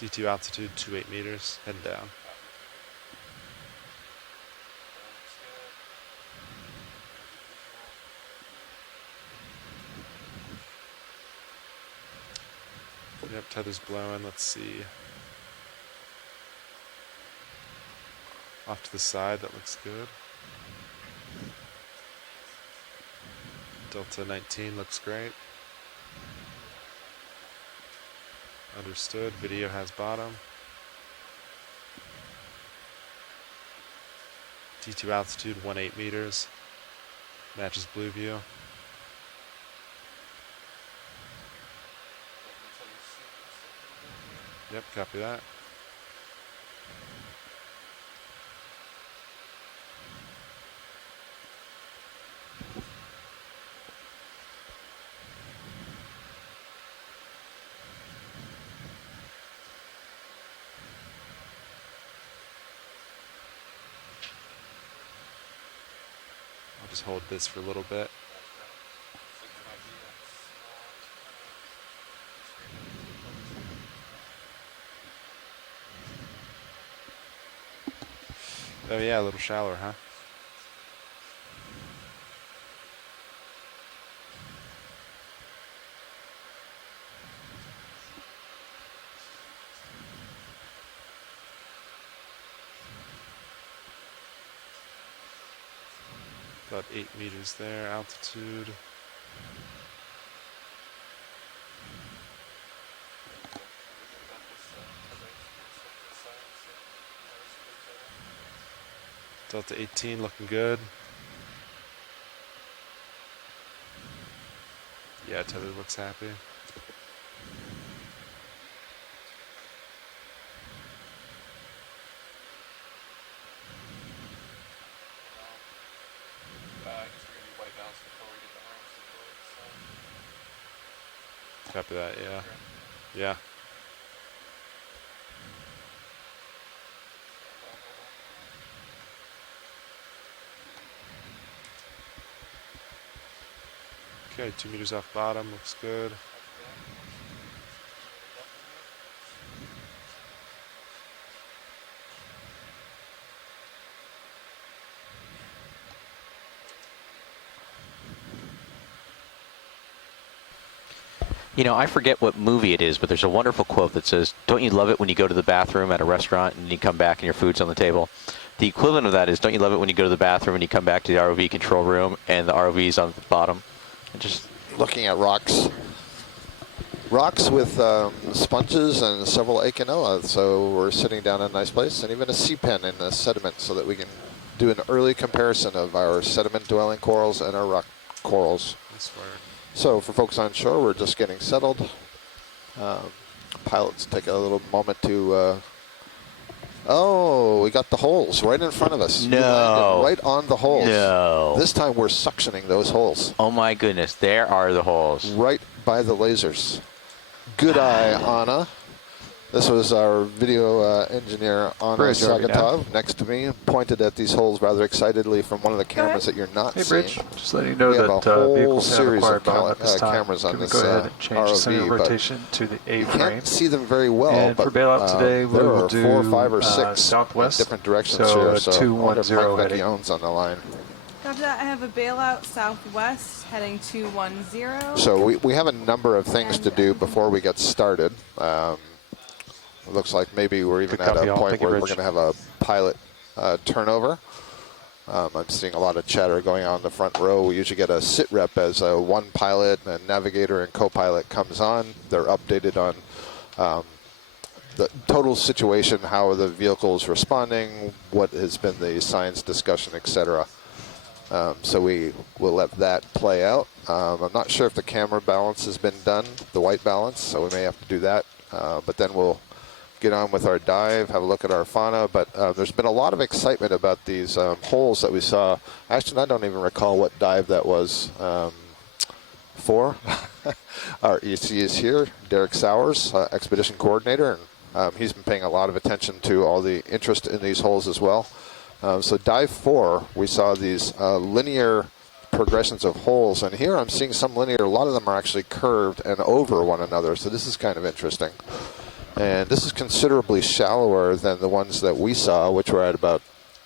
D2 altitude, 28 meters, heading down. Yep, tether's blowing. Let's see. Off to the side, that looks good. Delta 19 looks great. Understood. Video has bottom. D2 altitude, 18 meters. Matches blue view. Yep, copy that. I'll just hold this for a little bit. Oh yeah, a little shallower, huh? About 8 meters there, altitude. Delta 18 looking good. Yeah, tether looks happy. Copy that, yeah. Yeah. Okay, 2 meters off bottom, looks good. You know, I forget what movie it is, but there's a wonderful quote that says, "Don't you love it when you go to the bathroom at a restaurant and you come back and your food's on the table?" The equivalent of that is, don't you love it when you go to the bathroom and you come back to the ROV control room and the ROV's on the bottom? And just looking at rocks. Rocks with sponges and several achenoa, so we're sitting down in a nice place, and even a sea pen in the sediment so that we can do an early comparison of our sediment-dwelling corals and our rock corals. So for folks on shore, we're just getting settled. Pilots take a little moment to... oh, we got the holes right in front of us. No. Right on the holes. No. This time we're suctioning those holes. Oh my goodness, there are the holes. Right by the lasers. Good eye, Anna. This was our video engineer, Anna Sagatov, next to me, pointed at these holes rather excitedly from one of the cameras that you're not hey, seeing. Bridge, just letting you know we that have a whole vehicles have series acquired of bottom at this time. cameras on Can we this go ahead and change the center ROV, rotation to the A you frame? can't see them very well, and but for bailout today, we there will are do 4, 5, or 6 southwest, different directions so here. So 210 Mike heading. Vecchione's on the line. After that, I have a bailout southwest heading 210. So we have a number of things to do before we get started. It looks like maybe we're even at a point where we're going to have a pilot turnover. I'm seeing a lot of chatter going on in the front row. We usually get a sit rep as one pilot, and navigator and co-pilot comes on. They're updated on the total situation, how the vehicle is responding, what has been the science discussion, etc. So we will let that play out. I'm not sure if the camera balance has been done, the white balance, so we may have to do that. But then we'll get on with our dive, have a look at our fauna. But there's been a lot of excitement about these holes that we saw. Actually, I don't even recall what dive that was for. Our EC is here, Derek Sowers, expedition coordinator, and he's been paying a lot of attention to all the interest in these holes as well. So dive 4, we saw these linear progressions of holes, and here I'm seeing some linear. A lot of them are actually curved and over one another, so this is kind of interesting. And this is considerably shallower than the ones that we saw, which were at about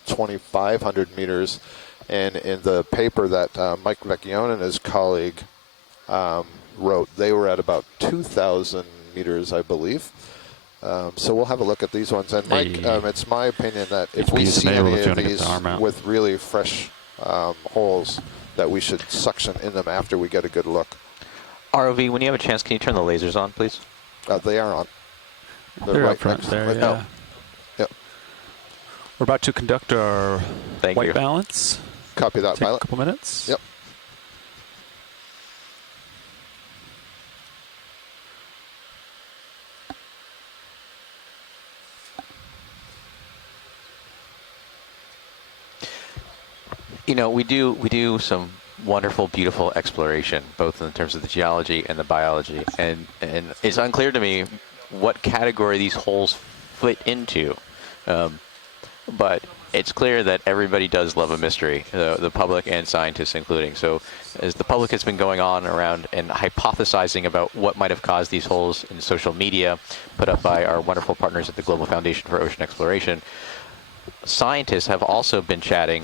2,500 meters. And in the paper that Mike Vecchione and his colleague wrote, they were at about 2,000 meters, I believe. So we'll have a look at these ones. And Mike, it's my opinion that if we see any of these with really fresh holes, that we should suction in them after we get a good look. ROV, when you have a chance, can you turn the lasers on, please? They are on. They're up front there, yeah. Oh. Yep. We're about to conduct our white balance. Copy that, Take pilot. a couple minutes. Yep. You know, we do some wonderful, beautiful exploration, both in terms of the geology and the biology, and it's unclear to me what category these holes fit into, but it's clear that everybody does love a mystery, the public and scientists including. So as the public has been going on around and hypothesizing about what might have caused these holes in social media, put up by our wonderful partners at the Global Foundation for Ocean Exploration, scientists have also been chatting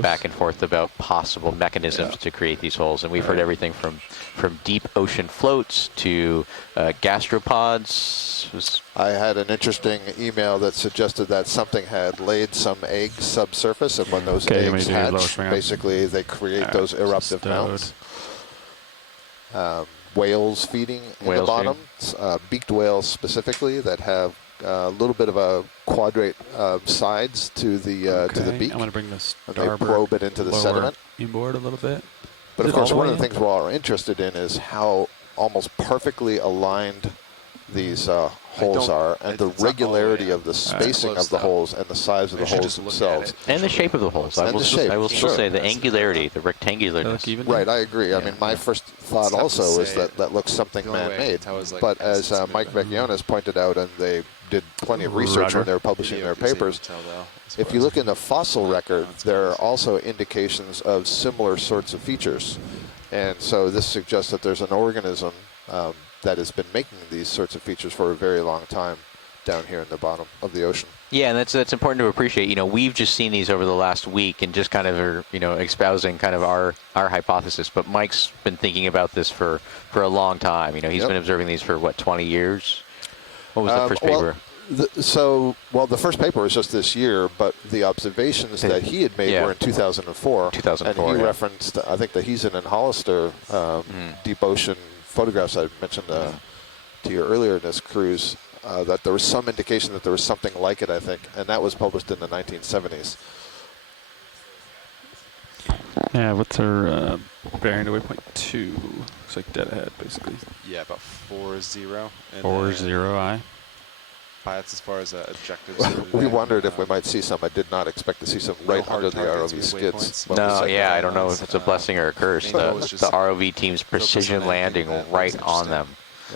back and forth about possible mechanisms to create these holes, and we've heard everything from deep ocean floats to gastropods. I had an interesting email that suggested that something had laid some eggs subsurface, and when those eggs hatch, basically they create those eruptive mounts. Whales feeding in the bottom, beaked whales specifically that have a little bit of a quadrate sides to the beak. I'm going to bring this and they probe it into the sediment. Inboard a little bit. But of course, one of the things we're all interested in is how almost perfectly aligned these holes are, and the regularity of the spacing of the holes and the size of the holes themselves. And the shape of the holes. I will still say the angularity, the rectangularness. Right, I agree. I mean, my first thought also is that looks something man-made. But as Mike Vecchione has pointed out, and they did plenty of research when they were publishing their papers, if you look in the fossil record, there are also indications of similar sorts of features. And so this suggests that there's an organism that has been making these sorts of features for a very long time down here in the bottom of the ocean. Yeah, and that's important to appreciate. You know, we've just seen these over the last week and just kind of are, you know, espousing kind of our hypothesis. But Mike's been thinking about this for a long time. You know, he's been observing these for, what, 20 years? What was the first paper? The first paper was just this year, but the observations that he had made were in 2004. 2004, and he referenced, I think, the Heezen and Hollister deep ocean photographs I mentioned to you earlier in this cruise, that there was some indication that there was something like it, I think, and that was published in the 1970s. Yeah, what's our bearing to waypoint 2? Looks like dead ahead, basically. Yeah, about 40. 40I. That's as far as objectives. We wondered if we might see some. I did not expect to see some right under the ROV skids. No, yeah, I don't know if it's a blessing or a curse. The ROV team's precision landing right on them.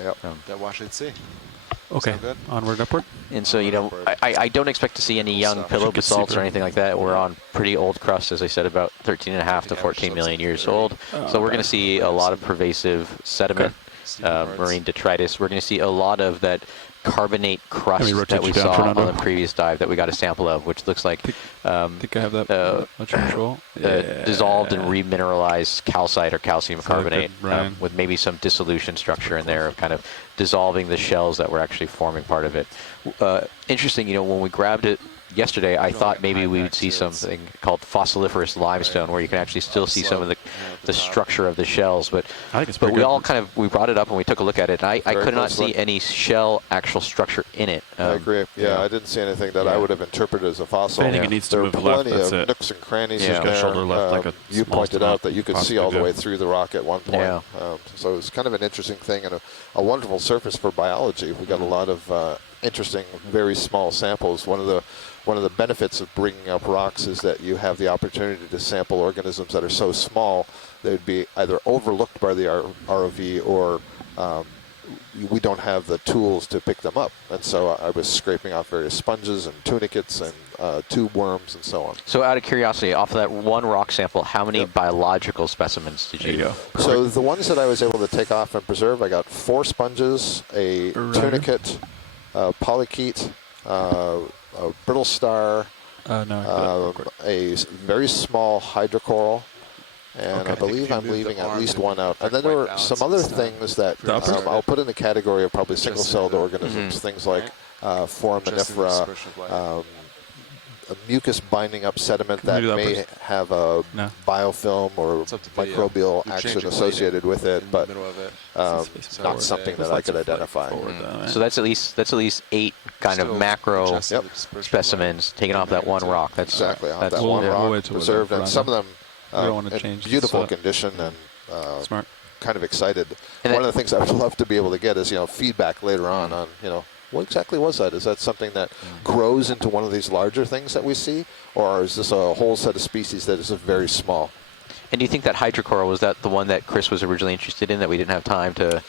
Yep. That Washington Sea. Okay, onward, upward. And so, you know, I don't expect to see any young pillow basalts or anything like that. We're on pretty old crust, as I said, about 13.5 to 14 million years old. So we're going to see a lot of pervasive sediment, marine detritus. We're going to see a lot of that carbonate crust that we saw on the previous dive that we got a sample of, which looks like I think I have that much control. Dissolved and remineralized calcite or calcium carbonate with maybe some dissolution structure in there, kind of dissolving the shells that were actually forming part of it. Interesting, you know, when we grabbed it yesterday, I thought maybe we would see something called fossiliferous limestone, where you can actually still see some of the structure of the shells. But we all we brought it up and we took a look at it, and I could not see any shell actual structure in it. I agree. Yeah, I didn't see anything that I would have interpreted as a fossil. I think it needs to move there are left. plenty of nooks and crannies in there. Shoulder left, like you pointed out that you could see all the way through the rock at one point. So it's kind of an interesting thing and a wonderful surface for biology. We got a lot of interesting, very small samples. One of the benefits of bringing up rocks is that you have the opportunity to sample organisms that are so small they'd be either overlooked by the ROV or we don't have the tools to pick them up. And so I was scraping off various sponges and tunicates and tube worms and so on. So out of curiosity, off of that one rock sample, how many biological specimens did you? So the ones that I was able to take off and preserve, I got 4 sponges, a tunicate, polychaete, a brittle star, No. a very small hydrocoral, and Okay. I believe I'm leaving at least one out. And then there were some other things that I'll put in the category of probably single-celled organisms, things like foraminifera, a mucus binding up sediment that may have a biofilm or microbial action associated with it, but not something that I could identify. So that's at least 8 kind of macro specimens taken off that one rock. That's exactly off that's that one rock preserved, and some of them in beautiful condition, and Smart. kind of excited. And one of the things I would love to be able to get is feedback later on what exactly was that? Is that something that grows into one of these larger things that we see, or is this a whole set of species that is very small? And do you think that hydrocoral, was that the one that Chris was originally interested in that we didn't have time to?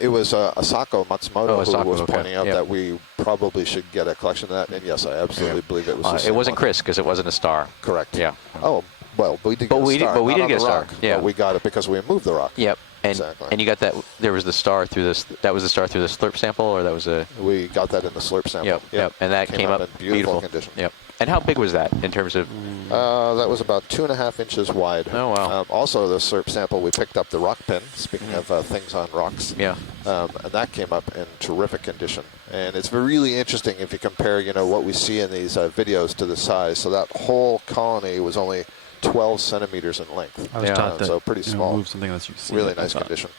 It was Asako Matsumoto who was pointing out Yep. that we probably should get a collection of that, and yes, I absolutely believe it was the same It wasn't one. Chris because it wasn't a star. Correct. Yeah. Oh, well, we did get a star. But we not did on get a the star. rock, Yeah. but we got it because we moved the rock. Yep. And Exactly. and you got that. There was the star through this. That was the star through the slurp sample, or that was a. We got that in the slurp sample. Yep. And that came up in beautiful condition. Yep. And how big was that in terms of? That was about 2.5 inches wide. Oh, wow. Also, the slurp sample, we picked up the rock pin, speaking of things on rocks. Yeah. And that came up in terrific condition. And it's really interesting if you compare, what we see in these videos to the size. So that whole colony was only 12 centimeters in length. I was taught that, so pretty small. move something that you see. Really nice condition.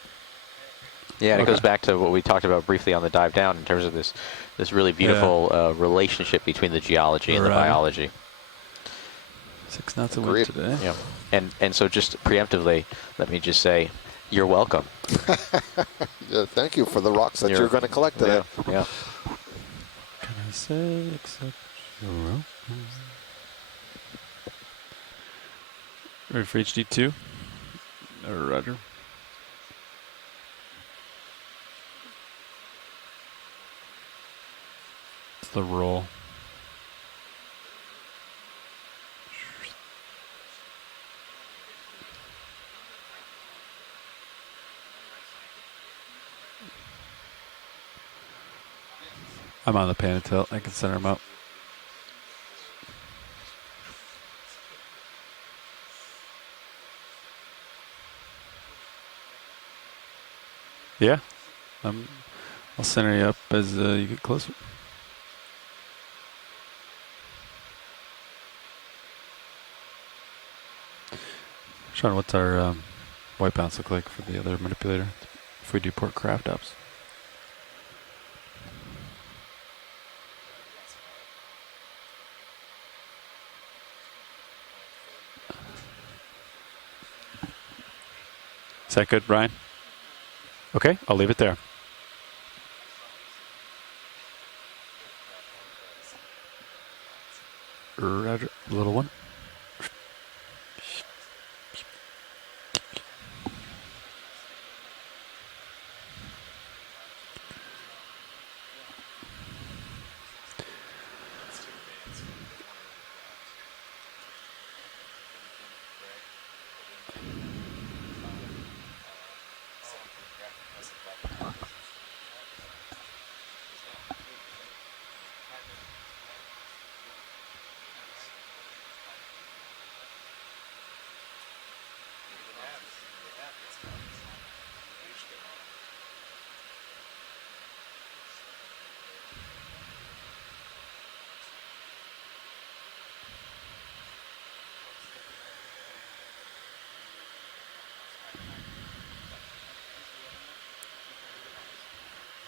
Yeah, and it goes back to what we talked about briefly on the dive down in terms of this really beautiful relationship between the geology and the biology. 6 knots a Agreed. wind today. Yeah. And so just preemptively, let me just say, you're welcome. Yeah, thank you for the rocks that you're going to collect today. Yeah. Can I say except you're welcome? Ready for HD2? Roger. It's the roll. I'm on the pan tilt. I can center him up. Yeah, I'll center you up as you get closer. Sean, what's our white balance look like for the other manipulator if we do port craft ups? Is that good, Brian? Okay, I'll leave it there. Roger, little one.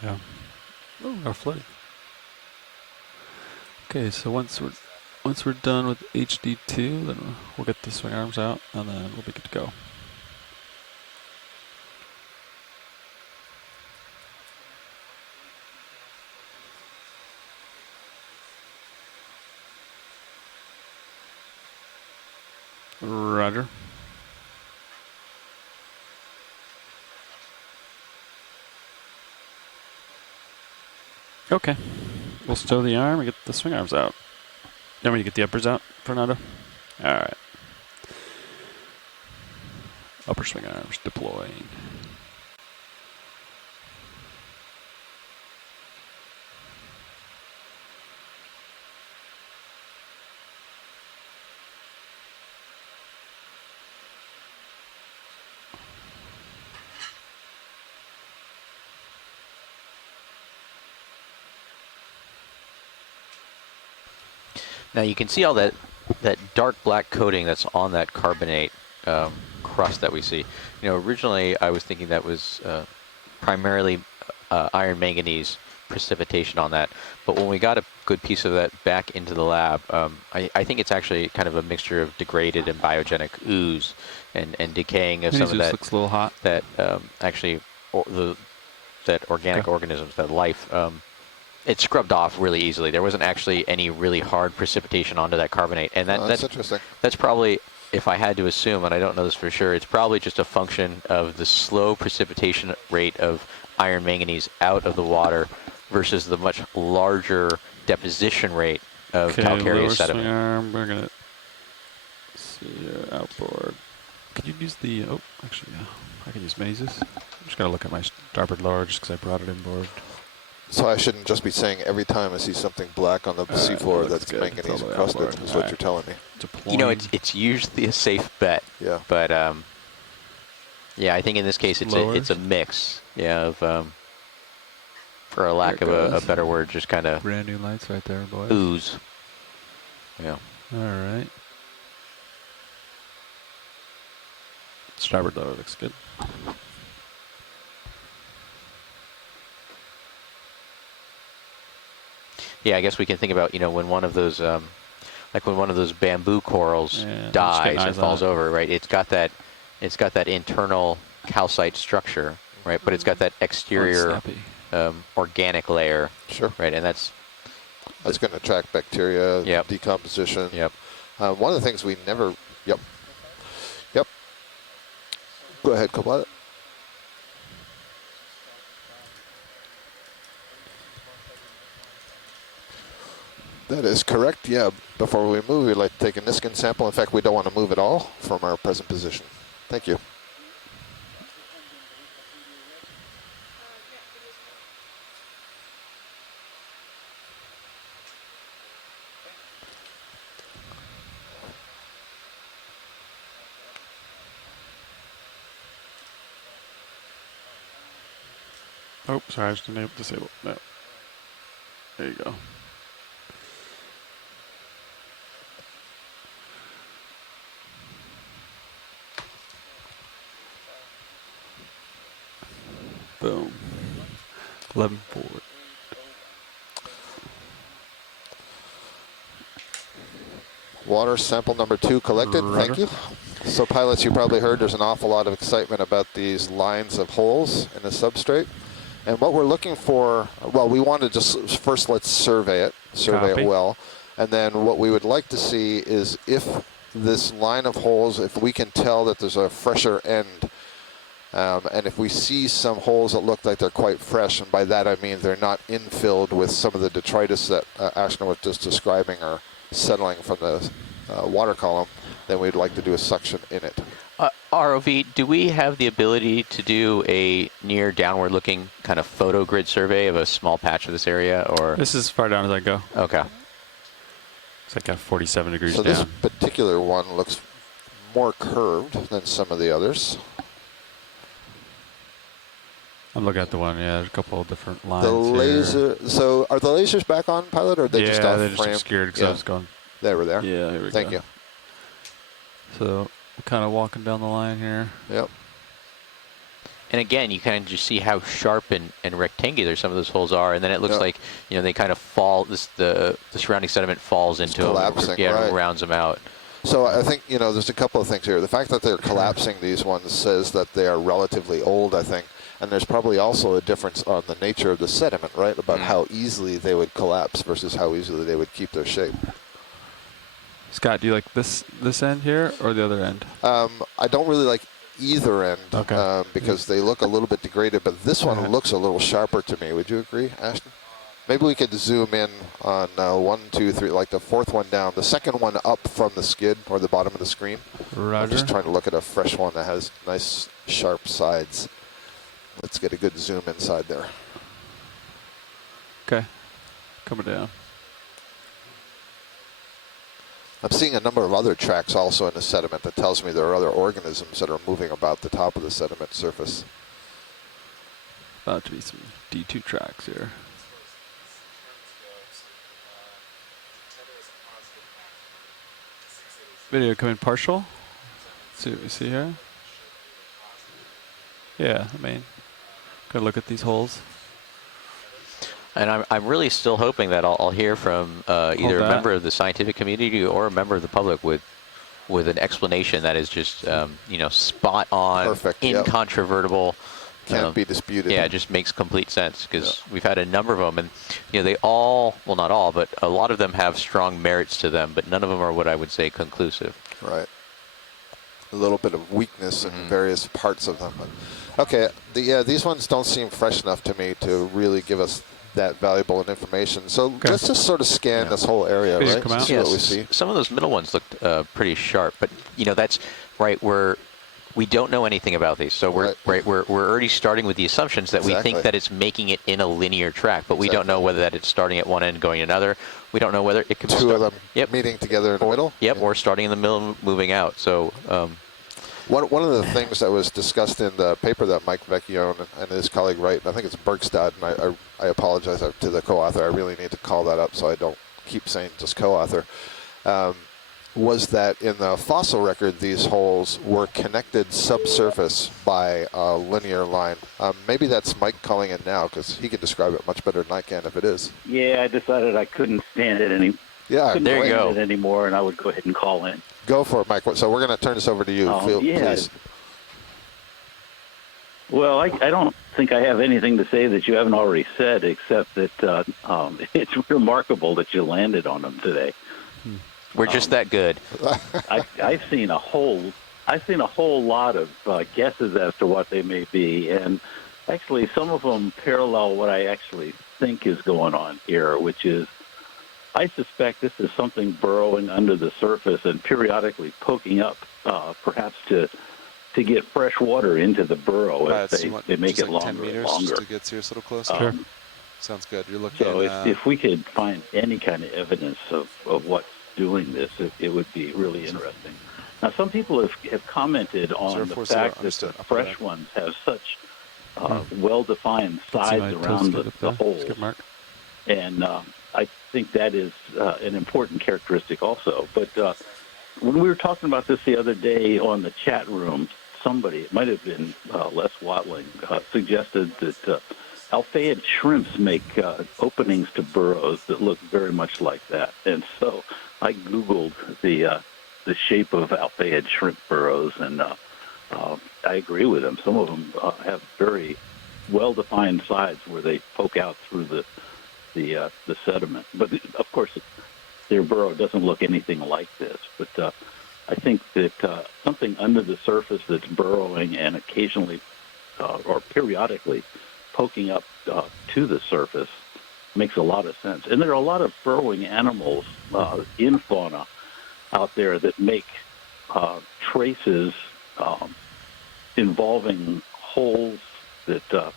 Yeah. Oh, our flooding. Okay, so once we're done with HD2, then we'll get the swing arms out, and then we'll be good to go. Roger. Okay. We'll stow the arm and get the swing arms out. Then we get the uppers out, Fernando. All right. Upper swing arms deploying. Now you can see all that dark black coating that's on that carbonate crust that we see. You know, originally I was thinking that was primarily iron manganese precipitation on that, but when we got a good piece of that back into the lab, I think it's actually kind of a mixture of degraded and biogenic ooze and decaying of some of that. Looks a little hot. That actually that organic organisms, that life. It scrubbed off really easily. There wasn't actually any really hard precipitation onto that carbonate, and that's interesting. That's probably, if I had to assume, and I don't know this for sure, it's probably just a function of the slow precipitation rate of iron manganese out of the water versus the much larger deposition rate of calcareous sediment. Arm, we're gonna see here, outboard. Could you use the? Oh, actually, yeah, I can use Mazes. I'm just gotta look at my starboard lower just because I brought it inboard. So I shouldn't just be saying every time I see something black on the seafloor that's manganese encrusted, is what you're telling me. You know, it's usually a safe bet. Yeah. But yeah, I think in this case it's a mix. Yeah, of for a lack of a better word, just kind of brand new lights right there, boys. Ooze. Yeah. All right. Starboard lower looks good. Yeah, I guess we can think about, you know, when one of those, like when one of those bamboo corals dies and falls over, right? It's got that internal calcite structure, right? But it's got that exterior organic layer, right? And that's going to attract bacteria, decomposition. Yep. One of the things we never. Yep. Go ahead, co-pilot. That is correct, yeah. Before we move, we'd like to take a Niskin sample. In fact, we don't want to move at all from our present position. Thank you. Oh, sorry, I just didn't disable. No. There you go. Boom. 11 forward. Water sample number 2 collected. Roger. Thank you. So pilots, you probably heard there's an awful lot of excitement about these lines of holes in the substrate. And what we're looking for, well, we want to just first let's survey it well. And then what we would like to see is if this line of holes, if we can tell that there's a fresher end, and if we see some holes that look like they're quite fresh, and by that I mean they're not infilled with some of the detritus that Ashton was just describing or settling from the water column, then we'd like to do a suction in it. ROV, do we have the ability to do a near downward looking kind of photo grid survey of a small patch of this area? Or this is as far down as I go. Okay. It's like at 47 degrees so down. So this particular one looks more curved than some of the others. I'm looking at the one, yeah, there's a couple of different lines. The laser, so are the lasers back on, pilot, or are they just off they're frame? just obscured because I was going. They were there? Yeah, here we go. Thank you. So, kind of walking down the line here. Yep. And again, you kind of just see how sharp and rectangular some of those holes are, and then it looks like, you know, they kind of fall, the surrounding sediment falls into them. Collapsing, and rounds them out. So I think, you know, there's a couple of things here. The fact that they're collapsing these ones says that they are relatively old, I think. And there's probably also a difference on the nature of the sediment, right? About how easily they would collapse versus how easily they would keep their shape. Scott, do you like this end here or the other end? I don't really like either end because they look a little bit degraded, but this one looks a little sharper to me. Would you agree, Ashton? Maybe we could zoom in on 1, 2, 3, like the fourth one down, the second one up from the skid or the bottom of the screen. Roger. I'm just trying to look at a fresh one that has nice sharp sides. Let's get a good zoom inside there. Okay, coming down. I'm seeing a number of other tracks also in the sediment that tells me there are other organisms that are moving about the top of the sediment surface. About to be some D2 tracks here. video come in partial. Let's see what we see here. Yeah, I mean, go look at these holes. And I'm really still hoping that I'll hear from either a member of the scientific community or a member of the public with an explanation that is just spot on, perfect, incontrovertible. Can't be disputed. Yeah, it just makes complete sense because we've had a number of them, and they all, well, not all, but a lot of them have strong merits to them, but none of them are what I would say conclusive. Right. A little bit of weakness in various parts of them. Okay, these ones don't seem fresh enough to me to really give us that valuable information. So let's just sort of scan this whole area, right? Come out. See what we see. Some of those middle ones looked pretty sharp, but that's right. We don't know anything about these, so we're already starting with the assumptions that we think that it's making it in a linear track, but we don't know whether that it's starting at one end going another. We don't know whether it could be two of them meeting together in the middle. Yep, or starting in the middle, moving out. So. One of the things that was discussed in the paper that Mike Vecchione and his colleague write, I think it's Bergstad, and I apologize to the co-author, I really need to call that up so I don't keep saying just co-author, was that in the fossil record these holes were connected subsurface by a linear line. Maybe that's Mike calling in now because he can describe it much better than I can if it is. Yeah, I decided I couldn't stand it anymore. Yeah, there you go. It anymore, and I would go ahead and call in. Go for it, Mike. So we're going to turn this over to you. Please. Well, I don't think I have anything to say that you haven't already said, except that it's remarkable that you landed on them today. We're just that good. I've seen a whole lot of guesses as to what they may be, and actually some of them parallel what I actually think is going on here, which is I suspect this is something burrowing under the surface and periodically poking up, perhaps to get fresh water into the burrow as they make it longer 10 meters and longer. Just to get serious a little closer. Sure. Sounds good. You're looking So at, if we could find any kind of evidence of what's doing this, it would be really interesting. Now, some people have commented on the fact that the fresh ones have such well-defined sides around the holes. And I think that is an important characteristic also. But when we were talking about this the other day on the chat room, somebody, it might have been Les Watling, suggested that Alphaeid shrimps make openings to burrows that look very much like that. And so I Googled the shape of Alphaeid shrimp burrows, and I agree with them. Some of them have very well-defined sides where they poke out through the sediment. But of course, their burrow doesn't look anything like this. But I think that something under the surface that's burrowing and occasionally or periodically poking up to the surface makes a lot of sense. And there are a lot of burrowing animals in fauna out there that make traces involving holes that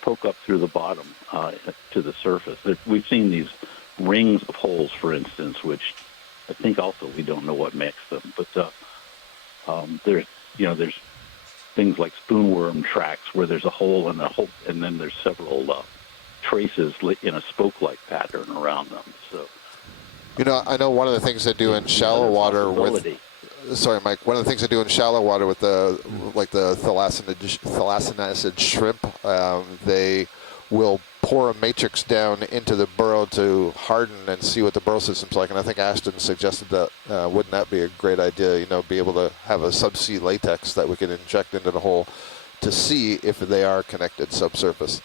poke up through the bottom to the surface. We've seen these rings of holes, for instance, which I think also we don't know what makes them. But there's things like spoonworm tracks where there's a hole and then there's several traces in a spoke-like pattern around them. So, I know one of the things they do in shallow water with. Sorry, Mike. One of the things they do in shallow water with the thalassinacid shrimp, they will pour a matrix down into the burrow to harden and see what the burrow system's like. And I think Ashton suggested that wouldn't that be a great idea? Be able to have a subsea latex that we could inject into the hole to see if they are connected subsurface.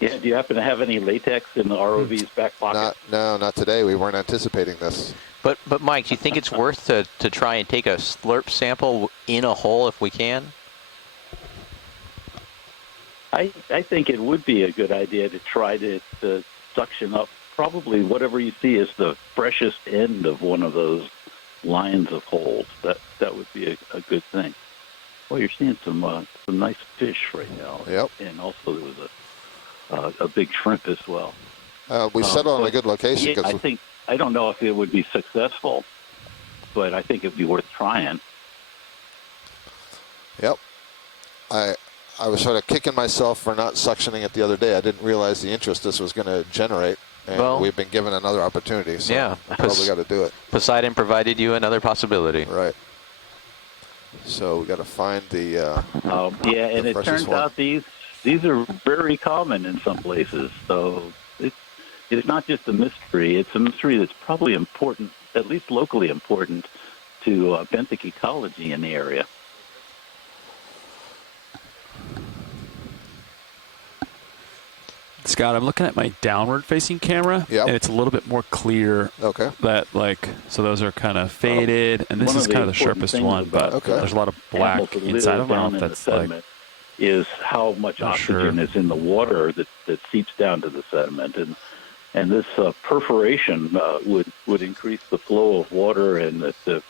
Yeah. Do you happen to have any latex in the ROV's back pocket? Not today. We weren't anticipating this. But Mike, do you think it's worth to try and take a slurp sample in a hole if we can? I think it would be a good idea to try to suction up probably whatever you see as the freshest end of one of those lines of holes. That would be a good thing. Well, you're seeing some nice fish right now. Yep. And also there was a big shrimp as well. We settled on a good location. Yeah, I don't know if it would be successful, but I think it'd be worth trying. Yep. I was sort of kicking myself for not suctioning it the other day. I didn't realize the interest this was going to generate. And Well, we've been given another opportunity, so yeah, probably got to do it. Poseidon provided you another possibility. Right. So we got to find the yeah, and the it freshest turns one. out these are very common in some places. So it's not just a mystery. It's a mystery that's probably important, at least locally important, to benthic ecology in the area. Scott, I'm looking at my downward-facing camera, Yep. and it's a little bit more clear. Okay. That so those are kind of faded, and this is kind of the sharpest one, but there's a lot of black inside of them. I don't know if that's like is how much oxygen is in the water that seeps down to the sediment, and this perforation would increase the flow of water and the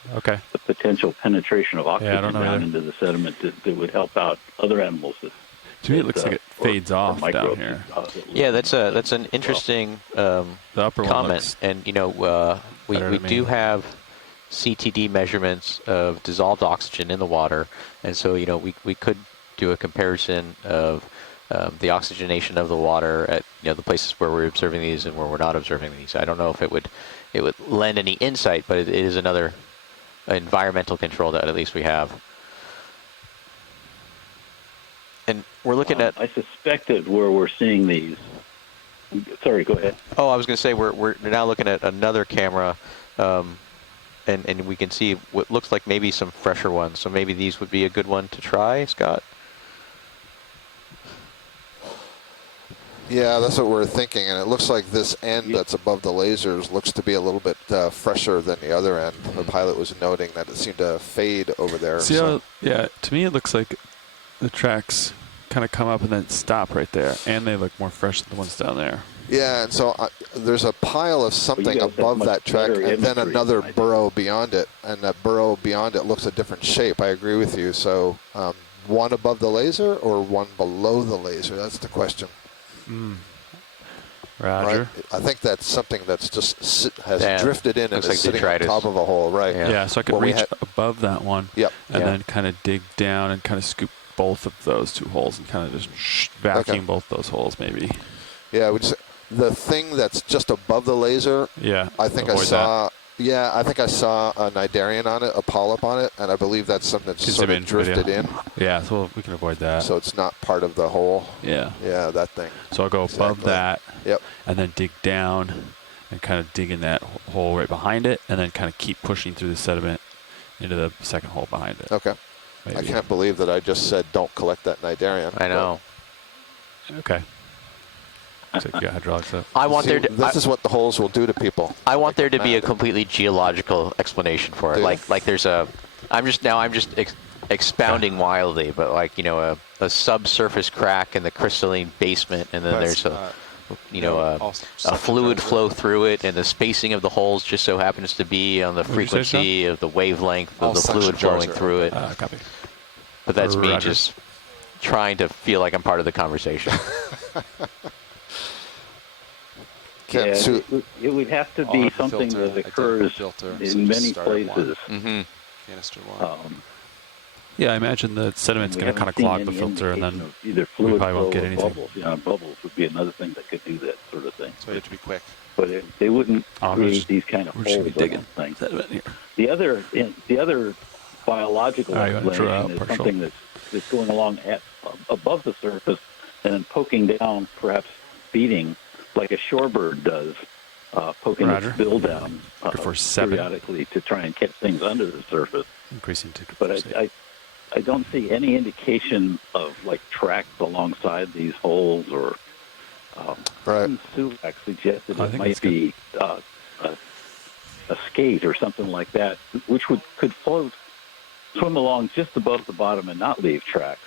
potential penetration of oxygen down into the sediment that would help out other animals. To me, it looks like it fades off down here. Yeah, that's an interesting the upper comment, and we do have CTD measurements of dissolved oxygen in the water, and so we could do a comparison of the oxygenation of the water at the places where we're observing these and where we're not observing these. I don't know if it would lend any insight, but it is another environmental control that at least we have. And we're looking at. I suspect that where we're seeing these. Sorry, go ahead. Oh, I was going to say we're now looking at another camera, and we can see what looks like maybe some fresher ones. So maybe these would be a good one to try, Scott. Yeah, that's what we're thinking, and it looks like this end that's above the lasers looks to be a little bit fresher than the other end. The pilot was noting that it seemed to fade over there. See yeah, to me it looks like the tracks kind of come up and then stop right there, and they look more fresh than the ones down there. Yeah, and so there's a pile of something above that track, and then another burrow beyond it, and that burrow beyond it looks a different shape. I agree with you. So one above the laser or one below the laser? That's the question. Roger. Right? I think that's something that's just has drifted in and is sitting on top of a hole, right? Yeah, so I could reach above that one, and then kind of dig down and kind of scoop both of those two holes and kind of just vacuum both those holes, maybe. Yeah, the thing that's just above the laser. Yeah, I think I saw. Yeah, I think I saw a cnidarian on it, a polyp on it, and I believe that's something that's sort of drifted in. Yeah, so we can avoid that. So it's not part of the hole. Yeah. Yeah, that thing. So I'll go above that. Yep. And then dig down and kind of dig in that hole right behind it, and then kind of keep pushing through the sediment into the second hole behind it. Okay. Maybe. I can't believe that I just said don't collect that cnidarian. I know. Okay. So you got hydraulics up. I want this is what the holes will do to people. I want there to be a completely geological explanation for it. Like there's a. I'm just expounding wildly, but a subsurface crack in the crystalline basement, and then there's a fluid flow through it, and the spacing of the holes just so happens to be on the frequency of the wavelength of the fluid flowing through it. Copy. But that's me just trying to feel like I'm part of the conversation. Yeah, it would have to be something that occurs in many places. Canister one. Yeah, I imagine the sediment's going to kind of clog the filter, and then either we probably won't get anything. Bubbles. Bubbles would be another thing that could do that sort of thing. So you have to be quick. But they wouldn't create these kind of holes. Things. The other biological explanation is something that's going along above the surface and then poking down, perhaps feeding, like a shorebird does, poking its bill down periodically to try and catch things under the surface. Increasing to but I don't see any indication of tracks alongside these holes or Sulak suggested it might be a skate or something like that, which could swim along just above the bottom and not leave tracks.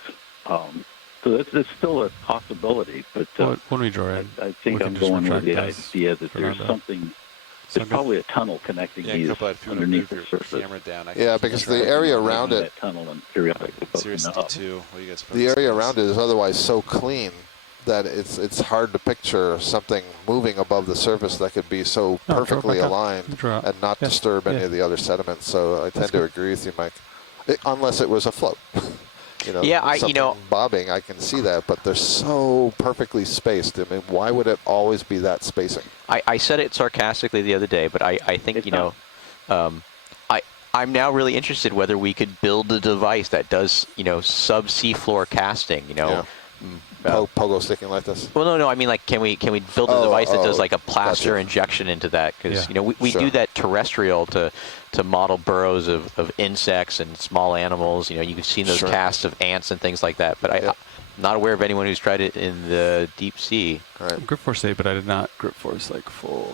So that's still a possibility, but when we draw in, I think I'm going with the idea that there's something. There's probably a tunnel connecting these underneath the surface. Yeah, because the area around it, the area around it is otherwise so clean that it's hard to picture something moving above the surface that could be so perfectly aligned and not disturb any of the other sediments. So I tend to agree with you, Mike, unless it was a float. you know, Yeah, something bobbing, I can see that, but they're so perfectly spaced. I mean, why would it always be that spacing? I said it sarcastically the other day, but I think, I'm now really interested whether we could build a device that does, sub-seafloor casting, Pogo sticking like this? Well, no, I mean, like, can we build a device that does like a plaster injection into that? Because we do that terrestrial to model burrows of insects and small animals. You've seen those casts of ants and things like that. But I'm not aware of anyone who's tried it in the deep sea. Right. Grip force 8, but I did not grip force like full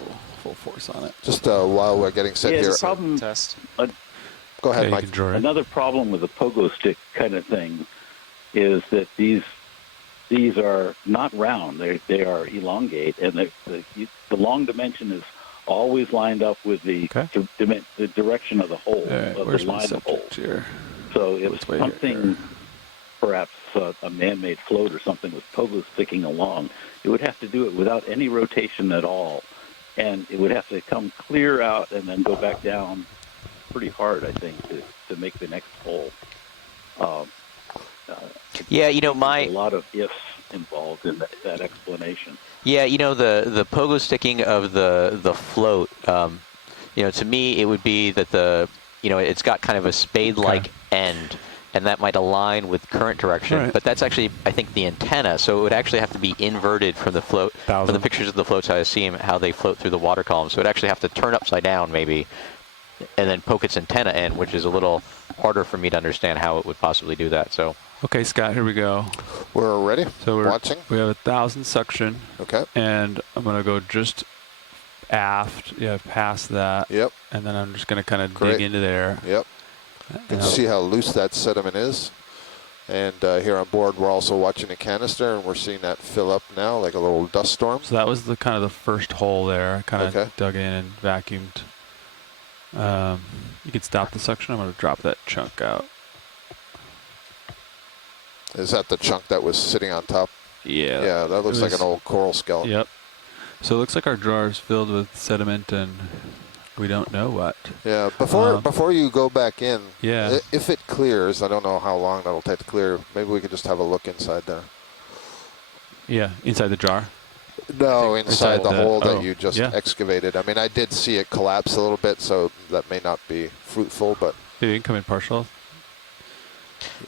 force on it. Just while we're getting set here. The problem, Test. Go ahead, Mike. Another problem with the pogo stick kind of thing is that these are not round; they are elongate, and the long dimension is always lined up with the direction of the hole, of the line of hole. Here? So if something, perhaps a man-made float or something with pogo sticking along, it would have to do it without any rotation at all, and it would have to come clear out and then go back down pretty hard, I think, to make the next hole. A lot of ifs involved in that explanation. Yeah, the pogo sticking of the float. To me, it would be that it's got kind of a spade-like end, and that might align with current direction. Right. But that's actually, I think, the antenna. So it would actually have to be inverted from the float. From the pictures of the floats I see how they float through the water column. So it would actually have to turn upside down, maybe, and then poke its antenna in, which is a little harder for me to understand how it would possibly do that. So. Okay, Scott, here we go. We're ready. So we're watching. We have 1,000 suction. Okay. And I'm going to go just aft, past that. Yep. And then I'm just going to kind of dig into there. Yep. You can see how loose that sediment is. And here on board, we're also watching a canister, and we're seeing that fill up now like a little dust storm. So that was the kind of the first hole there. I kind of dug in and vacuumed. You could stop the suction. I'm going to drop that chunk out. Is that the chunk that was sitting on top? Yeah. Yeah, that looks like an old coral skeleton. Yep. So it looks like our jar is filled with sediment and we don't know what. Yeah, before you go back in, yeah. If it clears, I don't know how long that'll take to clear, maybe we could just have a look inside there. Yeah, inside the jar? No, inside the hole that you just excavated. I mean, I did see it collapse a little bit, so that may not be fruitful, but... You can come in partial.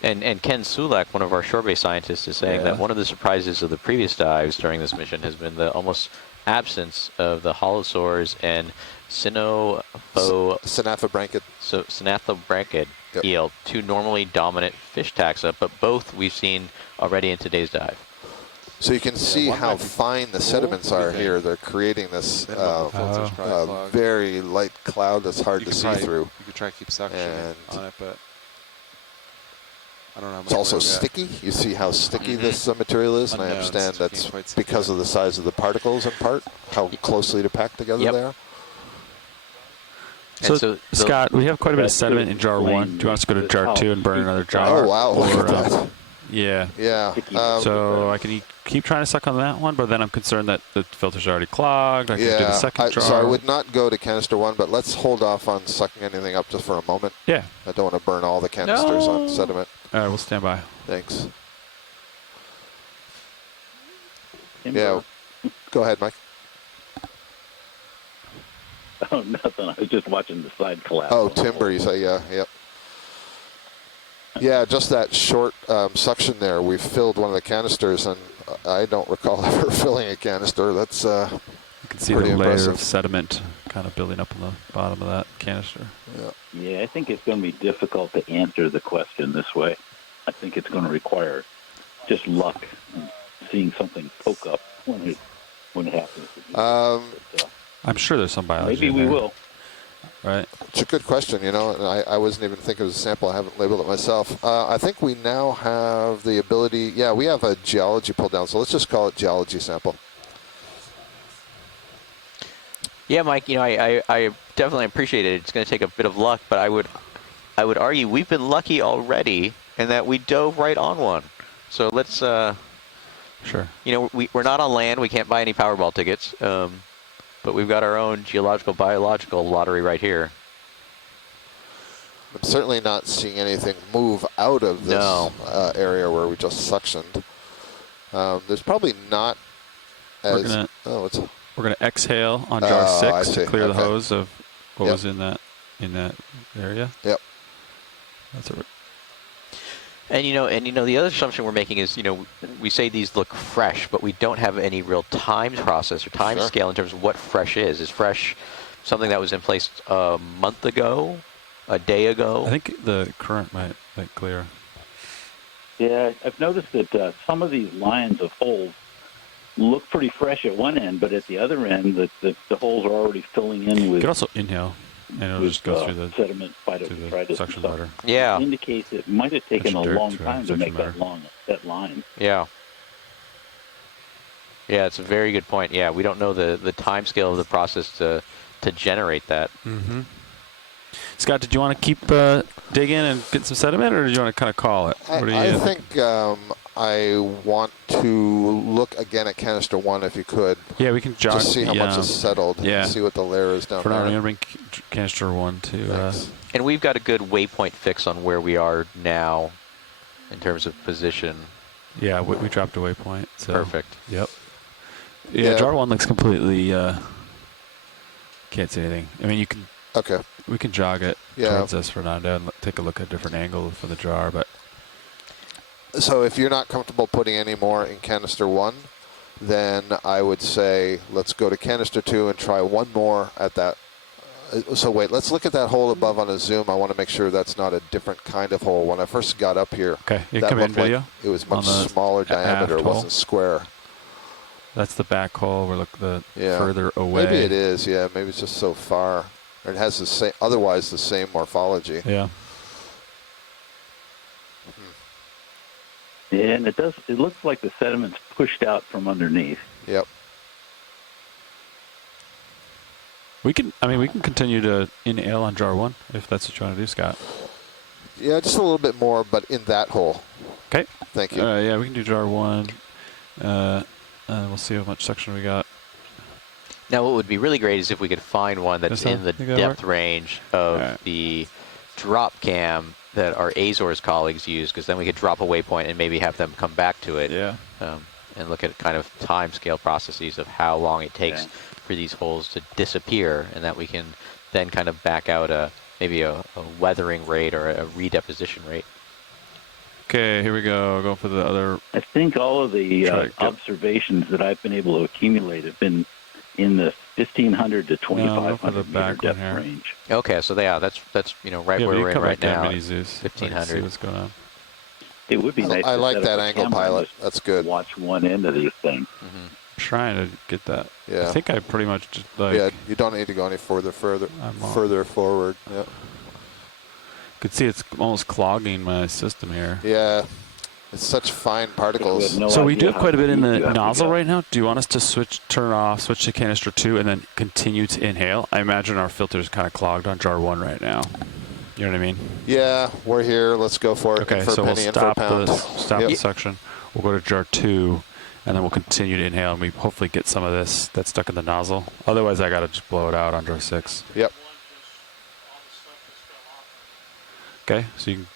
And Ken Sulak, one of our shore-based scientists, is saying that one of the surprises of the previous dives during this mission has been the almost absence of the holosaurs and Synaphobranchid eel, two normally dominant fish taxa, but both we've seen already in today's dive. So you can see how fine the sediments are here. They're creating this very light cloud that's hard to see through. You could try to keep suction on it, but I don't know. It's also sticky. You see how sticky this material is, and I understand that's because of the size of the particles in part, how closely they're packed together they are. So Scott, we have quite a bit of sediment in jar 1. Do you want us to go to jar 2 and burn another jar? Oh, wow. Look at that. Yeah. Yeah. So I can keep trying to suck on that one, but then I'm concerned that the filter's already clogged. I can do the second jar. So I would not go to canister 1, but let's hold off on sucking anything up just for a moment. Yeah. I don't want to burn all the canisters on sediment. All right, we'll stand by. Thanks. Yeah. Go ahead, Mike. Oh, nothing. I was just watching the side collapse. Oh, timber, you say, yep. Yeah, just that short suction there. We filled one of the canisters, and I don't recall ever filling a canister. That's you can see the layer impressive. of sediment kind of building up on the bottom of that canister. Yeah, I think it's going to be difficult to answer the question this way. I think it's going to require just luck and seeing something poke up when it happens. I'm sure there's some biology. Maybe we will. Right. It's a good question, and I wasn't even thinking it was a sample. I haven't labeled it myself. I think we now have the ability. Yeah, we have a geology pull down, so let's just call it geology sample. Yeah, Mike. I definitely appreciate it. It's going to take a bit of luck, but I would argue we've been lucky already in that we dove right on one. So let's. Sure. We're not on land. We can't buy any Powerball tickets. But we've got our own geological, biological lottery right here. I'm certainly not seeing anything move out of this area where we just suctioned. There's probably not as... We're gonna exhale on jar 6 to clear the hose of what was in that area. Yep. That's a. And the other assumption we're making is, we say these look fresh, but we don't have any real time process or time scale in terms of what fresh is. Is fresh something that was in place a month ago, a day ago? I think the current might clear. Yeah, I've noticed that some of these lines of holes look pretty fresh at one end, but at the other end, the holes are already filling in with... You can also inhale, and it'll just go through the sediment, phytodetritus, suction stuff. water. Yeah. It indicates it might have taken a long time to make that line. Yeah. Yeah, it's a very good point. Yeah, we don't know the time scale of the process to generate that. Mm-hmm. Scott, did you want to keep digging and get some sediment, or did you want to kind of call it? I think I want to look again at canister 1 if you could. Yeah, we can jog. Just see how much is settled. And see what the layer is down For there. now, I'm going to bring canister 1 to... And we've got a good waypoint fix on where we are now in terms of position. Yeah, we dropped a waypoint. So. Perfect. Yep. Yeah, jar 1 looks completely... can't see anything. I mean, you can... Okay. We can jog it towards us for now and take a look at a different angle for the jar, but... So if you're not comfortable putting any more in canister 1, then I would say let's go to canister 2 and try one more at that. So wait, let's look at that hole above on a zoom. I want to make sure that's not a different kind of hole. When I first got up here, that looked like it was much smaller diameter. It wasn't square. That's the back hole. We're looking further away. Maybe it is. Yeah, maybe it's just so far. Or it has the same, otherwise the same morphology. Yeah. Yeah, and it looks like the sediment's pushed out from underneath. Yep. We can continue to inhale on jar 1 if that's what you want to do, Scott. Yeah, just a little bit more, but in that hole. Okay. Thank you. Yeah, we can do jar 1. We'll see how much suction we got. Now, what would be really great is if we could find one that's in the depth range of the drop cam that our Azores colleagues use, because then we could drop a waypoint and maybe have them come back to it. Yeah. And look at kind of time scale processes of how long it takes for these holes to disappear, and that we can then kind of back out maybe a weathering rate or a redeposition rate. Okay, here we go. Go for the other. I think all of the observations that I've been able to accumulate have been in the 1,500 to 2,500 meter depth range. Okay, so that's right where we're in right now. 1,500. See what's going on. It would be nice. I like that angle pilot. That's good. Watch one end of these things. Mm-hmm. Trying to get that. Yeah. I think I pretty much just Yeah, you don't need to go any further forward. Yeah. You could see it's almost clogging my system here. Yeah. It's such fine particles. So we do have quite a bit in the nozzle right now. Do you want us to switch to canister 2 and then continue to inhale? I imagine our filter is kind of clogged on jar 1 right now. You know what I mean? Yeah, we're here. Let's go for it. Okay, so we'll stop the suction. We'll go to jar 2, and then we'll continue to inhale, and we hopefully get some of this that's stuck in the nozzle. Otherwise, I got to just blow it out on jar 6. Yep. Okay, so you can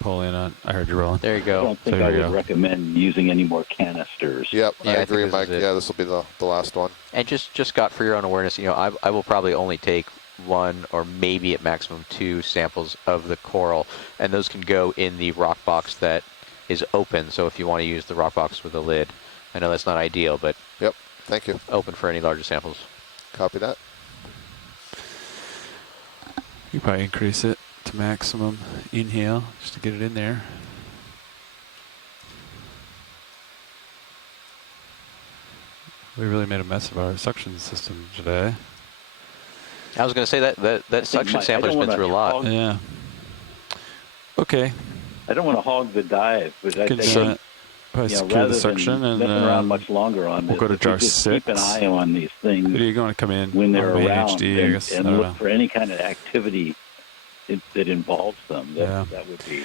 pull in on. I heard you rolling. There you go. I don't think I would recommend using any more canisters. Yep, I agree, Mike. Yeah, this will be the last one. And just got for your own awareness, I will probably only take 1 or maybe at maximum 2 samples of the coral, and those can go in the rock box that is open. So if you want to use the rock box with a lid, I know that's not ideal, but yep, thank you. Open for any larger samples. Copy that. You probably increase it to maximum inhale just to get it in there. We really made a mess of our suction system today. I was going to say that suction sampler's been through a lot. Yeah. Okay. I don't want to hog the dive, but I think probably secure the suction and around much longer on we'll this. go to jar 6. Keep an eye on these things. Are you going to come in when they're around I guess, and look for any kind of activity that involves them? That would be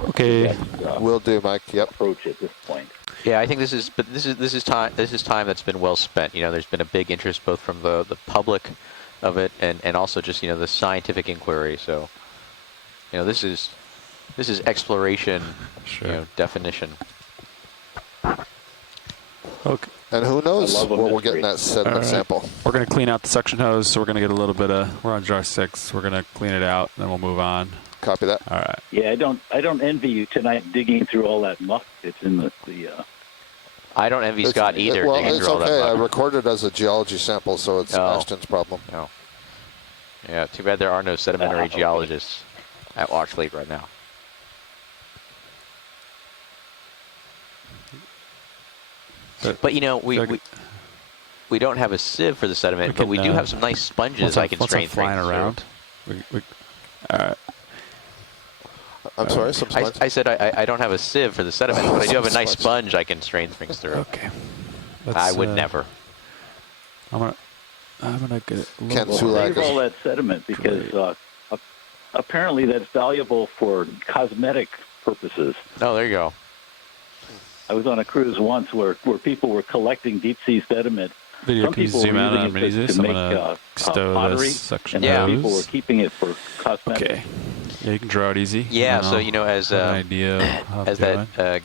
okay. Will do, Mike. Yep. Approach at this point. Yeah, I think this is time that's been well spent. There's been a big interest both from the public of it and also just the scientific inquiry. So this is exploration, Sure. definition. Okay. And who knows what we'll get in that sediment All right. sample. We're going to clean out the suction hose, so we're going to get a little bit of. We're on jar 6. We're going to clean it out, then we'll move on. Copy that. All right. Yeah, I don't envy you tonight digging through all that muck that's in the I don't envy Scott either. Well, digging it's through all that okay. I muck. recorded as a geology sample, so it's Oh. Ashton's problem. No. Yeah, too bad there are no sedimentary Okay. geologists at Watchlake right now. But we don't have a sieve for the sediment, but we do have some nice sponges I can strain things flying through. around. All right. I'm sorry, some sponge? I said I don't have a sieve for the sediment, but I do have a nice sponge I can strain things through. Okay. I would never. I'm gonna get it. Ken Well, Sulak save all is- that sediment because apparently that's valuable for cosmetic purposes. Oh, there you go. I was on a cruise once where people were collecting deep sea sediment. Video, Some can you people zoom were out using on it Meneses? to I'm make gonna stow pottery, this section and Yeah. some hose. people were keeping it for cosmetics. Okay. Yeah, you can draw it easy. Yeah, and so I'll as have an idea of how as to do that it.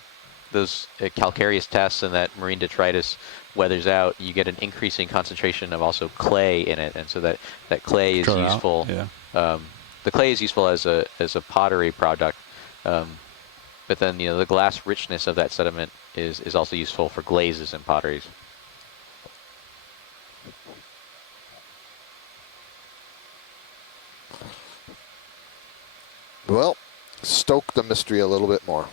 those calcareous tests and that marine detritus weathers out, you get an increasing concentration of also clay in it, and so that clay is Draw out, useful. Yeah. The clay is useful as a pottery product, but then the glass richness of that sediment is also useful for glazes and potteries. Well, stoke the mystery a little bit more.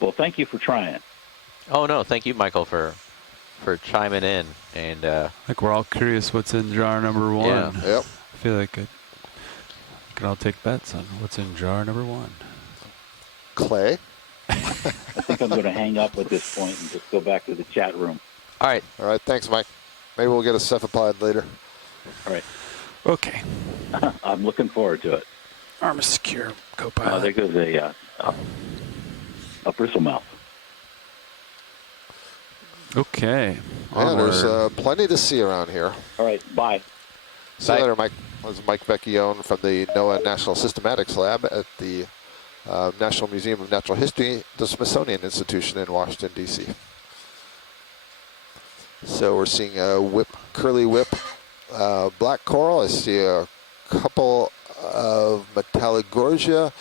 Well, thank you for trying. Oh no, thank you, Michael, for chiming in. And I think we're all curious what's in jar number 1. Yeah. Yep. I feel like we can all take bets on what's in jar number 1. Clay. I think I'm going to hang up at this point and just go back to the chat room. all right, All right, thanks, Mike. Maybe we'll get a cephalopod later. All right. Okay. I'm looking forward to it. Arm is secure. There Co-pilot. goes a bristlemouth. Okay. Yeah, there's Onward. plenty to see around here. All right. Bye. See you Bye. later, Mike. This is Mike Vecchione from the NOAA National Systematics Lab at the National Museum of Natural History, the Smithsonian Institution in Washington, D.C. So we're seeing a curly whip black coral. I see a couple of Metallogorgia.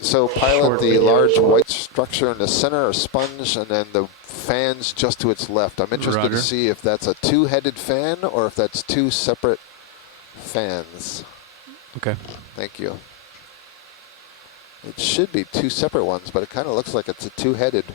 So pilot, the large white structure in the center, a sponge, and then the fans just to its left. I'm interested Roger. to see if that's a two-headed fan or if that's two separate fans. Okay. Thank you. It should be two separate ones, but it kind of looks like it's a two-headed.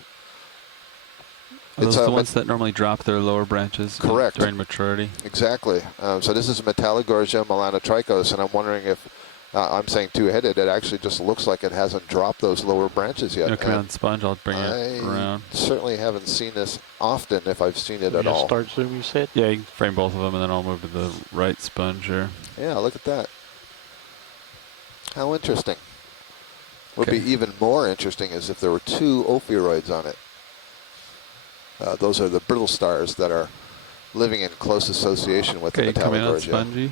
Are those It's, the ones that normally drop their lower branches Correct. during maturity? Exactly. So this is Metallogorgia melanotrichos, and I'm wondering if I'm saying two-headed. It actually just looks like it hasn't dropped those lower branches yet. You know, come And out sponge. I'll bring it around. certainly haven't seen this often, if I've seen it at all. Start zoom, you said? Yeah, you can frame both of them, and then I'll move to the right sponge here. Yeah, look at that. How interesting. Would Okay. be even more interesting is if there were two ophiuroids on it. Those are the brittle stars that are living in close association with Okay, the coming out Metallogorgia. spongy.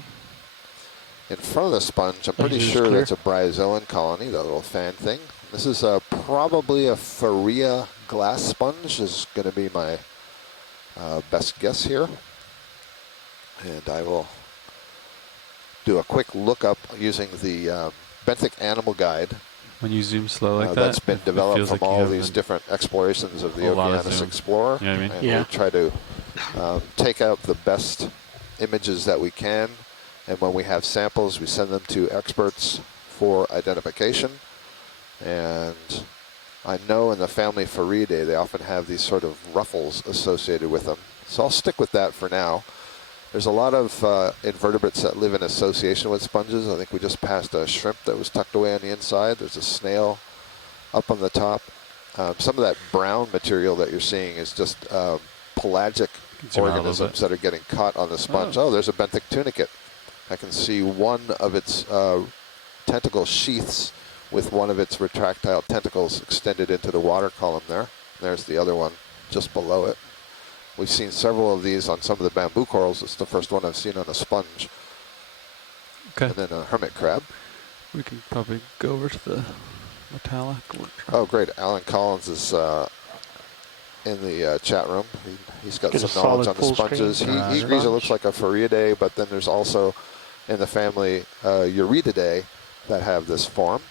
In front of the sponge, I'm pretty Is sure clear? that's a bryozoan colony, that little fan thing. This is probably a Faria glass sponge is going to be my best guess here. And I will do a quick lookup using the benthic animal guide When you zoom slow like that, that's been it developed feels from like you all have these an- different explorations of the a lot of Okeanos zoom. Explorer. You know what I mean? And Yeah. we try to take out the best images that we can. And when we have samples, we send them to experts for identification. And I know in the family Faridae, they often have these sort of ruffles associated with them. So I'll stick with that for now. There's a lot of invertebrates that live in association with sponges. I think we just passed a shrimp that was tucked away on the inside. There's a snail up on the top. Some of that brown material that you're seeing is just pelagic Zoom out a little organisms that are getting caught on the sponge. Oh, there's a benthic tunicate. I can see one of its tentacle sheaths with one of its retractile tentacles extended into the water column there. There's the other one just below it. We've seen several of these on some of the bamboo corals. It's the first one I've seen on a sponge. Okay. And then a hermit crab. We can probably go over to the metallic. Oh, great. Alan Collins is in the chat room. He's got Get some knowledge on the full sponges. screen. He agrees it looks like a Phoridae, but then there's also in the family Eurydidae that have this form.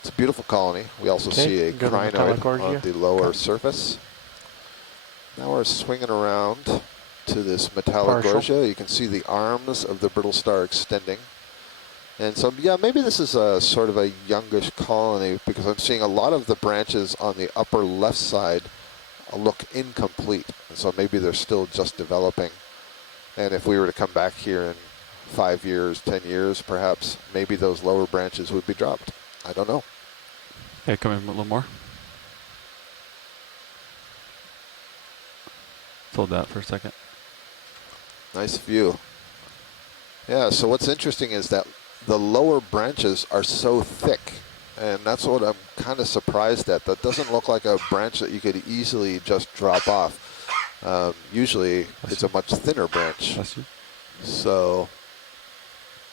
It's a beautiful colony. We also see a crinoid on the lower surface. Now we're swinging around to this metallic gorgia. You can see the arms of the brittle star extending. And so, yeah, maybe this is a sort of a youngish colony because I'm seeing a lot of the branches on the upper left side look incomplete. And so maybe they're still just developing. And if we were to come back here in 5 years, 10 years, perhaps, maybe those lower branches would be dropped. I don't know. Hey, come in a little more. Hold that for a second. Nice view. Yeah, so what's interesting is that the lower branches are so thick, and that's what I'm kind of surprised at. That doesn't look like a branch that you could easily just drop off. Usually it's a much thinner branch. So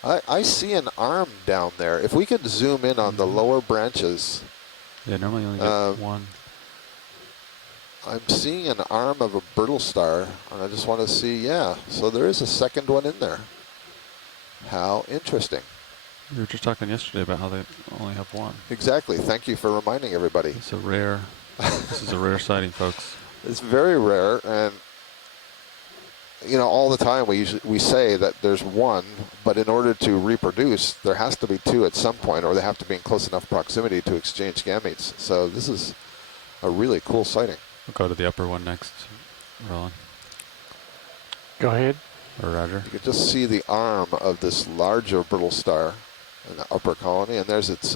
I see an arm down there. If we could zoom in on the lower branches. Yeah, normally you only get one. I'm seeing an arm of a brittle star, and I just want to see, yeah, so there is a second one in there. How interesting. We were just talking yesterday about how they only have one. Exactly. Thank you for reminding everybody. It's a rare, this is a rare sighting, folks. It's very rare, and you know, all the time we say that there's one, but in order to reproduce, there has to be two at some point, or they have to be in close enough proximity to exchange gametes. So this is a really cool sighting. We'll go to the upper one next, Roland. Go ahead. Or Roger. You can just see the arm of this larger brittle star in the upper colony, and there's its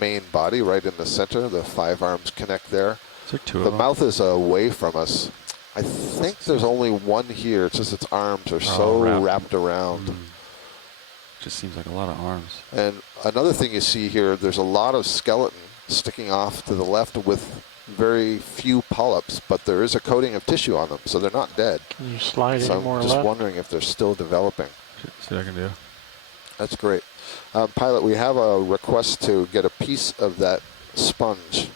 main body right in the center. The 5 arms connect there. Is there 2 of them? them? The mouth is away from us. I think there's only one here. It's just its arms are so wrapped around. Just seems like a lot of arms. And another thing you see here, there's a lot of skeleton sticking off to the left with very few polyps, but there is a coating of tissue on them, so they're not dead. Can you slide so any more I'm just left? wondering if they're still developing. See what I can do. That's great. Pilot, we have a request to get a piece of that sponge,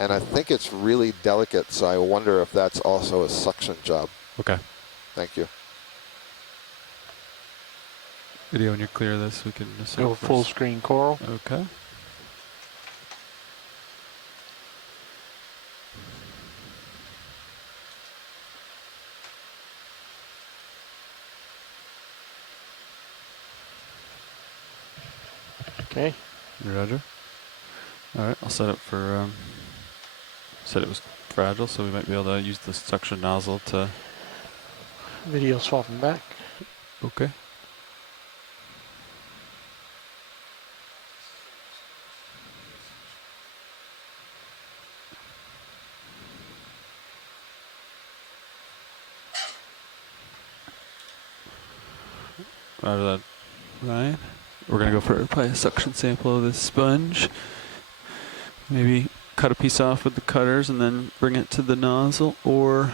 and I think it's really delicate, so I wonder if that's also a suction job. Okay. Thank you. Video, when you clear this, we can go full screen coral. Okay. Okay. Roger. All right, I'll set up for, said it was fragile, so we might be able to use the suction nozzle to... Video swapping back. Okay. Roger that, Ryan. We're going to go for probably a suction sample of this sponge. Maybe cut a piece off with the cutters and then bring it to the nozzle, or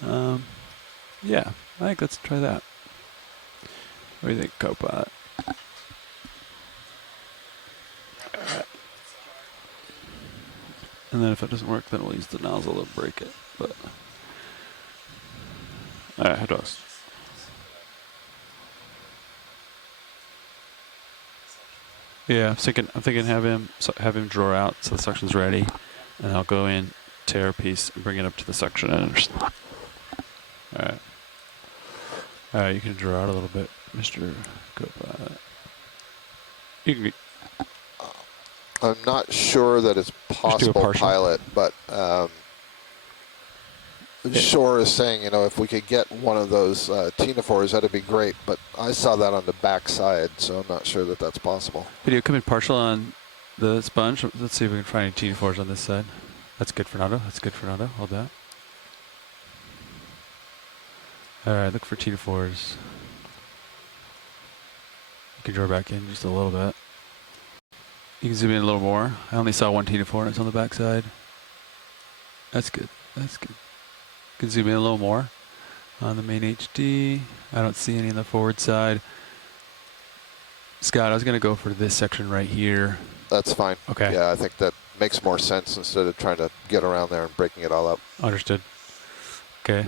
yeah, I think let's try that. What do you think, co-pilot? And then if it doesn't work, then we'll use the nozzle to break it. But all right, how do I? Yeah, I'm thinking have him draw out so the suction's ready, and I'll go in, tear a piece, and bring it up to the suction end. All right, you can draw out a little bit, Mr. Co-pilot. You can. I'm not sure that it's possible, pilot, but Shore is saying, you know, if we could get one of those ctenophores, that'd be great. But I saw that on the back side, so I'm not sure that that's possible. Video, come in partial on the sponge. Let's see if we can find any ctenophores on this side. That's good, Fernando. That's good, Fernando. Hold that. All right, look for ctenophores. You can draw back in just a little bit. You can zoom in a little more. I only saw one ctenophore, and it's on the back side. That's good. That's good. You can zoom in a little more. on the main HD. I don't see any on the forward side. Scott, I was going to go for this section right here. That's fine. Okay. Yeah, I think that makes more sense instead of trying to get around there and breaking it all up. Understood. Okay.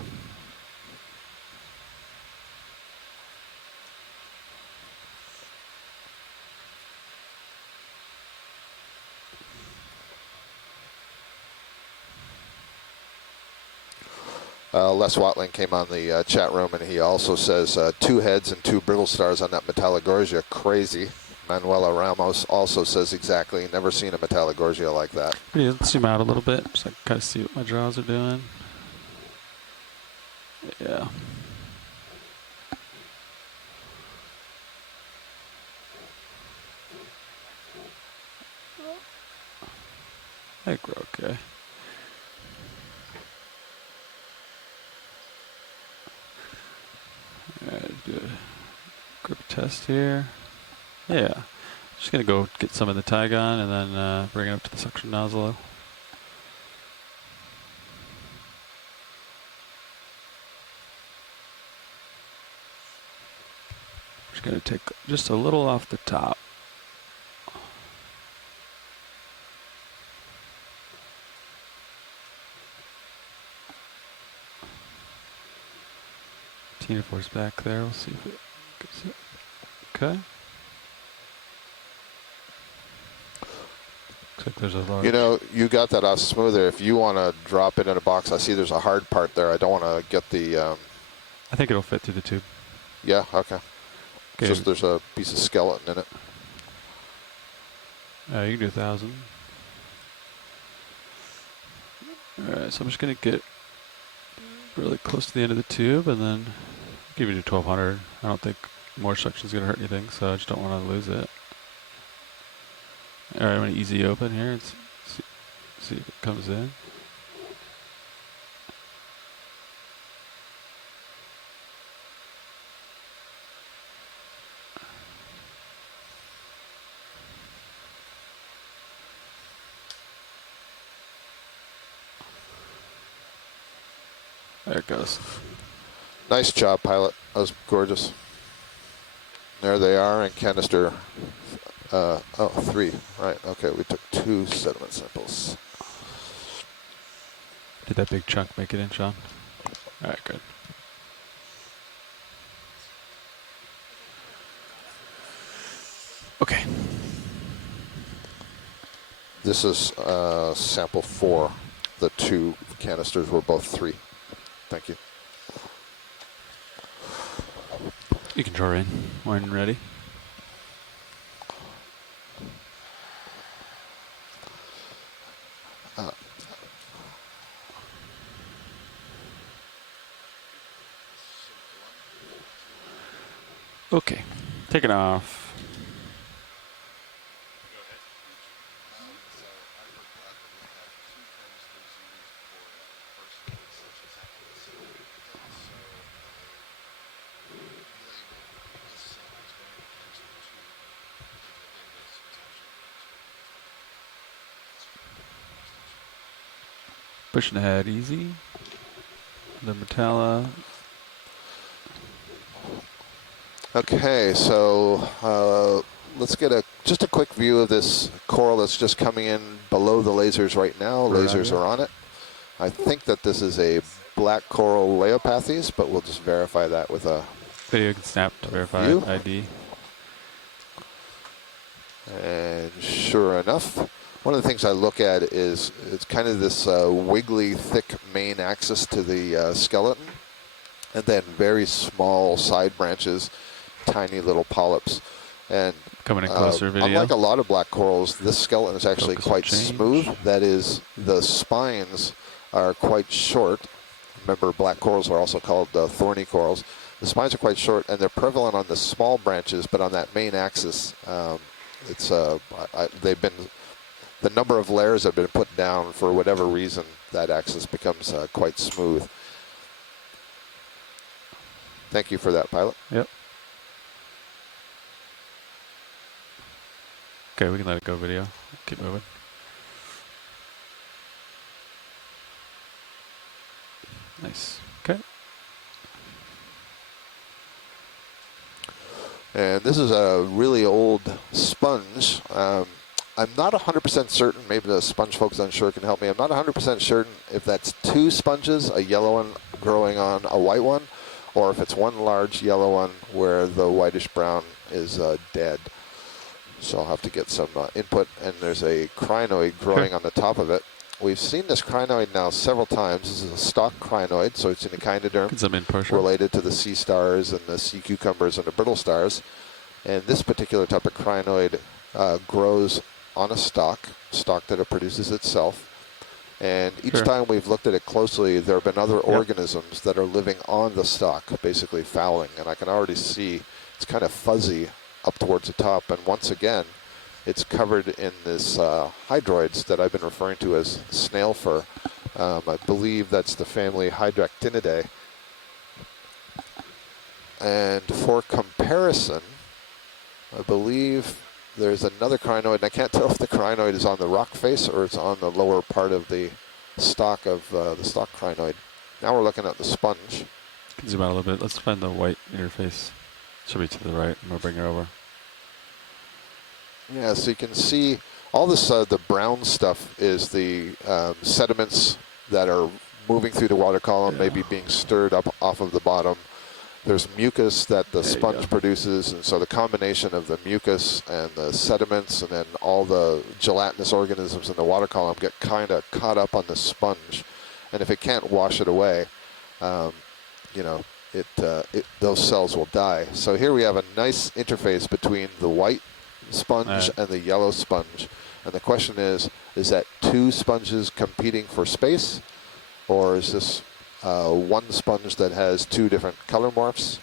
Les Watling came on the chat room, and he also says 2 heads and 2 brittle stars on that Metallogorgia. Crazy. Manuela Ramos also says exactly. Never seen a Metallogorgia like that. Yeah, let's zoom out a little bit so I can kind of see what my draws are doing. Yeah. I think we're okay. Do a grip test here. Yeah. Just gonna go get some of the tag on and then bring it up to the suction nozzle. Just gonna take just a little off the top. Tina force back there. We'll see if it gets it. Okay. Looks like there's a large. You know, you got that off smoother. If you want to drop it in a box, I see there's a hard part there. I don't want to get the. I think it'll fit through the tube. Yeah. Okay. Okay. Just there's a piece of skeleton in it. You can do 1,000. All right. So I'm just gonna get really close to the end of the tube and then give you to 1,200. I don't think more suction is gonna hurt anything, so I just don't want to lose it. All right, I'm gonna easy open here and see if it comes in. There it goes. Nice job, pilot. That was gorgeous. There they are in canister. 3. Right. Okay, we took 2 sediment samples. Did that big chunk make it in, Sean? All right, good. Okay. This is sample 4. The 2 canisters were both 3. Thank you. You can draw in when ready. Okay, taking off. Pushing ahead easy. The Metalla. Okay, so let's get just a quick view of this coral that's just coming in below the lasers right now. Lasers are on it. I think that this is a black coral Leopathes, but we'll just verify that with a video can snap to verify view. ID. And sure enough, one of the things I look at is it's kind of this wiggly, thick main axis to the skeleton, and then very small side branches, tiny little polyps. And coming in closer video. Unlike a lot of black corals, this skeleton is actually quite smooth. That is, the spines are quite short. Remember, black corals are also called thorny corals. The spines are quite short, and they're prevalent on the small branches, but on that main axis, they've been. The number of layers have been put down for whatever reason. That axis becomes quite smooth. Thank you for that, pilot. Yep. Okay, we can let it go video. Keep moving. Nice. Okay. And this is a really old sponge. I'm not 100% certain, maybe the sponge folks I'm sure can help me. I'm not 100% certain if that's two sponges, a yellow one growing on a white one, or if it's one large yellow one where the whitish brown is dead. So I'll have to get some input. And there's a crinoid growing on the top of it. We've seen this crinoid now several times. This is a stalk crinoid, so it's in the echinoderm, related to the sea stars and the sea cucumbers and the brittle stars. And this particular type of crinoid grows on a stalk that it produces itself. And each time we've looked at it closely, there have been other organisms that are living on the stalk, basically fouling. And I can already see it's kind of fuzzy up towards the top. And once again, it's covered in this hydroids that I've been referring to as snail fur. I believe that's the family Hydractinidae. And for comparison, I believe there's another crinoid, and I can't tell if the crinoid is on the rock face or it's on the lower part of the stalk of the stalk crinoid. Now we're looking at the sponge. Zoom out a little bit. Let's find the white interface. Should be to the right. I'm going to bring her over. Yeah, so you can see all this, the brown stuff is the sediments that are moving through the water column, maybe being stirred up off of the bottom. There's mucus that the sponge produces, and so the combination of the mucus and the sediments and then all the gelatinous organisms in the water column get kind of caught up on the sponge. And if it can't wash it away, you know, those cells will die. So here we have a nice interface between the white sponge and the yellow sponge. And the question is that two sponges competing for space, or is this one sponge that has two different color morphs?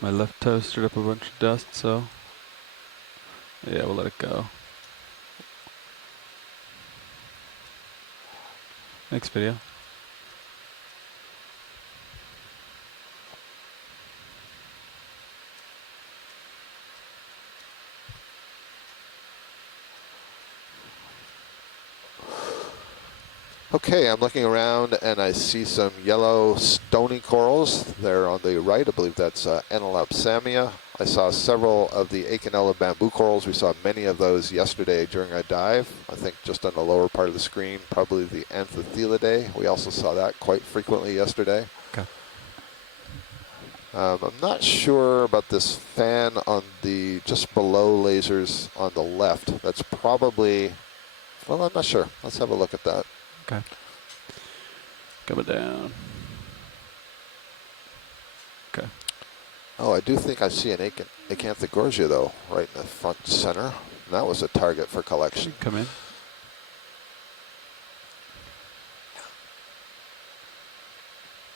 My left toe stirred up a bunch of dust, so yeah, we'll let it go. Next video. Okay, I'm looking around and I see some yellow stony corals. They're on the right. I believe that's Enelopsamia. I saw several of the Acanella bamboo corals. We saw many of those yesterday during our dive. I think just on the lower part of the screen, probably the Anthothelidae. We also saw that quite frequently yesterday. Okay. I'm not sure about this fan on the just below lasers on the left. That's probably, well, I'm not sure. Let's have a look at that. Okay. Coming down. Okay. Oh, I do think I see an Acanthogorgia, though, right in the front center. And that was a target for collection. Come in.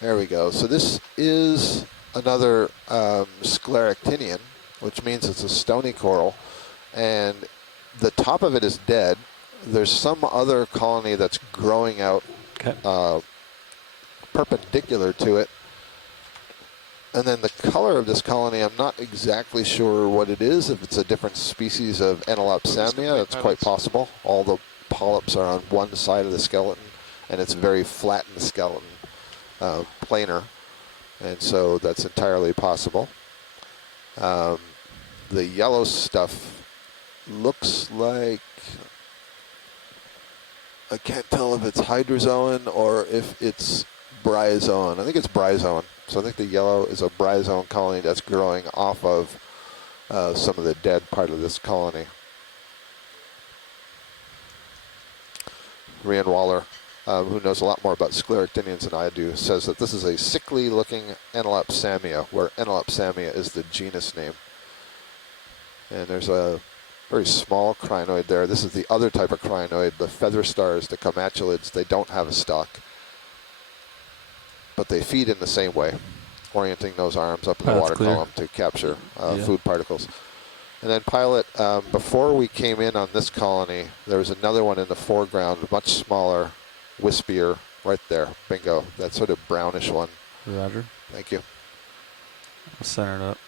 There we go. So this is another scleractinian, which means it's a stony coral. And the top of it is dead. There's some other colony that's growing out perpendicular to it. And then the color of this colony, I'm not exactly sure what it is. If it's a different species of Enelopsamia, that's quite possible. All the polyps are on one side of the skeleton, and it's very flattened skeleton, planar. And so that's entirely possible. The yellow stuff looks like, I can't tell if it's hydrozoan or if it's bryozoan. I think it's bryozoan. So I think the yellow is a bryozoan colony that's growing off of some of the dead part of this colony. Rian Waller, who knows a lot more about scleractinians than I do, says that this is a sickly-looking Enelopsamia, where Enelopsamia is the genus name. And there's a very small crinoid there. This is the other type of crinoid, the feather stars, the Cachalotes. They don't have a stalk, but they feed in the same way, orienting those arms up in the water column to capture food particles. And then Pilot, before we came in on this colony, there was another one in the foreground, much smaller, wispier, right there. Bingo. That sort of brownish one. Roger. Thank you. I'll center it up.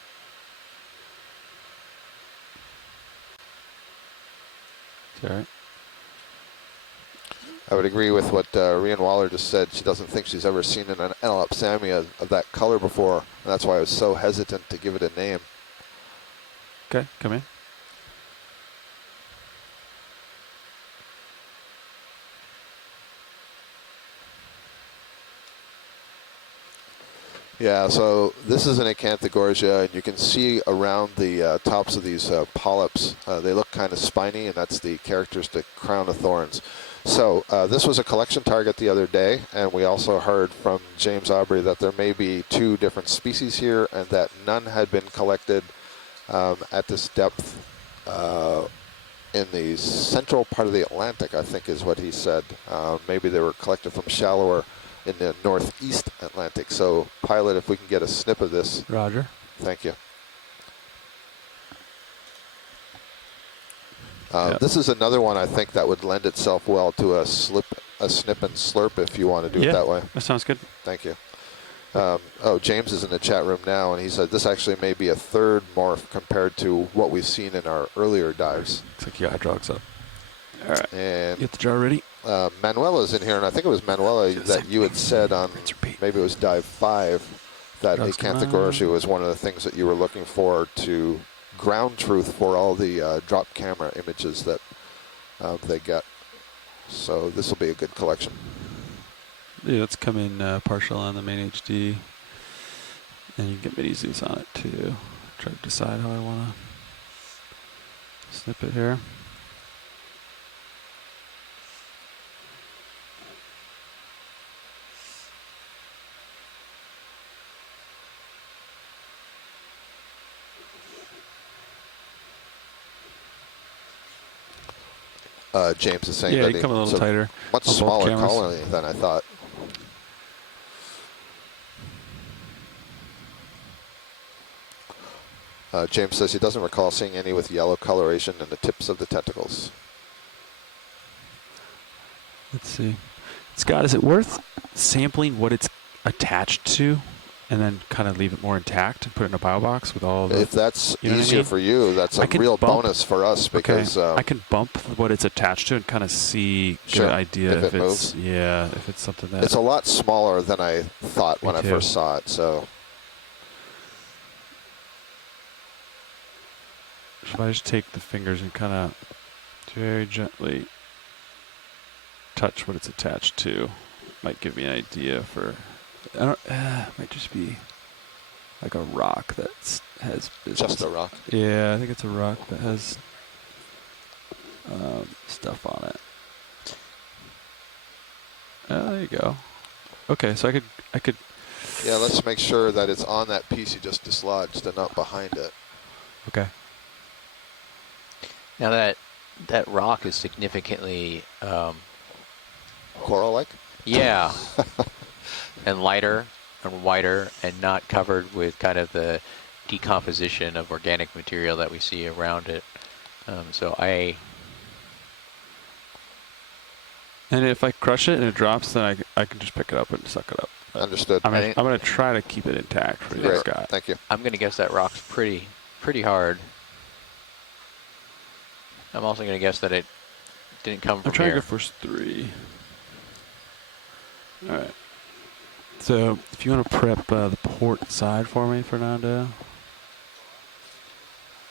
All right. I would agree with what Rian Waller just said. She doesn't think she's ever seen an Anelopsamia of that color before, and that's why I was so hesitant to give it a name. Okay, come in. Yeah, so this is an Acanthogorgia, and you can see around the tops of these polyps, they look kind of spiny, and that's the characteristic crown of thorns. So this was a collection target the other day, and we also heard from James Aubrey that there may be 2 different species here, and that none had been collected at this depth in the central part of the Atlantic, I think is what he said. Maybe they were collected from shallower in the northeast Atlantic. So, pilot, if we can get a snip of this. Roger. Thank you. This is another one I think that would lend itself well to a snip and slurp if you want to do it that way. That sounds good. Thank you. James is in the chat room now, and he said this actually may be a 3rd morph compared to what we've seen in our earlier dives. Looks like your hydraulics up. All right. And get the jar ready. Manuela's in here, and I think it was Manuela that you had said on, maybe it was dive 5, that Acanthogorgia was one of the things that you were looking for to ground truth for all the drop camera images that they get. So this will be a good collection. Yeah, let's come in partial on the main HD, and you can get mini zoos on it too. Try to decide how I want to snip it here. James is saying yeah, that you come a little tighter. Much smaller colony than I thought. James says he doesn't recall seeing any with yellow coloration in the tips of the tentacles. Let's see. Scott, is it worth sampling what it's attached to and then kind of leave it more intact and put it in a bio box with all the... If that's easier for you, that's a real bonus for us because... I can bump what it's attached to and kind of see, get an idea if it moves. Yeah, if it's something that... It's a lot smaller than I thought when I first saw it, so... If I just take the fingers and kind of very gently touch what it's attached to, might give me an idea for... might just be like a rock that has business. Just a rock? Yeah, I think it's a rock that has stuff on it. There you go. Okay, so I could. Yeah, let's make sure that it's on that piece you just dislodged and not behind it. Okay. Now that rock is significantly coral-like. Yeah. And lighter and whiter and not covered with kind of the decomposition of organic material that we see around it. And if I crush it and it drops, then I can just pick it up and suck it up. Understood. I'm going to try to keep it intact for you, Scott. Thank you. I'm going to guess that rock's pretty hard. I'm also going to guess that it didn't come from I'm trying here. to go first 3. All right. So if you want to prep the port side for me, Fernando.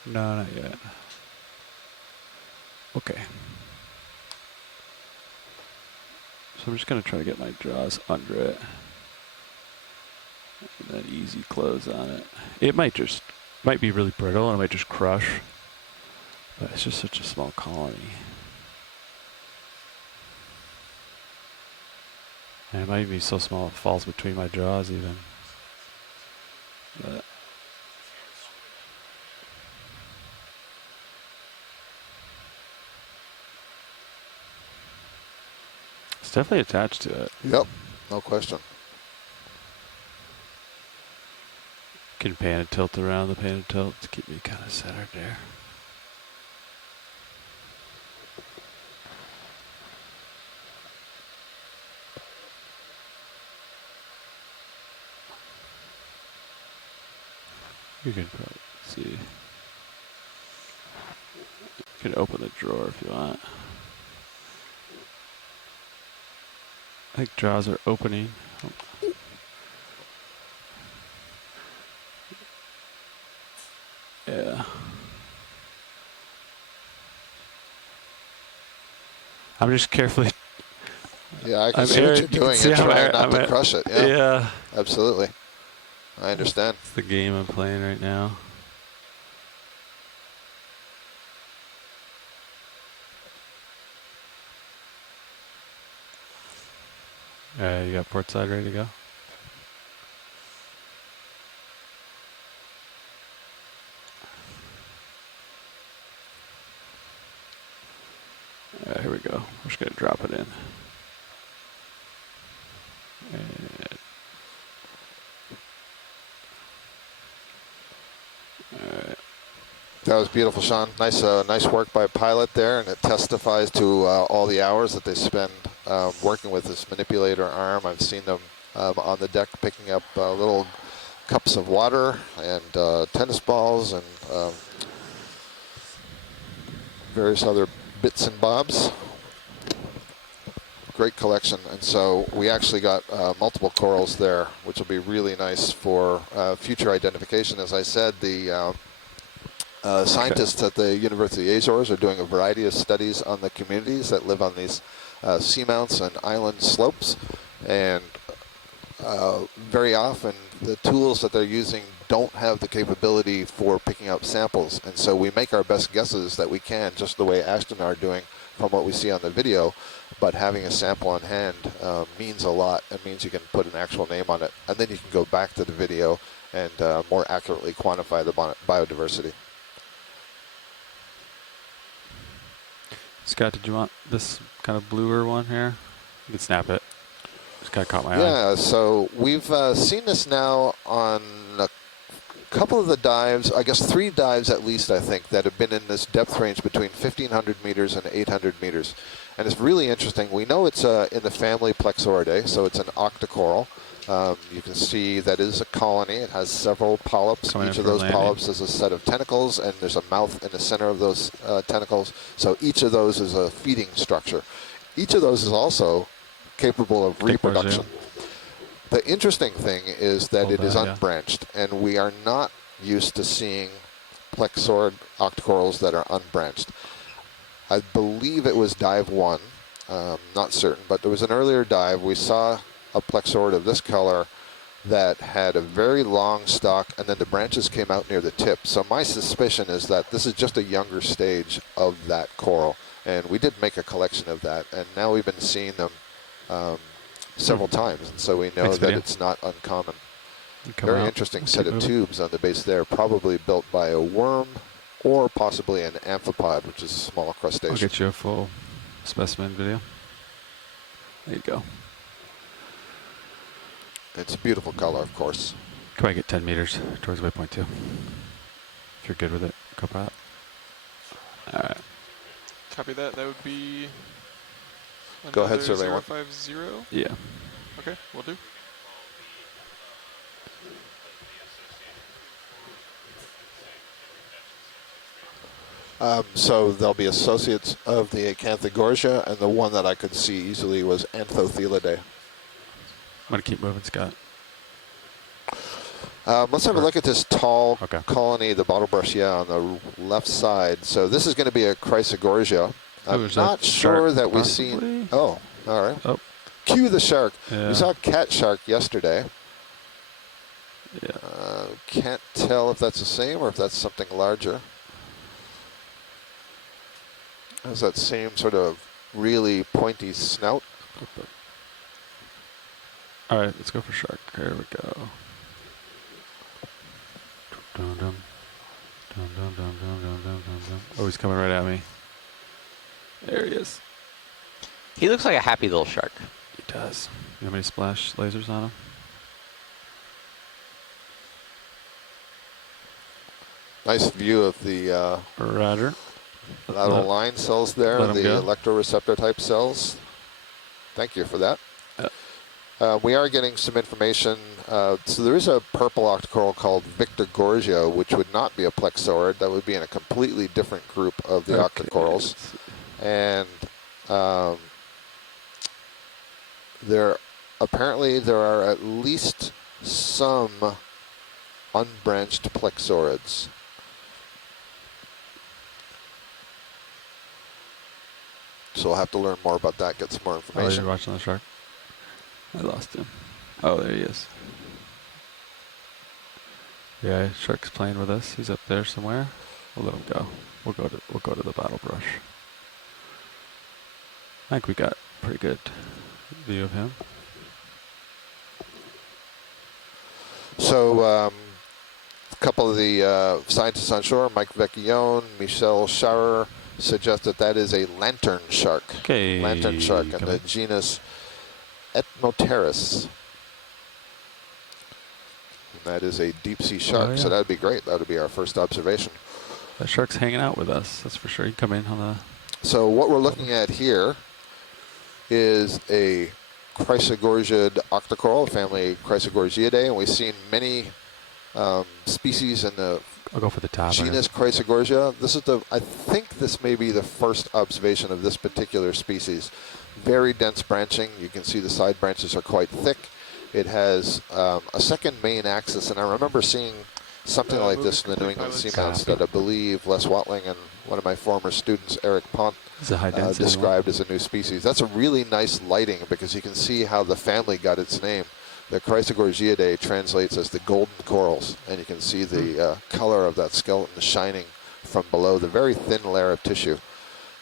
No, not yet. Okay. So I'm just going to try to get my jaws under it. And then easy close on it. It might be really brittle and it might just crush. But it's just such a small colony. And it might be so small it falls between my jaws even. But it's definitely attached to it. Yep, no question. Can pan and tilt around the pan and tilt to keep me kind of centered there. You can probably see. You can open the drawer if you want. I think jaws are opening. Yeah. I'm just carefully. Yeah, I can see what you're doing. You're trying not to crush it. Yeah. Yeah. Absolutely. I understand. It's the game I'm playing right now. You got port side ready to go? Here we go. We're just going to drop it in. And that was beautiful, Sean. Nice work by pilot there, and it testifies to all the hours that they spend working with this manipulator arm. I've seen them on the deck picking up little cups of water and tennis balls and various other bits and bobs. Great collection, and so we actually got multiple corals there, which will be really nice for future identification. As I said, the scientists at the University of Azores are doing a variety of studies on the communities that live on these seamounts and island slopes, and very often the tools that they're using don't have the capability for picking up samples, and so we make our best guesses that we can, just the way Ashton are doing from what we see on the video, but having a sample on hand means a lot. It means you can put an actual name on it, and then you can go back to the video and more accurately quantify the biodiversity. Scott, did you want this kind of bluer one here? You can snap it. Just kind of caught my eye. Yeah, so we've seen this now on a couple of the dives, I guess 3 dives at least, I think, that have been in this depth range between 1,500 meters and 800 meters. And it's really interesting. We know it's in the family Plexauridae, so it's an octocoral. You can see that is a colony. It has several polyps. Each of those polyps is a set of tentacles, and there's a mouth in the center of those tentacles. So each of those is a feeding structure. Each of those is also capable of reproduction. The interesting thing is that it is unbranched, and we are not used to seeing plexaurid octocorals that are unbranched. I believe it was dive 1, not certain, but there was an earlier dive. We saw a plexaurid of this color that had a very long stalk, and then the branches came out near the tip. So my suspicion is that this is just a younger stage of that coral, and we did make a collection of that, and now we've been seeing them several times, and so we know that it's not uncommon. Very interesting set of tubes on the base there, probably built by a worm or possibly an amphipod, which is a small crustacean. I'll get you a full specimen video. There you go. It's a beautiful color, of course. Can I get 10 meters towards waypoint 2? If you're good with it, co-pilot. All right. Copy that. That would be. Go ahead, survey 050. Yeah. Okay, we'll do. So there'll be associates of the Acanthogorgia, and the one that I could see easily was Anthothelidae. I'm going to keep moving, Scott. Let's have a look at this tall colony, the bottle brush, on the left side. So this is going to be a Chrysogorgia. I'm not sure that we've seen... Oh, all right. Oh. Cue the shark. Yeah. We saw a cat shark yesterday. Yeah. Can't tell if that's the same or if that's something larger. Has that same sort of really pointy snout. All right, let's go for shark. Here we go. Dum, dum. Dum, dum, dum, dum, dum, dum, dum. Oh, he's coming right at me. There he is. He looks like a happy little shark. He does. You have any splash lasers on him? Nice view of the Roger. lateral line cells there, the electroreceptor type cells. Thank you for that. We are getting some information. So there is a purple octocoral called Victorgorgia, which would not be a plexaurid. That would be in a completely different group of the octocorals. And apparently there are at least some unbranched plexaurids. So we'll have to learn more about that, get some more Oh, information. you're watching the shark? I lost him. Oh, there he is. Yeah, shark's playing with us. He's up there somewhere. We'll let him go. We'll go to the bottle brush. I think we got a pretty good view of him. So a couple of the scientists on shore, Mike Vecchione, Michel Schauer, suggest that that is a lantern shark. Okay. Lantern shark in the genus Etmoteris. And that is a deep sea shark, so that would be great. That would be our first observation. That shark's hanging out with us, that's for sure. He'd come in on the... So what we're looking at here is a Chrysogorgid octocoral, family Chrysogorgiidae, and we've seen many species in the I'll go for the top. genus Chrysogorgia. This is I think this may be the first observation of this particular species. Very dense branching. You can see the side branches are quite thick. It has a second main axis, and I remember seeing something like this in the New England seamounts that I believe Les Watling and one of my former students, Eric Pont, described as a new species. That's a really nice lighting because you can see how the family got its name. The Chrysogorgiidae translates as the golden corals, and you can see the color of that skeleton shining from below the very thin layer of tissue.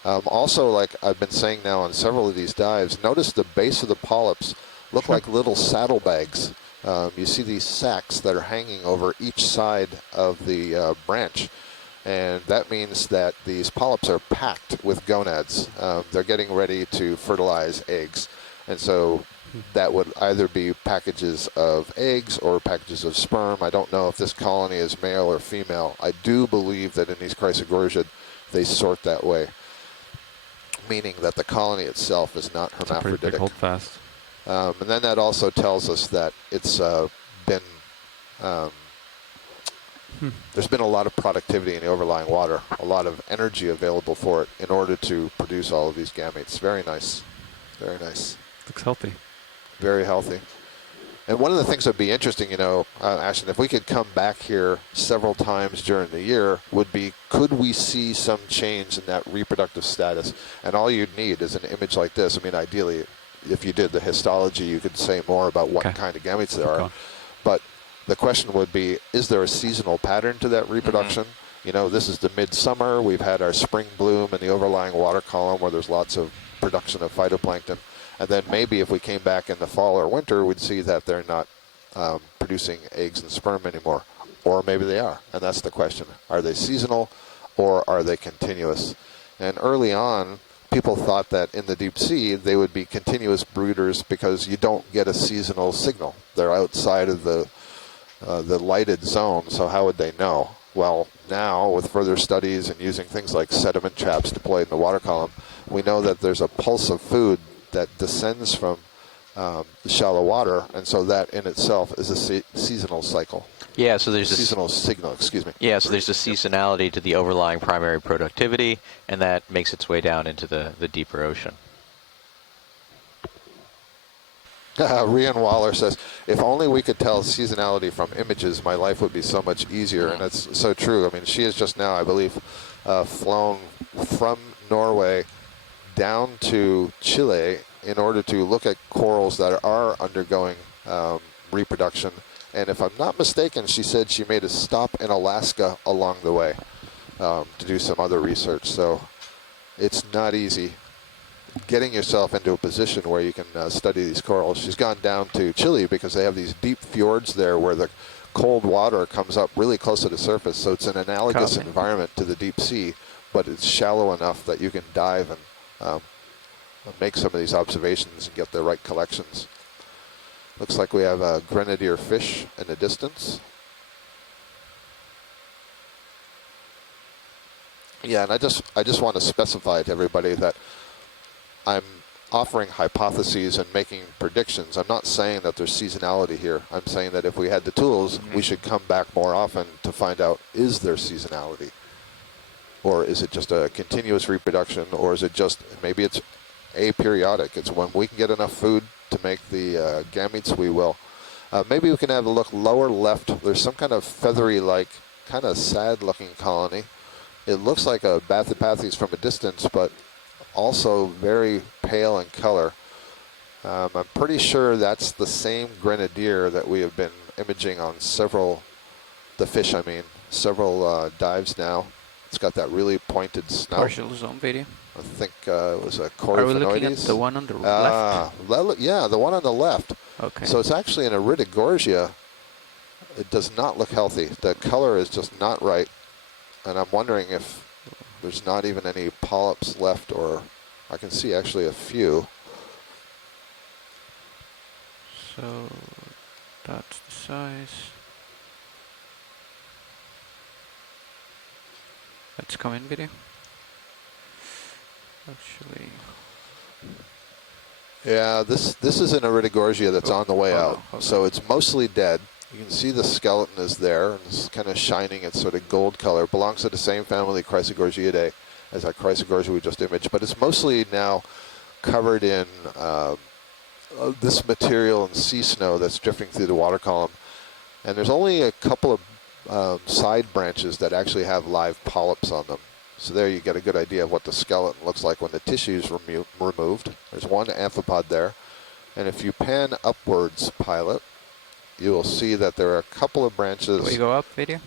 Also, like I've been saying now on several of these dives, notice the base of the polyps look like little saddlebags. You see these sacs that are hanging over each side of the branch, and that means that these polyps are packed with gonads. They're getting ready to fertilize eggs, and so that would either be packages of eggs or packages of sperm. I don't know if this colony is male or female. I do believe that in these Chrysogorgid, they sort that way, meaning that the colony itself is not hermaphroditic. Pretty big hold fast. And then that also tells us that it's been, there's been a lot of productivity in the overlying water, a lot of energy available for it in order to produce all of these gametes. Very nice. Very nice. Looks healthy. Very healthy. And one of the things that would be interesting, you know, Ashton, if we could come back here several times during the year, would be could we see some change in that reproductive status? And all you'd need is an image like this. I mean, ideally, if you did the histology, you could say more about what kind of gametes there are. But the question would be, is there a seasonal pattern to that reproduction? You know, this is the midsummer. We've had our spring bloom in the overlying water column where there's lots of production of phytoplankton. And then maybe if we came back in the fall or winter, we'd see that they're not producing eggs and sperm anymore. Or maybe they are. And that's the question. Are they seasonal or are they continuous? And early on, people thought that in the deep sea, they would be continuous brooders because you don't get a seasonal signal. They're outside of the lighted zone, so how would they know? Well, now, with further studies and using things like sediment traps deployed in the water column, we know that there's a pulse of food that descends from the shallow water, and so that in itself is a seasonal cycle. Yeah, so there's a seasonal signal, excuse me. Yeah, so there's a seasonality to the overlying primary productivity, and that makes its way down into the deeper ocean. Rian Waller says, if only we could tell seasonality from images, my life would be so much easier. And that's so true. I mean, she has just now, I believe, flown from Norway down to Chile in order to look at corals that are undergoing reproduction. And if I'm not mistaken, she said she made a stop in Alaska along the way to do some other research. So it's not easy getting yourself into a position where you can study these corals. She's gone down to Chile because they have these deep fjords there where the cold water comes up really close to the surface. So it's an analogous environment to the deep sea, but it's shallow enough that you can dive and make some of these observations and get the right collections. Looks like we have a grenadier fish in the distance. Yeah, and I just want to specify to everybody that I'm offering hypotheses and making predictions. I'm not saying that there's seasonality here. I'm saying that if we had the tools, we should come back more often to find out, is there seasonality? Or is it just a continuous reproduction? Or is it just, maybe it's aperiodic. It's when we can get enough food to make the gametes, we will. Maybe we can have a look lower left. There's some kind of feathery-like, kind of sad-looking colony. It looks like a Bathypathes from a distance, but also very pale in color. I'm pretty sure that's the same grenadier that we have been imaging on several, the fish I mean, several dives now. It's got that really pointed snout. Partial zoom video. I think it was a Coryphaenoides. Are we looking at the one on the left? Yeah, the one on the left. Okay. So it's actually an Iridogorgia. It does not look healthy. The color is just not right. And I'm wondering if there's not even any polyps left, or I can see actually a few. So that's the size. Let's come in video. Actually. Yeah, this is an Iridogorgia that's on the way out. Okay. So it's mostly dead. You can see the skeleton is there, and it's kind of shining. It's sort of gold color. It belongs to the same family, Chrysogorgiidae, as that Chrysogorgia we just imaged. But it's mostly now covered in this material and sea snow that's drifting through the water column. And there's only a couple of side branches that actually have live polyps on them. So there you get a good idea of what the skeleton looks like when the tissue is removed. There's one amphipod there. And if you pan upwards, pilot, you will see that there are a couple of branches We go up video.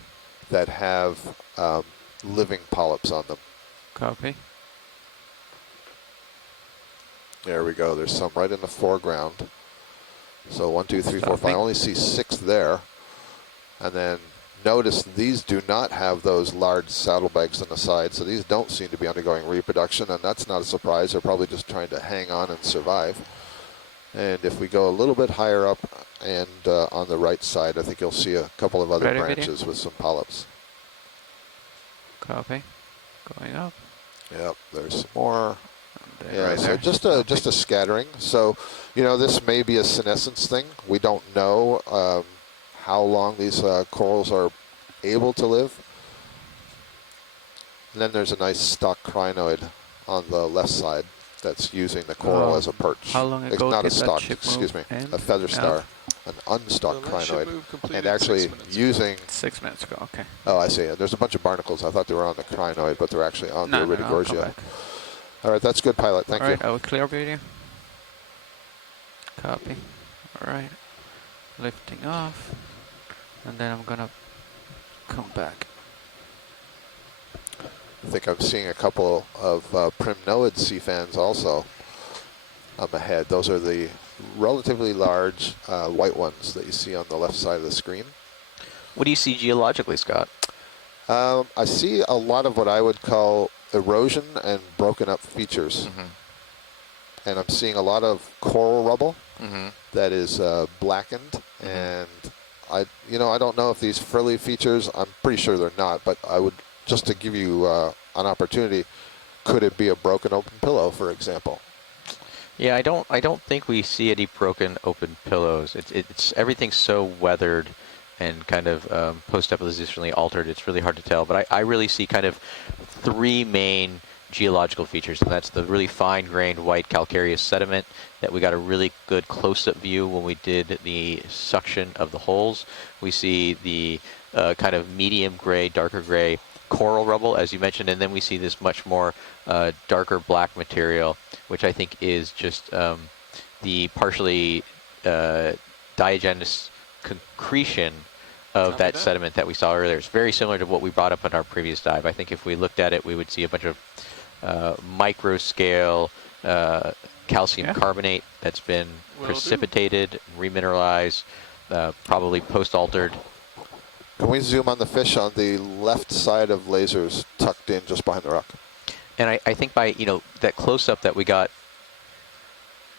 that have living polyps on them. Copy. There we go. There's some right in the foreground. So 1, 2, 3, 4, 5. I only see 6 there. And then notice these do not have those large saddlebags on the side, so these don't seem to be undergoing reproduction, and that's not a surprise. They're probably just trying to hang on and survive. And if we go a little bit higher up and on the right side, I think you'll see a couple of other branches with some polyps. Copy. Going up. Yep, there's some more. Yeah, right so there. just a scattering. So, you know, this may be a senescence thing. We don't know how long these corals are able to live. And then there's a nice stock crinoid on the left side that's using the coral as a perch. How long ago It's not a did that stock, ship excuse me, move in? a feather star, an unstocked crinoid, and actually using. 6 minutes ago. Okay. Oh, I see. There's a bunch of barnacles. I thought they were on the crinoid, but they're actually on the I'll come Iridogorgia. back. All right, that's good, pilot. Thank you. All right, I will clear video. Copy. All right. Lifting off. And then I'm gonna come back. I think I'm seeing a couple of primnoid sea fans also up ahead. Those are the relatively large white ones that you see on the left side of the screen. What do you see geologically, Scott? I see a lot of what I would call erosion and broken up features. And I'm seeing a lot of coral rubble that is blackened, and I don't know if these frilly features, I'm pretty sure they're not, but I would, just to give you an opportunity, could it be a broken open pillow, for example? Yeah, I don't think we see any broken open pillows. It's everything's so weathered and kind of post-depositionally altered. It's really hard to tell, but I really see kind of 3 main geological features, and that's the really fine-grained white calcareous sediment that we got a really good close-up view when we did the suction of the holes. We see the kind of medium gray, darker gray coral rubble, as you mentioned, and then we see this much more darker black material, which I think is just the partially diagenous concretion of that sediment that we saw earlier. It's very similar to what we brought up in our previous dive. I think if we looked at it, we would see a bunch of micro-scale calcium carbonate that's been precipitated, remineralized, probably post-altered. Can we zoom on the fish on the left side of lasers tucked in just behind the rock? And I think by, that close-up that we got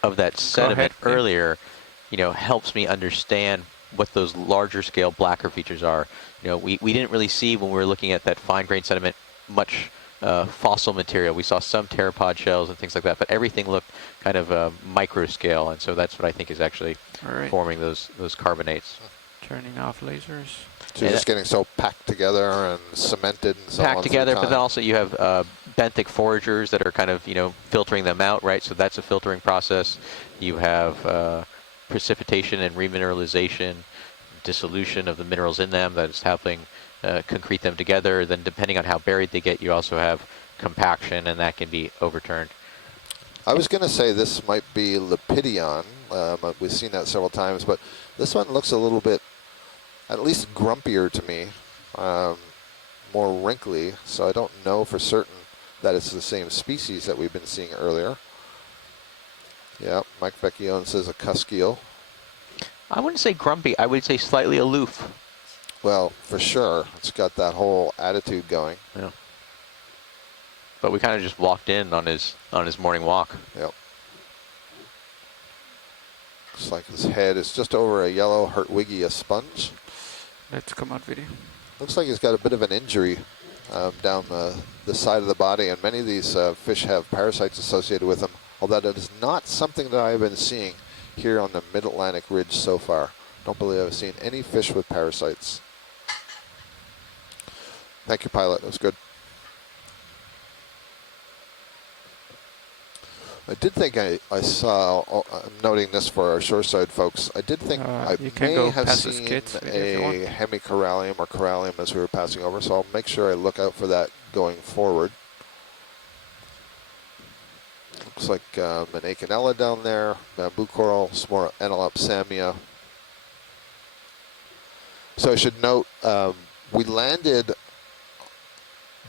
of that sediment earlier, helps me understand what those larger scale blacker features are. We didn't really see when we were looking at that fine-grained sediment much fossil material. We saw some pteropod shells and things like that, but everything looked kind of micro scale, and so that's what I think is actually forming those carbonates. Turning off lasers. So you're just getting so packed together and cemented and so on. Packed together, but then also you have benthic foragers that are kind of, filtering them out, right? So that's a filtering process. You have precipitation and remineralization, dissolution of the minerals in them that is helping concrete them together. Then depending on how buried they get, you also have compaction, and that can be overturned. I was going to say this might be Lepidion. We've seen that several times, but this one looks a little bit, at least grumpier to me, more wrinkly, so I don't know for certain that it's the same species that we've been seeing earlier. Yeah, Mike Vecchione says a cuskeel. I wouldn't say grumpy. I would say slightly aloof. Well, for sure. It's got that whole attitude going. Yeah. But we kind of just walked in on his morning walk. Yep. Looks like his head is just over a yellow Hertwiggia sponge. Let's come out video. Looks like he's got a bit of an injury down the side of the body, and many of these fish have parasites associated with them, although that is not something that I've been seeing here on the Mid-Atlantic Ridge so far. Don't believe I've seen any fish with parasites. Thank you, pilot. That was good. I did think I saw, I'm noting this for our shoreside folks, I did think I may have seen a hemicorallium or corallium as we were passing over, so I'll make sure I look out for that going forward. Looks like an Acanella down there, bamboo coral, some more Enelopsamia. So I should note, we landed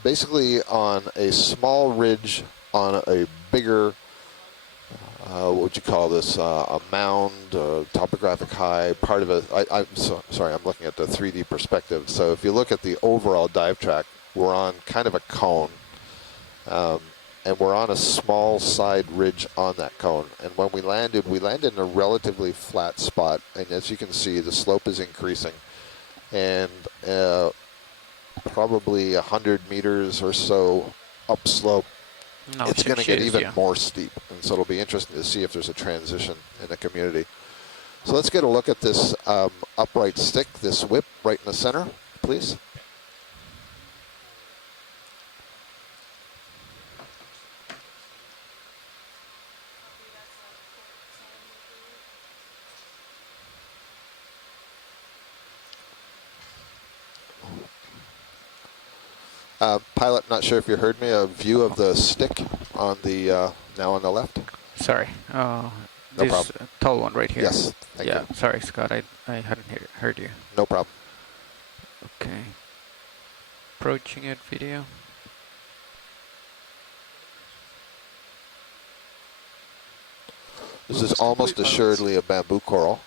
basically on a small ridge on a bigger, what would you call this, a mound, topographic high, part of it. Sorry, I'm looking at the 3D perspective. So if you look at the overall dive track, we're on kind of a cone. And we're on a small side ridge on that cone. And when we landed in a relatively flat spot. And as you can see, the slope is increasing. And probably 100 meters or so upslope, it's going to get even more steep. And so it'll be interesting to see if there's a transition in the community. So let's get a look at this upright stick, this whip right in the center, please. Pilot, not sure if you heard me, a view of the stick on the, now on the left. Sorry. No this problem. Tall one right here. Yes, thank you. Sorry, Scott, I hadn't heard you. No problem. Okay. Approaching it video. This is almost assuredly a bamboo coral,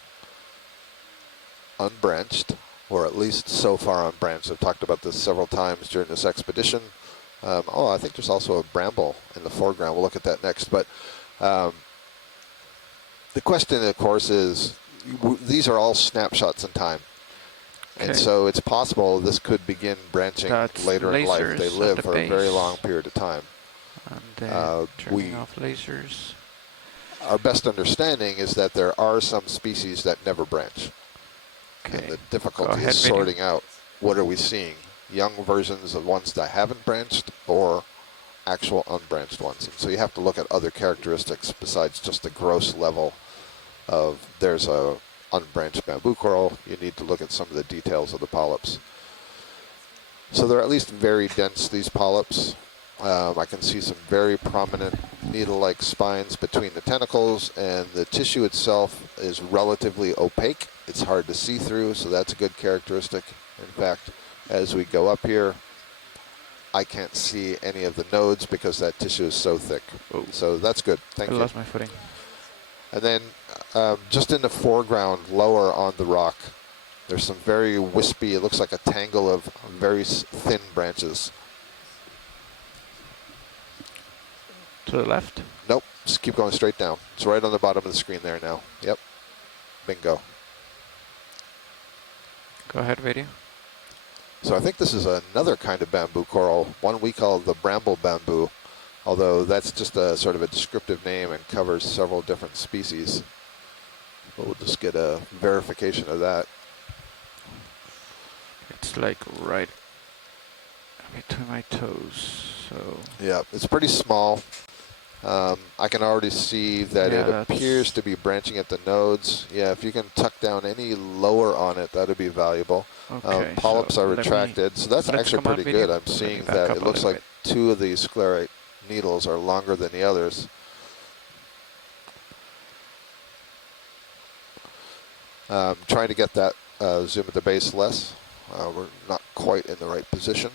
unbranched, or at least so far unbranched. I've talked about this several times during this expedition. I think there's also a bramble in the foreground. We'll look at that next. But the question, of course, is these are all snapshots in time. Okay. And so it's possible this could begin branching later in life. They live for a very long period of time. And turning off lasers. Our best understanding is that there are some species that never branch. Okay. And the difficulty is sorting out what are we seeing, young versions of ones that haven't branched or actual unbranched ones. And so you have to look at other characteristics besides just the gross level of there's a unbranched bamboo coral. You need to look at some of the details of the polyps. So they're at least very dense, these polyps. I can see some very prominent needle-like spines between the tentacles, and the tissue itself is relatively opaque. It's hard to see through, so that's a good characteristic. In fact, as we go up here, I can't see any of the nodes because that tissue is so thick. Oh. So that's good. Thank you. I lost my footing. And then just in the foreground, lower on the rock, there's some very wispy, it looks like a tangle of very thin branches. To the left? Nope, just keep going straight down. It's right on the bottom of the screen there now. Yep, bingo. Go ahead, video. So I think this is another kind of bamboo coral, one we call the bramble bamboo, although that's just a sort of a descriptive name and covers several different species. But we'll just get a verification of that. It's like right between my toes. So yeah, it's pretty small. I can already see that it appears to be branching at the nodes. Yeah, if you can tuck down any lower on it, that would be valuable. okay, Polyps are retracted, so that's actually pretty good. I'm Let seeing me back that up it a looks little like 2 of these sclerite needles are longer than the others. Trying to get that zoom at the base less. We're not quite in the right position.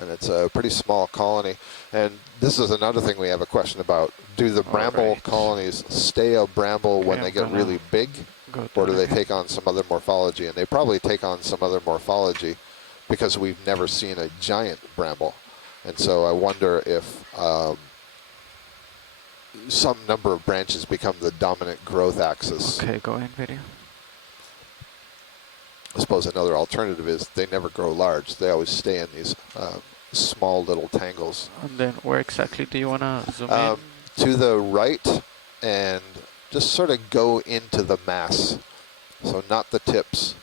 And it's a pretty small colony. And this is another thing we have a question about. Do the bramble colonies stay a bramble when they get really big? Or do they take on some other morphology? And they probably take on some other morphology because we've never seen a giant bramble. And so I wonder if some number of branches become the dominant growth axis. Okay, go in video. I suppose another alternative is they never grow large. They always stay in these small little tangles. And then where exactly do you want to zoom in? To the right, and just sort of go into the mass. So not the tips.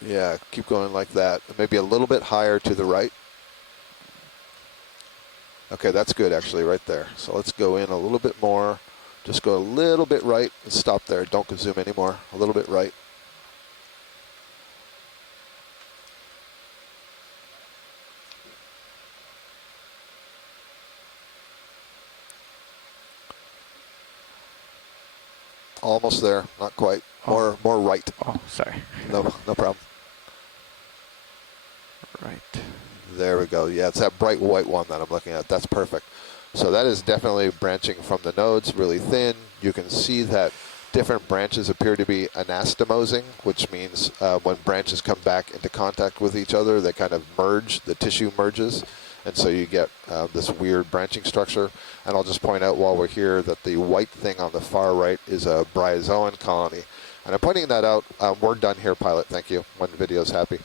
Yeah, keep going like that. Maybe a little bit higher to the right. Okay, that's good actually right there. So let's go in a little bit more. Just go a little bit right and stop there. Don't zoom anymore. A little bit right. Almost there, not quite. More right. Oh, sorry. No problem. Right. There we go. Yeah, it's that bright white one that I'm looking at. That's perfect. So that is definitely branching from the nodes, really thin. You can see that different branches appear to be anastomosing, which means when branches come back into contact with each other, they kind of merge, the tissue merges, and so you get this weird branching structure. And I'll just point out while we're here that the white thing on the far right is a bryozoan colony. And I'm pointing that out. We're done here, pilot. Thank you. One video's happy.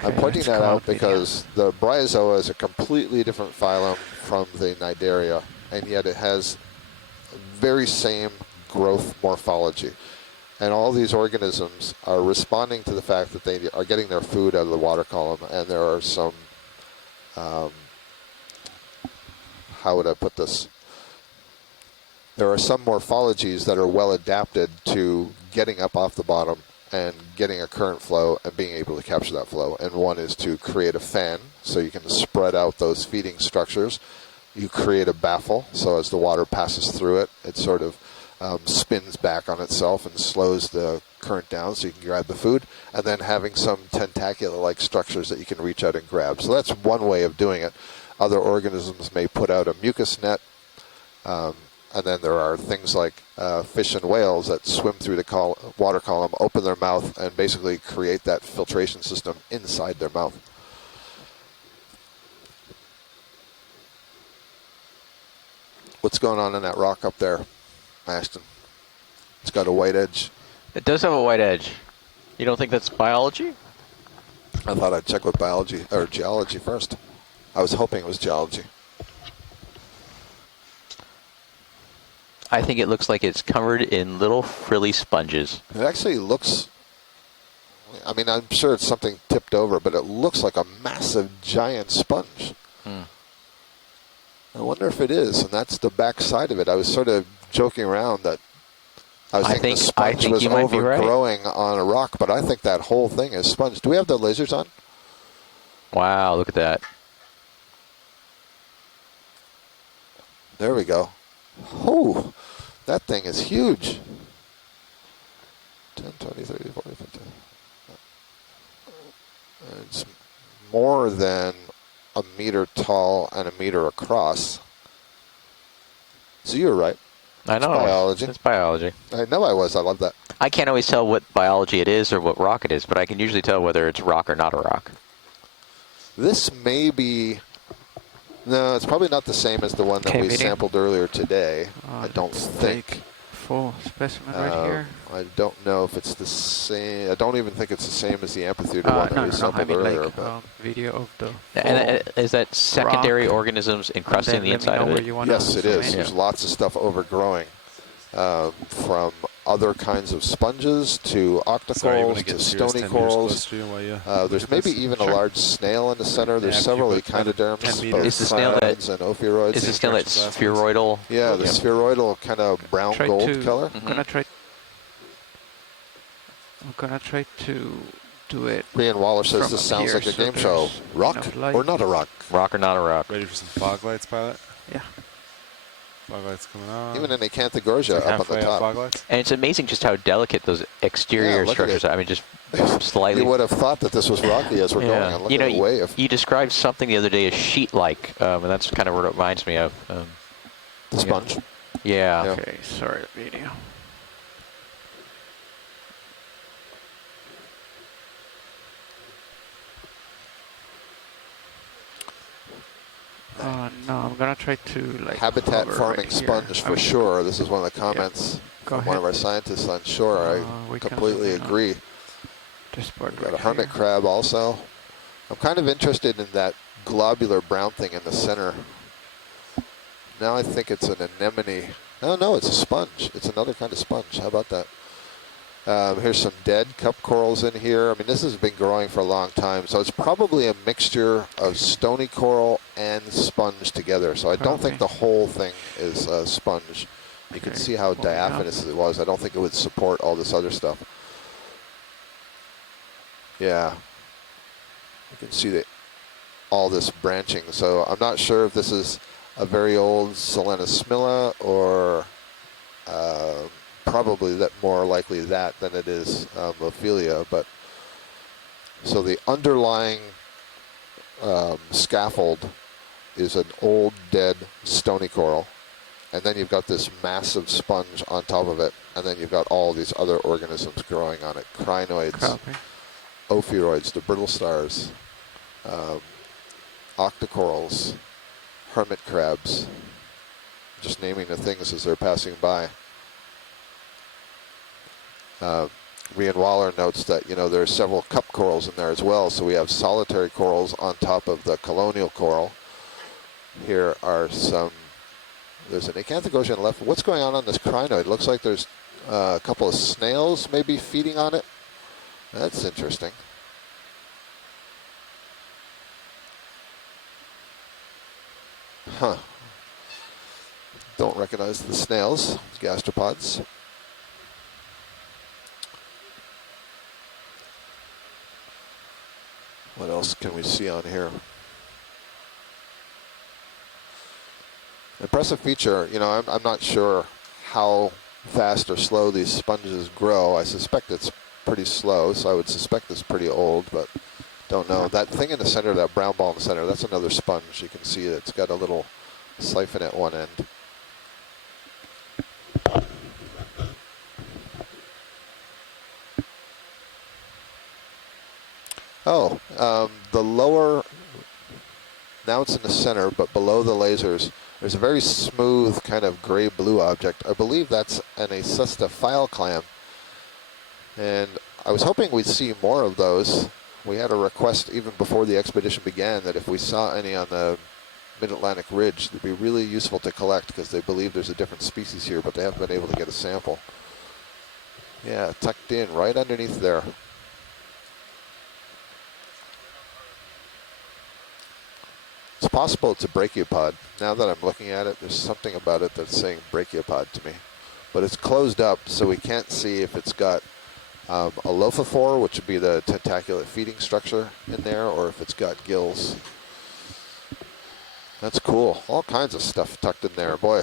I'm pointing that out because the bryozoa is a completely different phylum from the Cnidaria, and yet it has very same growth morphology. And all these organisms are responding to the fact that they are getting their food out of the water column, and there are some, how would I put this? There are some morphologies that are well adapted to getting up off the bottom and getting a current flow and being able to capture that flow. And one is to create a fan, so you can spread out those feeding structures. You create a baffle, so as the water passes through it, it sort of spins back on itself and slows the current down so you can grab the food. And then having some tentacular-like structures that you can reach out and grab. So that's one way of doing it. Other organisms may put out a mucus net. And then there are things like fish and whales that swim through the water column, open their mouth, and basically create that filtration system inside their mouth. What's going on in that rock up there, Ashton? It's got a white edge. It does have a white edge. You don't think that's biology? I thought I'd check with biology or geology first. I was hoping it was geology. I think it looks like it's covered in little frilly sponges. It actually looks, I mean, I'm sure it's something tipped over, but it looks like a massive, giant sponge. I wonder if it is, and that's the back side of it. I was sort of joking around that I was thinking the sponge was overgrowing on a rock, but I think that whole thing is sponge. Do we have the lasers on? Wow, look at that. There we go. Oh, that thing is huge. 10, 20, 30, 40, 50. It's more than a meter tall and a meter across. So you're right. I know. It's biology. It's biology. I know I was. I love that. I can't always tell what biology it is or what rock it is, but I can usually tell whether it's rock or not a rock. This may be... No, it's probably not the same as the one that we sampled earlier today. I don't think. Full specimen right here. I don't know if it's the same. I don't even think it's the same as the amphitheater one that we sampled earlier. Like, video of the. And is that secondary organisms encrusting the inside of it? Yes, it is. There's lots of stuff overgrowing from other kinds of sponges to octocorals to stony corals. There's maybe even a large snail in the center. There's several echinoderms, both cyanoids and ophiuroids. Is the snail that spheroidal? Yeah, the spheroidal kind of brown gold color. I'm gonna try to do it. Brian Waller says this sounds like a game show. Rock or not a rock? Rock or not a rock? Ready for some fog lights, pilot? Yeah. Fog lights coming on. Even an Acanthogorgia up on the top. Fog lights. And it's amazing just how delicate those exterior structures are. I mean, just slightly. You would have thought that this was rocky as we're going. And look at the wave. You described something the other day as sheet-like, and that's kind of what it reminds me of. The sponge? Yeah. Okay, sorry, video. No, I'm gonna try to like habitat farming sponge for sure. This is one of the comments from one of our scientists on shore. I completely agree. We've got a hermit crab also. I'm kind of interested in that globular brown thing in the center. Now I think it's an anemone. Oh no, it's a sponge. It's another kind of sponge. How about that? Here's some dead cup corals in here. I mean, this has been growing for a long time, so it's probably a mixture of stony coral and sponge together. So I don't think the whole thing is a sponge. You can see how diaphanous it was. I don't think it would support all this other stuff. Yeah. You can see that all this branching. So I'm not sure if this is a very old Selenosmilla or probably that more likely that than it is Ophelia. But so the underlying scaffold is an old dead stony coral, and then you've got this massive sponge on top of it, and then you've got all these other organisms growing on it: crinoids, ophiuroids, the brittle stars, octocorals, hermit crabs. Just naming the things as they're passing by. Rian Waller notes that, you know, there are several cup corals in there as well. So we have solitary corals on top of the colonial coral. Here are some, there's an Acanthogorgia on the left. What's going on this crinoid? It looks like there's a couple of snails maybe feeding on it. That's interesting. Huh. Don't recognize the snails, gastropods. What else can we see on here? Impressive feature. You know, I'm not sure how fast or slow these sponges grow. I suspect it's pretty slow, so I would suspect it's pretty old, but don't know. That thing in the center, that brown ball in the center, that's another sponge. You can see it's got a little siphon at one end. Oh, the lower, now it's in the center, but below the lasers, there's a very smooth kind of gray-blue object. I believe that's an Acestophyll clam. And I was hoping we'd see more of those. We had a request even before the expedition began that if we saw any on the Mid-Atlantic Ridge, it'd be really useful to collect because they believe there's a different species here, but they haven't been able to get a sample. Yeah, tucked in right underneath there. It's possible it's a brachiopod. Now that I'm looking at it, there's something about it that's saying brachiopod to me. But it's closed up, so we can't see if it's got a lophophore, which would be the tentaculate feeding structure in there, or if it's got gills. That's cool. All kinds of stuff tucked in there. Boy,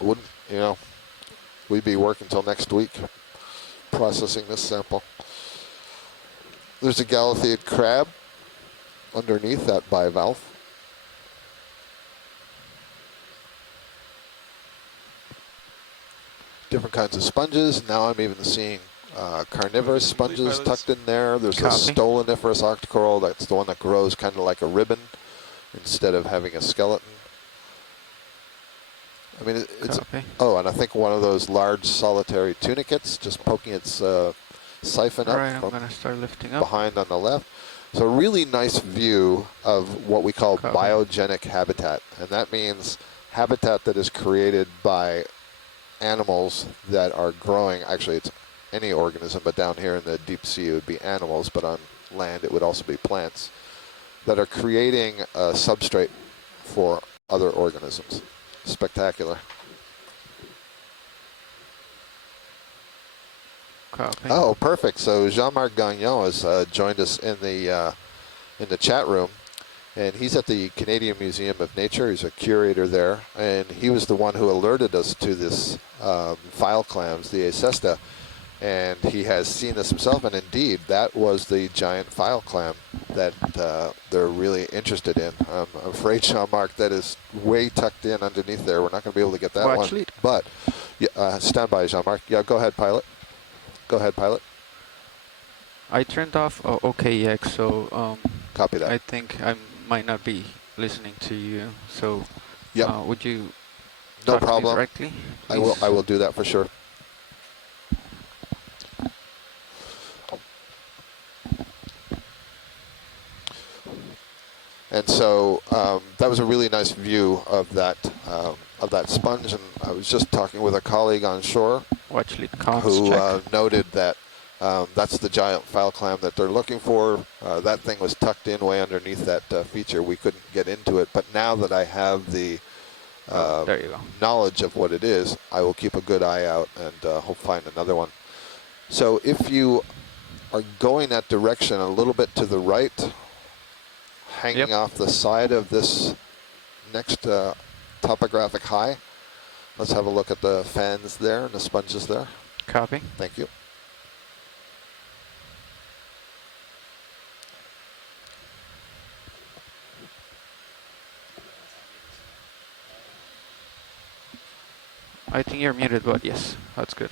wouldn't, you know, we'd be working till next week processing this sample. There's a Galatheid crab underneath that bivalve. Different kinds of sponges. Now I'm even seeing carnivorous sponges tucked in there. There's a stoloniferous octocoral. That's the one that grows kind of like a ribbon instead of having a skeleton. I mean, it's oh, and I think one of those large solitary tunicates just poking its siphon up from I'm gonna start lifting up behind on the left. So a really nice view of what we call biogenic habitat, and that means habitat that is created by animals that are growing. Actually, it's any organism, but down here in the deep sea it would be animals, but on land it would also be plants that are creating a substrate for other organisms. Spectacular. Copy. Oh, perfect. So Jean-Marc Guyot has joined us in the chat room, and he's at the Canadian Museum of Nature. He's a curator there, and he was the one who alerted us to this file clams, the acesta, and he has seen this himself, and indeed, that was the giant file clam that they're really interested in. I'm afraid, Jean-Marc, that is way tucked in underneath there. We're not going to be able to get that Watch one. lead. But stand by, Jean-Marc. Yeah, go ahead, pilot. Go ahead, pilot. I turned off OKEX, so Copy that. I think I might not be listening to you. So Yep. would you No talk to me problem. directly? I will do that for sure. And so that was a really nice view of that sponge. And I was just talking with a colleague on shore Watch lead comms who check. noted that that's the giant file clam that they're looking for. That thing was tucked in way underneath that feature. We couldn't get into it. But now that I have the there you go. knowledge of what it is, I will keep a good eye out and hope find another one. So if you are going that direction a little bit to the right, hanging off the side of this next topographic high, let's have a look at the fans there and the sponges there. Copy. Thank you. I think you're muted, but yes, that's good.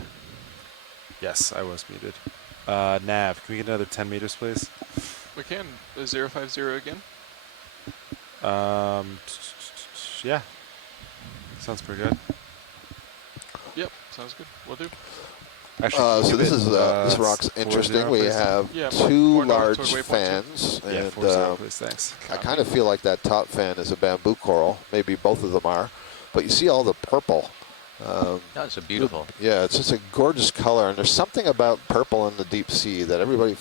Yes, I was muted. Nav, can we get another 10 meters, please? We can. 050 again. Yeah. Sounds pretty good. Yep, sounds good. We'll do. Actually, So this is this 40 rock's interesting. We please. have Yeah, two more north large toward waypoint fans, Yeah, and 40, please, thanks. I kind of feel like that top fan is a bamboo coral. Maybe both of them are, but you see all the purple. That's a beautiful. Yeah, it's just a gorgeous color, and there's something about purple in the deep sea that everybody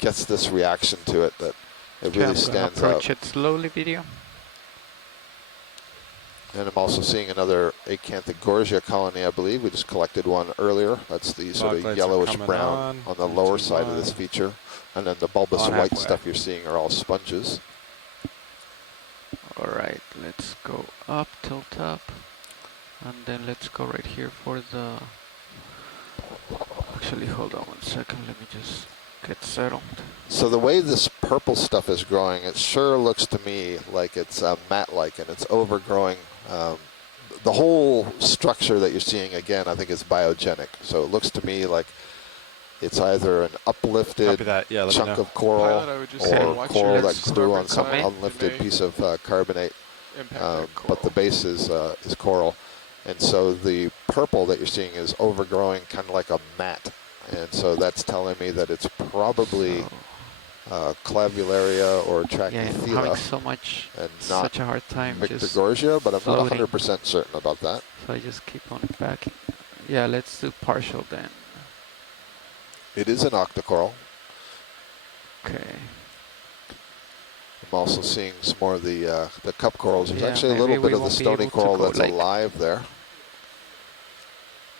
gets this reaction to it that it Okay, really I'm gonna stands approach out. it slowly, video. And I'm also seeing another Acanthogorgia colony, I believe. We just collected one earlier. That's the sort Fog of lights are yellowish coming brown on the 3, lower 2, side of 1. this feature. And then the bulbous On white halfway. stuff you're seeing are all sponges. All right, let's go up, tilt up, and then let's go right here for the. Actually, hold on 1 second. Let me just get settled. So the way this purple stuff is growing, it sure looks to me like it's mat-like, and it's overgrowing. The whole structure that you're seeing, again, I think is biogenic. So it looks to me like it's either an uplifted Copy that. Yeah, let me chunk know. of coral Pilot, I would just say or watch coral your that grew on some starboard side. unlifted It may piece of carbonate, impact that but the coral. base is coral. And so the purple that you're seeing is overgrowing kind of like a mat. And so that's telling me that it's probably Clavularia or Yeah, I'm having Trachythela so much, and not such a hard time just. Pictogorgia, but I'm not floating. 100% certain about that. So I just keep on backing. Yeah, let's do partial then. It is an octocoral. Okay. I'm also seeing some more of the cup corals. There's Yeah, actually a maybe little we bit of the won't be stony able to coral go that's like- alive there.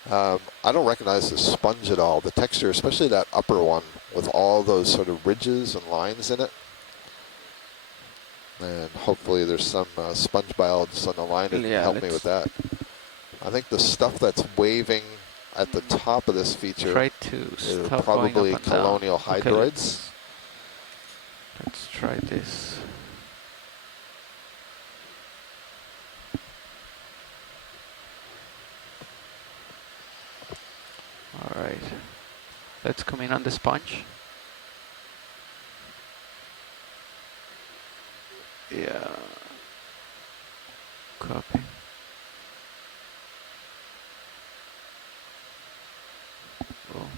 I don't recognize the sponge at all. The texture, especially that upper one, with all those sort of ridges and lines in it. And hopefully there's some sponge biologists on the line who can Yeah, help me with that. I think the stuff that's waving at the top of this feature Try to is stop probably going up and down. colonial Okay, hydroids. let's try this. All right. Let's come in on the sponge. Yeah. Copy. Boom.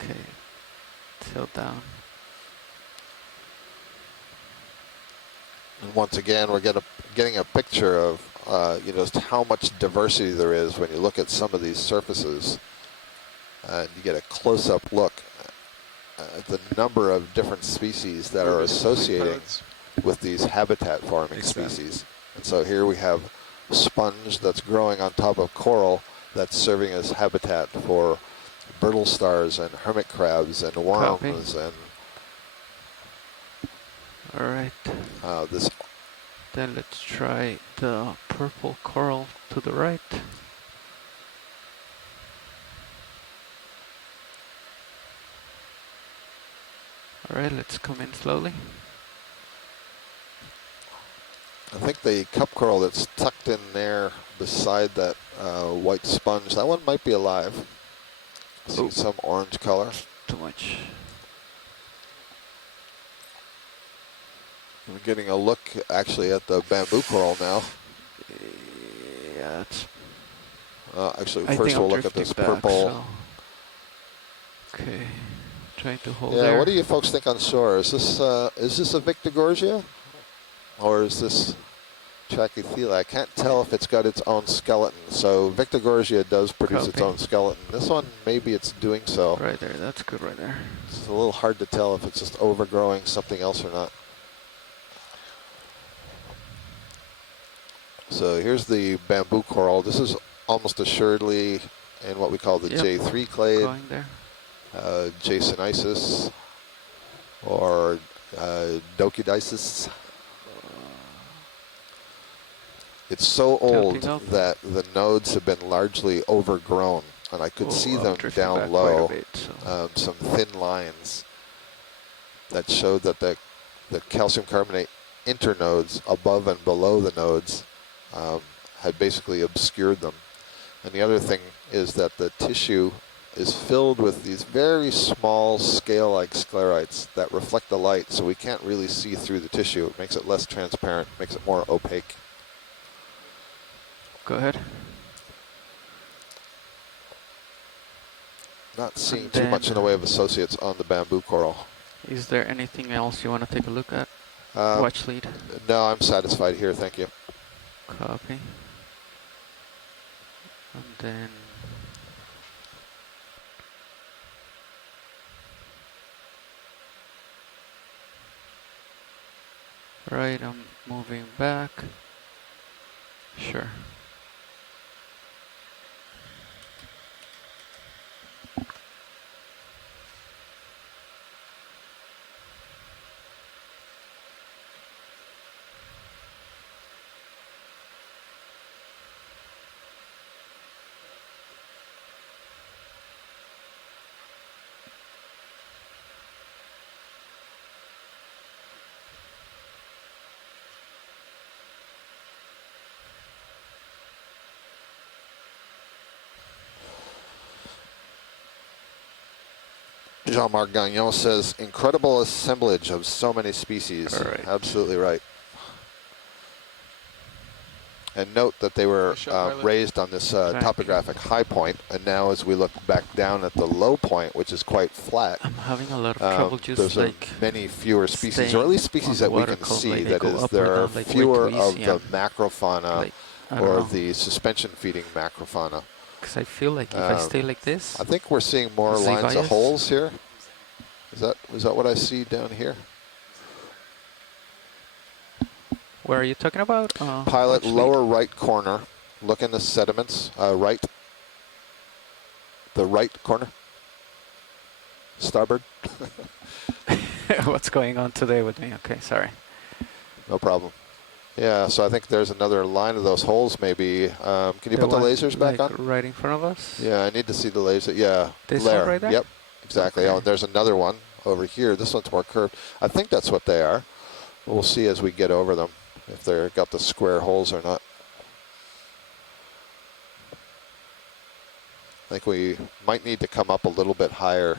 Okay. Tilt down. And once again, we're getting a picture of just how much diversity there is when you look at some of these surfaces. And you get a close-up look at the number of different species that are associating with these habitat-forming species. And so here we have sponge that's growing on top of coral that's serving as habitat for brittle stars and hermit crabs and worms. And all right. This. Then let's try the purple coral to the right. All right, let's come in slowly. I think the cup coral that's tucked in there beside that white sponge, that one might be alive. See some orange color. Too much. I'm getting a look actually at the bamboo coral now. Yeah, it's. Actually, first we'll look at this purple. So. Okay, trying to hold. Yeah, there. what do you folks think on shore? Is this a Victigorgia, or is this Trachythela? I can't tell if it's got its own skeleton. So Victigorgia does produce its own skeleton. This one, maybe it's doing so. Right there, that's good right there. It's a little hard to tell if it's just overgrowing something else or not. So here's the bamboo coral. This is almost assuredly in what we call the J3 clade, Senescence, or Dokidisis. It's so old that the nodes have been largely overgrown, and I could see them down low, some thin lines that showed that the calcium carbonate internodes above and below the nodes had basically obscured them. And the other thing is that the tissue is filled with these very small scale-like sclerites that reflect the light, so we can't really see through the tissue. It makes it less transparent, makes it more opaque. Go ahead. Not seeing too much in the way of associates on the bamboo coral. Is there anything else you want to take a look at? Watch lead. No, I'm satisfied here, thank you. Copy. And then right, I'm moving back. Sure. Jean-Marc Gagnon says, incredible assemblage of so many species. Right. Absolutely right. And note that they were raised on this topographic high point, and now as we look back down at the low point, which is quite flat, I'm having a lot of trouble just there's many fewer species, or at least species that we can see. That is, there are fewer of the macrofauna or the suspension-feeding macrofauna. Because I feel like if I stay like this, I think we're seeing more lines of holes here. Is that what I see down here? Where are you talking about? Pilot lower right corner. Look in the sediments. Right. The right corner. Starboard. What's going on today with me? Okay, sorry. No problem. Yeah, so I think there's another line of those holes maybe. Can you put the lasers back on? Right in front of us? Yeah, I need to see the laser. Yeah, this one right there? Yep, exactly. Okay. Oh, and there's another one over here. This one's more curved. I think that's what they are. We'll see as we get over them if they've got the square holes or not. I think we might need to come up a little bit higher.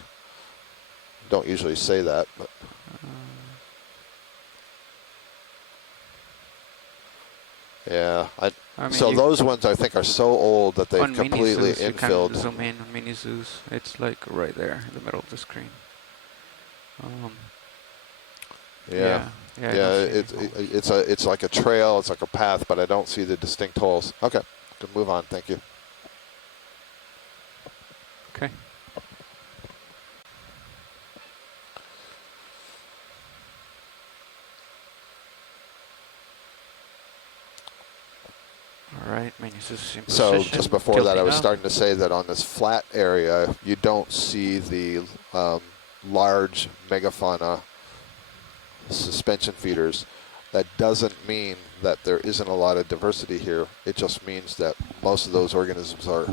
Don't usually say that, but. Yeah, I mean, so those ones I think are so old that they've completely infilled. You can zoom in on mini zoos. It's like right there in the middle of the screen. Yeah. Yeah. It's like a trail. It's like a path, but I don't see the distinct holes. Okay, can move on. Thank you. Okay. All right, Meniscus in So position, just before that, I was tilting up. starting to say that on this flat area, you don't see the large megafauna suspension feeders. That doesn't mean that there isn't a lot of diversity here. It just means that most of those organisms are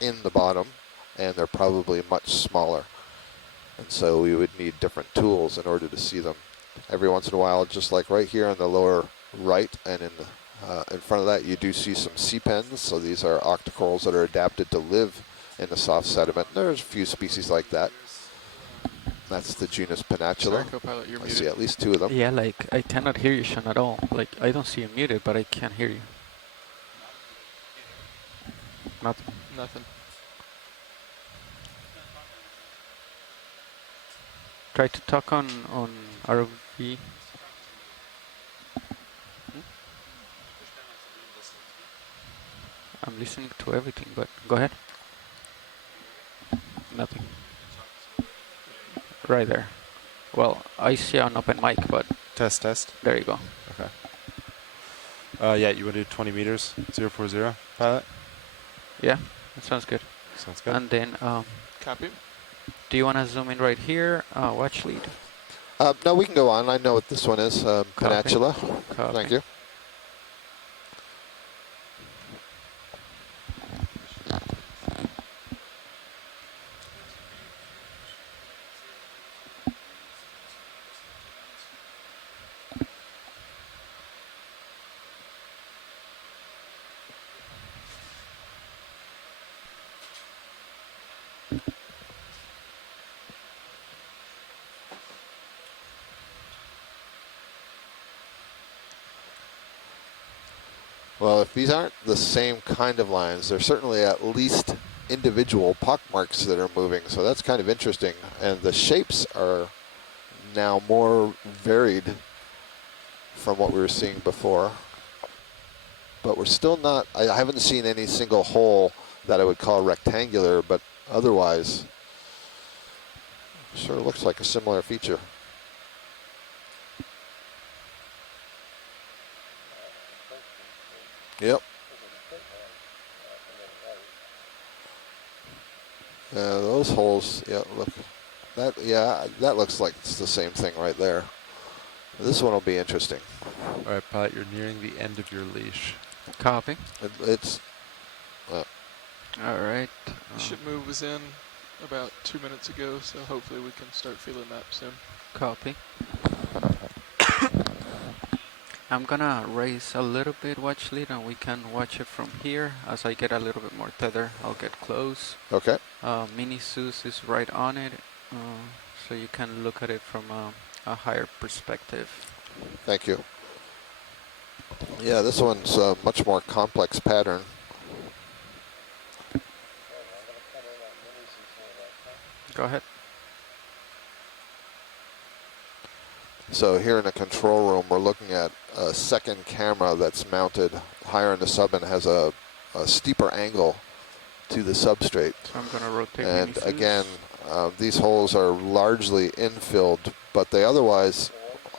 in the bottom, and they're probably much smaller. And so we would need different tools in order to see them. Every once in a while, just like right here on the lower right and in front of that, you do see some sea pens. So these are octocorals that are adapted to live in the soft sediment. There's a few species like that. That's the genus Penatula. Sorry, co-pilot, you're I muted. see at least 2 of them. Yeah, like I cannot hear you, Sean, at all. Like I don't see you muted, but I can't hear you. Nothing. Nothing. Try to talk on ROV. I'm listening to everything, but go ahead. Nothing. Right there. Well, I see an open mic, but Test. there you go. Okay. Yeah, you want to do 20 meters, 040, pilot? Yeah, that sounds good. Sounds good. And then, Copy. do you want to zoom in right here? Watch lead. No, we can go on. I know what this one is. Penatula. Copy. Thank you. Well, if these aren't the same kind of lines, they're certainly at least individual pockmarks that are moving, so that's kind of interesting. And the shapes are now more varied from what we were seeing before. But we're still not, I haven't seen any single hole that I would call rectangular, but otherwise, sure looks like a similar feature. Yep. Yeah, those holes, yeah, look. That looks like it's the same thing right there. This one will be interesting. All right, pilot, you're nearing the end of your leash. Copy. It's All right. The ship move was in about 2 minutes ago, so hopefully we can start feeling that soon. Copy. I'm gonna raise a little bit watch lead and we can watch it from here. As I get a little bit more tether, I'll get close. okay. Mini Zeus is right on it, so you can look at it from a higher perspective. Thank you. Yeah, this one's a much more complex pattern. Go ahead. So here in the control room, we're looking at a second camera that's mounted higher in the sub and has a steeper angle to the substrate. So I'm gonna rotate. And Mini Zeus. again, these holes are largely infilled, but they otherwise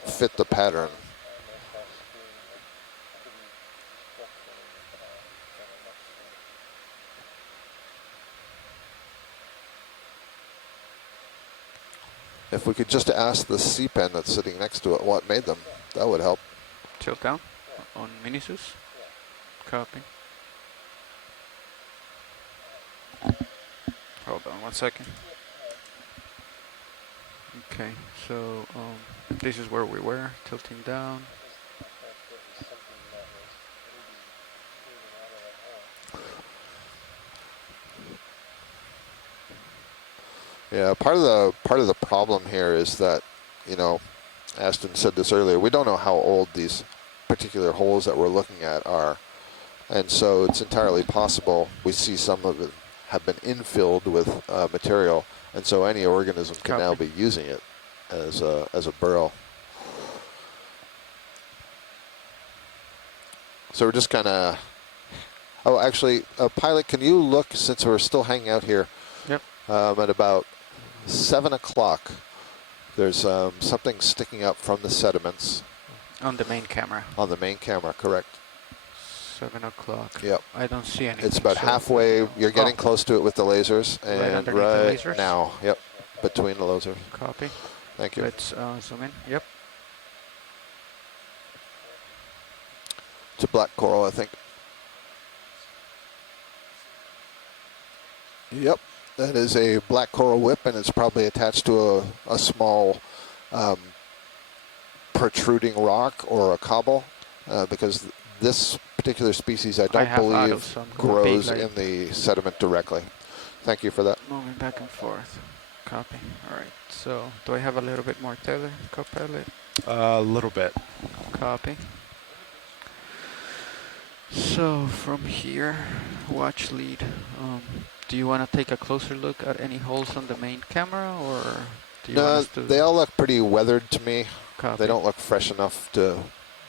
fit the pattern. If we could just ask the sea pen that's sitting next to it what made them, that would help. Tilt down on Mini Zeus. Copy. Hold on 1 second. Okay, so this is where we were, tilting down. Yeah, part of the problem here is that, you know, Aston said this earlier, we don't know how old these particular holes that we're looking at are. And so it's entirely possible we see some of it have been infilled with material, and so any organism can now be using it as a burrow. So we're just kind of. Oh, actually, Pilot, can you look, since we're still hanging out here? Yep. At about 7 o'clock, there's something sticking up from the sediments. On the main camera. On the main camera, correct. 7 o'clock. Yep. I don't see anything. It's about halfway. You're getting close to it with the lasers. Right And underneath the right lasers? now, yep, between the lasers. Copy. Thank you. Let's zoom in. Yep. It's a black coral, I think. Yep, that is a black coral whip, and it's probably attached to a small protruding rock or a cobble, because this particular species, I don't believe, grows in the sediment directly. Thank you for that. Moving back and forth. Copy. All right. So, do I have a little bit more tether, Copilot? A little bit. Copy. So, from here, watch lead. Do you want to take a closer look at any holes on the main camera, or do you want us to? They all look pretty weathered to me. Copy. They don't look fresh enough to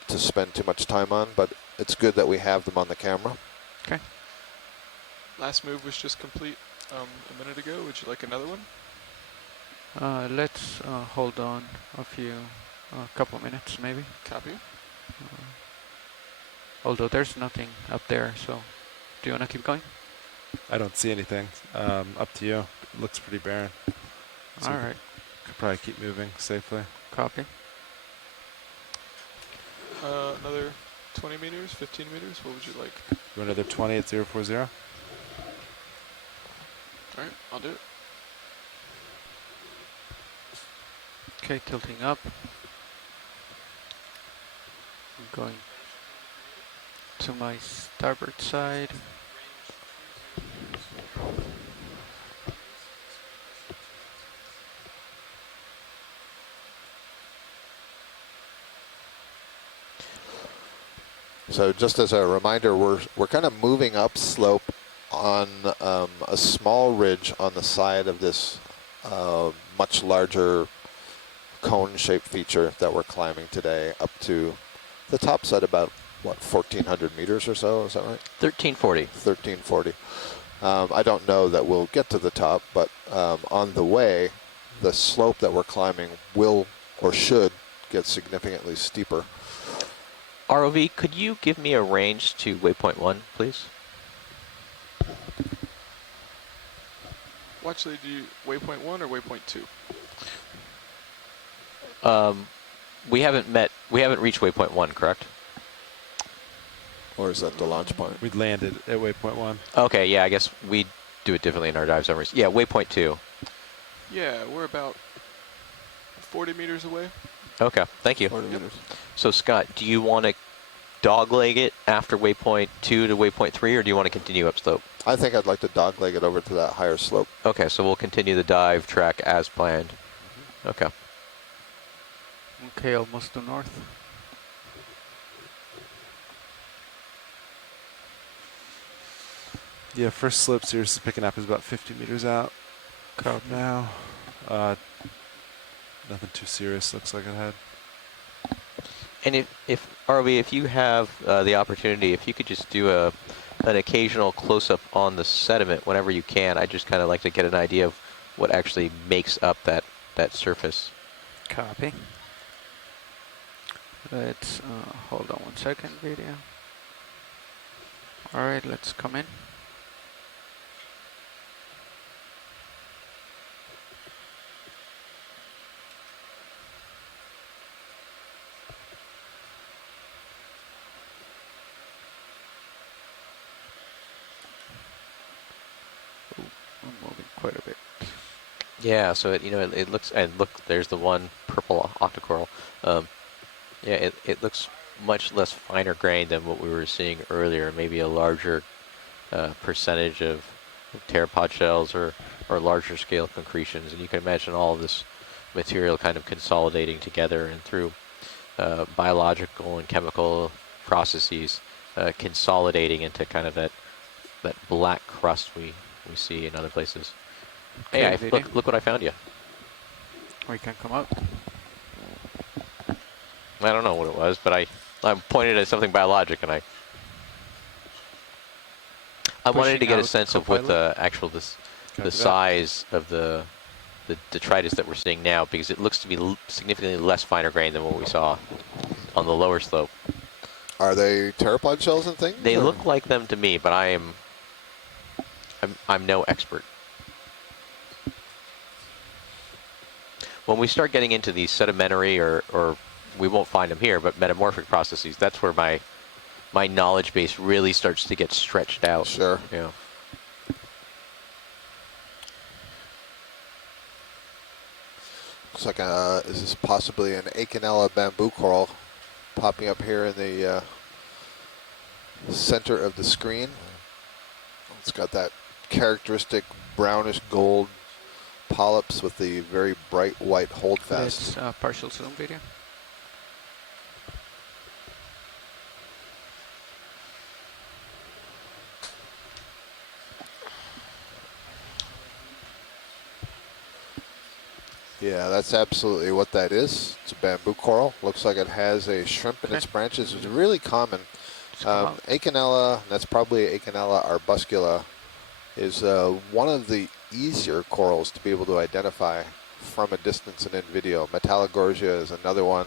spend too much time on, but it's good that we have them on the camera. Okay. Last move was just complete a minute ago. Would you like another one? Let's hold on a couple minutes maybe. Copy. Although there's nothing up there, so do you want to keep going? I don't see anything. Up to you. It looks pretty barren. So All right. Could probably keep moving safely. Copy. Another 20 meters, 15 meters. What would you like? You want another 20 at 040? All right, I'll do it. Okay, tilting up. I'm going to my starboard side. So just as a reminder, we're kind of moving upslope on a small ridge on the side of this much larger cone-shaped feature that we're climbing today, up to the top side, about what, 1,400 meters or so, is that right? 1340. 1340. I don't know that we'll get to the top, but on the way, the slope that we're climbing will or should get significantly steeper. ROV, could you give me a range to waypoint 1, please? Watch lead, do you waypoint 1 or waypoint 2? We haven't reached waypoint 1, correct? Or is that the launch point? We landed at waypoint 1. Okay, yeah, I guess we do it differently in our dive summaries. Yeah, waypoint 2. Yeah, we're about 40 meters away. Okay, thank you. 40 meters. So Scott, do you want to dogleg it after waypoint 2 to waypoint 3, or do you want to continue upslope? I think I'd like to dogleg it over to that higher slope. Okay, so we'll continue the dive track as planned. Okay. Okay, almost to north. Yeah, first slope Sirius is picking up is about 50 meters out. Copy. Now, nothing too serious looks like ahead. And if RV, if you have the opportunity, if you could just do an occasional close-up on the sediment whenever you can, I'd just kind of like to get an idea of what actually makes up that surface. Copy. Let's hold on 1 second, video. All right, let's come in. Ooh, I'm moving quite a bit. Yeah, so it looks, and look, there's the one purple octocoral. Yeah, it looks much less finer grained than what we were seeing earlier. Maybe a larger percentage of pteropod shells or larger scale concretions, and you can imagine all of this material kind of consolidating together and through biological and chemical processes, consolidating into kind of that black crust we see in other places. Okay, Hey, look what I found you. We can come up. I don't know what it was, but I pointed at something biologic and I I wanted to pushing get a out sense of what Copilot? the actual the Copy that. size of the detritus that we're seeing now, because it looks to be significantly less finer grained than what we saw on the lower slope. Are they pteropod shells and things? They or? look like them to me, but I'm no expert. When we start getting into these sedimentary or we won't find them here, but metamorphic processes, that's where my knowledge base really starts to get stretched out. Sure. Yeah. Looks like is this possibly an Acanella bamboo coral popping up here in the center of the screen? It's got that characteristic brownish gold polyps with the very bright white holdfast. It's a partial zoom video. Yeah, that's absolutely what that is. It's a bamboo coral. Looks like it has a shrimp in its branches. It's really common. Acanella, that's probably Acanella arbuscula, is one of the easier corals to be able to identify from a distance and in video. Metallogorgia is another one.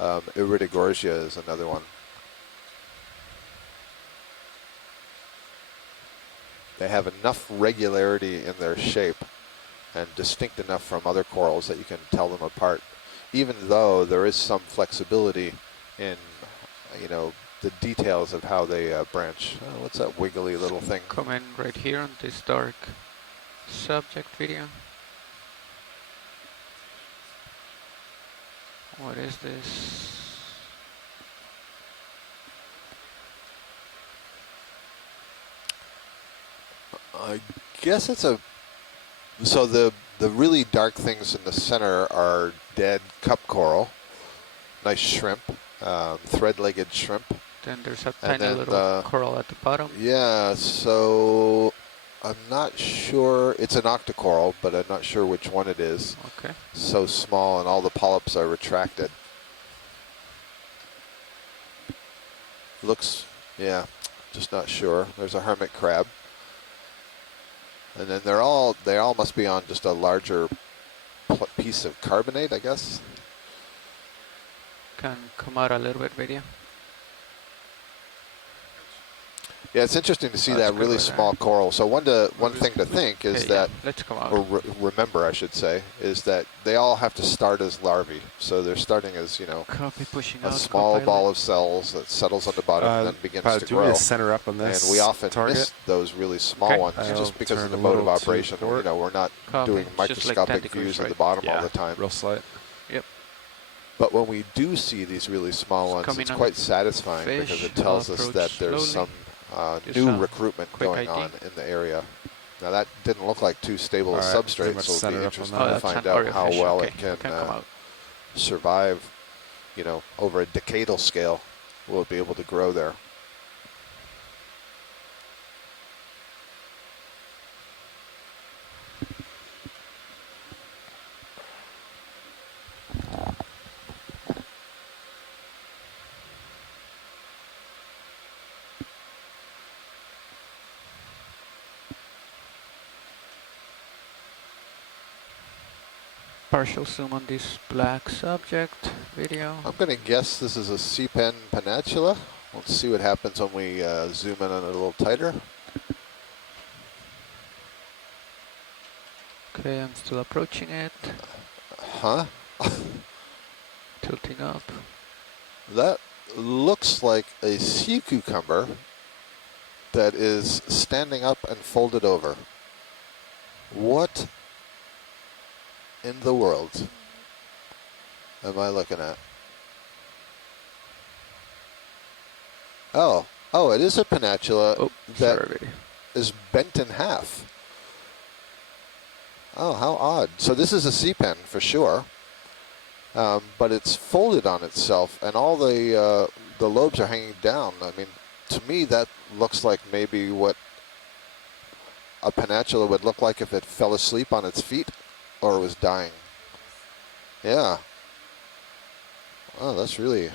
Iridogorgia is another one. They have enough regularity in their shape and distinct enough from other corals that you can tell them apart, even though there is some flexibility in, the details of how they branch. Oh, what's that wiggly little thing? Comment right here on this dark subject video. What is this? I guess it's a... So the really dark things in the center are dead cup coral, nice shrimp, thread-legged shrimp. Then there's a tiny little coral at the bottom. Yeah, so I'm not sure. It's an octocoral, but I'm not sure which one it is. Okay. So small, and all the polyps are retracted. Looks, yeah, just not sure. There's a hermit crab. And then they all must be on just a larger piece of carbonate, I guess. Can come out a little bit video. Yeah, it's interesting to see that really small coral. So one thing to think is that, let's come out. or remember, I should say, is that they all have to start as larvae. So they're starting as, Copy pushing a small ball of cells that settles on the bottom and then begins to do grow. we center up on this And we often target? miss those really small ones just because of the mode of operation. We're not doing microscopic views of the bottom all the time. Real slight. Yep. But when we do see these really small ones, it's quite satisfying because it tells us that there's some new recruitment going on in the area. Now that didn't look like too stable a substrate, so it'll be interesting to find out how well it can survive, over a decadal scale. Will it be able to grow there? Partial zoom on this black subject video. I'm going to guess this is a sea pen peninsula. Let's see what happens when we zoom in on it a little tighter. Okay, I'm still approaching it. Huh? Tilting up. That looks like a sea cucumber that is standing up and folded over. What in the world am I looking at? Oh, it is a peninsula that is bent in half. Oh, how odd. So this is a sea pen for sure, but it's folded on itself, and all the lobes are hanging down. I mean, to me, that looks like maybe what a peninsula would look like if it fell asleep on its feet or was dying. Yeah. Oh, that's really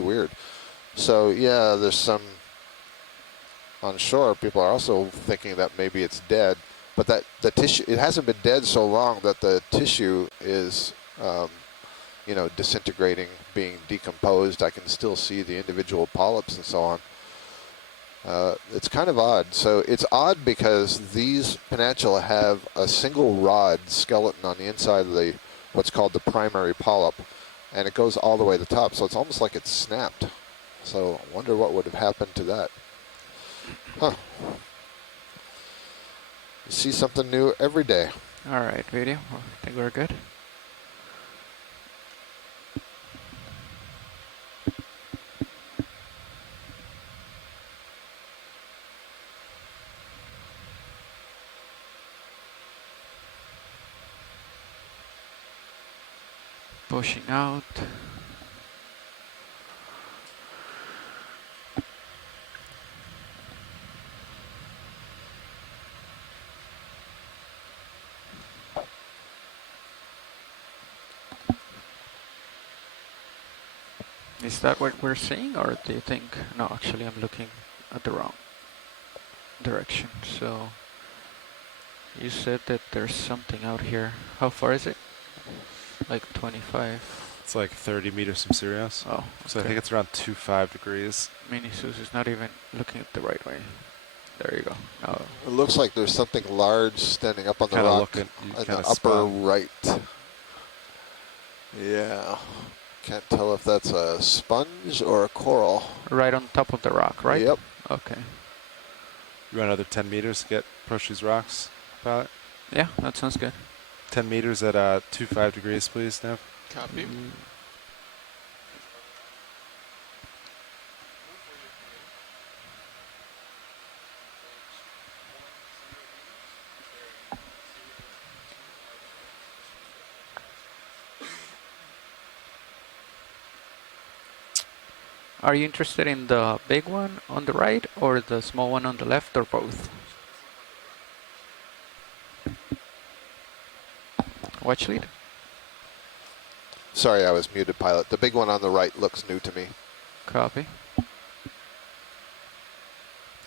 weird. So yeah, there's some on shore, people are also thinking that maybe it's dead, but that the tissue, it hasn't been dead so long that the tissue is, you know, disintegrating, being decomposed. I can still see the individual polyps and so on. It's kind of odd. So it's odd because these Peninsula have a single rod skeleton on the inside of the what's called the primary polyp, and it goes all the way to the top. So it's almost like it's snapped. So I wonder what would have happened to that. Huh. You see something new every day. All right, video. I think we're good. Pushing out. Is that what we're seeing, or do you think? No, actually, I'm looking at the wrong direction. So you said that there's something out here. How far is it? Like 25. It's like 30 meters from Sirius. Oh, okay. So I think it's around 25 degrees. Minisus is not even looking at the right way. There you go. No. It looks like there's something large standing up on the rock in the upper right. Yeah. Can't tell if that's a sponge or a coral. Right on top of the rock, right? Yep. Okay. You want another 10 meters to approach these rocks, pilot? Yeah, that sounds good. 10 meters at 25 degrees, please, Nev. Copy. Are you interested in the big one on the right or the small one on the left, or both? Watch lead. Sorry, I was muted, pilot. The big one on the right looks new to me. Copy.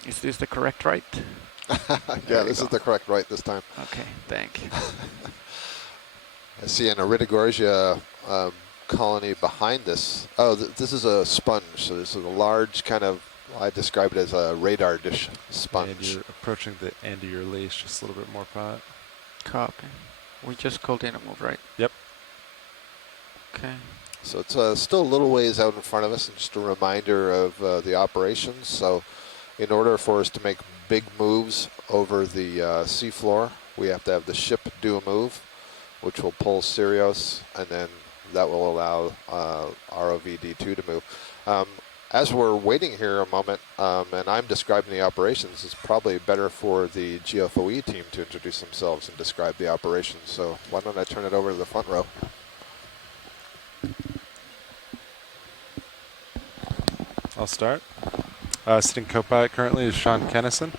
Is this the correct right? Yeah, this is the correct right this time. Okay, thank you. I see an Iridogorgia colony behind this. Oh, this is a sponge. So this is a large kind of, I describe it as a radar dish sponge. And you're approaching the end of your leash just a little bit more, pilot. Copy. We just called in a move, right? Yep. Okay. So it's still a little ways out in front of us, and just a reminder of the operations. So in order for us to make big moves over the seafloor, we have to have the ship do a move, which will pull Sirius, and then that will allow ROVD2 to move. As we're waiting here a moment, and I'm describing the operations, it's probably better for the GFOE team to introduce themselves and describe the operations. So why don't I turn it over to the front row? I'll start. Sitting co-pilot currently is Sean Kennison.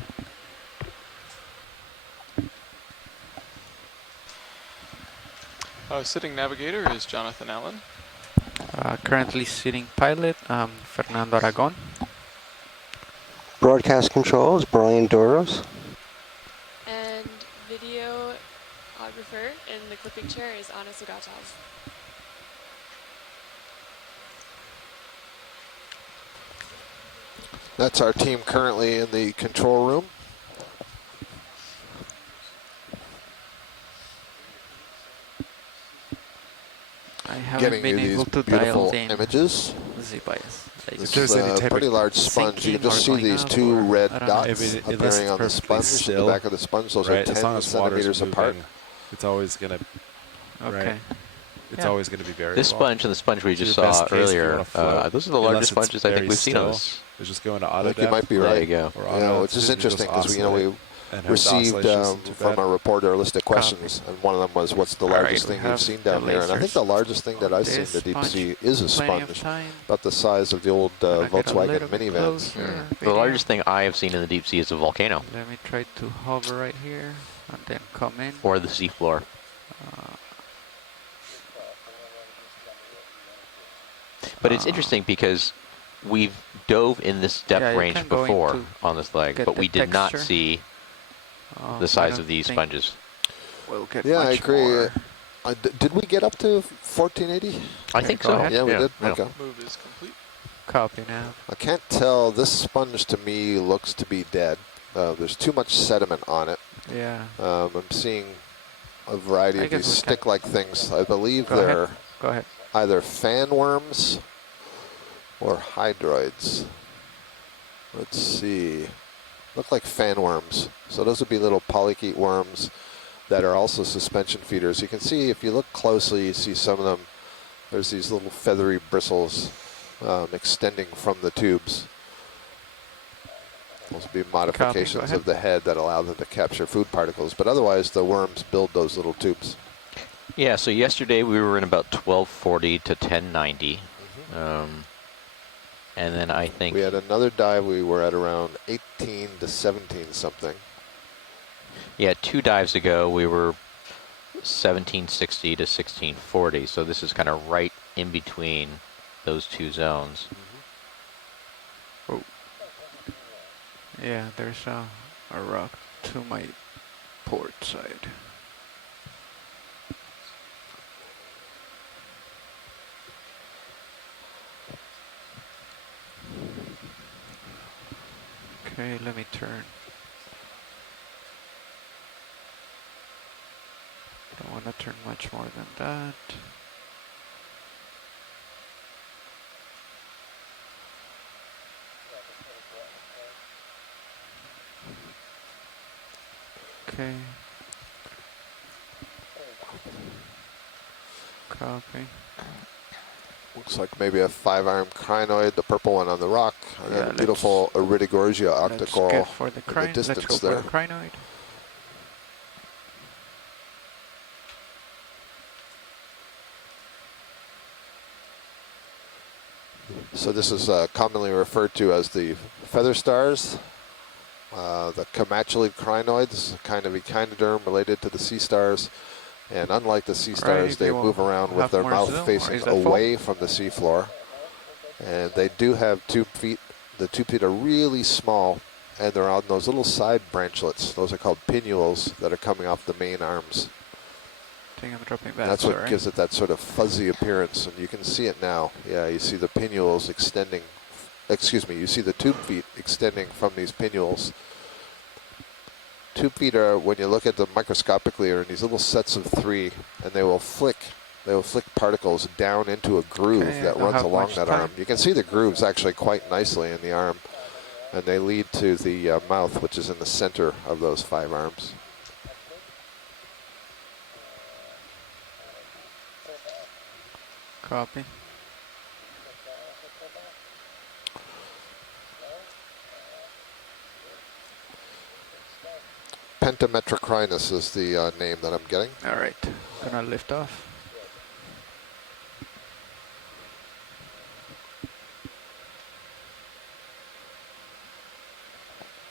Sitting navigator is Jonathan Allen. Currently sitting pilot, Fernando Aragon. Broadcast control is Brian Doros. And videographer in the clipping chair is Anna Sugatov. That's our team currently in the control room. I haven't been able to dial in images. Z bias. This is a pretty large sponge. You can just see these two red dots appearing on the sponge, in the back of the sponge. Those are 10 centimeters apart. It's always going to, okay. It's always going to be variable. This sponge and the sponge we just saw earlier, those are the largest sponges I think we've seen on this. It's just going to auto I think you might be right. There you go. Yeah, which is interesting because we received from our reporter a list of questions, and one of them was, what's the largest thing you've seen down here? And I think the largest thing that I've seen in the deep sea is a sponge, about the size of the old Volkswagen minivans. The largest thing I have seen in the deep sea is a volcano. Let me try to hover right here and then come in. Or the seafloor. But it's interesting because we've dove in this depth range before on this leg, but we did not see the size of these sponges. We'll get yeah, I much agree. more. Did we get up to 1480? I think so. Yeah, we did. Yeah. Okay. Move is complete. Copy now. I can't tell. This sponge to me looks to be dead. There's too much sediment on it. Yeah. I'm seeing a variety of these stick-like things. I believe they're Go ahead. either fan worms or hydroids. Let's see. Look like fan worms. So those would be little polychaete worms that are also suspension feeders. You can see, if you look closely, you see some of them. There's these little feathery bristles extending from the tubes. Those would be modifications of the head that allow them to capture food particles. But otherwise, the worms build those little tubes. Yeah, so yesterday we were in about 1240 to 1090. And then I think... We had another dive, we were at around 18 to 17 something. Yeah, 2 dives ago we were 1760 to 1640. So this is kind of right in between those two zones. Oh. Yeah, there's a rock to my port side. Okay, let me turn. Don't want to turn much more than that. Okay. Copy. Looks like maybe a 5-arm crinoid, the purple one on the rock, and then a beautiful Iridogorgia octocoral in the distance let's go there. for the crinoid. So this is commonly referred to as the feather stars. The Cachalote crinoids, kind of echinoderm related to the sea stars. And unlike the sea stars, they move around with their mouth facing away from the seafloor. And they do have tube feet. The tube feet are really small, and they're on those little side branchlets. Those are called pinnules that are coming off the main arms. I think I'm dropping back. That's what gives it that sort of fuzzy appearance, and you can see it now. Yeah, you see the pinnules extending, excuse me, you see the tube feet extending from these pinnules. Tube feet are, when you look at them microscopically, are in these little sets of 3, and they will flick particles down into a groove that runs along that arm. You can see the grooves actually quite nicely in the arm, and they lead to the mouth, which is in the center of those 5 arms. Copy. Pentametrocrinus is the name that I'm getting. All right, gonna lift off.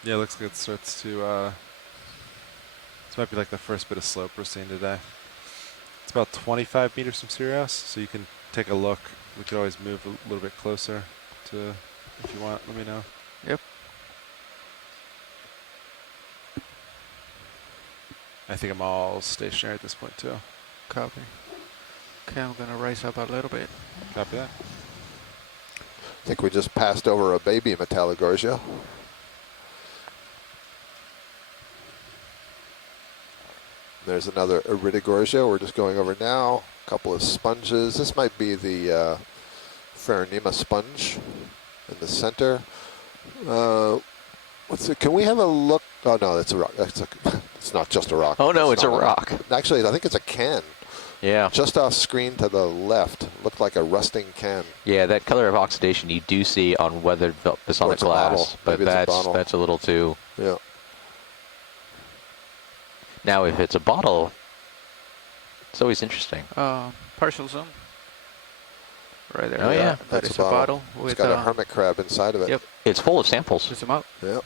Yeah, it looks like it starts to, this might be like the first bit of slope we're seeing today. It's about 25 meters from Sirius, so you can take a look. We could always move a little bit closer to, if you want, let me know. Yep. I think I'm all stationary at this point too. Copy. Okay, I'm gonna rise up a little bit. Copy that. I think we just passed over a baby Metallogorgia. There's another Iridogorgia we're just going over now. A couple of sponges. This might be the Pheronema sponge in the center. What's it? Can we have a look? Oh no, that's a rock. It's not just a rock. Oh no, it's a rock. Actually, I think it's a can. Yeah. Just off screen to the left, looked like a rusting can. Yeah, that color of oxidation you do see on weathered Basalt glass, but that's a little too. Yeah. Now, if it's a bottle, it's always interesting. Partial zoom. Right there. Oh yeah, that's a bottle. It's got a hermit crab inside of it. Yep. It's full of samples. Just them out. Yep.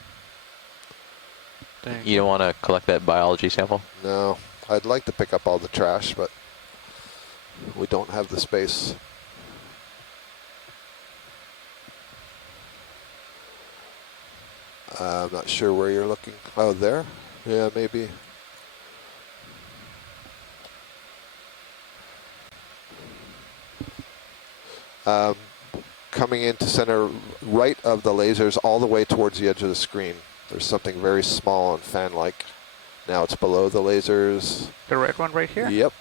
You don't want to collect that biology sample? No. I'd like to pick up all the trash, but we don't have the space. I'm not sure where you're looking. Oh, there? Yeah, maybe. Coming into center right of the lasers all the way towards the edge of the screen. There's something very small and fan-like. Now it's below the lasers. The red one right here? Yep.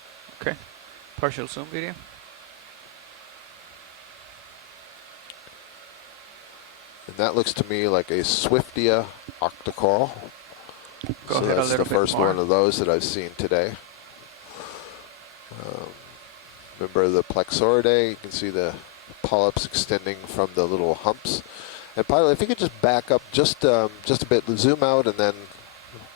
Okay. Partial zoom video. And that looks to me like a Swiftia octocoral. Go so ahead that's a little the bit first more. one of those that I've seen today. Remember the Plexauridae? You can see the polyps extending from the little humps. And Pilot, if you could just back up just a bit, zoom out, and then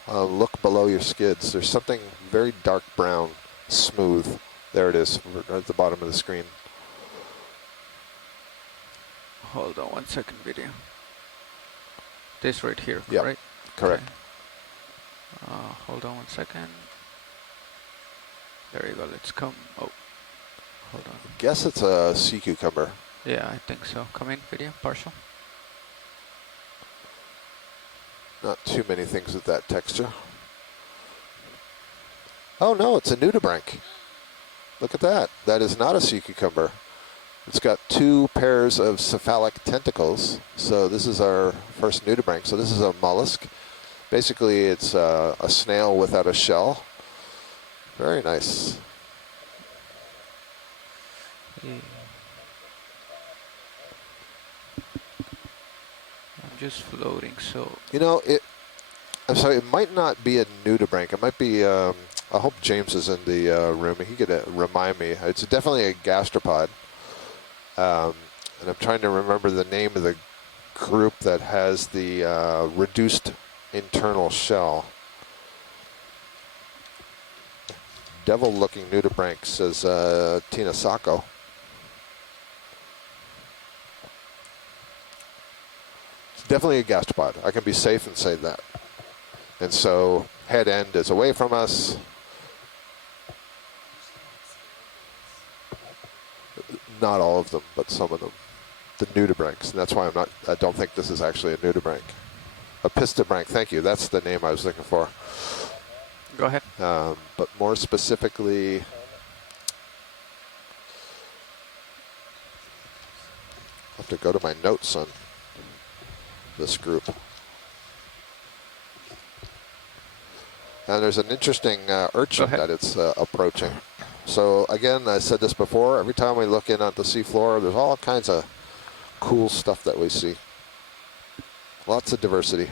look below your skids. There's something very dark brown, smooth. There it is, right at the bottom of the screen. Hold on 1 second video. This right here, Yep, right? correct. Okay. Hold on 1 second. There you go, let's come. Oh, hold on. I guess it's a sea cucumber. Yeah, I think so. Come in, video, partial. Not too many things with that texture. Oh no, it's a nudibranch. Look at that. That is not a sea cucumber. It's got 2 pairs of cephalic tentacles. So this is our first nudibranch. So this is a mollusk. Basically, it's a snail without a shell. Very nice. Yeah. I'm just floating, so... You know, I'm sorry, it might not be a nudibranch. It might be, I hope James is in the room. He could remind me. It's definitely a gastropod. And I'm trying to remember the name of the group that has the reduced internal shell. Devil-looking nudibranch, says Tina Sacco. It's definitely a gastropod. I can be safe and say that. And so head end is away from us. Not all of them, but some of them. The nudibranchs, and that's why I don't think this is actually a nudibranch. A pistibranch, thank you. That's the name I was looking for. Go ahead. But more specifically, I have to go to my notes on this group. And there's an interesting urchin that it's approaching. So again, I said this before, every time we look in at the seafloor, there's all kinds of cool stuff that we see. Lots of diversity.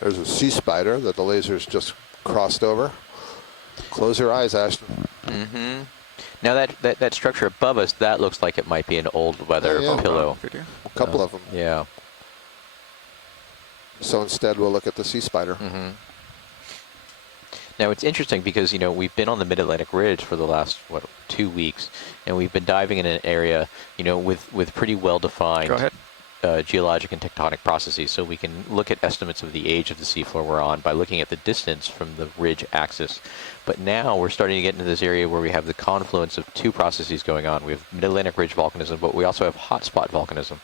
There's a sea spider that the lasers just crossed over. Close your eyes, Ashton. Mm-hmm. Now that structure above us, that looks like it might be an old weather pillow. A couple of them. Yeah. So instead, we'll look at the sea spider. Mm-hmm. Now it's interesting because, you know, we've been on the Mid-Atlantic Ridge for the last, 2 weeks, and we've been diving in an area, you know, with pretty well-defined geologic and tectonic processes. So we can look at estimates of the age of the seafloor we're on by looking at the distance from the ridge axis. But now we're starting to get into this area where we have the confluence of 2 processes going on. We have Mid-Atlantic Ridge volcanism, but we also have hotspot volcanism.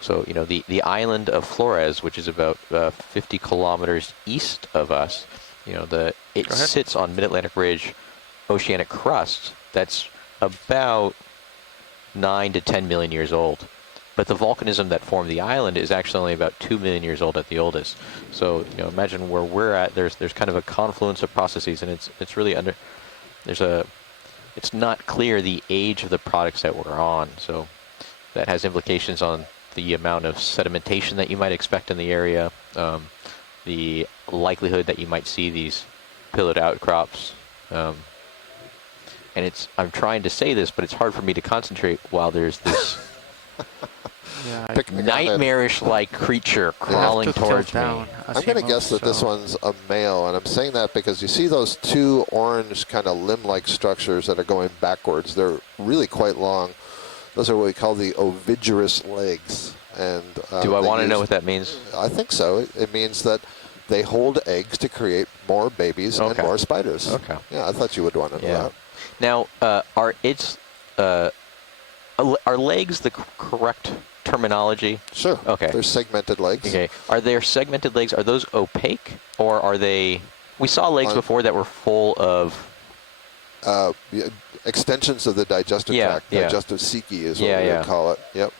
So, you know, the island of Flores, which is about 50 kilometers east of us, you know, it sits on Mid-Atlantic Ridge oceanic crust that's about 9 to 10 million years old. But the volcanism that formed the island is actually only about 2 million years old at the oldest. So, you know, imagine where we're at. There's kind of a confluence of processes, and it's really it's not clear the age of the products that we're on. So that has implications on the amount of sedimentation that you might expect in the area, the likelihood that you might see these pillared outcrops. And I'm trying to say this, but it's hard for me to concentrate while there's this nightmarish-like creature crawling towards me. I'm going to guess that this one's a male, and I'm saying that because you see those two orange kind of limb-like structures that are going backwards. They're really quite long. Those are what we call the ovigerous legs. And do I want to know what that means? I think so. It means that they hold eggs to create more babies and more spiders. Okay. Yeah, I thought you would want to know that. Now, are legs the correct terminology? Sure. Okay. They're segmented legs. Okay. Are there segmented legs? Are those opaque, or are they? We saw legs before that were full of extensions of the digestive tract. Digestive cechi is what we would call it. Yep.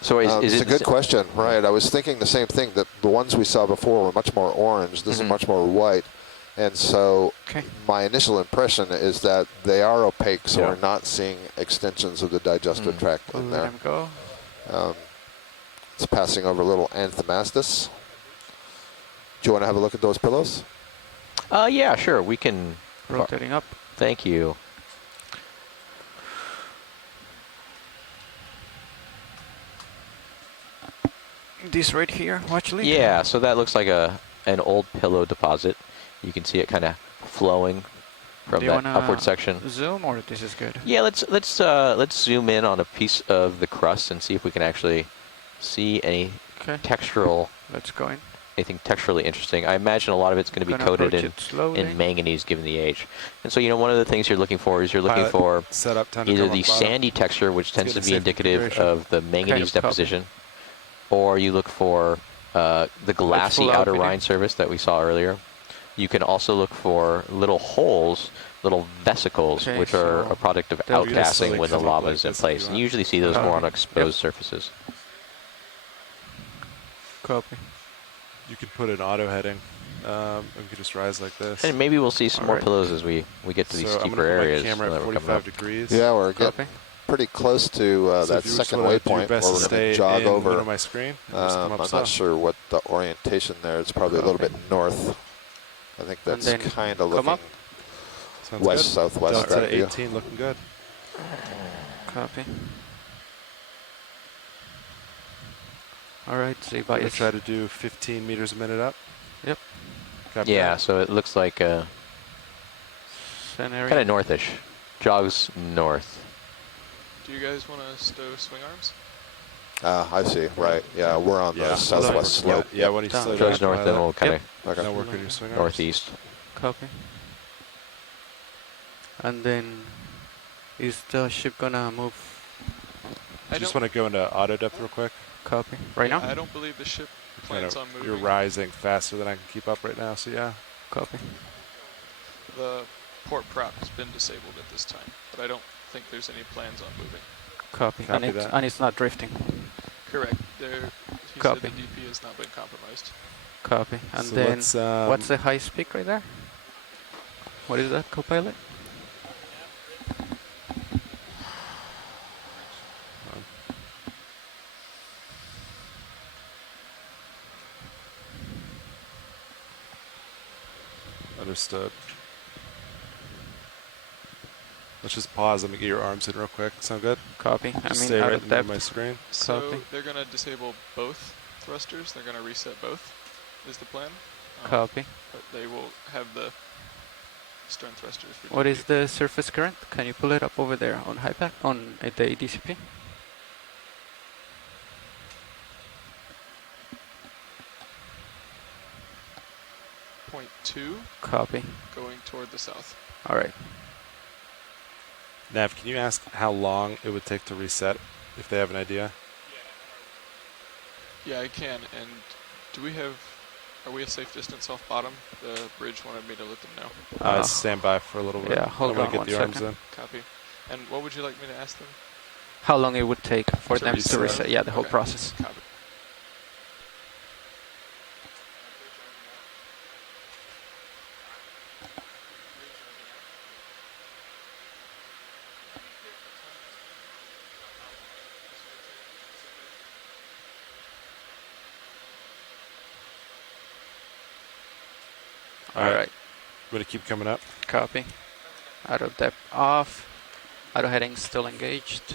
So it's a good question, right? I was thinking the same thing, that the ones we saw before were much more orange. This is much more white. And so my initial impression is that they are opaque, so we're not seeing extensions of the digestive tract in there. Let him go. It's passing over a little Anthomastus. Do you want to have a look at those pillows? Yeah, sure. We can. Rotating up. Thank you. This right here, actually? Yeah, so that looks like an old pillow deposit. You can see it kind of flowing from that upward section. Zoom, or this is good? Yeah, let's zoom in on a piece of the crust and see if we can actually see any textural. Let's go in. Anything texturally interesting. I imagine a lot of it's going to be coated in manganese, given the age. And so, one of the things you're looking for is either the sandy texture, which tends to be indicative of the manganese deposition, or you look for the glassy outer rind surface that we saw earlier. You can also look for little holes, little vesicles, which are a product of outgassing when the lava is in place. And you usually see those more on exposed surfaces. Copy. You could put an auto heading. And we could just rise like this. And maybe we'll see some more pillows as we get to these steeper areas. I'm going to put my camera at 45 degrees. Yeah, we're getting pretty close to that second waypoint where we're going to jog over. My screen, I'm not sure what the orientation there is. Probably a little bit north. I think that's kind of looking west-southwest. Delta 18 looking good. Copy. All right, see if I try to do 15 meters a minute up. Yep. Copy that. So it looks like kind of northish. Jogs north. Do you guys want to stow swing arms? I see. Right. Yeah, we're on the southwest slope. Yeah, when you slow down. Jogs north, then we'll kind of now work on your swing arms. northeast. Copy. And then, is the ship gonna move? I just want to go into auto depth real quick. Copy. Right now? I don't believe the ship plans on moving. You're rising faster than I can keep up right now, so yeah. Copy. The port prop has been disabled at this time, but I don't think there's any plans on moving. Copy. And it's not drifting. Correct. He said the DP has not been compromised. Copy. And so then, what's the high peak right there? What is that, co-pilot? Understood. Let's just pause. Let me get your arms in real quick. Sound good? Copy. Stay right in my screen. So they're going to disable both thrusters. They're going to reset both, is the plan. Copy. But they will have the stern thrusters. What is the surface current? Can you pull it up over there on HIPAC, on the DCP? .2. Copy. Going toward the south. All right. Nav, can you ask how long it would take to reset, if they have an idea? Yeah, I can. And are we a safe distance off bottom? The bridge wanted me to let them know. Stand by for a little bit. Yeah, hold on get the arms second. in. Copy. And what would you like me to ask them? How long it would take for them reset. to reset? Yeah, the whole process. Copy. All right. Want to keep coming up? Copy. Auto depth off. Auto heading still engaged.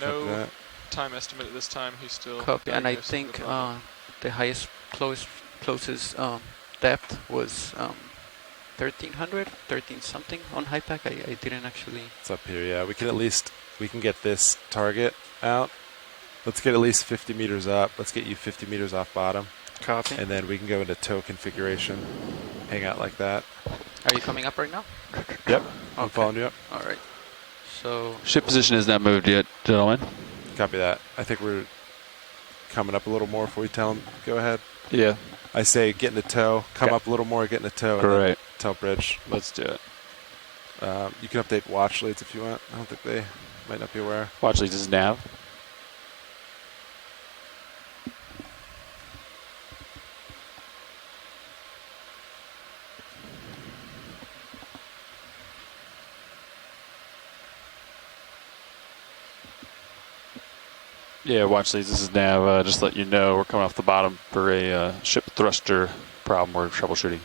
No time estimate at this time. He's still copy. And I diagnosing the think problem. the highest closest depth was 1300, 13 something on HiPAC. I didn't actually. It's up here. Yeah, we can get this target out. Let's get at least 50 meters up. Let's get you 50 meters off bottom. Copy. And then we can go into tow configuration. Hang out like that. Are you coming up right now? Yep. I'm Okay. following you up. All right. So Ship position has not moved yet, gentlemen. Copy that. I think we're coming up a little more before we tell them, go ahead. Yeah. I say get into tow. Come up a little more, get into tow. Great. And then tell bridge. Let's do it. You can update watch leads if you want. I don't think they might not be aware. Watch leads is nav. Yeah, watch these. This is nav. Just let you know we're coming off the bottom for a ship thruster problem we're troubleshooting.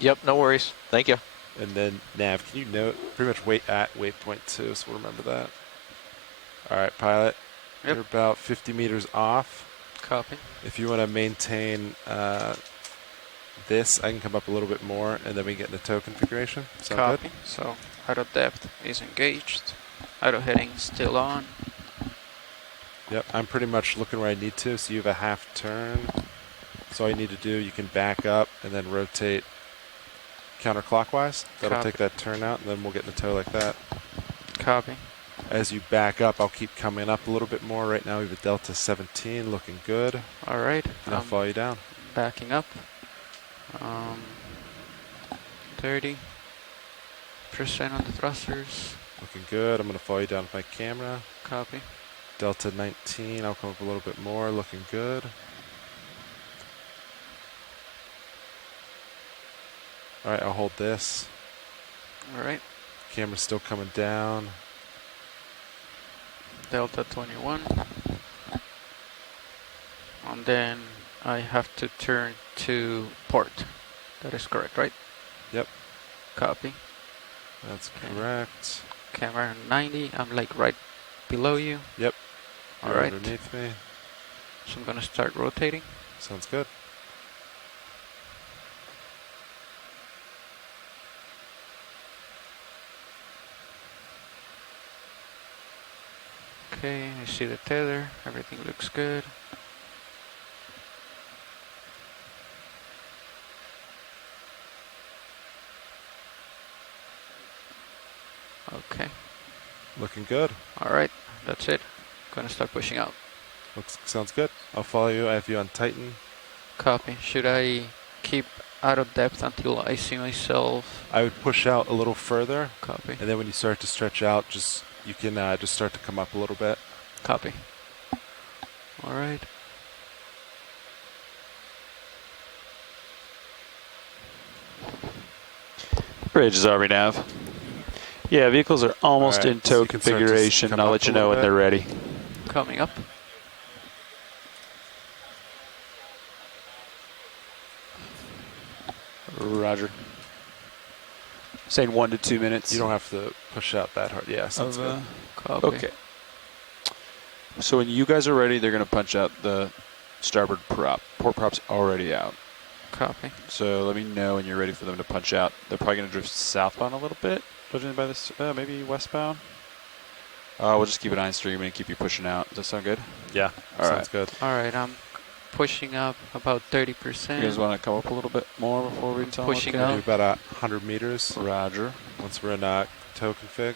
Yep, no worries. Thank you. And then nav, can you note pretty much wait at waypoint 2, so we'll remember that. All right, pilot. Yep. You're about 50 meters off. copy. If you want to maintain this, I can come up a little bit more, and then we get into tow configuration. Sound Copy. good? So auto depth is engaged. Auto heading still on. Yep, I'm pretty much looking where I need to, so you have a half turn. So all you need to do, you can back up and then rotate counterclockwise. That'll Copy. take that turn out, and then we'll get into tow like that. Copy. As you back up, I'll keep coming up a little bit more. Right now we have a delta 17, looking good. All right. And I'll follow you down. Backing up. 30% on the thrusters. Looking good. I'm going to follow you down with my camera. Copy. Delta 19, I'll come up a little bit more, looking good. All right, I'll hold this. All right. Camera's still coming down. Delta 21. And then I have to turn to port. That is correct, right? Yep. Copy. That's Okay. correct. Camera 90. I'm like right below you. Yep. All You're right. underneath me. So I'm going to start rotating. Sounds good. Okay, I see the tether. Everything looks good. Okay. Looking good. All right. That's it. Gonna start pushing out. Sounds good. I'll follow you. I have you on Titan. Copy. Should I keep out of depth until I see myself? I would push out a little further. Copy. And then when you start to stretch out, you can just start to come up a little bit. Copy. All right. Bridge is RV nav. Yeah, vehicles are almost Alright, in so tow you can start to configuration. come I'll up let a you know little when bit. they're ready. Coming up. Roger. Saying 1 to 2 minutes. You don't have to push out that hard. Yeah, sounds good. Copy. Okay. So when you guys are ready, they're going to punch out the starboard prop. Port prop's already out. Copy. So let me know when you're ready for them to punch out. They're probably going to drift southbound a little bit, judging by this, maybe westbound. We'll just keep an eye on stream and keep you pushing out. Does that sound good? Yeah, All sounds good. All right. I'm pushing up about 30%. You guys want to come up a little bit more before we tell them? pushing okay? out. Do about 100 meters. Roger. Once we're in tow config.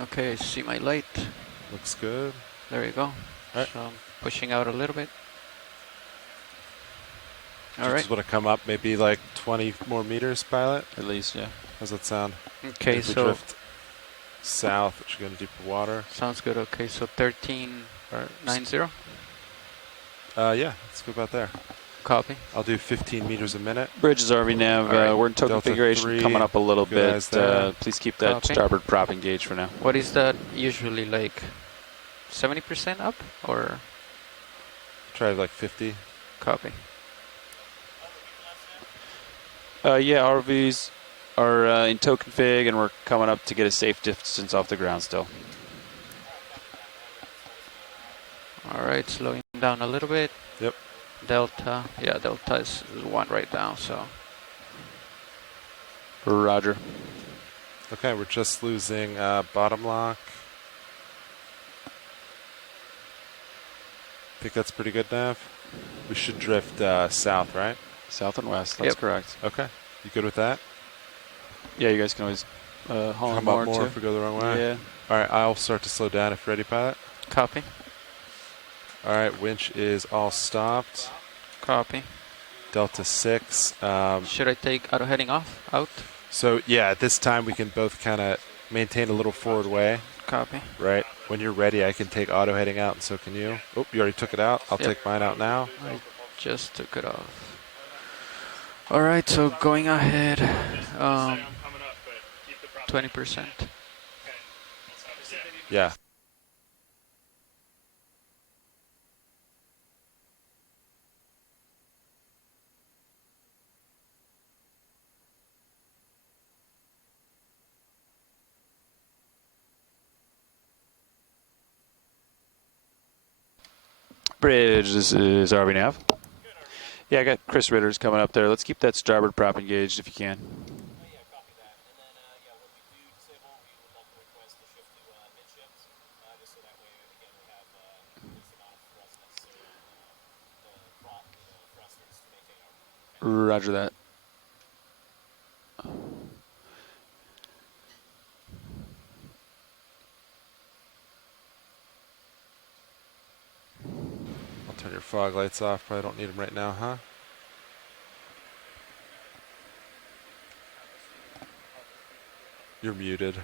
Okay, I see my light. Looks good. There you go. Alright. So I'm pushing out a little bit. All You right. just want to come up maybe like 20 more meters, pilot? At least, yeah. How's that sound? Okay, If we so drift south, it should go into deeper water. sounds good. Okay, so 1390. Yeah, let's go about there. Copy. I'll do 15 meters a minute. Bridge is RV nav. All right. We're in tow Delta configuration 3, coming up a little good eyes bit. there. Please keep that Copy. starboard prop engaged for now. What is that usually like? 70% up or Try like 50. copy? Yeah, ROVs are in tow config, and we're coming up to get a safe distance off the ground still. All right, slowing down a little bit. Yep. Delta. Yeah, delta is 1 right now, so. Roger. Okay, we're just losing bottom lock. I think that's pretty good, Nav. We should drift south, right? South and west, that's correct. Okay. You good with that? Yeah, you guys can always haul Come more up more too. if we go the wrong way. Yeah. All right, I'll start to slow down if you're ready, pilot. Copy. All right, winch is all stopped. Copy. Delta 6. Should I take auto heading off? Out? So, yeah, at this time we can both kind of maintain a little forward way. Copy. Right. When you're ready, I can take auto heading out, and so can you. Oh, you already took it out. I'll take mine out now. I just took it off. All right, so going ahead, 20%. Yeah. Bridge, this is RV Nav. Yeah, I got Chris Ritter's coming up there. Let's keep that starboard prop engaged if you can. Roger that. Turn your fog lights off. Probably don't need them right now, huh? You're muted.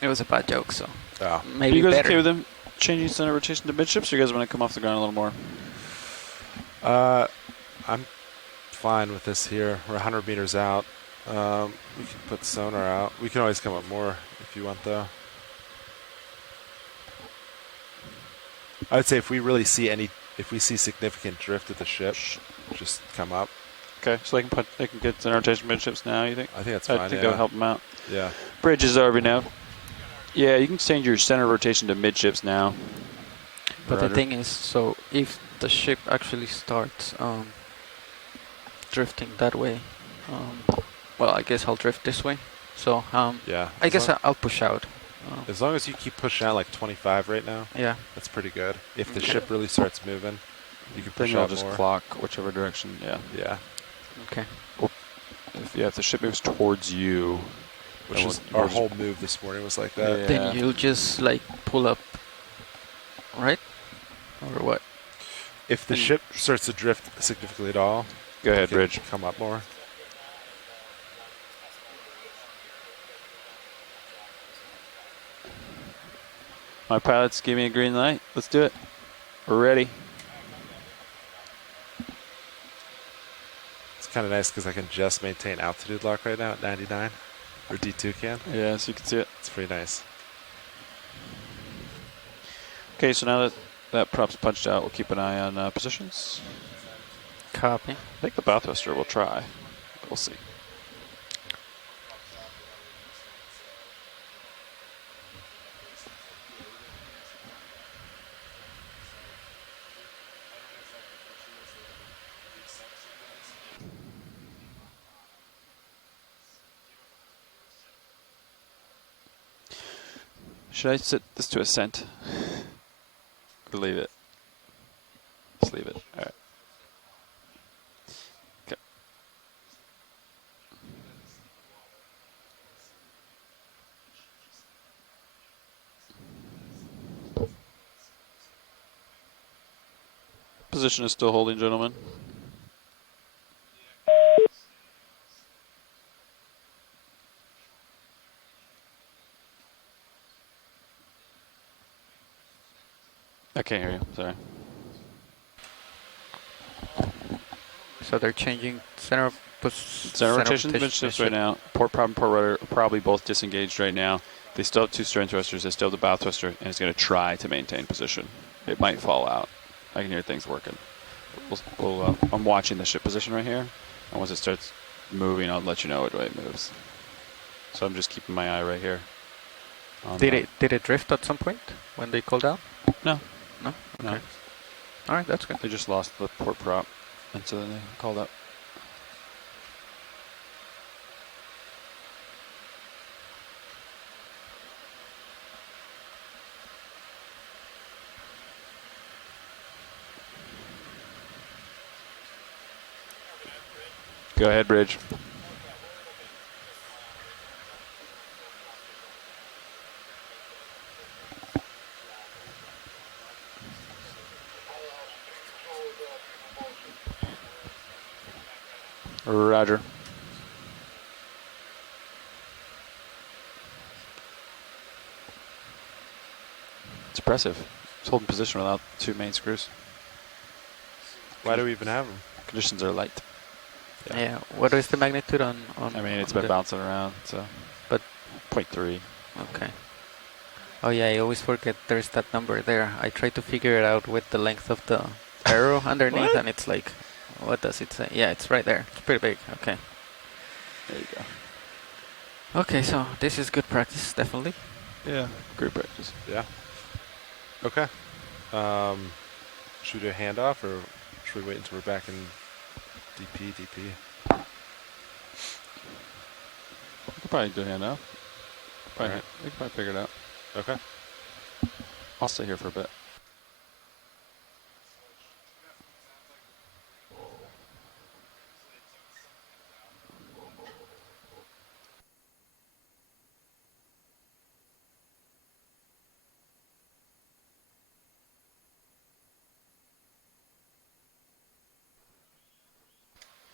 It was a bad joke, so Oh. maybe Are you guys better. okay with them changing center rotation to midships, or you guys want to come off the ground a little more? I'm fine with this here. We're 100 meters out. We can put sonar out. We can always come up more if you want, though. I would say if we really see if we see significant drift at the ship, just come up. Okay, so they can get center rotation midships now, you think? I think that's fine, I think yeah. that'll help them out. Yeah. Bridge is RV Nav. Yeah, you can change your center rotation to midships now. But the thing is, so if the ship actually starts drifting that way, well, I guess I'll drift this way. So yeah, I guess I'll push out. As long as you keep pushing out like 25 right now, yeah, that's pretty good. If the ship really starts moving, you can push then out you'll just more. clock whichever direction. Yeah. Yeah. Okay. Well, if the ship moves towards you, which is our whole move this morning was like that. Yeah. Then you'll just like pull up, right? Or what? If the ship starts to drift significantly at all, go ahead, Bridge. Come up more. My pilots gave me a green light. Let's do it. We're ready. It's kind of nice because I can just maintain altitude lock right now at 99, or D2 can. Yeah, so you can see it. It's pretty nice. Okay, so now that that prop's punched out, we'll keep an eye on positions. Copy. I think the bow thruster will try. We'll see. Should I set this to ascent? Or leave it? Just leave it. All right. Okay. Position is still holding, gentlemen. I can't hear you, sorry. So they're changing center rotation to midships right now. Port prop and port rudder are probably both disengaged right now. They still have two stern thrusters. They still have the bow thruster, and it's going to try to maintain position. It might fall out. I can hear things working. I'm watching the ship position right here. And once it starts moving, I'll let you know what way it moves. So I'm just keeping my eye right here. Did it drift at some point when they called out? No. No? Okay. No. All right, that's good. They just lost the port prop, and so then they called up. Go ahead, Bridge. Roger. It's impressive. It's holding position without 2 main screws. Why do we even have them? Conditions are light. Yeah. What is the magnitude on I mean, it's been bouncing around, so. But 0.3. Okay. Oh yeah, I always forget there's that number there. I try to figure it out with the length of the arrow underneath, and it's like, what does it say? Yeah, it's right there. It's pretty big. Okay. There you go. Okay, so this is good practice, definitely. Yeah, great practice. Yeah. Okay. Should we do a handoff, or should we wait until we're back in DP? We could probably do a handoff. All right. We could probably figure it out. Okay. I'll stay here for a bit.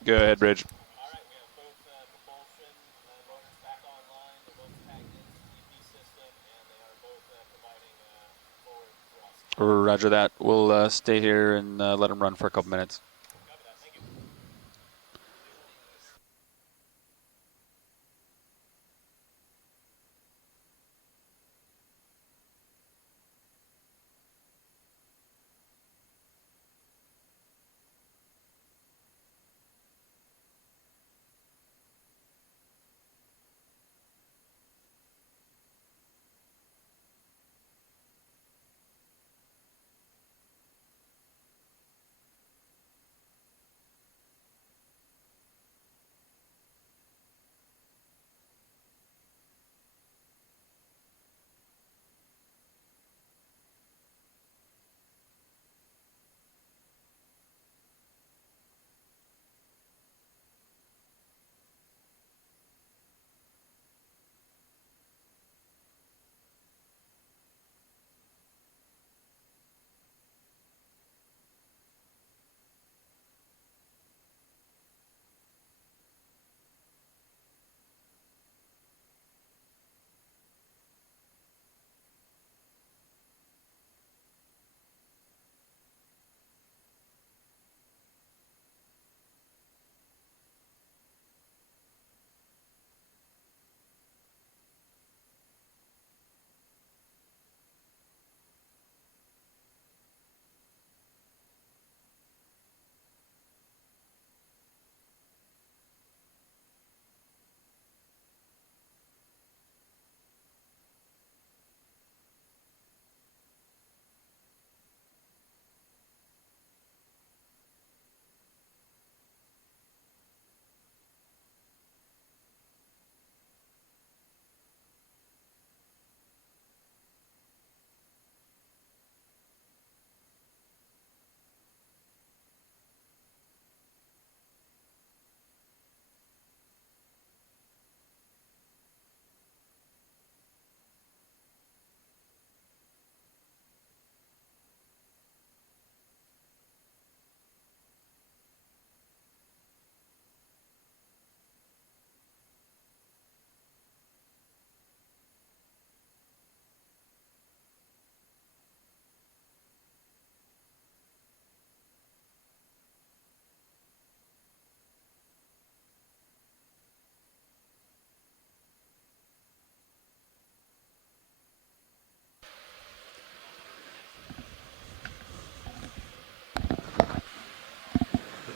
Go ahead, Bridge. Roger that. We'll stay here and let them run for a couple minutes.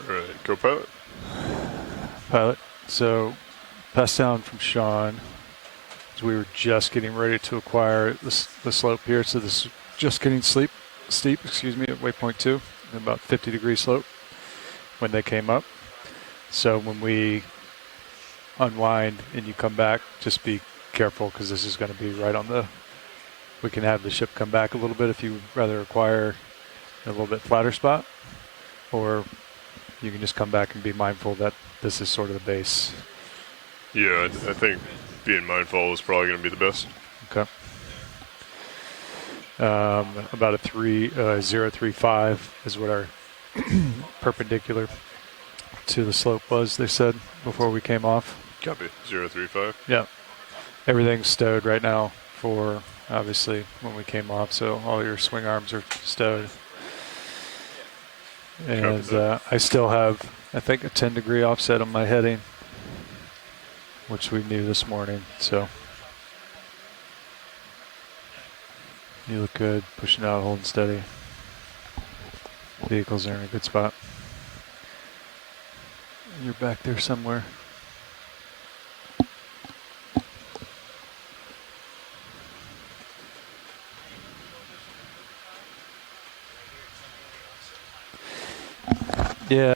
All right, go pilot. Pilot. So, pass down from Sean. As we were just getting ready to acquire the slope here. So this is just getting steep, excuse me, at waypoint 2, about 50-degree slope when they came up. So when we unwind and you come back, just be careful because this is going to be right on the, we can have the ship come back a little bit if you would rather acquire a little bit flatter spot, or you can just come back and be mindful that this is sort of the base. Yeah, I think being mindful is probably going to be the best. Okay. About a 0.35 is what our perpendicular to the slope was, they said, before we came off. Copy. 0.35. Yeah. Everything's stowed right now for, obviously, when we came off, so all your swing arms are stowed. And I still have, I think, a 10-degree offset on my heading, which we knew this morning, so. You look good, pushing out, holding steady. Vehicles are in a good spot. You're back there somewhere. Yeah.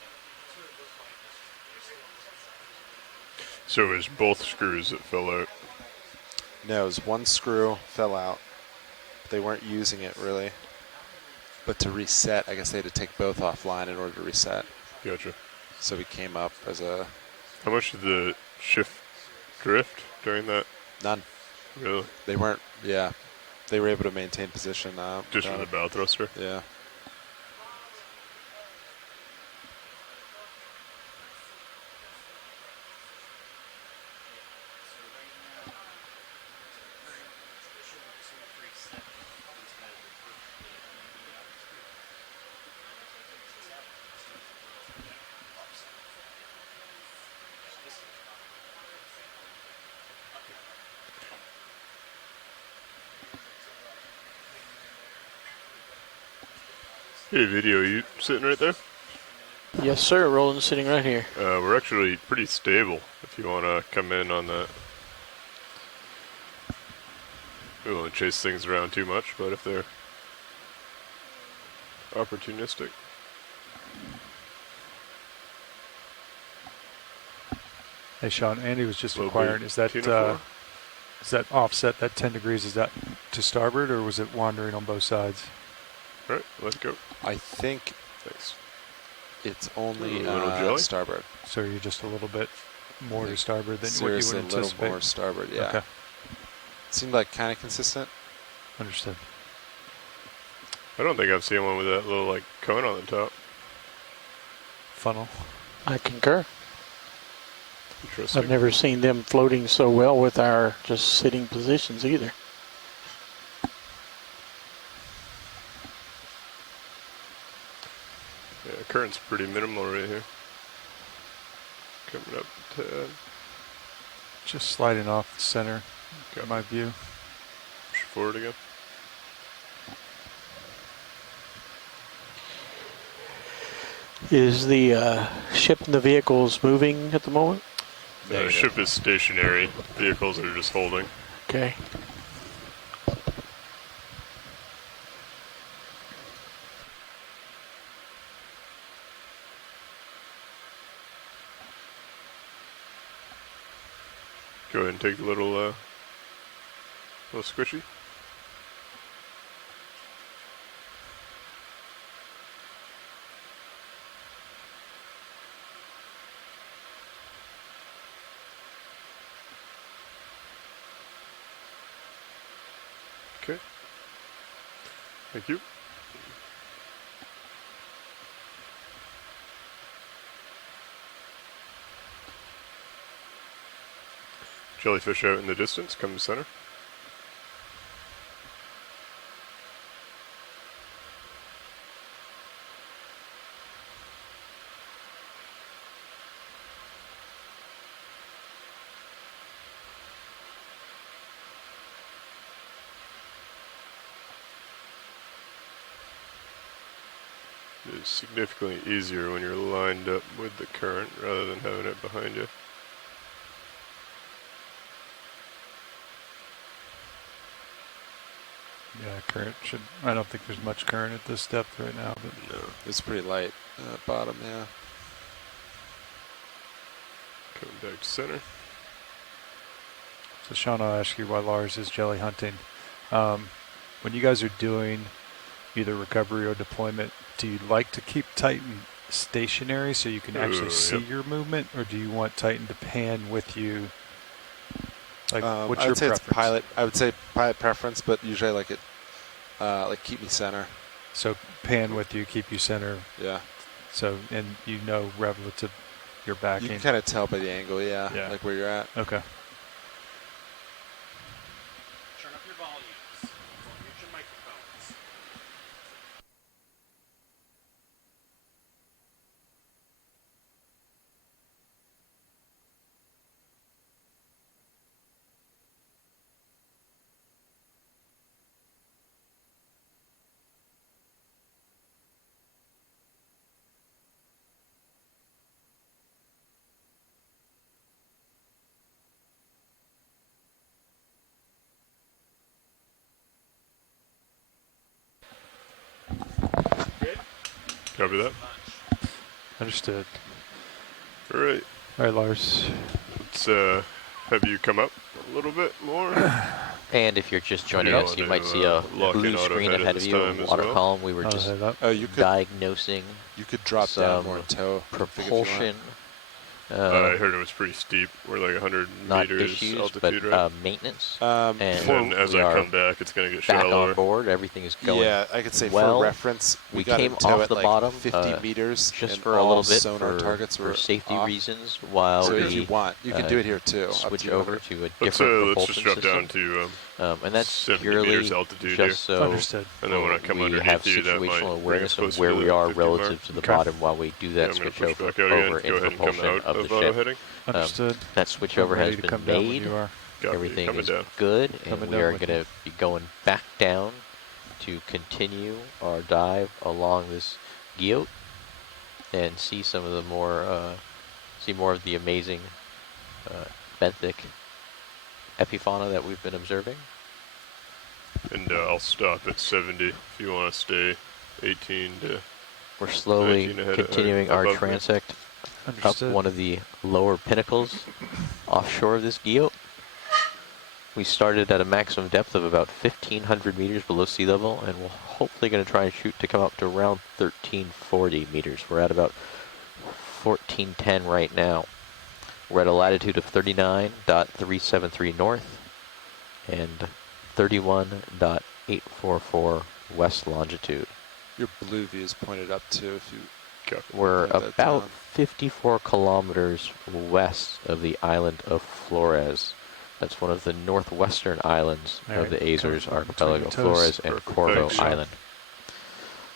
So it was both screws that fell out? No, it was one screw fell out. They weren't using it really. But to reset, I guess they had to take both offline in order to reset. Gotcha. So we came up as a... How much did the shift drift during that? None. Really? They weren't, yeah. They were able to maintain position. Just from the bow thruster? Yeah. Hey, video, you sitting right there? Yes, sir. Roland's sitting right here. We're actually pretty stable, if you want to come in on that. We won't chase things around too much, but if they're opportunistic. Hey, Sean, Andy was just inquiring, is that offset, that 10 degrees, is that to starboard, or was it wandering on both sides? All right, let's go. I think it's only starboard. So you're just a little bit more to starboard than what you would Seriously, a anticipate? little more starboard, yeah. Okay. Seemed like kind of consistent. Understood. I don't think I've seen one with that little, like, cone on the top. Funnel. I concur. Interesting. I've never seen them floating so well with our just sitting positions either. Yeah, current's pretty minimal right here. Coming up to just sliding off the center, got my view. Push forward again. Is the ship and the vehicles moving at the moment? The ship is stationary. Vehicles are just holding. Okay. Go ahead and take a little squishy. Okay. Thank you. Jellyfish out in the distance, come to center. It's significantly easier when you're lined up with the current rather than having it behind you. Yeah, current should. I don't think there's much current at this depth right now, but no, it's pretty light bottom. Yeah. Coming back to center. So Sean, I'll ask you why Lars is jelly hunting. When you guys are doing either recovery or deployment, do you like to keep Titan stationary so you can actually see your movement, or do you want Titan to pan with you? Like, what's your preference? It's pilot. I would say pilot preference, but usually I like it, like keep me center. So pan with you, keep you center. Yeah. So, and you know relative your backing. You can kind of tell by the angle, yeah, like where you're at. Okay. Turn up your volumes. Mute your microphones. Copy that. Understood. All right. All right, Lars. Let's have you come up a little bit more. And if you're just joining us, you might see a blue screen ahead of you, a water column. We were just diagnosing. You could drop down more in tow. Propulsion. I heard it was pretty steep. We're like 100 not meters issues, altitude, but right? Maintenance. And then as I come back, it's going to get back shallower. on board. Everything is going Yeah, I could say well. for reference, we got came in tow off at the like bottom 50 meters, just and for a little bit sonar targets for were safety off. reasons. While so we, if you want, you can do it here too. Switch over to a different let's propulsion just drop system. down to and that's 70 purely meters altitude just here. so Understood. And then when I come we underneath have you, that might situational bring awareness us of closer where to we the are 50 relative mark. to the bottom while we do that I'm gonna switch push over back out again. over Go into ahead and come propulsion out of the auto ship. heading. Understood. That switchover has been made. Everything is good, and we are going to be going back down to continue our dive along this Guyot and see some of the more of the amazing benthic epifauna that we've been observing. And I'll stop at 70 if you want to stay 18 to. We're slowly 19 ahead continuing our above me. transect up Understood. one of the lower pinnacles offshore of this Guyot. We started at a maximum depth of about 1,500 meters below sea level, and we're hopefully going to try and shoot to come up to around 1,340 meters. We're at about 1,410 right now. We're at a latitude of 39.373 north and 31.844 west longitude. Your blue view is pointed up too. If you We're about 54 kilometers west of the island of Flores. That's one of the northwestern islands of the Azores archipelago, Flores and Corvo Island.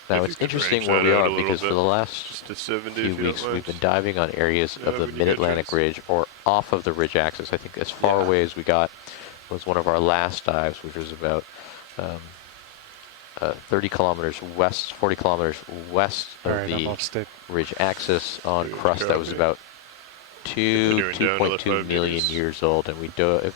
Now it's interesting where we are because for the last few weeks we've been diving on areas of the mid-Atlantic ridge or off of the ridge axis. I think as far away as we got was one of our last dives, which was about 30 kilometers west, 40 kilometers west of the ridge axis on crust that was about 2.2 million years old, and we dove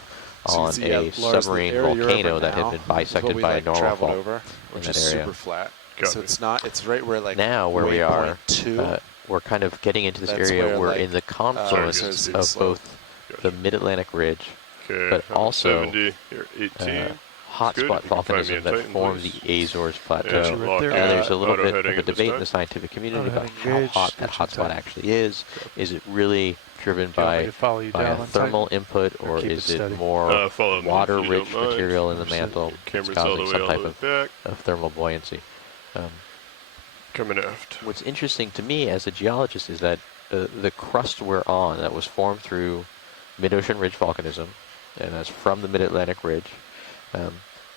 on a submarine volcano that had been bisected by a normal fault over, which in is that area. super flat. So it's not. It's right where like now where we are. Two, we're kind of getting into this area. where, we're like, in the confluence of both the Mid-Atlantic Ridge, but also 70, you're 18. hotspot volcanism that formed the Azores Plateau. And there's a little bit of a debate in the scientific community about how hot that hotspot actually is. Is it really driven by a thermal input, or is it more water-rich material in the mantle that's causing some type of thermal buoyancy? Coming aft. What's interesting to me as a geologist is that the crust we're on that was formed through mid-ocean ridge volcanism, and that's from the Mid-Atlantic Ridge,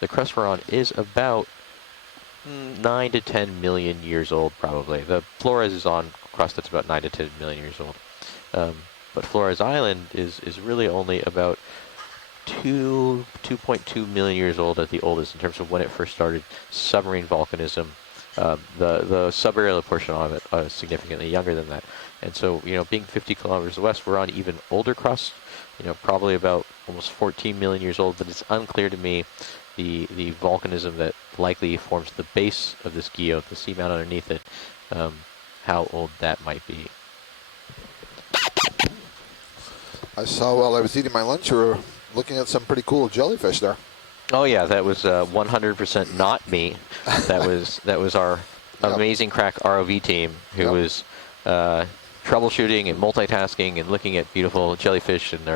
the crust we're on is about 9 to 10 million years old, probably. The Flores is on crust that's about 9 to 10 million years old. But Flores Island is really only about 2.2 million years old at the oldest in terms of when it first started submarine volcanism The subaerial portion of it is significantly younger than that. And so, being 50 kilometers west, we're on even older crust, probably about almost 14 million years old, but it's unclear to me the volcanism that likely forms the base of this Guyot, the seamount underneath it, how old that might be. I saw while I was eating my lunch, you were looking at some pretty cool jellyfish there. Oh yeah, that was 100% not me. That was our amazing crack ROV team who was troubleshooting and multitasking and looking at beautiful jellyfish and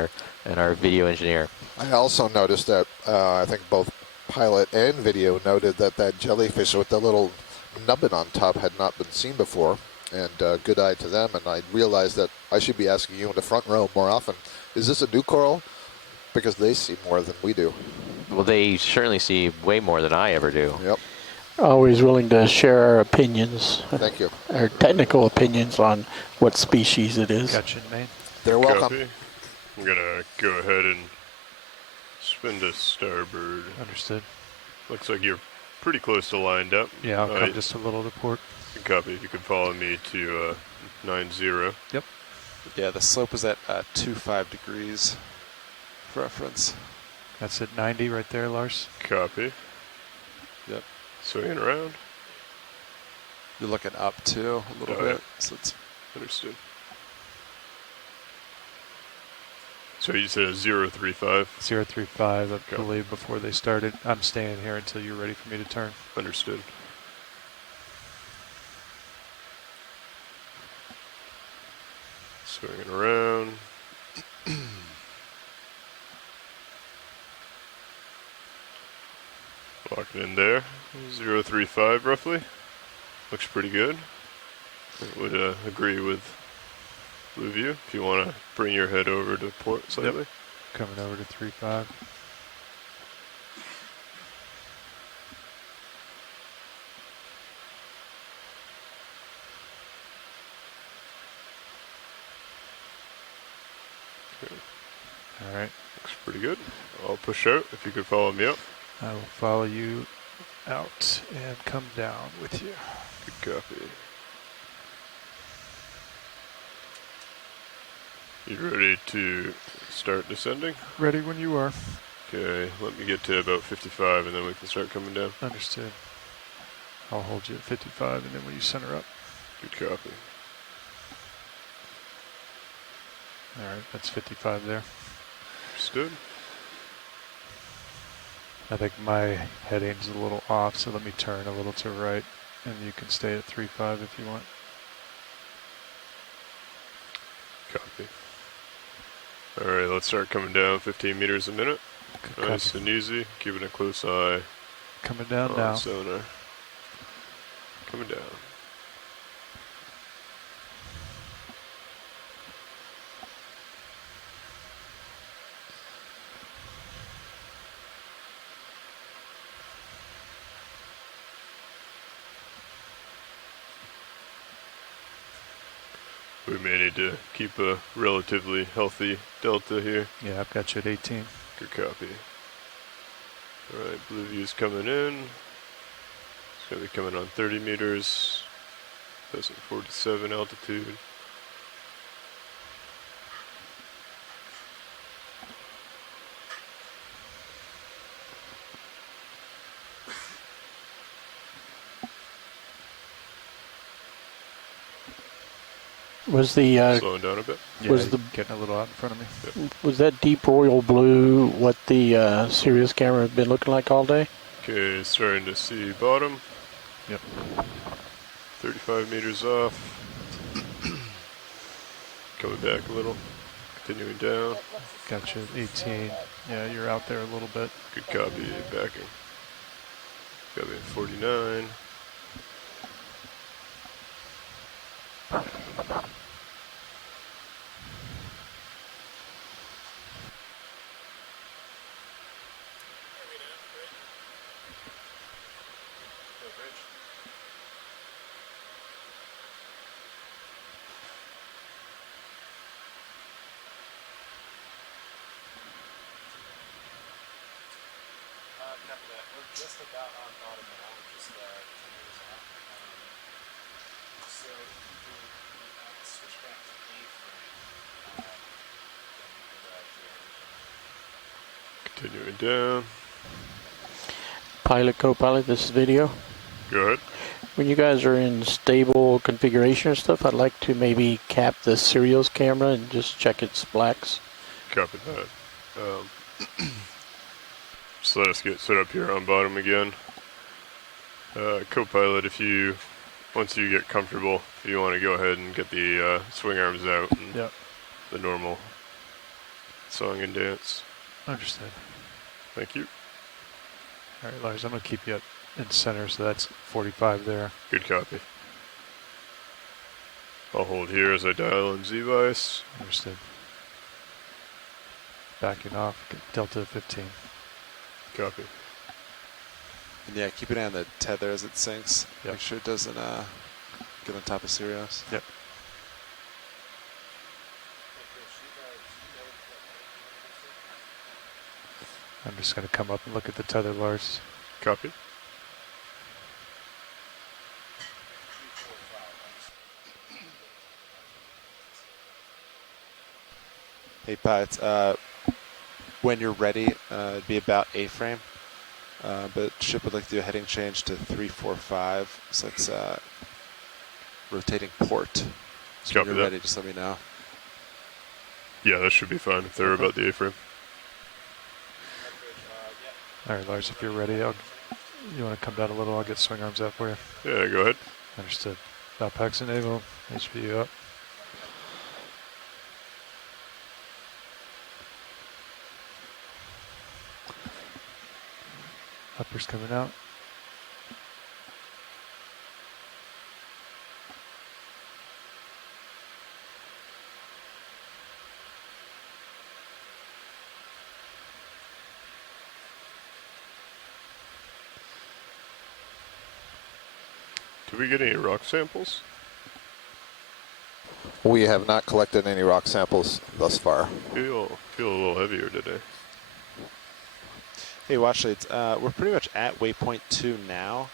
our video engineer. I also noticed that I think both pilot and video noted that jellyfish with the little nubbin on top had not been seen before, and good eye to them. And I realized that I should be asking you in the front row more often, is this a new coral? Because they see more than we do. Well, they certainly see way more than I ever do. Yep. Always willing to share our opinions. Thank you. Our technical opinions on what species it is. Gotcha, man. They're welcome. Copy. I'm going to go ahead and spin to starboard. Understood. Looks like you're pretty close to lined up. Yeah, I'll come just a little to port. Copy. If you can follow me to 90. Yep. Yeah, the slope is at 25 degrees for reference. That's at 90 right there, Lars. Copy. Yep. Swinging around. You're looking up too a little bit. So it's understood. So you said 035? 035, I believe, before they started. I'm staying here until you're ready for me to turn. Understood. Swinging around. Locking in there. 035 roughly. Looks pretty good. I would agree with Blue View. If you want to bring your head over to port slightly. Yep. Coming over to 35. Okay. All right. Looks pretty good. I'll push out if you could follow me up. I will follow you out and come down with you. Good copy. You ready to start descending? Ready when you are. Okay, let me get to about 55 and then we can start coming down. Understood. I'll hold you at 55 and then when you center up. Good copy. All right, that's 55 there. Understood. I think my heading's a little off, so let me turn a little to right, and you can stay at 35 if you want. Copy. All right, let's start coming down 15 meters a minute. Good nice copy. and easy. Keeping a close eye. Coming down on now. Sonar. Coming down. We may need to keep a relatively healthy delta here. Yeah, I've got you at 18. Good copy. All right, Blue View's coming in. It's going to be coming on 30 meters. That's at 47 altitude. Was the slowing down a bit? Yeah, was the getting a little out in front of me? Yep. Was that deep royal blue what the Sirius camera has been looking like all day? Okay, starting to see bottom. Yep. 35 meters off. Coming back a little. Continuing down. Gotcha, 18. Yeah, you're out there a little bit. Good copy, backing. Copy at 49. We're just about on bottom now. We're just 10 meters off. Continuing down. Pilot, co-pilot, this is video. Go ahead. When you guys are in stable configuration and stuff, I'd like to maybe cap the serials camera and just check its blacks. Copy that. So let us get set up here on bottom again. Co-pilot, once you get comfortable, if you want to go ahead and get the swing arms out and the normal song and dance. Understood. Thank you. All right, Lars, I'm going to keep you in center, so that's 45 there. Good copy. I'll hold here as I dial in Z-Vice. Understood. Backing off, get Delta 15. Copy. And yeah, keep an eye on the tether as it sinks. Yep. Make sure it doesn't get on top of Sirius. Yep. I'm just going to come up and look at the tether, Lars. Copy. Hey, pilots, when you're ready, it'd be about A-frame, but ship would like to do a heading change to 345, so it's rotating port. So when you're ready, just let me know. Yeah, that should be fine if they're about the A-frame. All right, Lars, if you're ready, you want to come down a little, I'll get swing arms out for you. Yeah, go ahead. Understood. Backpacks enabled, HPU up. Uppers coming out. Did we get any rock samples? We have not collected any rock samples thus far. Feel a little heavier today. Hey, Watchlights, we're pretty much at waypoint 2 now.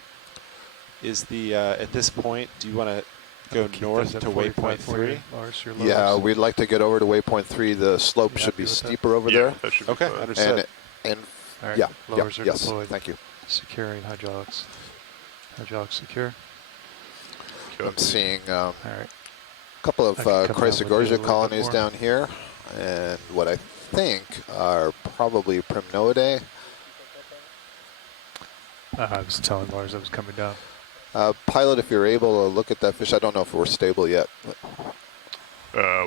Is the at this point, do you want to go north to waypoint 3? Yeah, we'd like to get over to waypoint 3. The slope should be steeper over there. That should be okay, fine. understood. And right, yeah, lowers are yes, deployed. thank you. Securing hydraulics. Hydraulics secure. I'm seeing All right. a couple of Chrysogorgia colonies down here, and what I think are probably Primnoidae. I was telling Lars I was coming down. Pilot, if you're able to look at that fish, I don't know if we're stable yet.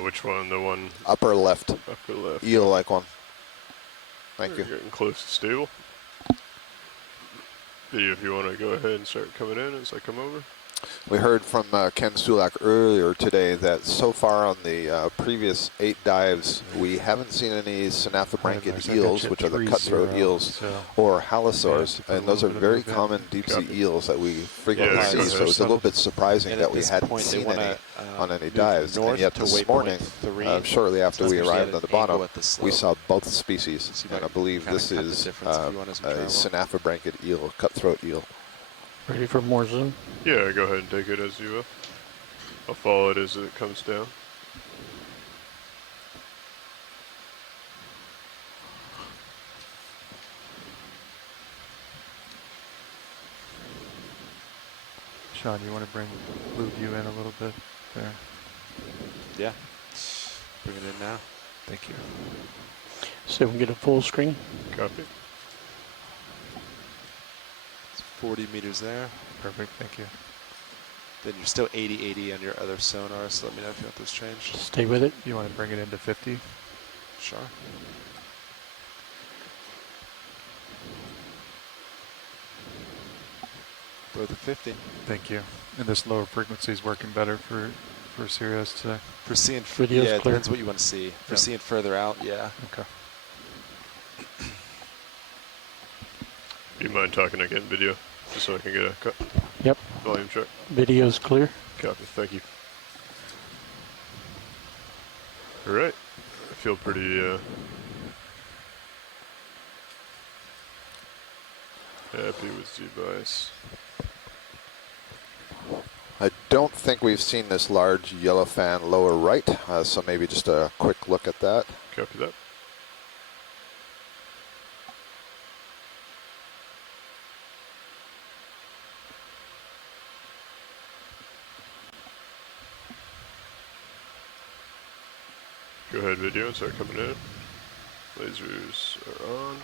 Which one? The one? Upper left. Upper left. Eel-like one. Thank you. Getting close to stable. If you want to go ahead and start coming in as I come over. We heard from Ken Sulak earlier today that so far on the previous 8 dives, we haven't seen any synaphobranchid eels, which are the cutthroat eels, or halosaurs, and those are very common deep-sea eels that we frequently see, so it's a little bit surprising that we hadn't seen any on any dives, and yet this morning, shortly after we arrived on the bottom, we saw both species, and I believe this is a synaphobranchid eel, cutthroat eel. Ready for more zoom? Yeah, go ahead and take it as you will. I'll follow it as it comes down. Sean, you want to bring blue view in a little bit there? Yeah. Bring it in now. Thank you. So we can get a full screen. Copy. 40 meters there. Perfect, thank you. Then you're still 80-80 on your other sonar, so let me know if you want this changed. Stay with it. You want to bring it into 50? Sure. Go to 50. Thank you. And this lower frequency is working better for Sirius today? For seeing, Video's yeah, it clear. depends what you want to see. For seeing further out, yeah. Okay. Do you mind talking again, video, just so I can get a cut? Yep. Volume check. Video's clear. Copy. Thank you. All right. I feel pretty happy with Z-Vice. I don't think we've seen this large yellowfin lower right, so maybe just a quick look at that. Copy that. Go ahead, video, and start coming in. Lasers are on.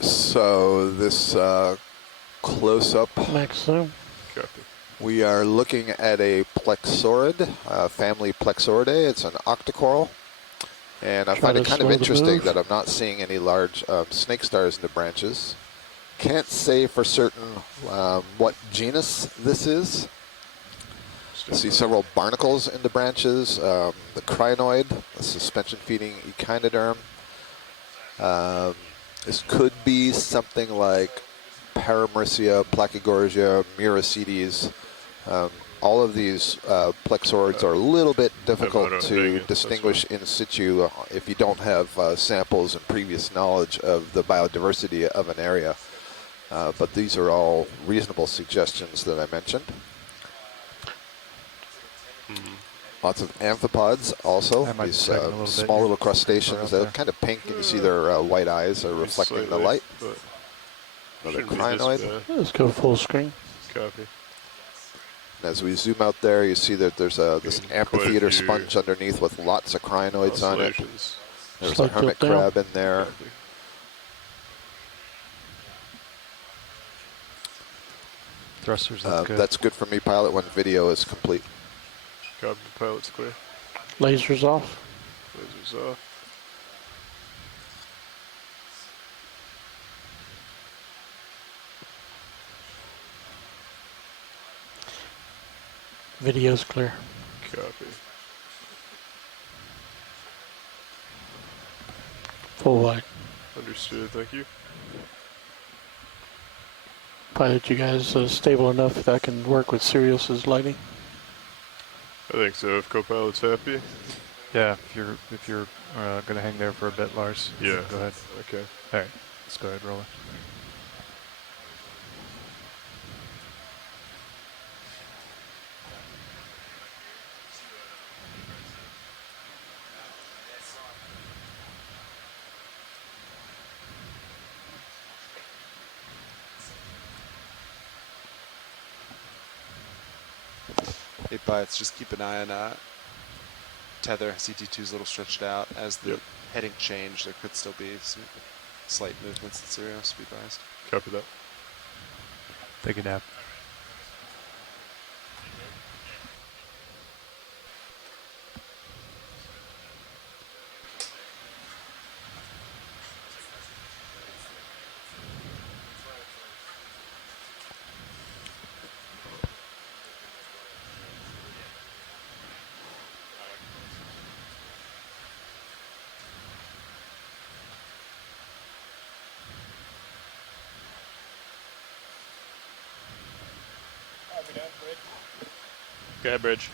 So this close-up, max zoom. Copy. We are looking at a plexaurid, family Plexauridae. It's an octocoral. And I find it kind of interesting that I'm not seeing any large snake stars in the branches. Can't say for certain what genus this is. I see several barnacles in the branches, the crinoid, a suspension-feeding echinoderm. This could be something like Paramyrcia, Plachygorgia, Muracetes. All of these plexaurids are a little bit difficult to distinguish in situ if you don't have samples and previous knowledge of the biodiversity of an area. But these are all reasonable suggestions that I mentioned. Lots of amphipods also, these small little crustaceans. They're kind of pink, and you see their white eyes are reflecting the light. Another crinoid. Let's go full screen. Copy. As we zoom out there, you see that there's this amphitheater sponge underneath with lots of crinoids on it. There's a hermit crab in there. Thrusters, that's good. That's good for me, pilot, when video is complete. Copy, pilot's clear. Lasers off. Lasers off. Video's clear. Copy. Full wide. Understood, thank you. Pilot, you guys stable enough that can work with Sirius's lighting? I think so, if co-pilot's happy. Yeah, if you're going to hang there for a bit, Lars. Yeah. Go ahead. Okay. All right, let's go ahead, roll it. Hey, bites, just keep an eye on tether. CT2 is a little stretched out. As the heading change, there could still be some slight movements in Sirius, be advised. Copy that. Take a nap. Go ahead, Bridge.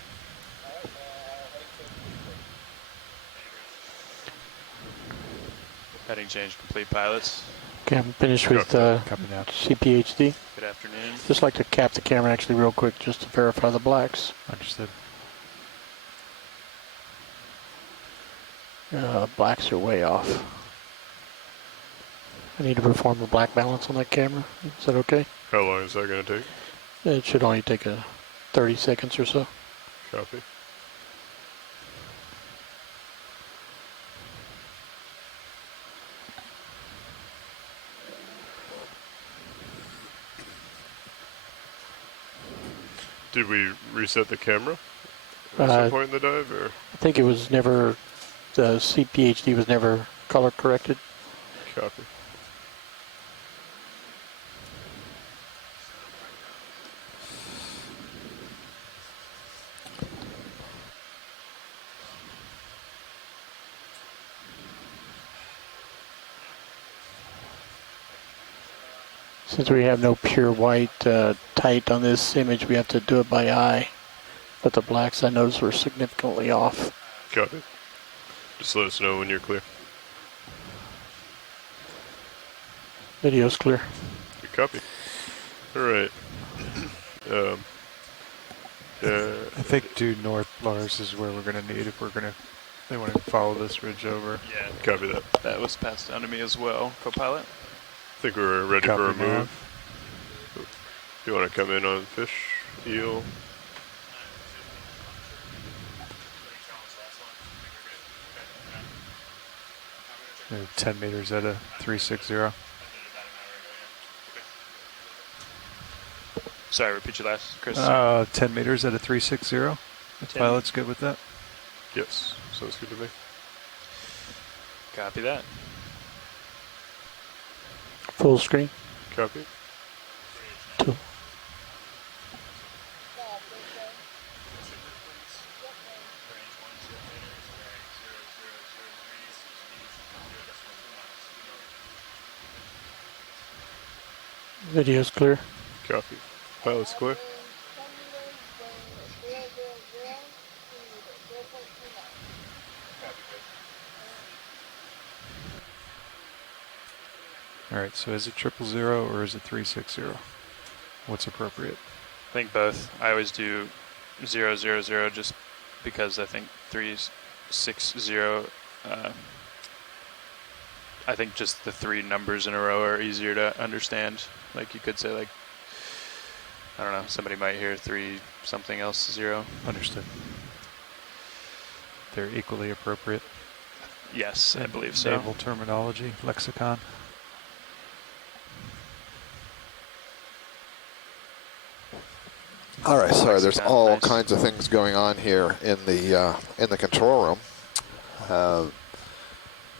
Heading change complete, pilots. Okay, I'm finished with CPHD. Good afternoon. Just like to cap the camera actually real quick just to verify the blacks. Understood. Blacks are way off. I need to perform a black balance on that camera. Is that okay? How long is that going to take? It should only take 30 seconds or so. Copy. Did we reset the camera at some point in the dive, or? I think it was never, the CPHD was never color corrected. Copy. Since we have no pure white tight on this image, we have to do it by eye. But the blacks I noticed were significantly off. Copy. Just let us know when you're clear. Video's clear. Good copy. All right. I think due north, Lars, is where we're going to need if we're going to. They want to follow this ridge over. Yeah. Copy that. That was passed down to me as well, co-pilot. I think we're ready for a move. You want to come in on fish, eel? Maybe 10 meters at a 360. Sorry, repeat your last, Chris. 10 meters at a 360. The pilot's good with that? Yes, sounds good to me. Copy that. Full screen. Copy. Two. Video's clear. Copy. Pilot's clear. All right, so is it 000 or is it 360? What's appropriate? I think both. I always do 000 just because I think 360. I think just the 3 numbers in a row are easier to understand. Like you could say, like, I don't know, somebody might hear 3 something else 0. Understood. They're equally appropriate. Yes, I believe so. Naval terminology, lexicon. All right, sorry. There's all kinds of things going on here in the control room.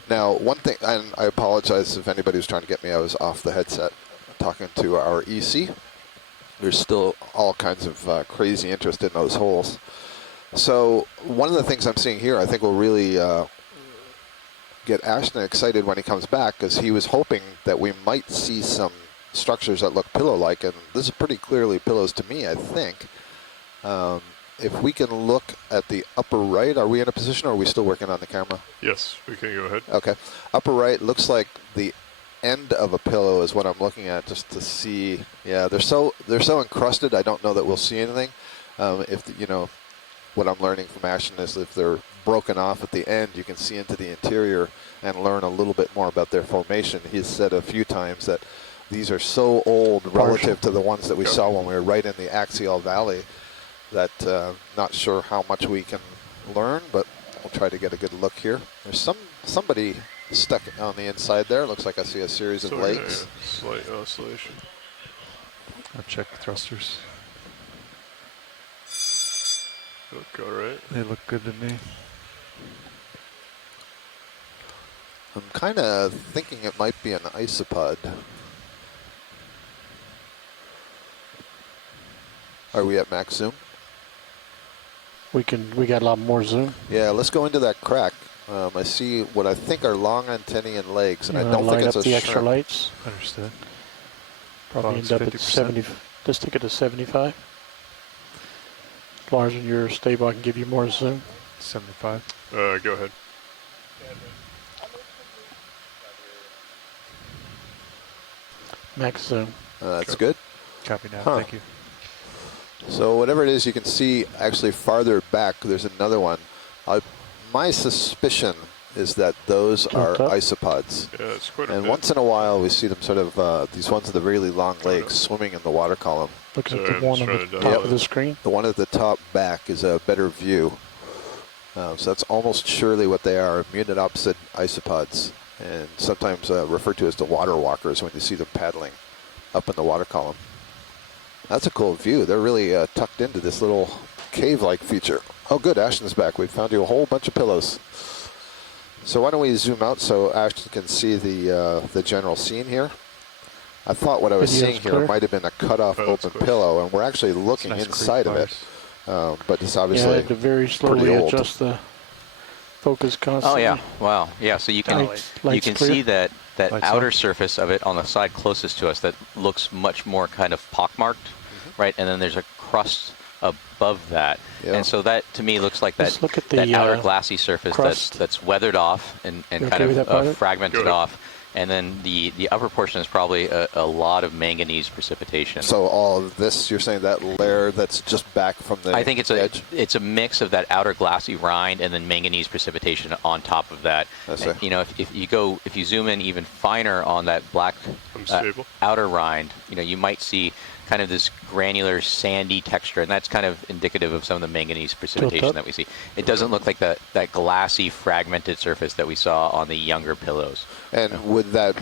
Now, one thing, and I apologize if anybody was trying to get me. I was off the headset talking to our EC. There's still all kinds of crazy interest in those holes. So one of the things I'm seeing here, I think will really get Ashton excited when he comes back, because he was hoping that we might see some structures that look pillow-like, and this is pretty clearly pillows to me, I think. If we can look at the upper right, are we in a position, or are we still working on the camera? Yes, we can go ahead. Okay. Upper right looks like the end of a pillow is what I'm looking at, just to see. Yeah, they're so encrusted, I don't know that we'll see anything. What I'm learning from Ashton is if they're broken off at the end, you can see into the interior and learn a little bit more about their formation. He's said a few times that these are so old relative to the ones that we saw when we were right in the axial valley that not sure how much we can learn, but we'll try to get a good look here. There's somebody stuck on the inside there. Looks like I see a series of legs. Yeah, slight oscillation. I'll check the thrusters. Look all right. They look good to me. I'm kind of thinking it might be an isopod. Are we at max zoom? We got a lot more zoom. Yeah, let's go into that crack. I see what I think are long antennae and legs, and I don't light think it's up a the extra shrimp. lights. Understood. Probably end up at 70. Let's take it to 75. Lars, when you're stable, I can give you more zoom. 75. Go ahead. Max zoom. That's good. Copy now. Huh. Thank you. So whatever it is, you can see actually farther back, there's another one. My suspicion is that those are isopods. Yeah, it's quite a and bit. once in a while, we see them sort of, these ones with the really long legs swimming in the water column. Look at the one on the top of the screen. The one at the top back is a better view. So that's almost surely what they are, immunidopsid isopods, and sometimes referred to as the water walkers when you see them paddling up in the water column. That's a cool view. They're really tucked into this little cave-like feature. Oh, good. Ashton's back. We found you a whole bunch of pillows. So why don't we zoom out so Ashton can see the general scene here. I thought what I was seeing here might have been a cut-off open pillow, and we're actually looking inside of it. But it's obviously I had to very slowly adjust the focus constantly. Oh yeah, wow, yeah. So you can see that outer surface of it on the side closest to us that looks much more kind of pockmarked, right? And then there's a crust above that, and so that to me looks like that outer glassy surface that's weathered off and kind of fragmented off. and then the upper portion is probably a lot of manganese precipitation. So all of this, you're saying that layer that's just back from the I think it's a mix of that outer glassy rind and then manganese precipitation on top of that. You know, if you zoom in even finer on that black outer rind, you know, you might see kind of this granular sandy texture, and that's kind of indicative of some of the manganese precipitation that we see. It doesn't look like that glassy fragmented surface that we saw on the younger pillows. And would that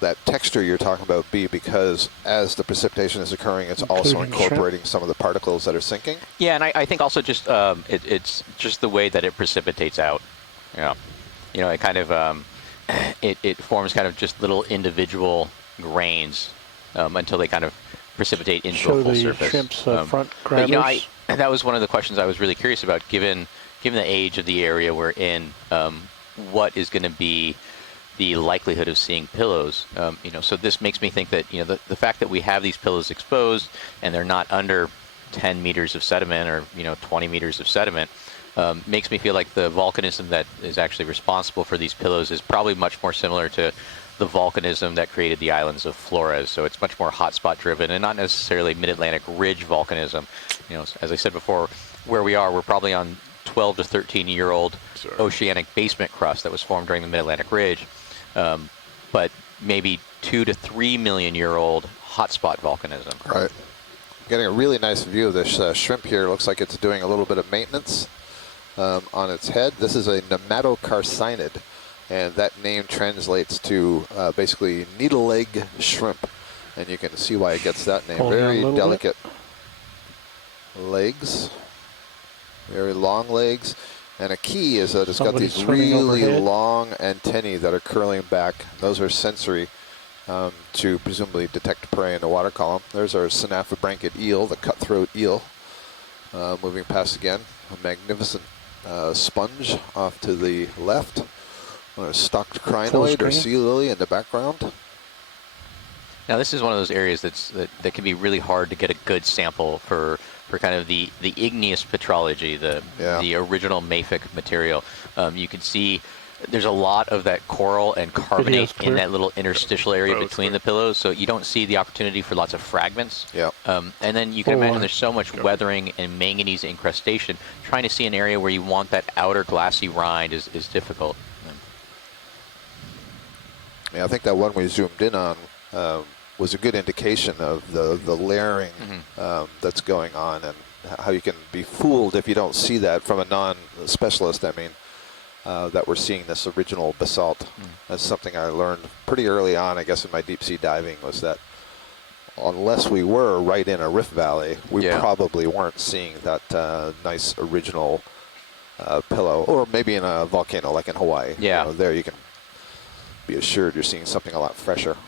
that texture you're talking about be because as the precipitation is occurring, it's also incorporating some of the particles that are sinking? Yeah, and I think also just it's just the way that it precipitates out. Yeah, you know, it kind of it forms kind of just little individual grains until they kind of precipitate into a full surface. Shrimp's front grabbers. But, you know, that was one of the questions I was really curious about. Given the age of the area we're in, what is going to be the likelihood of seeing pillows? You know, so this makes me think that, you know, the fact that we have these pillows exposed and they're not under 10 meters of sediment or, you know, 20 meters of sediment makes me feel like the volcanism that is actually responsible for these pillows is probably much more similar to the volcanism that created the islands of Flores. So it's much more hotspot driven and not necessarily mid-Atlantic ridge volcanism. You know, as I said before, where we are, we're probably on 12 to 13-year-old oceanic basement crust that was formed during the mid-Atlantic ridge, but maybe 2 to 3 million-year-old hotspot volcanism. Right. Getting a really nice view of this shrimp here. Looks like it's doing a little bit of maintenance on its head. This is a nematocarcinid, and that name translates to basically needle leg shrimp, and you can see why it gets that name. Very delicate legs, very long legs, and a key is that it's got these really long antennae that are curling back. Those are sensory to presumably detect prey in the water column. There's our synaphobranchid eel, the cutthroat eel, moving past again. A magnificent sponge off to the left. A stocked crinoid or sea lily in the background. Now this is one of those areas that can be really hard to get a good sample for kind of the igneous petrology, the original mafic material. You can see there's a lot of that coral and carbonate in that little interstitial area between the pillows, so you don't see the opportunity for lots of fragments. Yeah. And then you can imagine there's so much weathering and manganese incrustation. Trying to see an area where you want that outer glassy rind is difficult. Yeah, I think that one we zoomed in on was a good indication of the layering that's going on, and how you can be fooled if you don't see that from a non-specialist. I mean, that we're seeing this original basalt. That's something I learned pretty early on, I guess, in my deep sea diving, was that unless we were right in a rift valley, we probably weren't seeing that nice original pillow, or maybe in a volcano like in Hawaii. Yeah. You know, there you can be assured you're seeing something a lot fresher.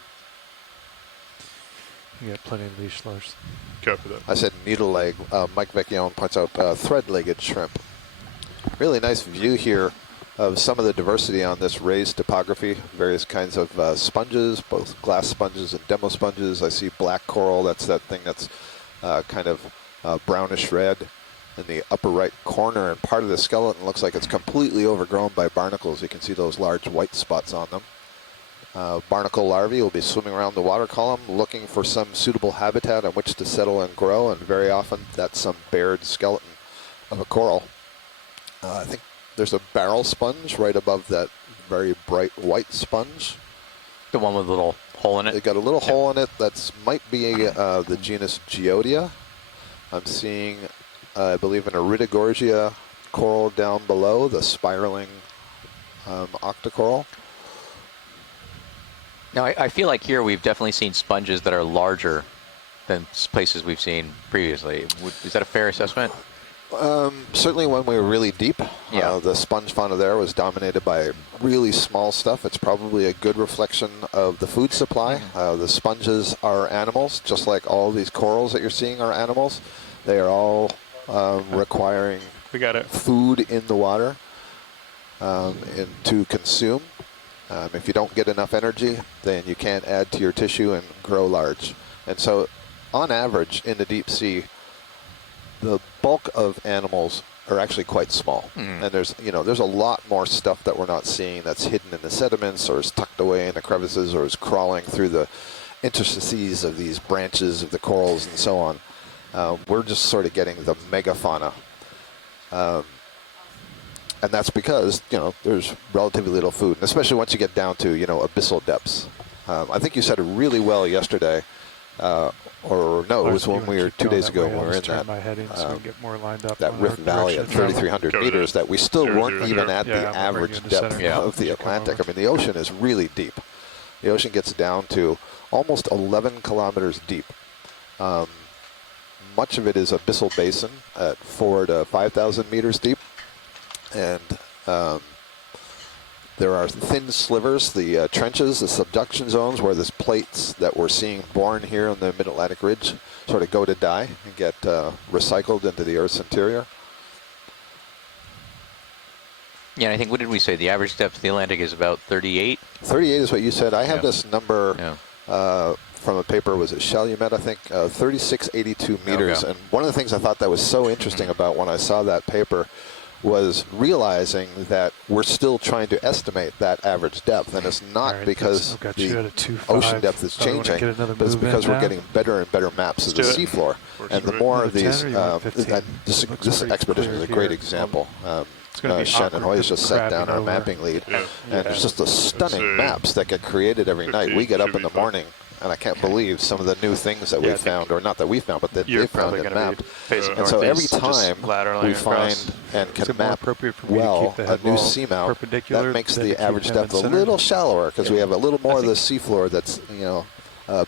You got plenty of leash lures. Copy that. I said needle leg. Mike Vecchione points out thread-legged shrimp. Really nice view here of some of the diversity on this raised topography. Various kinds of sponges, both glass sponges and demo sponges. I see black coral. That's that thing that's kind of brownish red. In the upper right corner, and part of the skeleton looks like it's completely overgrown by barnacles. You can see those large white spots on them. Barnacle larvae will be swimming around the water column looking for some suitable habitat on which to settle and grow, and very often that's some bared skeleton of a coral. I think there's a barrel sponge right above that very bright white sponge. The one with a little hole in it? They got a little hole in it. That might be the genus Geodia. I'm seeing, I believe, an Iridogorgia coral down below, the spiraling octocoral. Now, I feel like here we've definitely seen sponges that are larger than places we've seen previously. Is that a fair assessment? Certainly when we were really deep, the sponge fauna there was dominated by really small stuff. It's probably a good reflection of the food supply. The sponges are animals, just like all these corals that you're seeing are animals. They are all requiring food in the water to consume. If you don't get enough energy, then you can't add to your tissue and grow large. And so, on average, in the deep sea, the bulk of animals are actually quite small, and there's a lot more stuff that we're not seeing that's hidden in the sediments, or is tucked away in the crevices, or is crawling through the interstices of these branches of the corals and so on. We're just sort of getting the megafauna, and that's because there's relatively little food, and especially once you get down to abyssal depths. I think you said it really well yesterday. Or no, it was when we were 2 days ago when we were in that, that Rift Valley at 3,300 meters, that we still weren't even at the average depth of the Atlantic. I mean, the ocean is really deep. The ocean gets down to almost 11 kilometers deep. Much of it is abyssal basin at 4,000 to 5,000 meters deep. And there are thin slivers, the trenches, the subduction zones, where there's plates that we're seeing born here on the Mid-Atlantic Ridge sort of go to die and get recycled into the Earth's interior. Yeah, and I think, what did we say? The average depth of the Atlantic is about 38? 38 is what you said. I have this number from a paper, was it Calumet, I think, 3682 meters. Okay. And one of the things I thought that was so interesting about when I saw that paper was realizing that we're still trying to estimate that average depth, and it's not because the ocean depth is changing, but it's because we're getting better and better maps of the seafloor. And the more of these, this expedition is a great example. Shannon Hoy's just set down our mapping lead, and it's just the stunning maps that get created every night. We get up in the morning, and I can't believe some of the new things that we found, or not that we found, but that they found and mapped. And so every time we find and can map well a new seamount, that makes the average depth a little shallower, because we have a little more of the seafloor that's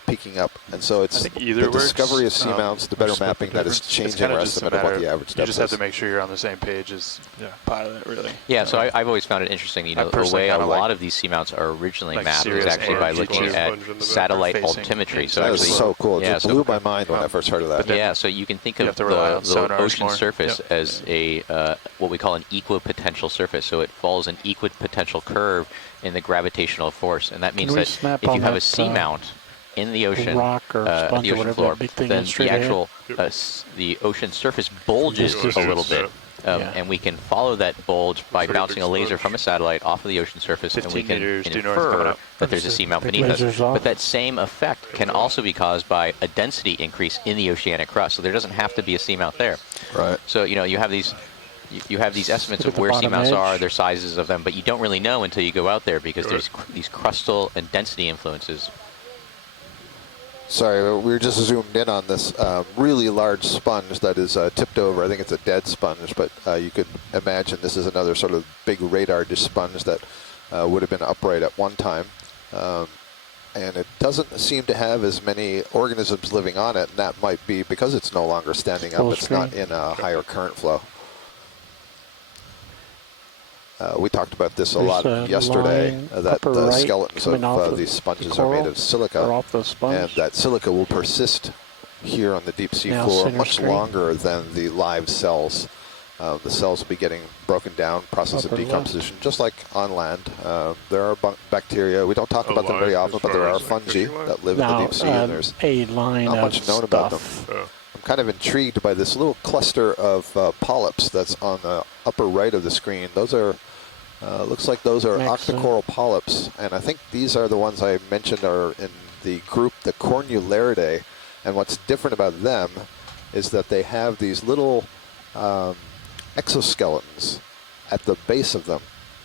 peaking up. And so it's the discovery of seamounts, the better mapping that is changing our estimate of what the average depth is. You just have to make sure you're on the same page as pilot, really. Yeah, so I've always found it interesting, the way a lot of these seamounts are originally mapped is actually by looking at satellite altimetry. So that was so cool. It just blew my mind when I first heard of that. Yeah, so you can think of the ocean surface as a what we call an equipotential surface. So it follows an equipotential curve in the gravitational force, and that means that if you have a seamount in the ocean, rock or sponge the or ocean whatever, floor, big thing then the actual the ocean surface bulges a little bit, and we can follow that bulge by bouncing a laser from a satellite off of the ocean surface, and we can infer that there's a seamount beneath us. But that same effect can also be caused by a density increase in the oceanic crust. So there doesn't have to be a seamount there. Right. So you have these. You have these estimates of where seamounts are, their sizes of them, but you don't really know until you go out there, because there's these crustal and density influences. Sorry, we were just zoomed in on this really large sponge that is tipped over. I think it's a dead sponge, but you could imagine this is another sort of big radar dish sponge that would have been upright at one time. And it doesn't seem to have as many organisms living on it, and that might be because it's no longer standing up. It's not in a higher current flow. We talked about this a lot yesterday, that the skeletons of these sponges are made of silica, and that silica will persist here on the deep sea floor much longer than the live cells. The cells will be getting broken down, process of decomposition, just like on land. There are bacteria. We don't talk about them very often, but there are fungi that live in the deep sea, and there's not much known about them. I'm kind of intrigued by this little cluster of polyps that's on the upper right of the screen. Those are looks like those are octocoral polyps, and I think these are the ones I mentioned are in the group, the Cornularidae. And what's different about them is that they have these little exoskeletons at the base of them.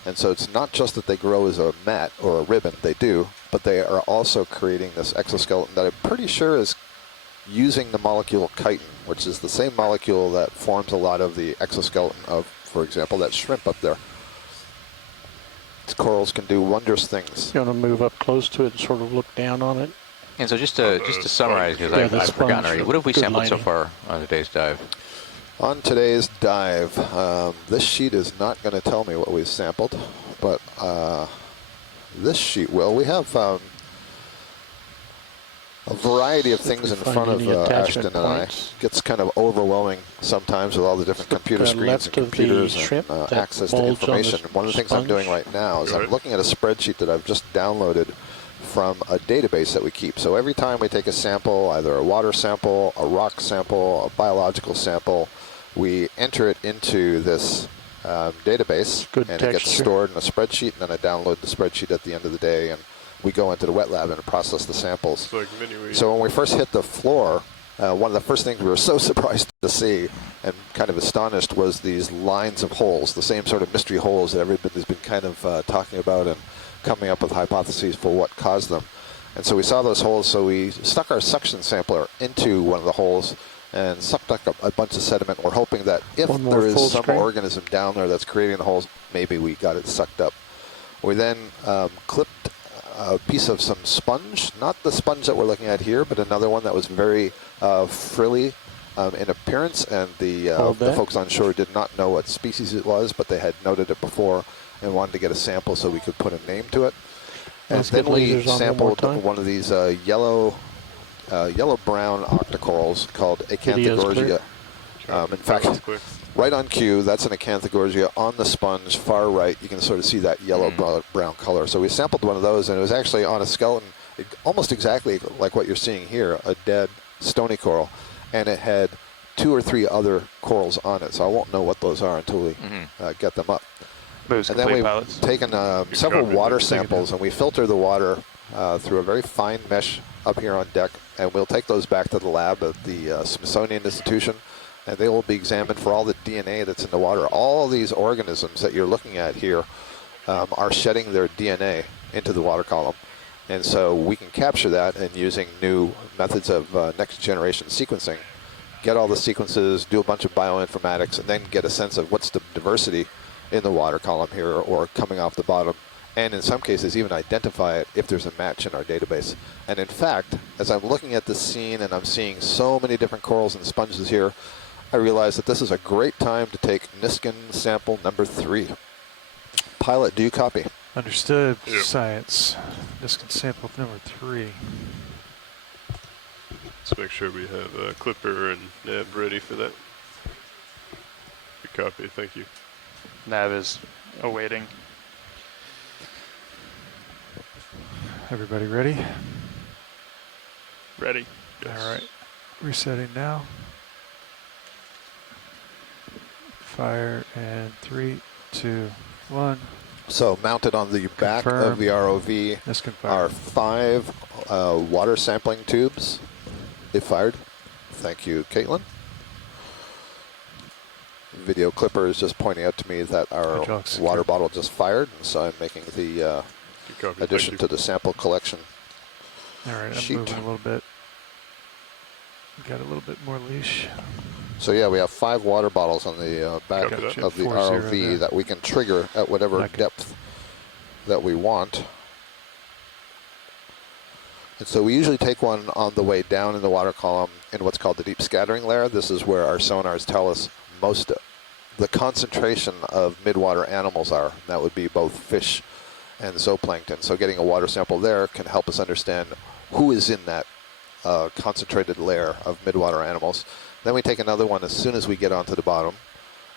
And so it's not just that they grow as a mat or a ribbon, they do, but they are also creating this exoskeleton that I'm pretty sure is using the molecule chitin, which is the same molecule that forms a lot of the exoskeleton of, for example, that shrimp up there. These corals can do wondrous things. You want to move up close to it and sort of look down on it? And so just to summarize, because I've forgotten already, what have we sampled so far on today's dive? On today's dive, this sheet is not going to tell me what we've sampled, but this sheet will. We have a variety of things in front of Ashton and I. It gets kind of overwhelming sometimes with all the different computer screens and computers and access to information. One of the things I'm doing right now is I'm looking at a spreadsheet that I've just downloaded from a database that we keep. So every time we take a sample, either a water sample, a rock sample, a biological sample, we enter it into this database, and it gets stored in a spreadsheet, and then I download the spreadsheet at the end of the day, and we go into the wet lab and process the samples. Like mini-wheat. So when we first hit the floor, one of the first things we were so surprised to see and kind of astonished was these lines of holes, the same sort of mystery holes that everybody's been kind of talking about and coming up with hypotheses for what caused them. And so we saw those holes, so we stuck our suction sampler into one of the holes and sucked up a bunch of sediment. We're hoping that if there is some organism down there that's creating the holes, maybe we got it sucked up. We then clipped a piece of some sponge, not the sponge that we're looking at here, but another one that was very frilly in appearance, and the folks on shore did not know what species it was, but they had noted it before and wanted to get a sample so we could put a name to it. And then we sampled one of these yellow-brown octocorals called Acanthogorgia. In fact, right on cue, that's an Acanthogorgia on the sponge, far right. You can sort of see that yellow-brown color. So we sampled one of those, and it was actually on a skeleton, almost exactly like what you're seeing here, a dead stony coral, and it had 2 or 3 other corals on it. So I won't know what those are until we get them up. And then we've taken several water samples, and we filter the water through a very fine mesh up here on deck, and we'll take those back to the lab at the Smithsonian Institution, and they will be examined for all the DNA that's in the water. All these organisms that you're looking at here are shedding their DNA into the water column, and so we can capture that, and using new methods of next generation sequencing, get all the sequences, do a bunch of bioinformatics, and then get a sense of what's the diversity in the water column here or coming off the bottom, and in some cases even identify it if there's a match in our database. And in fact, as I'm looking at this scene and I'm seeing so many different corals and sponges here, I realize that this is a great time to take Niskin sample number 3. Pilot, do you copy? Understood. Yep. Science. Niskin sample number 3. Let's make sure we have a clipper and Nab ready for that. Good copy, thank you. Nav is awaiting. Everybody ready? Ready. Yes. All right. Resetting now. Fire and 3, 2, 1. So mounted on the back of the ROV are 5 water sampling tubes. They fired. Thank you, Caitlin. Video clipper is just pointing out to me that our water bottle just fired, and so I'm making the addition to the sample collection. All right, sheet. I'm moving a little bit. Got a little bit more leash. So yeah, we have 5 water bottles on the back of the ROV that we can trigger at whatever depth that we want. And so we usually take one on the way down in the water column in what's called the deep scattering layer. This is where our sonars tell us most of the concentration of midwater animals are. That would be both fish and zooplankton. So getting a water sample there can help us understand who is in that concentrated layer of midwater animals. Then we take another one as soon as we get onto the bottom.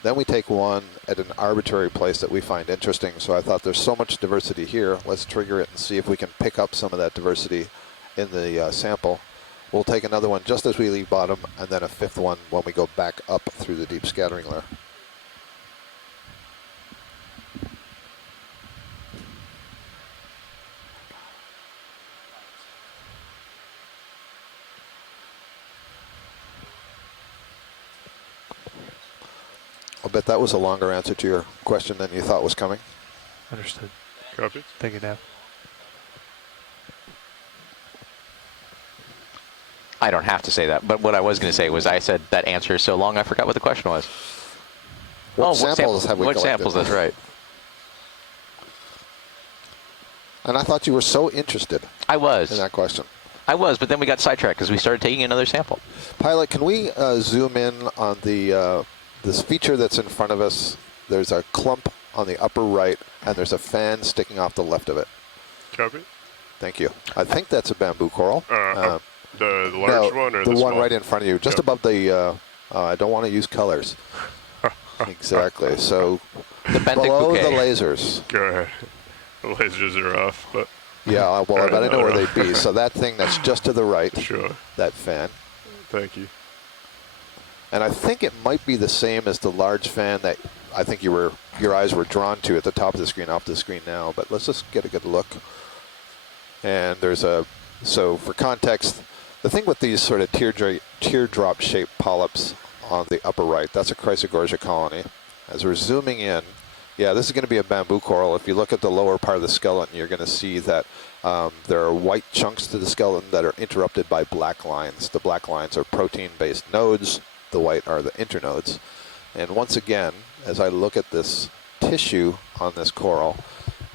Then we take one at an arbitrary place that we find interesting. So I thought there's so much diversity here. Let's trigger it and see if we can pick up some of that diversity in the sample. We'll take another one just as we leave bottom, and then a 5th one when we go back up through the deep scattering layer. I'll bet that was a longer answer to your question than you thought was coming. Understood. Copy. Thank you, Nav. I don't have to say that, but what I was going to say was I said that answer is so long I forgot what the question was. What samples have we collected? What samples, that's right. And I thought you were so interested. I was. In that question. I was, but then we got sidetracked because we started taking another sample. Pilot, can we zoom in on the this feature that's in front of us? There's a clump on the upper right, and there's a fan sticking off the left of it. Copy. Thank you. I think that's a bamboo coral. The large one or the one small? right in front of you, just above the, I don't want to use colors. Exactly. So below the lasers. Go ahead. The lasers are off, but Yeah, well, but I know where they'd be. So that thing that's just to the right, sure, that fan. Thank you. And I think it might be the same as the large fan that I think your eyes were drawn to at the top of the screen, off the screen now. But let's just get a good look. And there's so for context, the thing with these sort of teardrop-shaped polyps on the upper right, that's a Chrysogorgia colony. As we're zooming in, yeah, this is going to be a bamboo coral. If you look at the lower part of the skeleton, you're going to see that there are white chunks to the skeleton that are interrupted by black lines. The black lines are protein-based nodes. The white are the internodes. And once again, as I look at this tissue on this coral,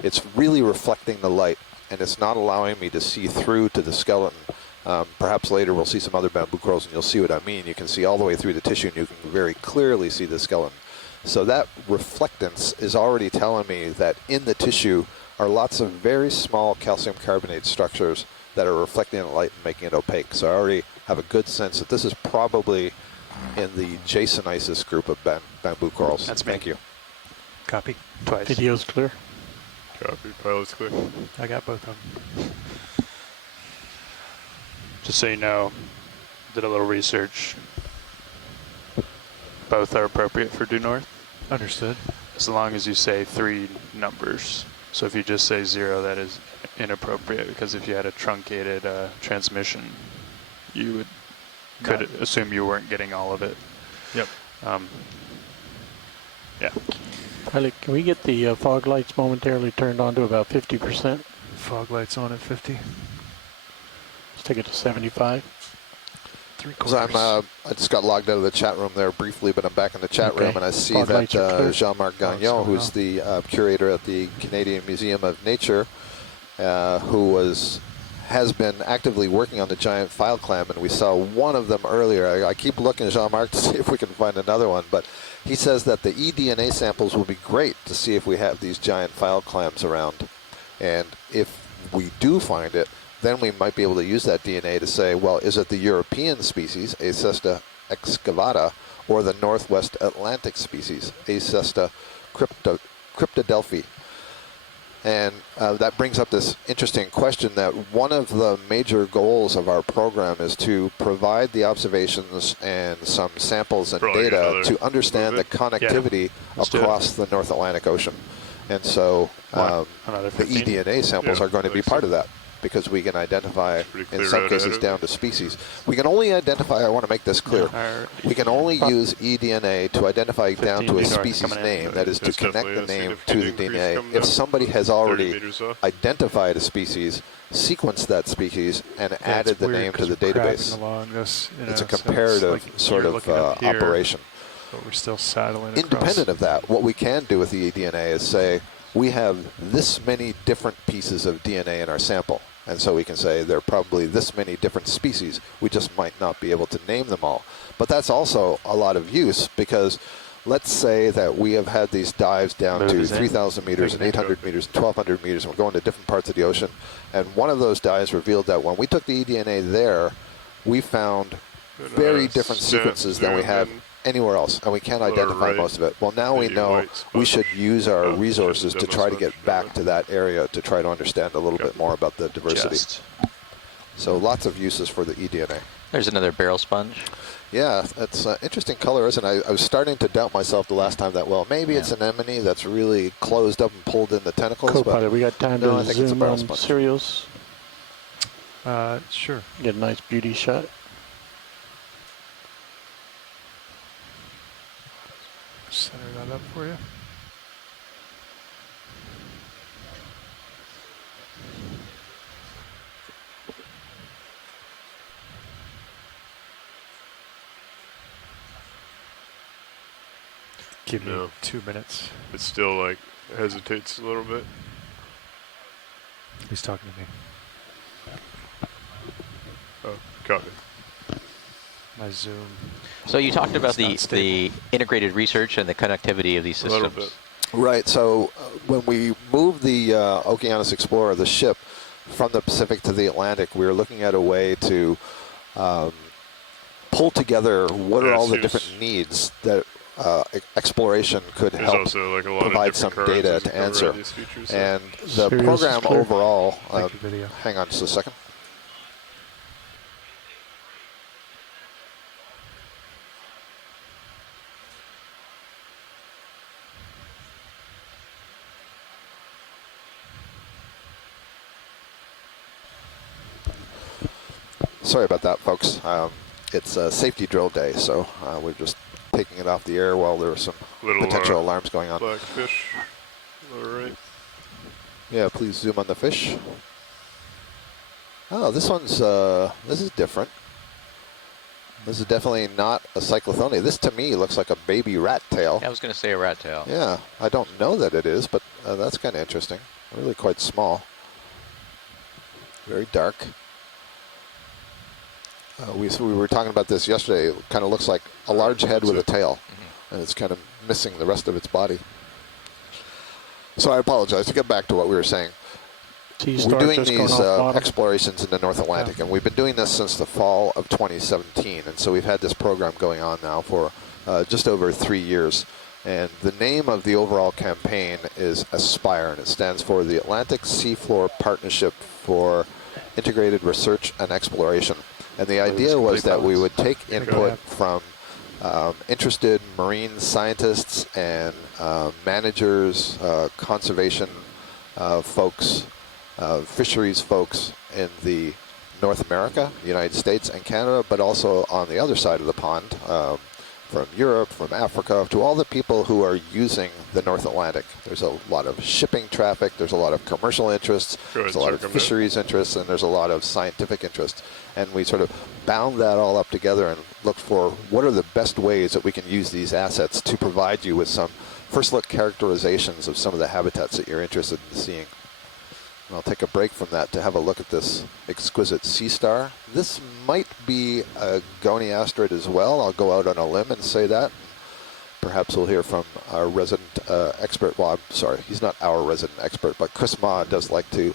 it's really reflecting the light, and it's not allowing me to see through to the skeleton. Perhaps later we'll see some other bamboo corals, and you'll see what I mean. You can see all the way through the tissue, and you can very clearly see the skeleton. So that reflectance is already telling me that in the tissue are lots of very small calcium carbonate structures that are reflecting the light and making it opaque. So I already have a good sense that this is probably in the Jasonisis group of bamboo corals. That's me. Thank you. Copy. Twice. Video's clear. Copy. Pilot's clear. I got both of them. Just so you know, did a little research. Both are appropriate for due north. Understood. As long as you say 3 numbers. So if you just say 0, that is inappropriate, because if you had a truncated transmission, you could assume you weren't getting all of it. Yep. Yeah. Pilot, can we get the fog lights momentarily turned on to about 50%? Fog lights on at 50. Let's take it to 75. So I just got logged out of the chat room there briefly, but I'm back in the chat room, and I see that Jean-Marc Guyot, who's the curator at the Canadian Museum of Nature, who has been actively working on the giant file clam, and we saw one of them earlier. I keep looking, Jean-Marc, to see if we can find another one, but he says that the eDNA samples will be great to see if we have these giant file clams around. And if we do find it, then we might be able to use that DNA to say, well, is it the European species, Acesta excavata, or the Northwest Atlantic species, Acesta cryptodelphi? And that brings up this interesting question that one of the major goals of our program is to provide the observations and some samples and data to understand the connectivity across the North Atlantic Ocean. And so the eDNA samples are going to be part of that, because we can identify, in some cases, down to species. We can only identify, I want to make this clear, we can only use eDNA to identify down to a species name, that is to connect the name to the DNA. If somebody has already identified a species, sequenced that species, and added the name to the database, it's a comparative sort of operation. But we're still saddling Independent of that, what we can do with the eDNA is say, we have this many different pieces of DNA in our sample. And so we can say there are probably this many different species. We just might not be able to name them all. But that's also a lot of use, because let's say that we have had these dives down to 3,000 meters and 800 meters and 1,200 meters, and we're going to different parts of the ocean. And one of those dives revealed that when we took the eDNA there, we found very different sequences than we have anywhere else, and we can't identify most of it. Well, now we know we should use our resources to try to get back to that area to try to understand a little bit more about the diversity. So lots of uses for the eDNA. There's another barrel sponge. Yeah, it's an interesting color, isn't it? I was starting to doubt myself the last time that, well, maybe it's an anemone that's really closed up and pulled in the tentacles. Co-pilot, we got time to I think it's a zoom barrel on sponge. Sirius. Sure. Get a nice beauty shot. Center that up for you. Give me 2 minutes. It still like hesitates a little bit. He's talking to me. Oh, copy. My Zoom. So you talked about the integrated research and the connectivity of these systems. A little bit. Right. So when we moved the Okeanos Explorer, the ship, from the Pacific to the Atlantic, we were looking at a way to pull together what are all the different needs that exploration could There's help also like a lot provide of some different data currencies to that cover answer. these features, And the Serious program is clear. overall, Thank you, video. hang on just a second. Sorry about that, folks. It's a safety drill day, so we're just taking it off the air while there are some potential alarms going on. Black fish, lower right. Yeah, please zoom on the fish. Oh, this one's, this is different. This is definitely not a cyclothonia. This, to me, looks like a baby rat tail. Yeah, I was going to say a rat tail. Yeah, I don't know that it is, but that's kind of interesting. Really quite small. Very dark. We were talking about this yesterday. It kind of looks like a large head with a tail, and it's kind of missing the rest of its body. So I apologize. To get back to what we were saying, we're doing these explorations in the North Atlantic, and we've been doing this since the fall of 2017. And so we've had this program going on now for just over 3 years. And the name of the overall campaign is ASPIRE, and it stands for the Atlantic Seafloor Partnership for Integrated Research and Exploration. And the idea was that we would take input from interested marine scientists and managers, conservation folks, fisheries folks in the North America, United States and Canada, but also on the other side of the pond, from Europe, from Africa, to all the people who are using the North Atlantic. There's a lot of shipping traffic, there's a lot of commercial interests, there's a lot of fisheries interests, and there's a lot of scientific interests. And we sort of bound that all up together and looked for what are the best ways that we can use these assets to provide you with some first look characterizations of some of the habitats that you're interested in seeing. And I'll take a break from that to have a look at this exquisite sea star. This might be a goniasterid as well. I'll go out on a limb and say that. Perhaps we'll hear from our resident expert. Well, I'm sorry, he's not our resident expert, but Chris Ma does like to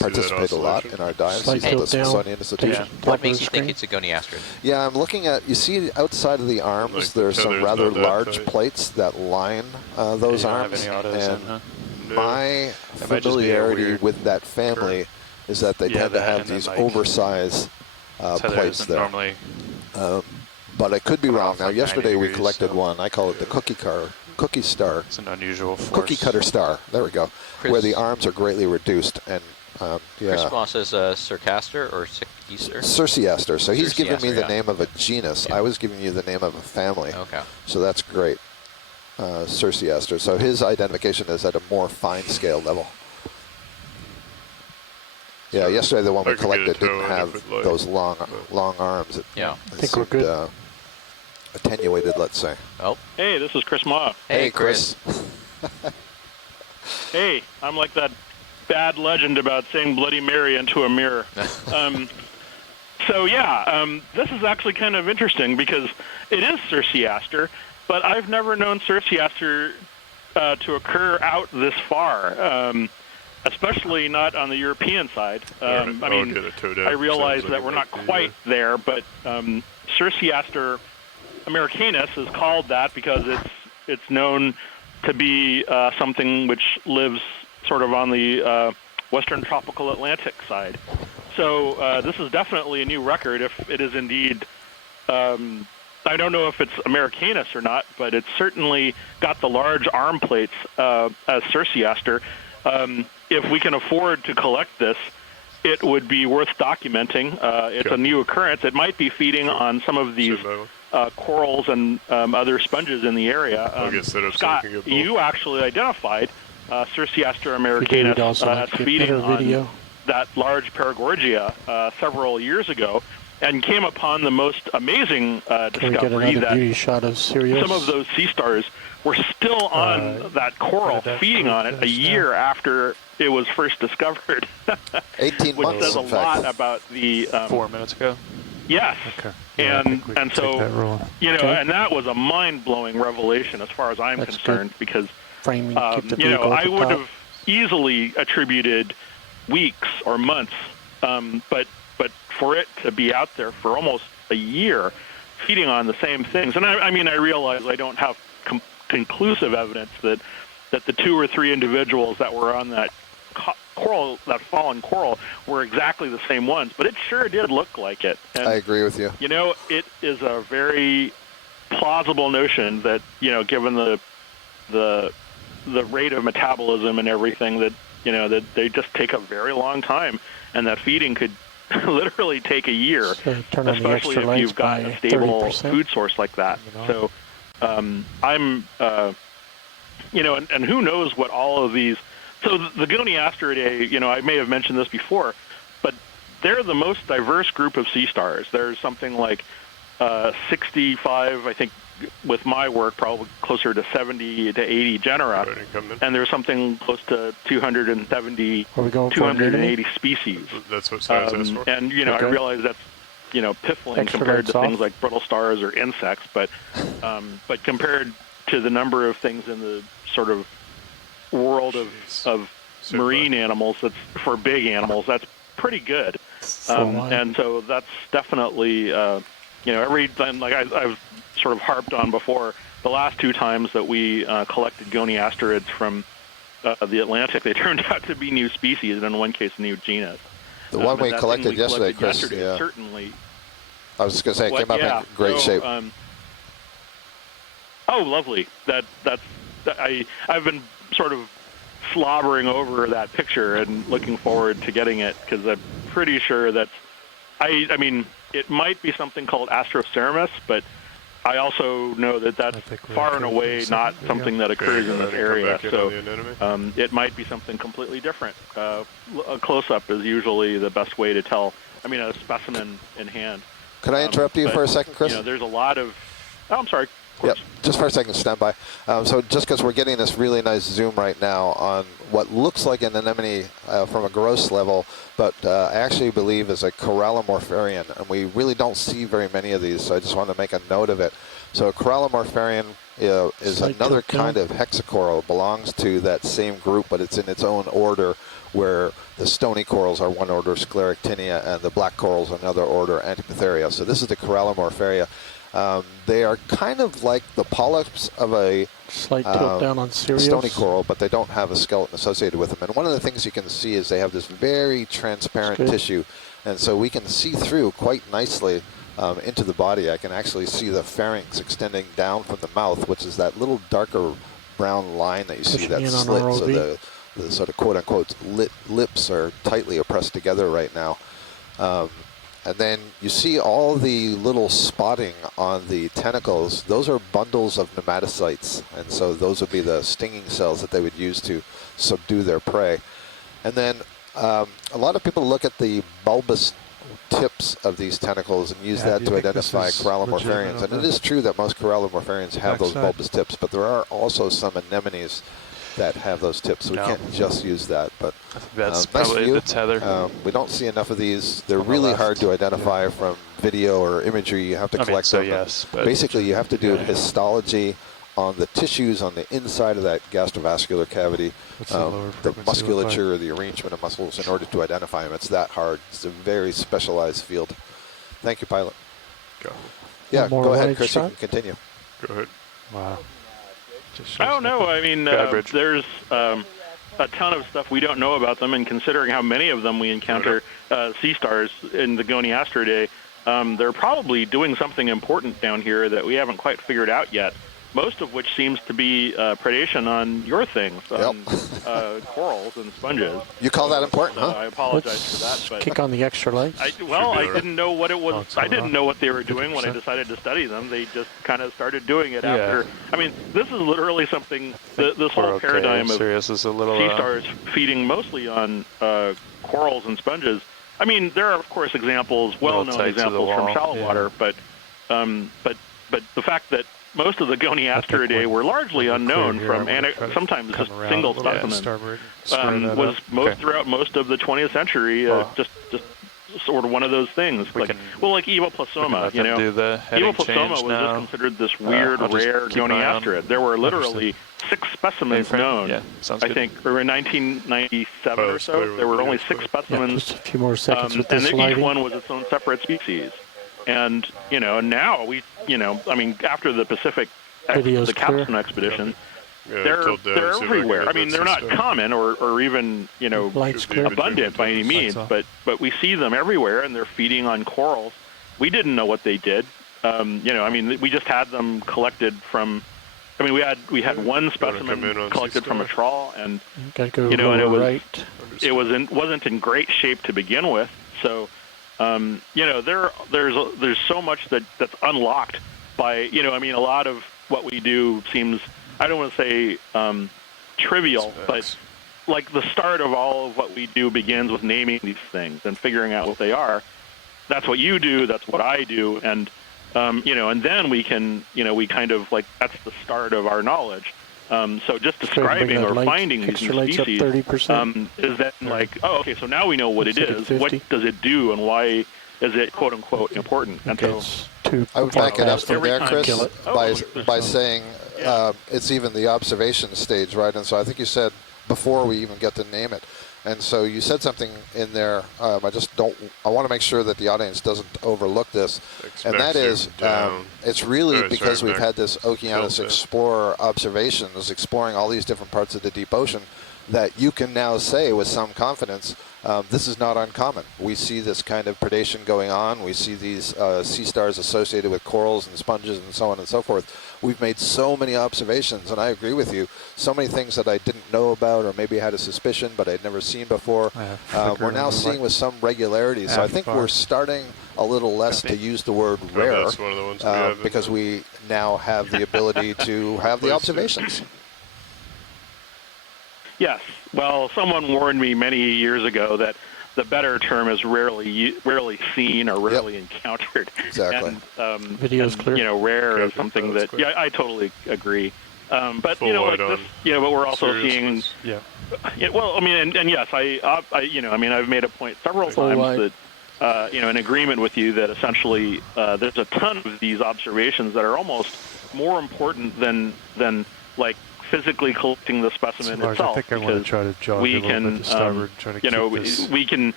participate a lot in our dives. He's at the Smithsonian Institution. What makes you think it's a goniasterid? Yeah, I'm looking at, you see outside of the arms, Like there's the some feathers rather not that large tight. plates that line those You don't have arms. any autos And in, huh? my That might just be a familiarity weird with that family is that they Yeah, tend to that have and then, these like, oversized tether plates isn't there. normally But I could be wrong. Now, like 90 yesterday we degrees, collected so- one. I call it the cookie star. It's an unusual force. Cookie cutter star. There we go. Chris- Where the arms are greatly reduced. And Chris yeah. Moss says Circaster or Circaster? Circaster. So he's given me Circaster, the yeah. name of a genus. I was giving you the name of a family. Okay. So that's great. Circaster. So his identification is at a more fine scale level. Yeah, So yesterday the one we I could get a collected toe didn't in have if it, like, those long arms. It, Yeah. it I think we're seemed, good. attenuated, let's say. Oh. Hey, this is Chris Ma. Hey, Chris. Hey, I'm like that bad legend about saying Bloody Mary into a mirror. This is actually kind of interesting because it is Circaster, but I've never known Circaster to occur out this far, especially not on the European side. I realize that we're not quite there, but Circaster americanus is called that because it's known to be something which lives sort of on the western tropical Atlantic side. So this is definitely a new record if it is indeed, I don't know if it's americanus or not, but it's certainly got the large arm plates as Circaster. If we can afford to collect this, it would be worth documenting. It's a new occurrence. It might be feeding on some of these corals and other sponges in the area. Scott, you actually identified Circaster americanus as feeding on that large Paragorgia several years ago, and came upon the most amazing discovery that some of those sea stars were still on that coral, feeding on it a year after it was first discovered. 18 which months, says a lot about the 4 minutes ago. Yes. Okay. And so, and that was a mind-blowing revelation as far as I'm concerned, because, I would have easily attributed weeks or months, but for it to be out there for almost a year feeding on the same things. And I mean, I realize I don't have conclusive evidence that the 2 or 3 individuals that were on that coral, that fallen coral, were exactly the same ones, but it sure did look like it. And, I agree with you. You know, it is a very plausible notion that, you know, given the rate of metabolism and everything, that, you know, that they just take a very long time, and that feeding could literally take a year, especially if you've got a stable 30%. Food source like that. So I'm, you know, and who knows what all of these. So the Goniastridae, you know, I may have mentioned this before, but they're the most diverse group of sea stars. There's something like 65, I think, with my work, probably closer to 70 to 80 genera, and there's something close to 270, 280 species. That's what science is for. And, you know, I realize that's, you know, piffling compared to things like brittle stars or insects, but compared to the number of things in the sort of world of marine animals, that's for big animals, that's pretty good. And so that's definitely, you know, every time, like I've sort of harped on before, the last 2 times that we collected goniastrids from the Atlantic, they turned out to be new species, and in one case, a new genus. The one we collected yesterday, Chris, certainly. I was just going to say, it came up in great shape. Oh, lovely. I've been sort of slobbering over that picture and looking forward to getting it, because I'm pretty sure that's, I mean, it might be something called Astroceremus, but I also know that that's far and away not something that occurs in this area. So it might be something completely different. A close-up is usually the best way to tell. I mean, a specimen in hand. Could I interrupt you for a second, Chris? You know, there's a lot of. Oh, I'm sorry. Yep, just for a second, stand by. So just because we're getting this really nice zoom right now on what looks like an anemone from a gross level, but I actually believe is a corallomorpharian, and we really don't see very many of these, so I just want to make a note of it. So a corallomorpharian is another kind of hexacoral, belongs to that same group, but it's in its own order, where the stony corals are one order, Scleractinia, and the black corals another order, Antipatharia. So this is the corallomorpharia. They are kind of like the polyps of a slight tilt down on stony coral, but they don't have a skeleton associated with them. And one of the things you can see is they have this very transparent tissue, and so we can see through quite nicely into the body. I can actually see the pharynx extending down from the mouth, which is that little darker brown line that you see, that slit. So the sort of quote-unquote lips are tightly pressed together right now. And then you see all the little spotting on the tentacles. Those are bundles of nematocytes, and so those would be the stinging cells that they would use to subdue their prey. And then a lot of people look at the bulbous tips of these tentacles and use that to identify corallomorpharians. And it is true that most corallomorpharians have those bulbous tips, but there are also some anemones that have those tips, so we can't just use that. But that's probably the tether. We don't see enough of these. They're really hard to identify from video or imagery. You have to collect them. Yes, basically, you have to do histology on the tissues on the inside of that gastrovascular cavity, the musculature or the arrangement of muscles, in order to identify them. It's that hard. It's a very specialized field. Thank you, pilot. Go. Yeah, go ahead, Chris. You can continue. Go ahead. Wow. I don't know. I mean, there's a ton of stuff we don't know about them, and considering how many of them we encounter sea stars in the Goniastridae, they're probably doing something important down here that we haven't quite figured out yet. Most of which seems to be predation on your things, on corals and sponges. You call that important, huh? I apologize for that. But kick on the extra legs. I didn't know what it was. I didn't know what they were doing when I decided to study them. They just kind of started doing it after. I mean, this is literally something. This whole paradigm of sea stars feeding mostly on corals and sponges. I mean, there are of course examples, well-known examples from shallow water, but the fact that most of the Goniastridae were largely unknown from sometimes just single specimens. Was throughout most of the 20th century just sort of one of those things. Like Evoplasoma, you know. Evoplasoma was just considered this weird, rare Goniastrid. There were literally 6 specimens known. I think in 1997 or so, there were only 6 specimens. Just a few more seconds with and this each one was its own separate species. And now we, I mean, after the Pacific, the capstone expedition, they're everywhere. I mean, they're not common or even abundant by any means, but we see them everywhere, and they're feeding on corals. We didn't know what they did. I mean, we just had them collected from. I mean, we had one specimen collected from a trawl, and and it wasn't in great shape to begin with. So, there's so much that's unlocked by I mean, a lot of what we do seems, I don't want to say trivial, but like the start of all of what we do begins with naming these things and figuring out what they are. That's what you do. That's what I do, and and then we can, we kind of like, that's the start of our knowledge. So just describing or finding these new species is then like, oh, okay, so now we know what it is. What does it do, and why is it quote unquote important? And so I would back it up from there, Chris, by saying it's even the observation stage, right? And so I think you said before we even get to name it. And so you said something in there. I want to make sure that the audience doesn't overlook this. And that is, it's really because we've had this Okeanos Explorer observations exploring all these different parts of the deep ocean that you can now say with some confidence, this is not uncommon. We see this kind of predation going on. We see these sea stars associated with corals and sponges and so on and so forth. We've made so many observations, and I agree with you, so many things that I didn't know about or maybe had a suspicion but I'd never seen before. We're now seeing with some regularity. So I think we're starting a little less to use the word rare because we now have the ability to have the observations. Yes. Well, someone warned me many years ago that the better term is rarely seen or rarely encountered. Exactly. And, Video's clear. Rare is something that I totally agree. But like this, but we're also seeing. Well, I mean, and yes, I mean, I've made a point several times that in agreement with you that essentially there's a ton of these observations that are almost more important than like physically collecting the specimen itself. I think I want to try to jog we a little can, bit to starboard, try to keep this we can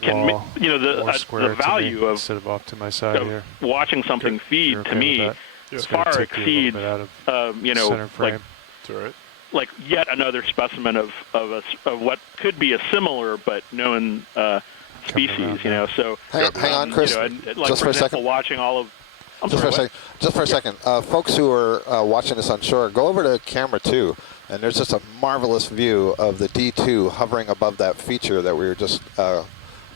the value of instead of off to my side here. Watching something feed to me far exceeds like yet another specimen of what could be a similar but known species. So hang on, Chris, just for a second. Watching all of Just for a second. Folks who are watching this on shore, go over to camera 2, and there's just a marvelous view of the D2 hovering above that feature that we were just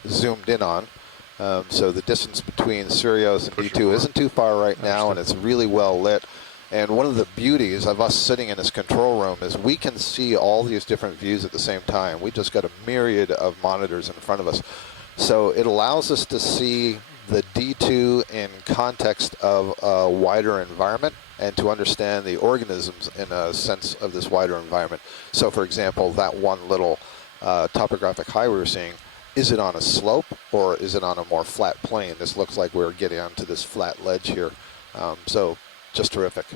zoomed in on. So the distance between Sirius and D2 isn't too far right now, and it's really well lit. And one of the beauties of us sitting in this control room is we can see all these different views at the same time. We just got a myriad of monitors in front of us. So it allows us to see the D2 in context of a wider environment and to understand the organisms in a sense of this wider environment. So for example, that one little topographic high we were seeing, is it on a slope or is it on a more flat plane? This looks like we're getting onto this flat ledge here. So just terrific.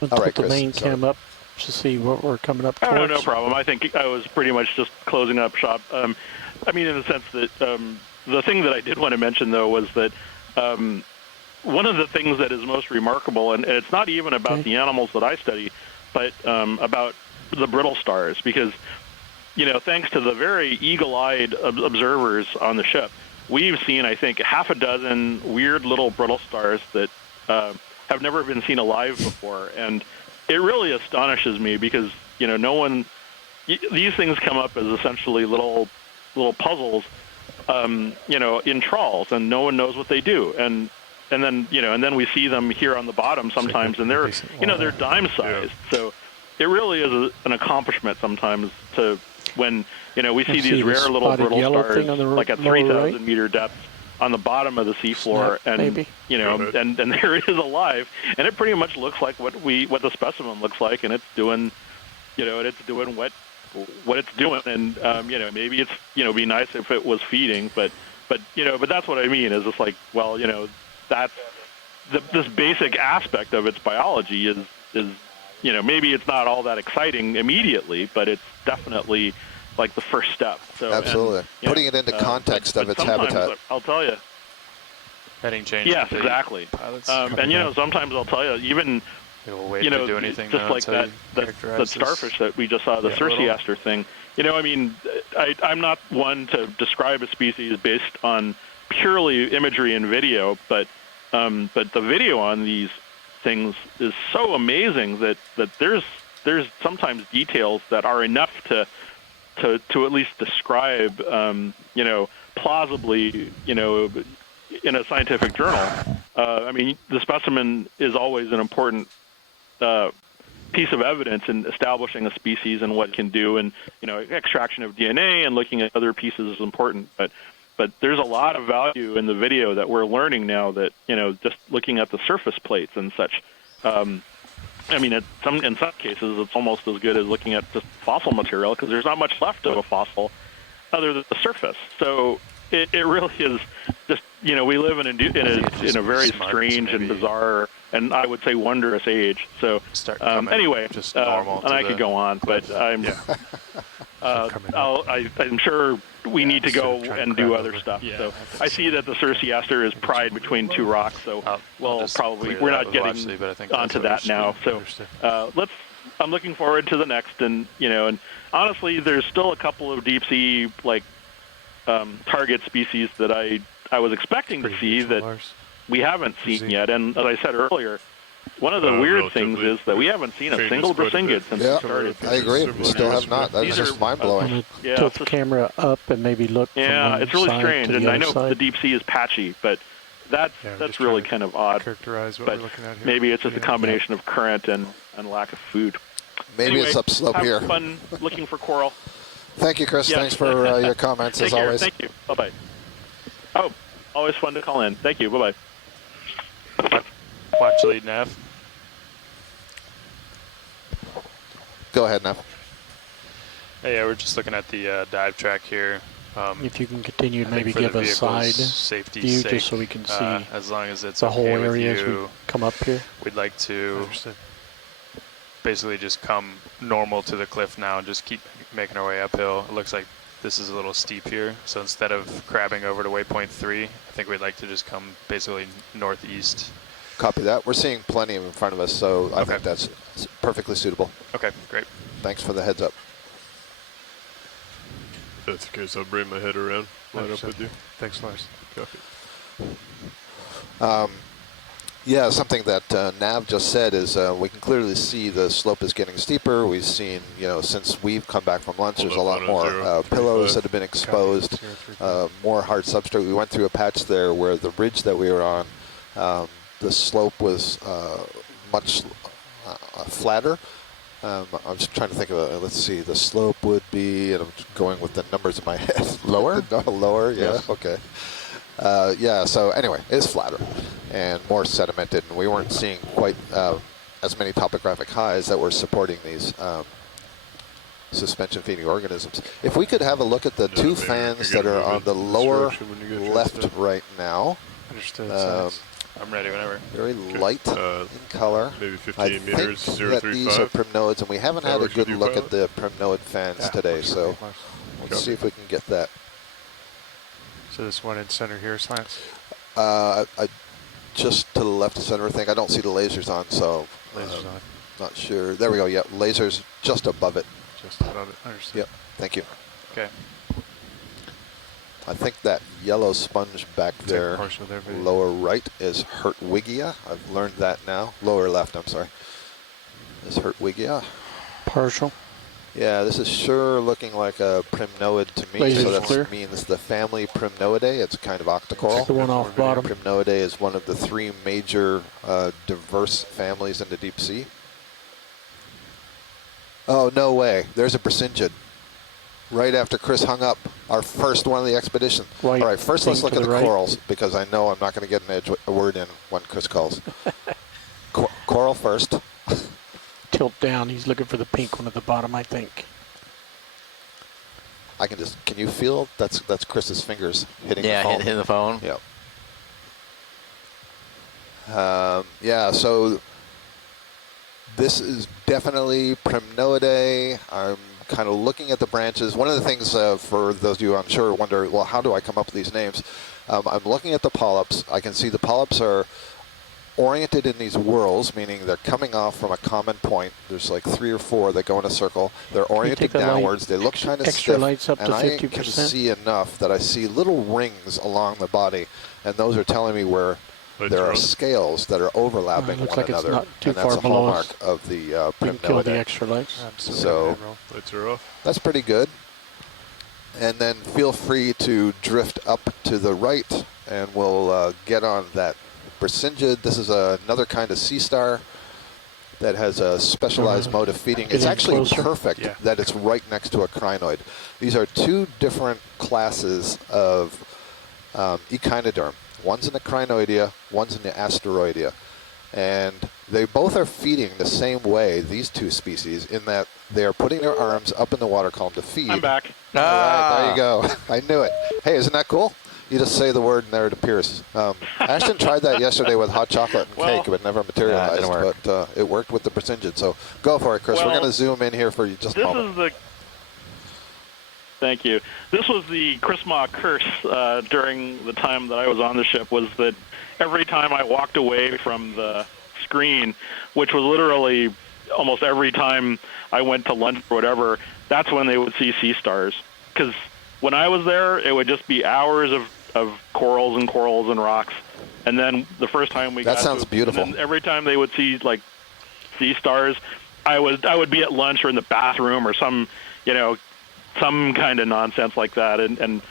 All right, Chris, the main cam up to see what we're coming up towards. Oh, no problem. I think I was pretty much just closing up shop. I mean, in the sense that the thing that I did want to mention, though, was that one of the things that is most remarkable, and it's not even about the animals that I study, but about the brittle stars, because, thanks to the very eagle-eyed observers on the ship, we've seen, I think, half a dozen weird little brittle stars that have never been seen alive before. And it really astonishes me because, no one, these things come up as essentially little puzzles, in trawls, and no one knows what they do. And then we see them here on the bottom sometimes, and they're, they're dime-sized. So it really is an accomplishment sometimes to when, we see these rare little brittle stars, like at 3,000 meter depth on the bottom of the seafloor, and and there it is alive, and it pretty much looks like what the specimen looks like, and it's doing, it's doing what it's doing, and maybe it's be nice if it was feeding, but that's what I mean is it's like, well, that's this basic aspect of its biology is maybe it's not all that exciting immediately, but it's definitely like the first step. So absolutely, putting it into context of its habitat. I'll tell you. Heading change. Yes, exactly. And sometimes I'll tell you, even to do anything just like that starfish that we just saw, the Cerciaster thing. I'm not one to describe a species based on purely imagery and video, but the video on these things is so amazing that there's sometimes details that are enough to at least describe, plausibly, in a scientific journal. The specimen is always an important piece of evidence in establishing a species and what it can do, and extraction of DNA and looking at other pieces is important. But there's a lot of value in the video that we're learning now that just looking at the surface plates and such. In some cases, it's almost as good as looking at just fossil material because there's not much left of a fossil other than the surface. So it really is just we live in a very strange and bizarre and I would say wondrous age. So anyway, just normal and I could go on, but I'm I'm sure we need to go and do other stuff. Yeah, so I see that the Cerciaster is pried between two rocks. So we're not getting onto that now. So I'm looking forward to the next, and honestly, there's still a couple of deep sea target species that I was expecting to see that we haven't seen yet. And as I said earlier, one of the weird things is that we haven't seen a single Brisingid since we started. I agree. We still have not. That's just mind-blowing. Tilt the camera up and maybe look from one it's really side strange. to the And I other know side. the deep sea is patchy, but that's really kind of odd. Characterize what but we're looking at here. maybe it's just a combination of current and lack of food. Maybe anyway, it's upslope here. Have fun looking for coral. Thank you, Chris. Yes. Thanks for your comments, Take as care. always. Thank you. Bye-bye. Oh, always fun to call in. Thank you. Bye-bye. Watch lead, Nav. Go ahead, Nav. Hey, yeah, we're just looking at the dive track here. If you can continue, maybe for give the a side safety's view sake, just so we can see as long as it's the whole okay with area as we you, come up here. we'd like to basically just come normal to the cliff now and just keep making our way uphill. It looks like this is a little steep here, so instead of crabbing over to waypoint 3, I think we'd like to just come basically northeast. Copy that. We're seeing plenty in front of us, so I think that's perfectly suitable. Okay, great. Thanks for the heads up. That's the case. I'll bring my head around. Line up with you. Thanks, Lars. Copy. Yeah, something that Nav just said is we can clearly see the slope is getting steeper. We've seen, since we've come back from lunch, there's a lot more pillows that have been exposed, more hard substrate. We went through a patch there where the ridge that we were on, the slope was much flatter. I was trying to think of it. Let's see. The slope would be, and I'm going with the numbers in my head. Lower? Lower, yeah, Yes. okay. So anyway, it's flatter and more sedimented, and we weren't seeing quite as many topographic highs that were supporting these suspension-feeding organisms. If we could have a look at the two fans that are on the lower left right now. Understood. I'm ready whenever. Very light in color. Maybe 15 I meters, think that these are primnoids, and we haven't had a good look at the primnoid fans today, so let's see if we can get that. So this one in center here slants? Just to the left of center, I think. I don't see the lasers on, so Lasers on. not sure. There we go, yeah, lasers just above it. Just above it, understood. Yep, thank you. Okay. I think that yellow sponge back there, lower right, is Hertwiggia. I've learned that now. Lower left, I'm sorry, is Hertwiggia. Partial. Yeah, this is sure looking like a primnoid to me, Laser's so that clear. means the family Primnoidae. It's kind of octocoral. The one off bottom. Primnoidae is one of the 3 major diverse families in the deep sea. Oh, no way. There's a Brisingid. Right after Chris hung up, our first one of the expedition. White All right, first let's thing look to at the the right. corals, because I know I'm not going to get a word in when Chris calls. Coral first. Tilt down. He's looking for the pink one at the bottom, I think. I can you feel that's Chris's fingers hitting the phone? Yeah, hitting the phone. Yep. Yeah, so this is definitely Primnoidae. I'm kind of looking at the branches. One of the things for those of you I'm sure wonder, well, how do I come up with these names? I'm looking at the polyps. I can see the polyps are oriented in these whorls, meaning they're coming off from a common point. There's like 3 or 4 that go in a circle. They're oriented downwards. They look kind of extra stiff, lights up and to I 50%. can see enough that I see little rings along the body, and those are telling me where there are scales that are overlapping looks one like another, it's not too and far that's a below hallmark us. of the We can kill the Primnodidae. extra lights. So lights are off. that's pretty good. And then feel free to drift up to the right, and we'll get on that Brisingid. This is another kind of sea star that has a specialized mode of feeding. It's actually perfect that it's right next to a crinoid. These are 2 different classes of echinoderm. One's in the crinoidea, one's in the asteroidea. And they both are feeding the same way, these 2 species, in that they are putting their arms up in the water column to feed. I'm back. All right, there you go. I knew it. Hey, isn't that cool? You just say the word and there it appears. Ashton tried that yesterday with hot chocolate and cake, but it never materialized. Didn't work. But it worked with the Brisingid. So go for it, Chris. We're going to zoom in here for just a moment. Thank you. This was the Christmas curse during the time that I was on the ship, was that every time I walked away from the screen, which was literally almost every time I went to lunch or whatever, that's when they would see sea stars. Because when I was there, it would just be hours of corals and rocks. And then the first time we got that sounds beautiful. And then every time they would see like sea stars, I would be at lunch or in the bathroom or some kind of nonsense like that, and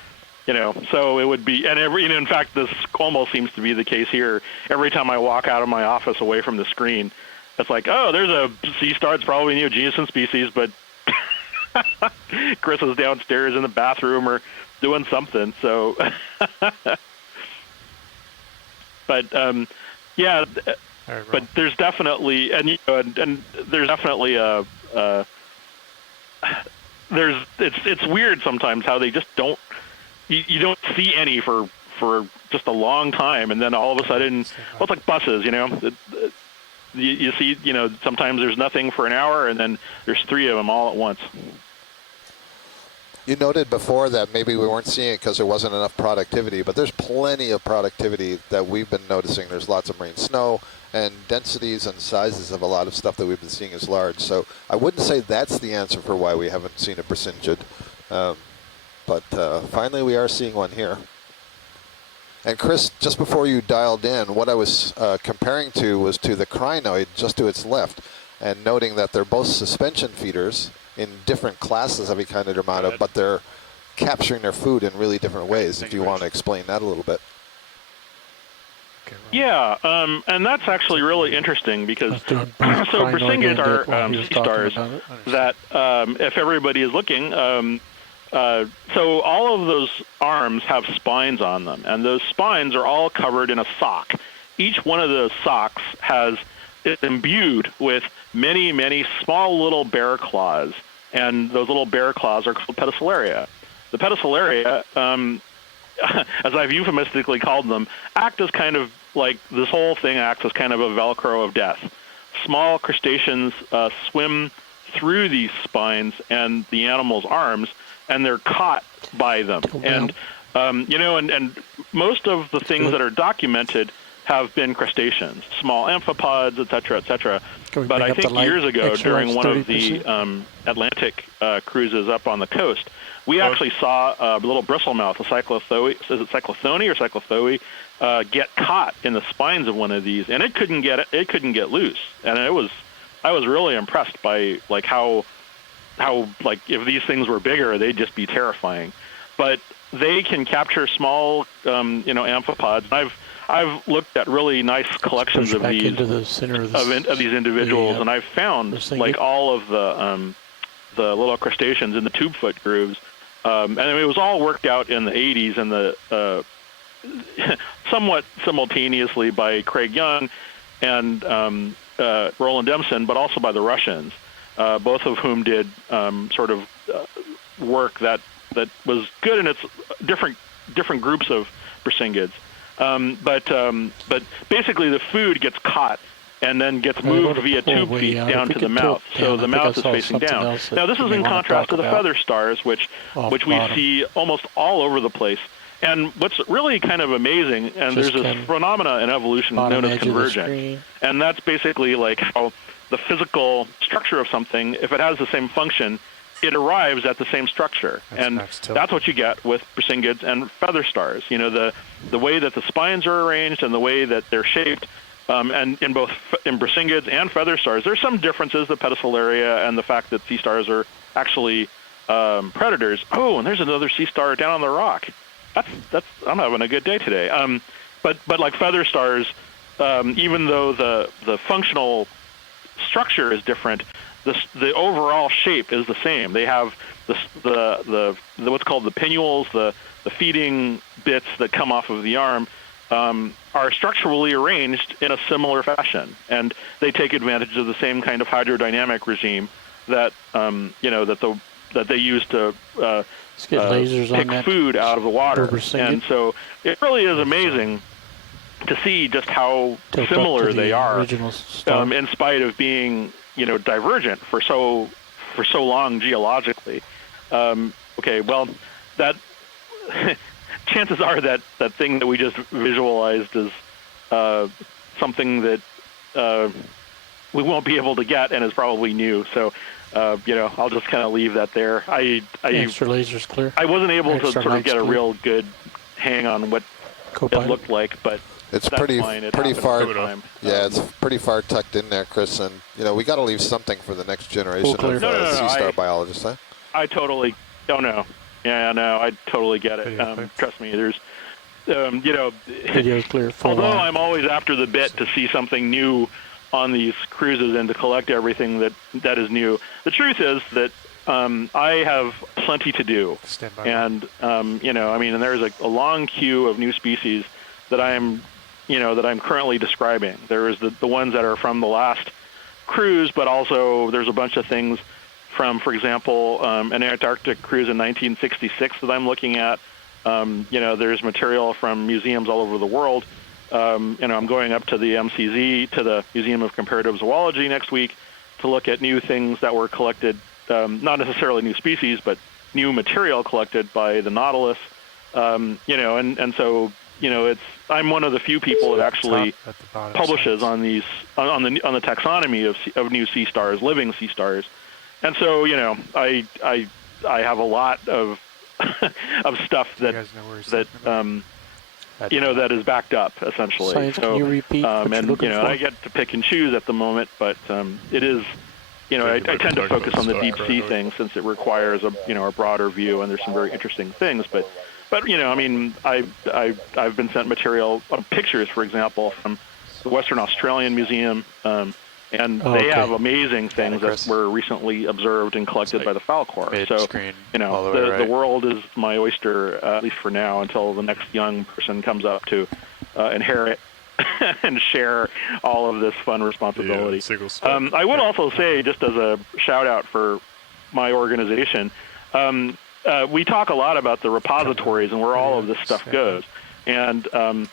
so it would be, and in fact, this almost seems to be the case here. Every time I walk out of my office away from the screen, it's like, oh, there's a sea star. It's probably neogenesis species, but Chris is downstairs in the bathroom or doing something. So, but yeah, but there's definitely, and there's definitely it's weird sometimes how they just don't, you don't see any for just a long time, and then all of a sudden, well, it's like buses, you see, sometimes there's nothing for an hour, and then there's 3 of them all at once. You noted before that maybe we weren't seeing it because there wasn't enough productivity, but there's plenty of productivity that we've been noticing. There's lots of marine snow, and densities and sizes of a lot of stuff that we've been seeing is large. So I wouldn't say that's the answer for why we haven't seen a Brisingid, but finally we are seeing one here. And Chris, just before you dialed in, what I was comparing to was to the crinoid just to its left, and noting that they're both suspension feeders in different classes of Echinodermata, but they're capturing their food in really different ways. If you want to explain that a little bit. Yeah, and that's actually really interesting because so Brisingids are sea stars that, if everybody is looking, so all of those arms have spines on them, and those spines are all covered in a sock. Each one of those socks is imbued with many, many small little bear claws, and those little bear claws are called pedicelaria. The pedicelaria, as I've euphemistically called them, act as kind of like this whole thing acts as kind of a Velcro of death. Small crustaceans swim through these spines and the animal's arms, and they're caught by them. And and most of the things that are documented have been crustaceans, small amphipods, et cetera, But I think years ago, during one of the Atlantic cruises up on the coast, we actually saw a little bristlemouth, a cyclothoe, is it cyclothone or cyclothoe, get caught in the spines of one of these, and it couldn't get loose. And I was really impressed by like how like if these things were bigger, they'd just be terrifying. But they can capture small, amphipods. I've looked at really nice collections of these of these individuals, and I've found like all of the little crustaceans in the tube foot grooves, and it was all worked out in the 80s and the somewhat simultaneously by Craig Young and Roland Demson, but also by the Russians, both of whom did sort of work that was good in its different groups of Brisingids. But basically the food gets caught and then gets moved via tube feed down to the mouth. So the mouth is facing down. Now this is in contrast to the feather stars, which we see almost all over the place. And what's really kind of amazing, and there's this phenomena in evolution known as convergence, and that's basically like how the physical structure of something, if it has the same function, it arrives at the same structure. And that's what you get with Brisingids and feather stars. You know, the way that the spines are arranged and the way that they're shaped, and in both in Brisingids and feather stars, there's some differences, the pedestal area and the fact that sea stars are actually predators. Oh, and there's another sea star down on the rock. That's I'm having a good day today. But like feather stars, even though the functional structure is different, the overall shape is the same. They have the what's called the pinnules, the feeding bits that come off of the arm, are structurally arranged in a similar fashion, and they take advantage of the same kind of hydrodynamic regime that that they use to pick food out of the water. And so it really is amazing to see just how similar they are, in spite of being divergent for so long geologically. Okay, well, that chances are that thing that we just visualized is something that we won't be able to get and is probably new. So I'll just kind of leave that there. Extra lasers clear. I wasn't able to sort of get a real good hang on what it looked like, but it's that's pretty fine. It pretty far. time. Yeah, it's pretty far tucked in there, Chris. And we got to leave something for the next generation of sea star biologists. Huh? I totally don't know. Yeah, no, I totally get it. Trust me, there's Video's clear. Although I'm always after the bit to see something new on these cruises and to collect everything that is new. The truth is that I have plenty to do, and and there's a long queue of new species that I'm currently describing. There is the ones that are from the last cruise, but also there's a bunch of things from, for example, an Antarctic cruise in 1966 that I'm looking at. There's material from museums all over the world. I'm going up to the MCZ, to the Museum of Comparative Zoology next week to look at new things that were collected, not necessarily new species, but new material collected by the Nautilus. I'm one of the few people that actually publishes on these on the taxonomy of new sea stars, living sea stars. And so, I have a lot of of stuff that that is backed up essentially. Science, can you repeat what you're looking for? I get to pick and choose at the moment, but it is, I tend to focus on the deep sea thing since it requires a broader view, and there's some very interesting things. But I've been sent material, pictures, for example, from the Western Australian Museum. And they have amazing things that were recently observed and collected by the Falcor. So, the world is my oyster, at least for now, until the next young person comes up to inherit and share all of this fun responsibility. I would also say, just as a shout out for my organization, we talk a lot about the repositories and where all of this stuff goes. And the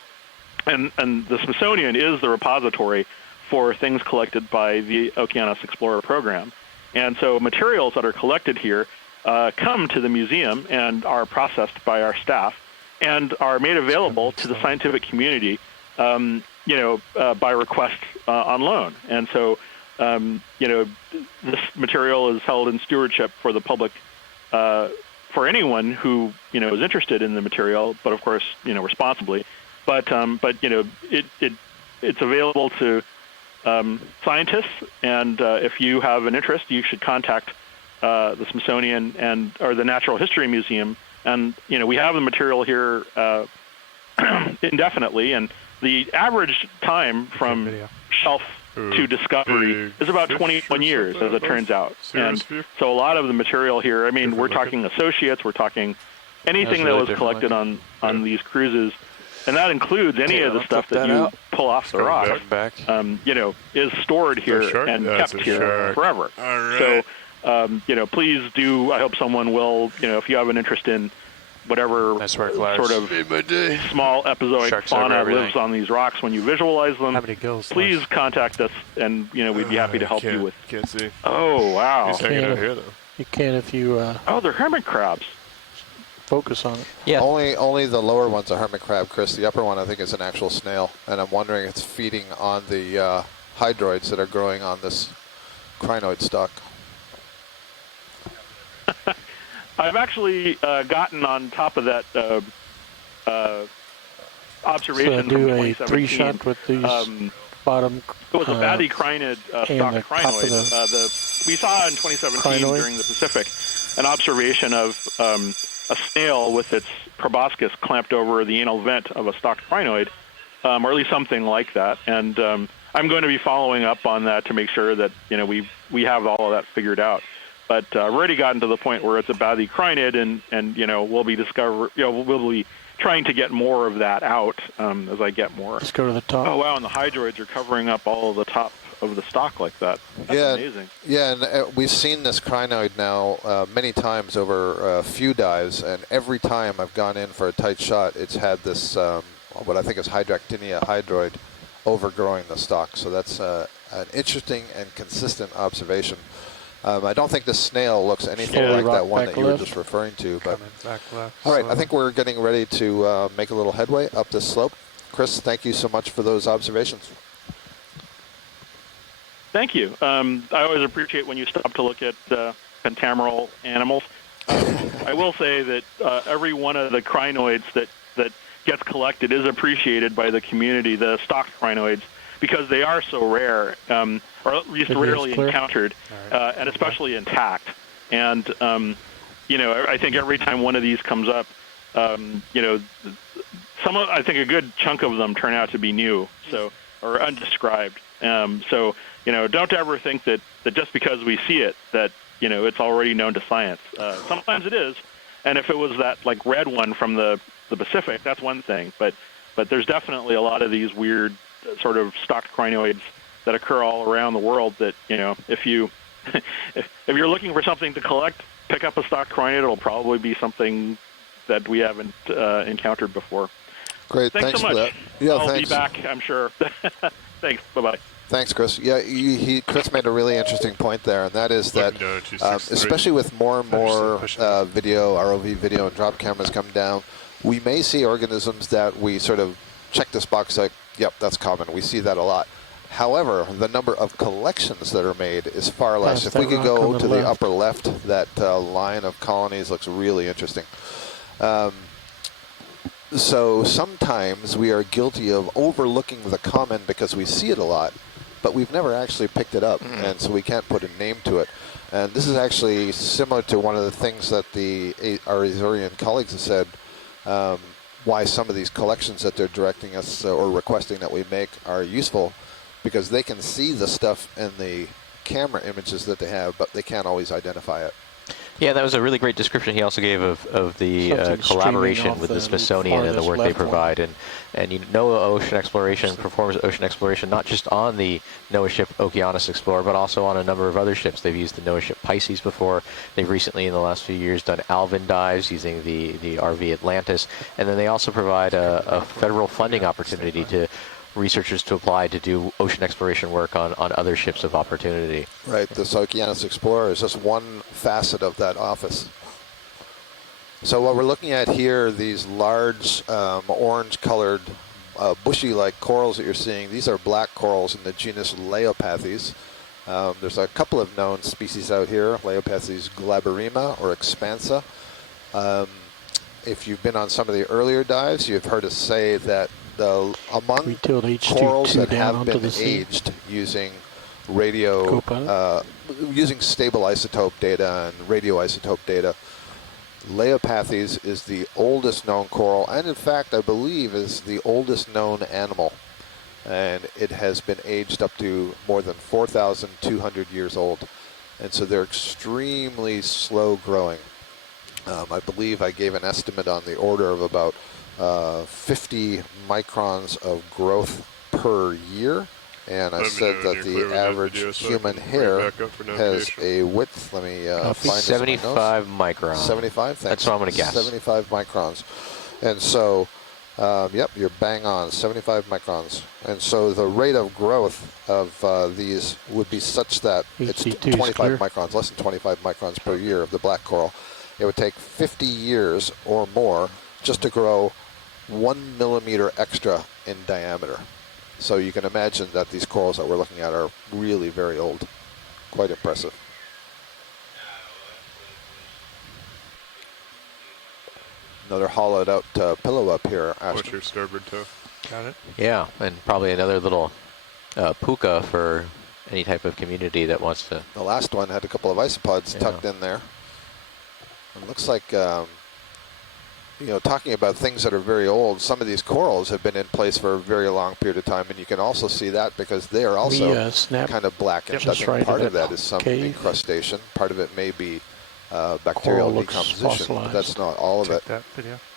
Smithsonian is the repository for things collected by the Okeanos Explorer program. And so materials that are collected here come to the museum and are processed by our staff and are made available to the scientific community, by request on loan. And so, this material is held in stewardship for the public, for anyone who, is interested in the material, but of course, responsibly. But it's available to scientists, and if you have an interest, you should contact the Smithsonian or the Natural History Museum. And we have the material here indefinitely, and the average time from shelf to discovery is about 21 years, as it turns out. And so a lot of the material here, we're talking associates, we're talking anything that was collected on these cruises. And that includes any of the stuff that you pull off the rock, is stored here and kept here forever. So, please do. I hope someone will, if you have an interest in whatever sort of small epizoic fauna lives on these rocks when you visualize them, please contact us, and we'd be happy to help you with. Can't see. Oh wow! He's hanging out here though. You can if you. Oh, they're hermit crabs. focus on it. Yeah. Only the lower one's a hermit crab, Chris. The upper one, I think, is an actual snail, and I'm wondering if it's feeding on the hydroids that are growing on this crinoid stalk. I've actually gotten on top of that observation so from do a 2017. 3-shot with these bottom. It was a bathicrinid stalk crinoid. We saw in 2017 crinoid? during the Pacific an observation of a snail with its proboscis clamped over the anal vent of a stalked crinoid, or at least something like that. And I'm going to be following up on that to make sure that we have all of that figured out. But I've already gotten to the point where it's a bathicrinid, and we'll be we'll be trying to get more of that out as I get more. Let's go to the top. Oh wow! And the hydroids are covering up all of the top of the stalk like that. That's amazing. Yeah, and we've seen this crinoid now many times over a few dives, and every time I've gone in for a tight shot, it's had this what I think is Hydractinia hydroid overgrowing the stalk. So that's an interesting and consistent observation. I don't think the snail looks anything like that one that you were just referring to. But all right, I think we're getting ready to make a little headway up this slope. Chris, thank you so much for those observations. Thank you. I always appreciate when you stop to look at pentameral animals. I will say that every one of the crinoids that gets collected is appreciated by the community, the stalked crinoids, because they are so rare, or at least rarely encountered, and especially intact. And, I think every time one of these comes up, I think a good chunk of them turn out to be new, or undescribed. Don't ever think that just because we see it, that, it's already known to science. Sometimes it is. And if it was that, red one from the Pacific, that's one thing. But there's definitely a lot of these weird sort of stalked crinoids that occur all around the world that, if you're looking for something to collect, pick up a stalked crinoid. It'll probably be something that we haven't encountered before. Great. Thanks so much. For that. Yeah, I'll thanks. be back, I'm sure. Thanks. Bye-bye. Thanks, Chris. Yeah, Chris made a really interesting point there, and that is that, especially with more and more video, ROV video, and drop cameras come down, we may see organisms that we sort of check this box like, yep, that's common. We see that a lot. However, the number of collections that are made is far less. If we could go to the upper left, that line of colonies looks really interesting. So sometimes we are guilty of overlooking the common because we see it a lot, but we've never actually picked it up, and so we can't put a name to it. And this is actually similar to one of the things that our Azorian colleagues have said, why some of these collections that they're directing us or requesting that we make are useful, because they can see the stuff in the camera images that they have, but they can't always identify it. Yeah, that was a really great description he also gave of the collaboration with the Smithsonian and the work they provide. And NOAA Ocean Exploration performs ocean exploration not just on the NOAA ship Okeanos Explorer, but also on a number of other ships. They've used the NOAA ship Pisces before. They've recently, in the last few years, done Alvin dives using the RV Atlantis. And then they also provide a federal funding opportunity to researchers to apply to do ocean exploration work on other ships of opportunity. Right, this Okeanos Explorer is just one facet of that office. So what we're looking at here are these large orange-colored bushy-like corals that you're seeing. These are black corals in the genus Leopathes. There's a couple of known species out here, Leopathes glaberrima or expansa. If you've been on some of the earlier dives, you've heard us say that among corals that have been aged using using stable isotope data and radioisotope data, Leopathes is the oldest known coral, and in fact, I believe is the oldest known animal. And it has been aged up to more than 4,200 years old. And so they're extremely slow growing. I believe I gave an estimate on the order of about 50 microns of growth per year, and I said that the average human hair has a width, let me find 75 microns. 75? Thanks. That's what I'm going to guess. 75 microns. And so, yep, you're bang on, 75 microns. And so the rate of growth of these would be such that it's 25 microns, less than 25 microns per year of the black coral. it would take 50 years or more just to grow 1 millimeter extra in diameter. So you can imagine that these corals that we're looking at are really very old. Quite impressive. Another hollowed out pillow up here. Watch your starboard toe. Got it. Yeah, and probably another little puka for any type of community that wants to. The last one had a couple of isopods tucked in there. It looks like, you know, talking about things that are very old, some of these corals have been in place for a very long period of time, and you can also see that because they are also kind of blackened. I think part of that is some incrustation. Part of it may be bacterial decomposition, but that's not all of it.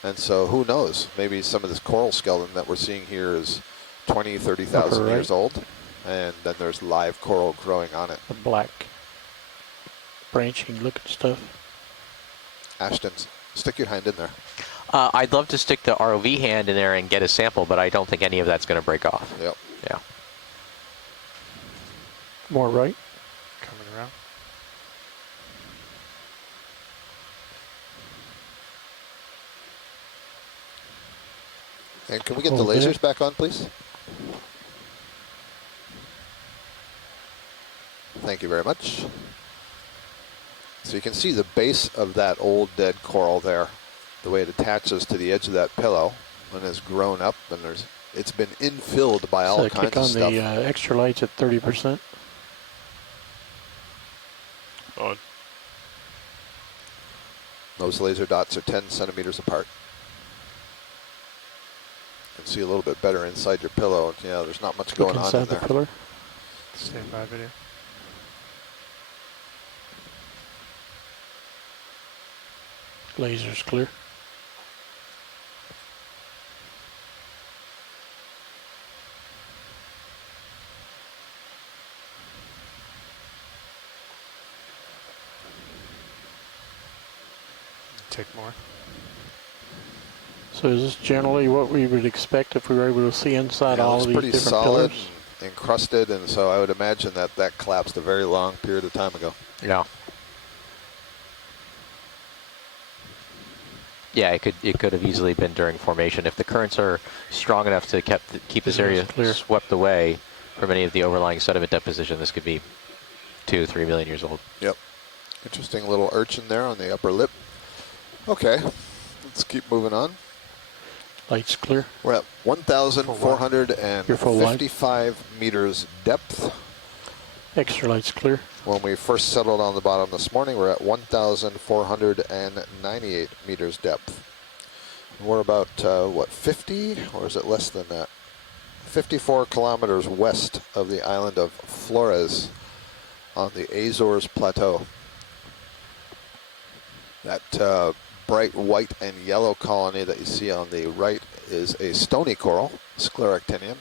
And so who knows? Maybe some of this coral skeleton that we're seeing here is 20, 30,000 years old, and then there's live coral growing on it. The black branching looking stuff. Ashton, stick your hand in there. I'd love to stick the ROV hand in there and get a sample, but I don't think any of that's going to break off. Yep. Yeah. More right. Coming around. And can we get the lasers back on, please? Thank you very much. So you can see the base of that old dead coral there, the way it attaches to the edge of that pillow and has grown up, and it's been infilled by all kinds of stuff. Click on the extra lights at 30%. On. Those laser dots are 10 centimeters apart. You can see a little bit better inside your pillow. And, yeah, there's not much going on in there. The pillar. Stand by video. Laser's clear. Take more. So is this generally what we would expect if we were able to see inside all of these different pillars? It's pretty solid, and encrusted, and so I would imagine that that collapsed a very long period of time ago. Yeah. Yeah, it could have easily been during formation. If the currents are strong enough to keep this area swept away from any of the overlying sediment deposition, this could be 2 or 3 million years old. Yep. Interesting little urchin there on the upper lip. Okay, let's keep moving on. Lights clear. We're at 1,455 meters depth. Extra lights clear. When we first settled on the bottom this morning, we're at 1,498 meters depth. We're about, what, 50, or is it less than that? 54 kilometers west of the island of Flores on the Azores Plateau. That bright white and yellow colony that you see on the right is a stony coral, Scleractinium,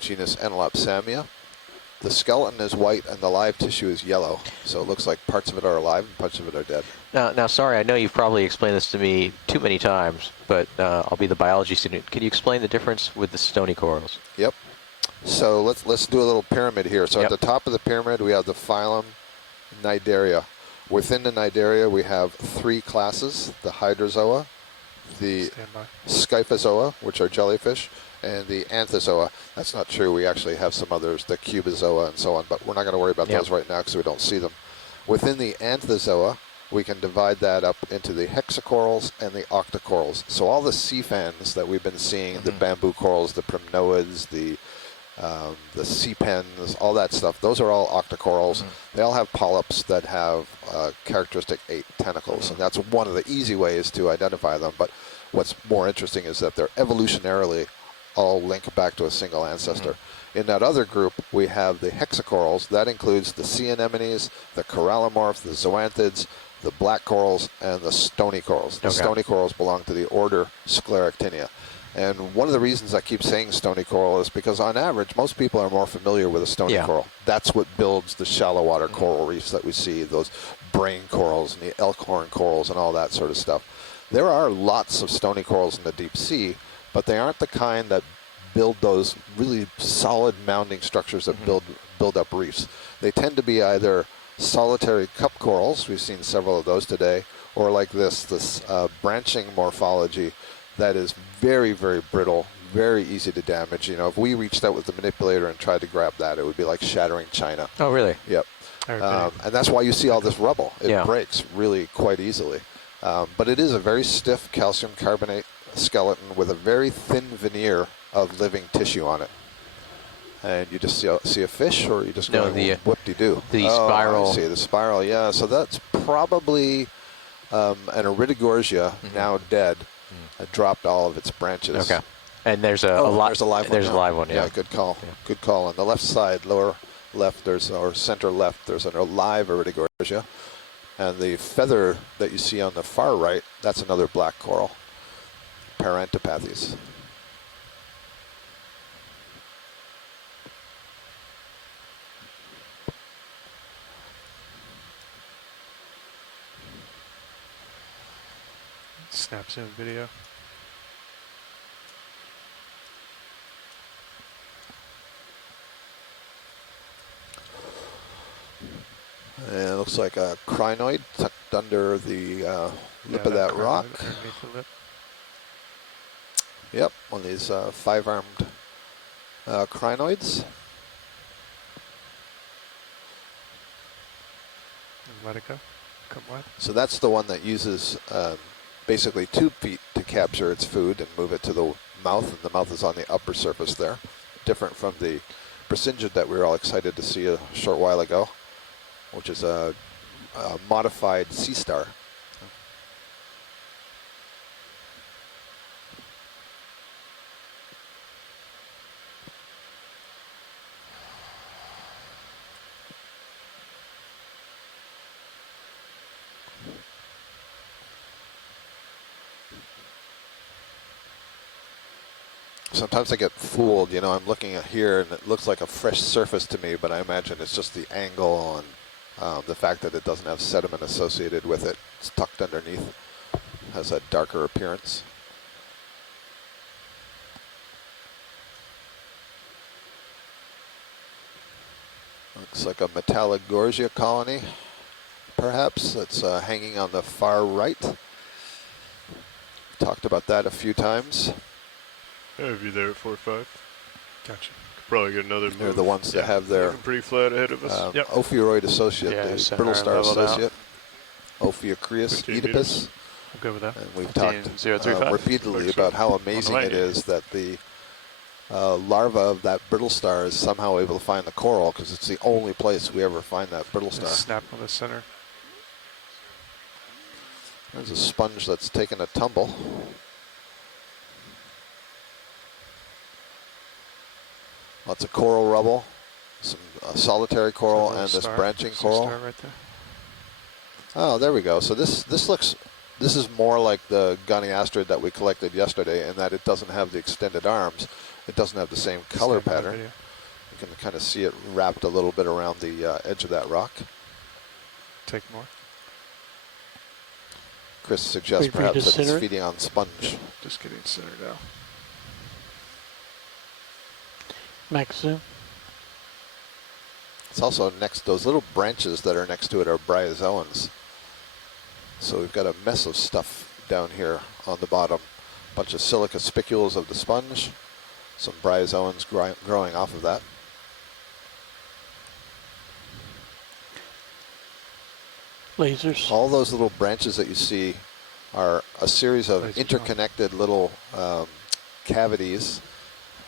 genus Enelopsamia. The skeleton is white and the live tissue is yellow, so it looks like parts of it are alive and parts of it are dead. Now, sorry, I know you've probably explained this to me too many times, but I'll be the biology student. Can you explain the difference with the stony corals? Yep. So let's do a little pyramid here. So at the top of the pyramid, we have the phylum Cnidaria. Within the Cnidaria, we have 3 classes: the Hydrozoa, the Scyphozoa, which are jellyfish, and the Anthozoa. That's not true. We actually have some others, the Cubozoa and so on, but we're not going to worry about those right now because we don't see them. Within the Anthozoa, we can divide that up into the hexacorals and the octocorals. So all the sea fans that we've been seeing, the bamboo corals, the primnoids, the sea pens, all that stuff, those are all octocorals. They all have polyps that have characteristic 8 tentacles, and that's one of the easy ways to identify them. But what's more interesting is that they're evolutionarily all link back to a single ancestor. In that other group, we have the hexacorals. That includes the sea anemones, the corallomorph, the zoanthids, the black corals, and the stony corals. The stony corals belong to the order Scleractinia. And one of the reasons I keep saying stony coral is because on average, most people are more familiar with a stony coral. That's what builds the shallow water coral reefs that we see, those brain corals and the elkhorn corals and all that sort of stuff. There are lots of stony corals in the deep sea, but they aren't the kind that build those really solid mounding structures that build up reefs. They tend to be either solitary cup corals, we've seen several of those today, or like this branching morphology that is very, very brittle, very easy to damage. You know, if we reached out with the manipulator and tried to grab that, it would be like shattering china. Oh, really? Yep. And that's why you see all this rubble. It breaks really quite easily. But it is a very stiff calcium carbonate skeleton with a very thin veneer of living tissue on it. And you just see a fish, or you just go, whoop-de-doo. The spiral. I see, the spiral, yeah. So that's probably an Iridogorgia, now dead, dropped all of its branches. Okay. And there's a there's a live one. There's a live one, yeah. Yeah, good call. Yeah. Good call. On the left side, lower left, or center left, there's a live Iridogorgia. And the feather that you see on the far right, that's another black coral, Parantopathes. Snaps in video. And it looks like a crinoid tucked under the lip of that rock. Yep, one of these 5-armed crinoids. Let it go. Come wide. So that's the one that uses basically tube feet to capture its food and move it to the mouth, and the mouth is on the upper surface there. Different from the Bracingid that we were all excited to see a short while ago, which is a modified sea star. Sometimes I get fooled, you know, I'm looking at here and it looks like a fresh surface to me, but I imagine it's just the angle and the fact that it doesn't have sediment associated with it. It's tucked underneath, has a darker appearance. Looks like a Metallogorgia colony, perhaps, that's hanging on the far right. Talked about that a few times. I have you there at 4-5. Gotcha. Could probably get another move. They're the ones that have their pretty flat ahead of us. Ophiuroid associate, the brittle star associate, Ophiuchreus oedipus. I'm good with that. And we've talked repeatedly about how amazing it is that the larva of that brittle star is somehow able to find the coral, because it's the only place we ever find that brittle star. Snap on the center. There's a sponge that's taken a tumble. Lots of coral rubble, some solitary coral, and this branching coral. Right there. Oh, there we go. So this is more like the goniasterid that we collected yesterday, in that it doesn't have the extended arms. It doesn't have the same color pattern. You can kind of see it wrapped a little bit around the edge of that rock. Take more. Chris suggests perhaps that it's feeding on sponge. Just getting centered now. Max zoom. It's also next, those little branches that are next to it are bryozoans. So we've got a mess of stuff down here on the bottom. A bunch of silica spicules of the sponge, some bryozoans growing off of that. Lasers. All those little branches that you see are a series of interconnected little cavities,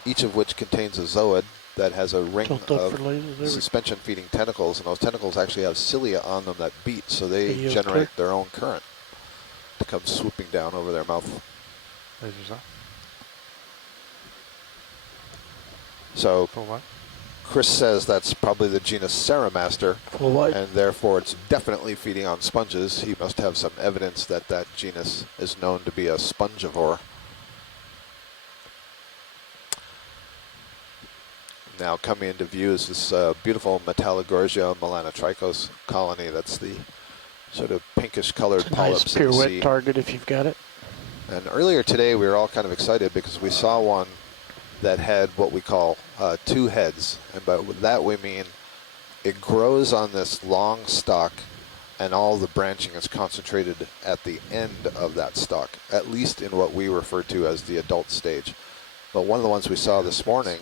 each of which contains a zooid that has a ring of suspension-feeding tentacles, and those tentacles actually have cilia on them that beat, so they generate their own current to come swooping down over their mouth. Lasers on. So Chris says that's probably the genus Ceramaster, and therefore it's definitely feeding on sponges. He must have some evidence that that genus is known to be a spongivore. Now coming into view is this beautiful Metallogorgia melanotrichos colony. That's the sort of pinkish colored polyps nice pirouette target if you've got it. And earlier today we were all kind of excited because we saw one that had what we call two heads. And by that we mean it grows on this long stalk and all the branching is concentrated at the end of that stalk, at least in what we refer to as the adult stage. But one of the ones we saw this morning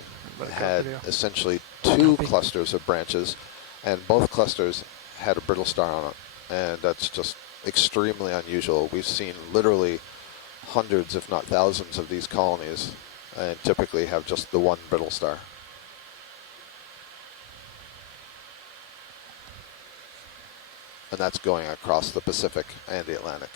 had essentially 2 clusters of branches, and both clusters had a brittle star on it, and that's just extremely unusual. We've seen literally hundreds, if not thousands, of these colonies, and typically have just the one brittle star. And that's going across the Pacific and the Atlantic.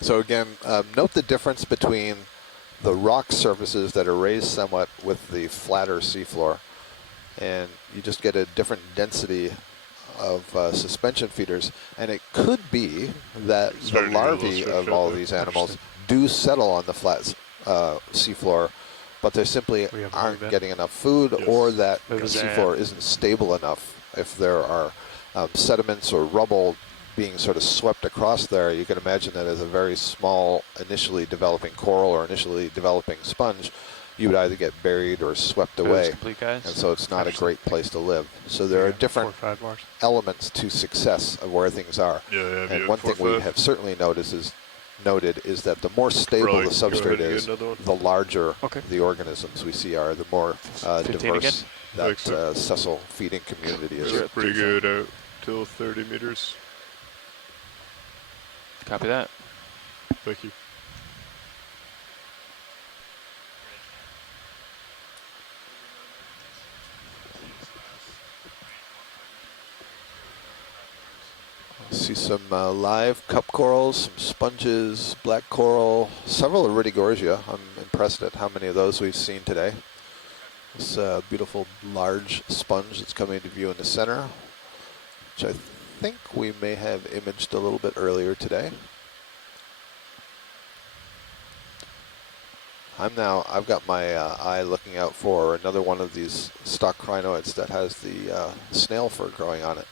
So again, note the difference between the rock surfaces that are raised somewhat with the flatter seafloor, and you just get a different density of suspension feeders. And it could be that the larvae of all these animals do settle on the flat seafloor, but they simply aren't getting enough food, or that the seafloor isn't stable enough. If there are sediments or rubble being sort of swept across there, you can imagine that as a very small initially developing coral or initially developing sponge, you would either get buried or swept away, and so it's not a great place to live. So there are different elements to success of where things are. And one thing we have certainly noted is that the more stable the substrate is, the larger the organisms we see are, the more diverse that sessile feeding community is. Pretty good out till 30 meters. Copy that. Thank you. See some live cup corals, some sponges, black coral, several Iridogorgia. I'm impressed at how many of those we've seen today. This beautiful large sponge that's coming into view in the center, which I think we may have imaged a little bit earlier today. I've got my eye looking out for another one of these stock crinoids that has the snail fur growing on it.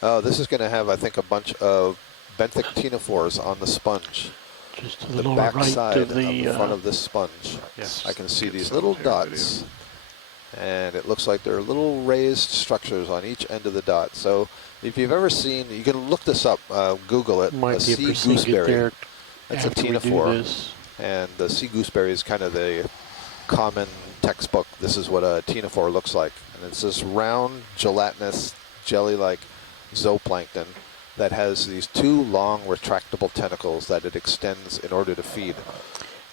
Oh, this is going to have, I think, a bunch of benthic ctenophores on the sponge. Just to the back side of the front of this sponge. Yes. I can see these little dots, and it looks like there are little raised structures on each end of the dot. So if you've ever seen, you can look this up, Google it, a sea gooseberry. That's a ctenophore, and the sea gooseberry is kind of the common textbook. This is what a ctenophore looks like, and it's this round, gelatinous, jelly-like zooplankton that has these 2 long retractable tentacles that it extends in order to feed.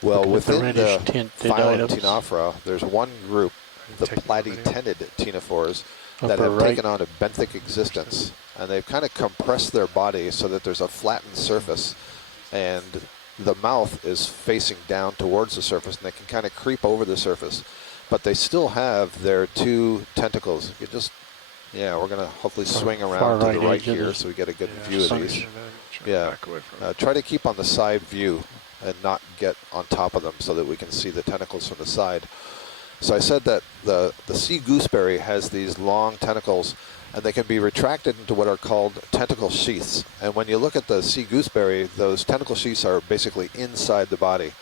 Well, within the phylum Ctenophora, there's one group, the platytended ctenophores, that have taken on a benthic existence, and they've kind of compressed their body so that there's a flattened surface, and the mouth is facing down towards the surface, and they can kind of creep over the surface, but they still have their 2 tentacles. You just we're going to hopefully swing around to the right here so we get a good view of these. Try to keep on the side view and not get on top of them so that we can see the tentacles from the side. So I said that the sea gooseberry has these long tentacles, and they can be retracted into what are called tentacle sheaths. And when you look at the sea gooseberry, those tentacle sheaths are basically inside the body.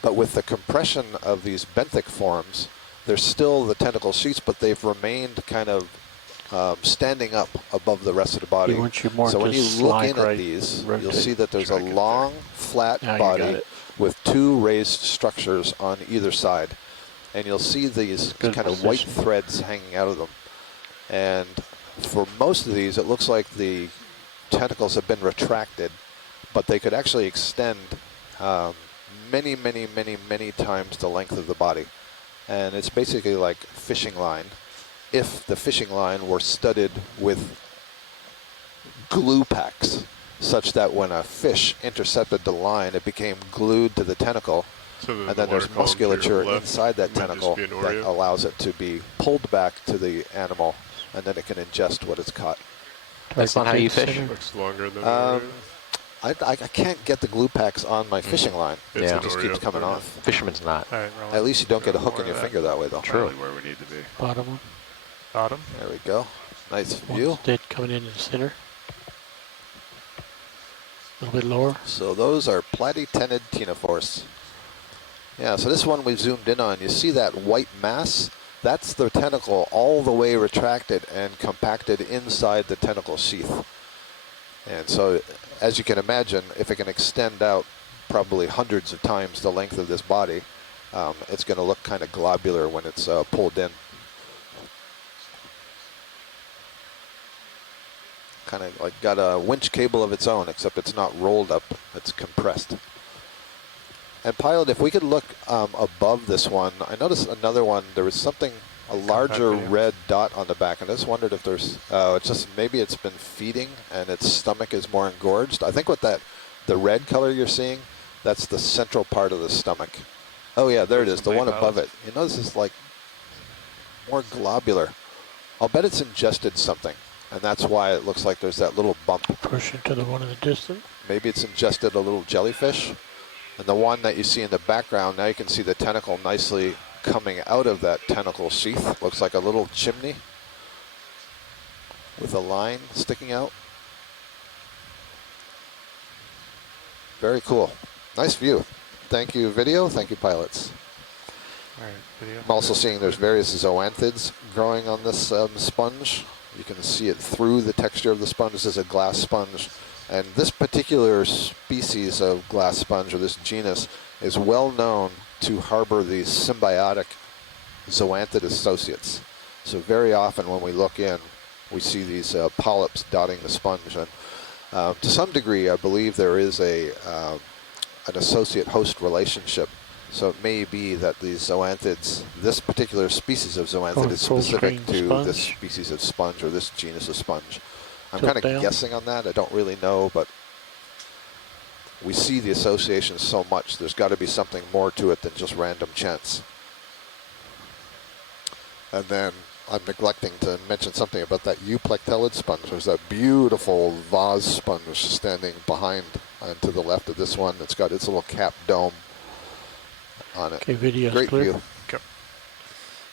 But with the compression of these benthic forms, there's still the tentacle sheaths, but they've remained kind of standing up above the rest of the body. So when you look in at these, you'll see that there's a long, flat body with 2 raised structures on either side. And you'll see these kind of white threads hanging out of them. And for most of these, it looks like the tentacles have been retracted, but they could actually extend many, many, many, many times the length of the body. And it's basically like fishing line. If the fishing line were studded with glue packs, such that when a fish intercepted the line, it became glued to the tentacle, and then there's musculature inside that tentacle that allows it to be pulled back to the animal, and then it can ingest what it's caught. That's not how you fish? Looks longer than I can't get the glue packs on my fishing line. It just keeps coming off. Fisherman's not. All right, At least you don't get a hook in your finger that way, though. True. Where we need to be. Bottom one. Bottom. There we go. Nice view. Dead coming in the center. A little bit lower. So those are platytenid ctenophores. Yeah, so this one we've zoomed in on. You see that white mass? That's the tentacle all the way retracted and compacted inside the tentacle sheath. And so, as you can imagine, if it can extend out probably hundreds of times the length of this body, it's going to look kind of globular when it's pulled in. Kind of like got a winch cable of its own, except it's not rolled up, it's compressed. And Pilot, if we could look above this one, I noticed another one, there was something, a larger red dot on the back, and I just wondered if there's, it's just, maybe it's been feeding and its stomach is more engorged. I think what the red color you're seeing, that's the central part of the stomach. Oh yeah, there it is, the one above it. You know, this is like more globular. I'll bet it's ingested something, and that's why it looks like there's that little bump. Push it to the one in the distance. Maybe it's ingested a little jellyfish. And the one that you see in the background, now you can see the tentacle nicely coming out of that tentacle sheath. Looks like a little chimney with a line sticking out. Very cool. Nice view. Thank you, video. Thank you, pilots. All right, video. I'm also seeing there's various zoanthids growing on this sponge. You can see it through the texture of the sponge. This is a glass sponge. And this particular species of glass sponge, or this genus, is well known to harbor these symbiotic zoanthid associates. So very often when we look in, we see these polyps dotting the sponge. And to some degree, I believe there is an associate-host relationship. So it may be that these zoanthids, this particular species of zoanthid is specific to this species of sponge or this genus of sponge. I'm kind of guessing on that. I don't really know, but we see the association so much. There's got to be something more to it than just random chance. And then I'm neglecting to mention something about that euplectellid sponge. There's that beautiful vase sponge standing behind and to the left of this one. It's got its little cap dome on it. Okay, video Great clear. view. Okay.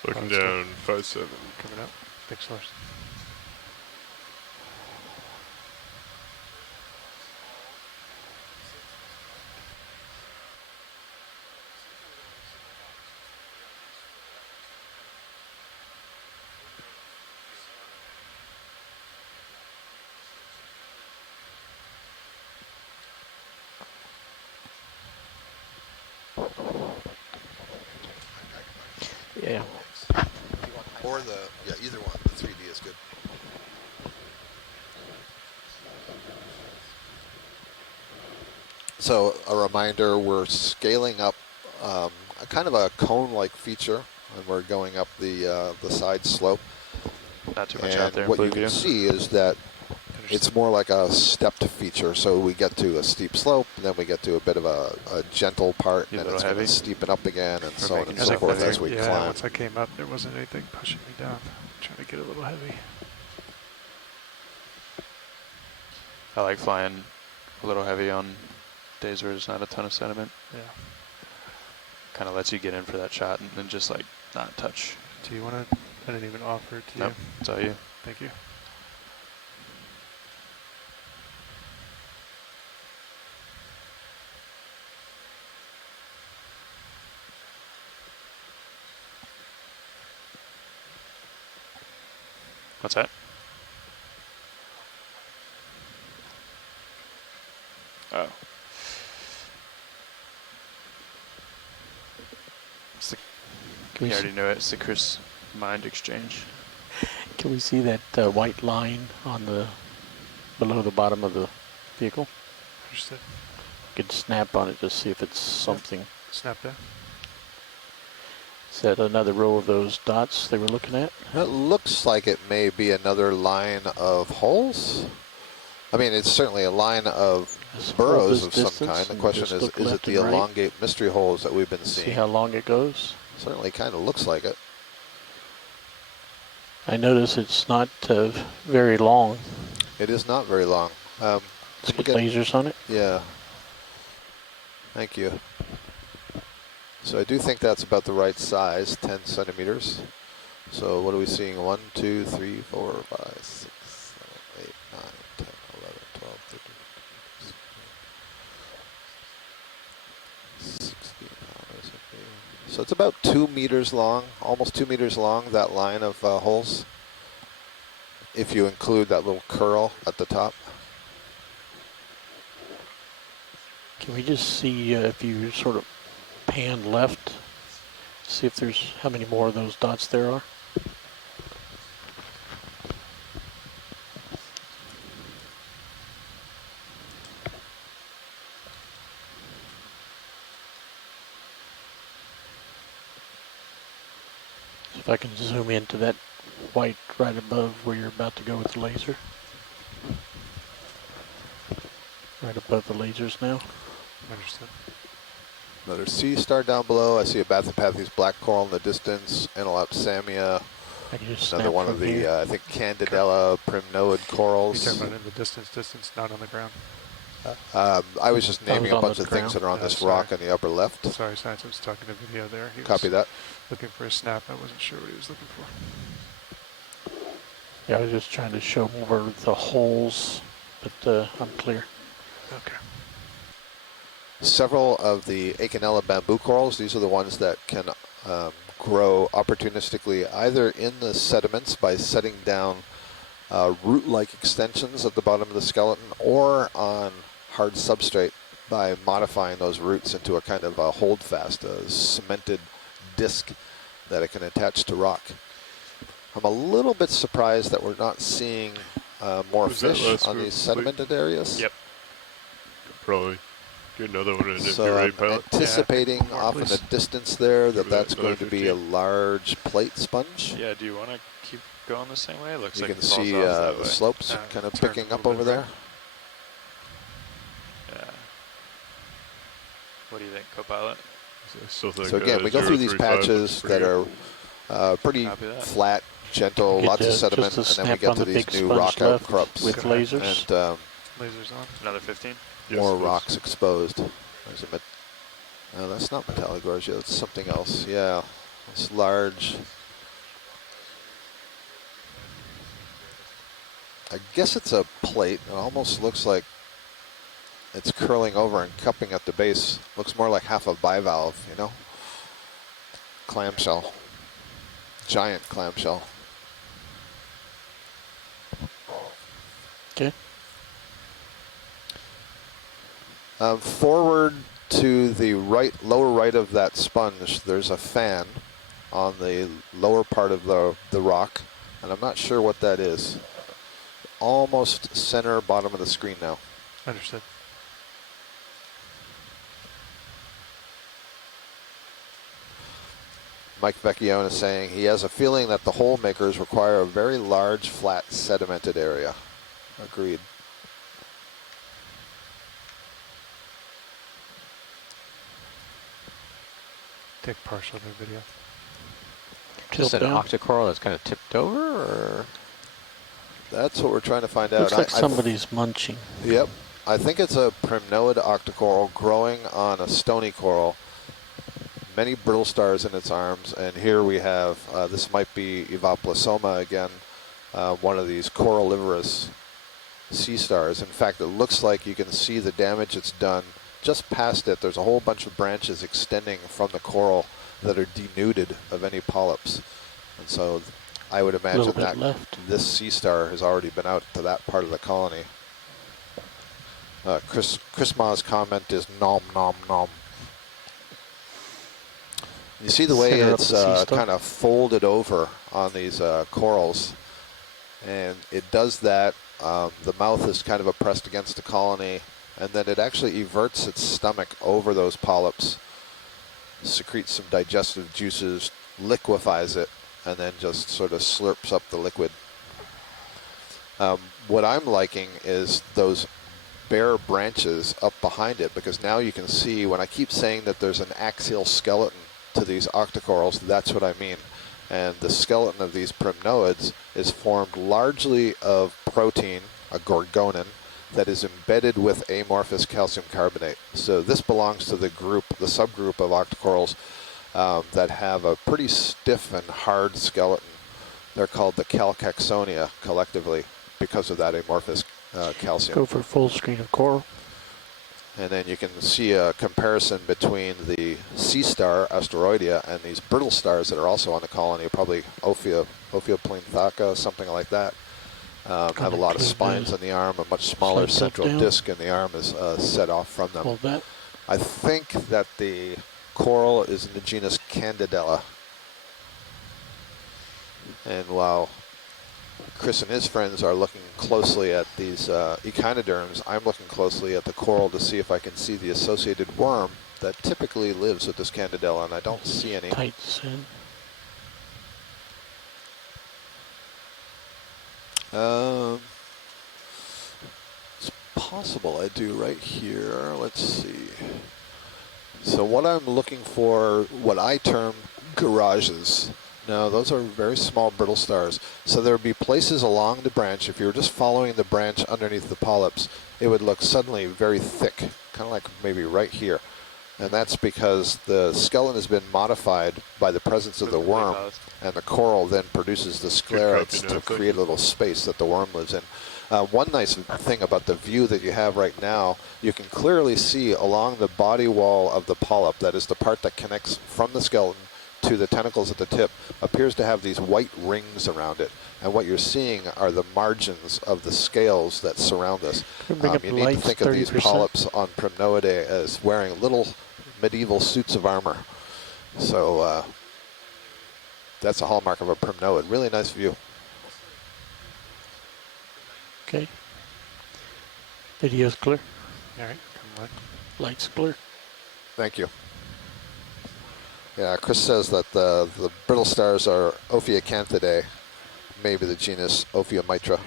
Looking down 5-7. Coming up. Big source. Yeah. Or either one. The 3D is good. So a reminder, we're scaling up a kind of a cone-like feature, and we're going up the side slope. Not too much and out there. What you can see is that it's more like a stepped feature. So we get to a steep slope, and then we get to a bit of a gentle part, and then it's going to steepen up again, and so on and so forth as we climb. Once I came up, there wasn't anything pushing me down. I'm trying to get a little heavy. I like flying a little heavy on days where there's not a ton of sediment. Yeah. Kind of lets you get in for that shot and then just like not touch. Do you want to? I didn't even offer it to you. Nope, it's all you. Thank you. What's that? Oh. You already knew it. It's the Chris Mind Exchange. Can we see that white line on the below the bottom of the vehicle? Understood. You could snap on it to see if it's something. Snap there. Is that another row of those dots they were looking at? It looks like it may be another line of holes. I mean, it's certainly a line of burrows of some kind. The question is it the elongate mystery holes that we've been seeing? See how long it goes? Certainly kind of looks like it. I notice it's not very long. It is not very long. Let's get lasers on it? Yeah. Thank you. So I do think that's about the right size, 10 centimeters. So what are we seeing? 1, 2, 3, 4, 5, 6, 7, 8, 9, 10, 11, 12, 13, 16. So it's about 2 meters long, almost 2 meters long, that line of holes, if you include that little curl at the top. Can we just see if you sort of pan left, see if there's how many more of those dots there are? If I can zoom into that white right above where you're about to go with the laser. Right above the lasers now. Understood. Another sea star down below. I see a Bathypathes black coral in the distance, Enolapsamia. Another one of the, I think, Candidella primnoid corals. You're talking about in the distance, not on the ground? I was just naming a bunch of things that are on this rock in the upper left. Sorry, Science, I was talking to video there. He Copy that. Looking for a snap. I wasn't sure what he was looking for. Yeah, I was just trying to show more of the holes, but I'm clear. Okay. Several of the Acanella bamboo corals, these are the ones that can grow opportunistically either in the sediments by setting down root-like extensions at the bottom of the skeleton, or on hard substrate by modifying those roots into a kind of a holdfast, a cemented disc that it can attach to rock. I'm a little bit surprised that we're not seeing more fish on these sedimented areas. Yep. Probably get another one in if so you're ready, I'm pilot. anticipating off in the distance there that's going to be a 15. large plate sponge. Yeah, do you want to keep going the same way? It looks You like can it falls see off that the way. slopes kind of picking up over there. Yeah. What do you think, co-pilot? So again, we go through these patches that are pretty flat, gentle, lots of sediment, and then we get to these new rock outcrops. With lasers. And lasers on. Another 15? more rocks exposed. There's a no, that's not Metallogorgia, that's something else. Yeah, it's large. I guess it's a plate. It almost looks like it's curling over and cupping at the base. Looks more like half a bivalve, you know? Clamshell. Giant clamshell. Okay. Forward to the right, lower right of that sponge, there's a fan on the lower part of the rock, and I'm not sure what that is. Almost center bottom of the screen now. Understood. Mike Vecchione is saying he has a feeling that the hole makers require a very large, flat, sedimented area. Agreed. Take partial of the video. Is that an octocoral that's kind of tipped over, or? That's what we're trying to find out. Looks like somebody's munching. Yep. I think it's a primnoid octocoral growing on a stony coral. Many brittle stars in its arms, and here we have, this might be Evaplasoma again, one of these corallivorous sea stars. In fact, it looks like you can see the damage it's done. Just past it, there's a whole bunch of branches extending from the coral that are denuded of any polyps. And so I would imagine that this sea star has already been out to that part of the colony. Chris Ma's comment is nom nom nom. You see the way it's kind of folded over on these corals, and it does that. The mouth is kind of pressed against the colony, and then it actually everts its stomach over those polyps, secretes some digestive juices, liquefies it, and then just sort of slurps up the liquid. What I'm liking is those bare branches up behind it, because now you can see, when I keep saying that there's an axial skeleton to these octocorals, that's what I mean. And the skeleton of these primnoids is formed largely of protein, a gorgonin, that is embedded with amorphous calcium carbonate. So this belongs to the group, the subgroup of octocorals that have a pretty stiff and hard skeleton. They're called the Calcaxonia collectively because of that amorphous calcium. Go for full screen of coral. And then you can see a comparison between the sea star, Asteroidea, and these brittle stars that are also on the colony, probably Ophioplinthaka, something like that. Have a lot of spines on the arm, a much smaller central disc in the arm is set off from them. I think that the coral is in the genus Candidella. And while Chris and his friends are looking closely at these echinoderms, I'm looking closely at the coral to see if I can see the associated worm that typically lives with this Candidella, and I don't see any. Tights in. It's possible I do right here. Let's see. So what I'm looking for, what I term garages. No, those are very small brittle stars. So there would be places along the branch, if you were just following the branch underneath the polyps, it would look suddenly very thick, kind of like maybe right here. And that's because the skeleton has been modified by the presence of the worm, and the coral then produces the sclerates to create a little space that the worm lives in. One nice thing about the view that you have right now, you can clearly see along the body wall of the polyp, that is the part that connects from the skeleton to the tentacles at the tip, appears to have these white rings around it. And what you're seeing are the margins of the scales that surround this. You need to think of these polyps on Primnoidae as wearing little medieval suits of armor. So that's a hallmark of a primnoid. Really nice view. Okay. Video's clear. All right, come on. Lights clear. Thank you. Yeah, Chris says that the brittle stars are Ophiacanthidae, maybe the genus Ophiomitra.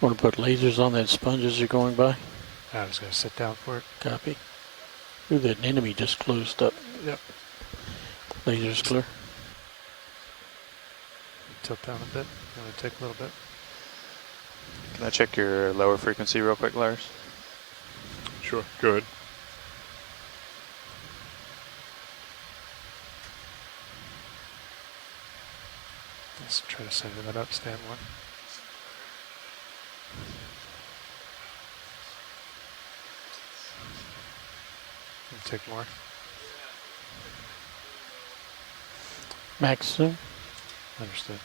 Want to put lasers on that sponge as you're going by? I was going to sit down for it. Copy. Ooh, that enemy just closed up. Yep. Lasers clear. Tilt down a bit. I'm going to take a little bit. Can I check your lower frequency real quick, Lars? Sure, go ahead. Let's try to center that up, stand one. And take more. Max zoom. Understood.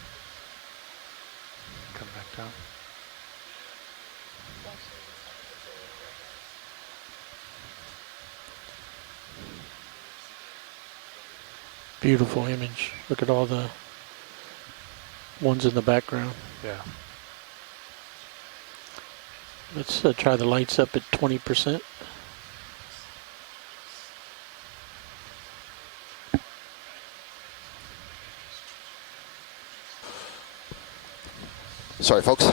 Come back down. Beautiful image. Look at all the ones in the background. Yeah. Let's try the lights up at 20%. Sorry, folks.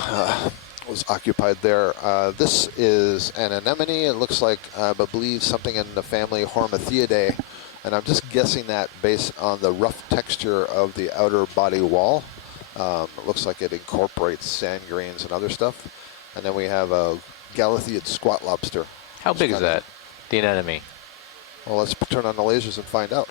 was occupied there. This is an anemone. It looks like, I believe, something in the family Hormathiidae. And I'm just guessing that based on the rough texture of the outer body wall. It looks like it incorporates sand grains and other stuff. And then we have a Galatheid squat lobster. How big is that, the anemone? Well, let's turn on the lasers and find out.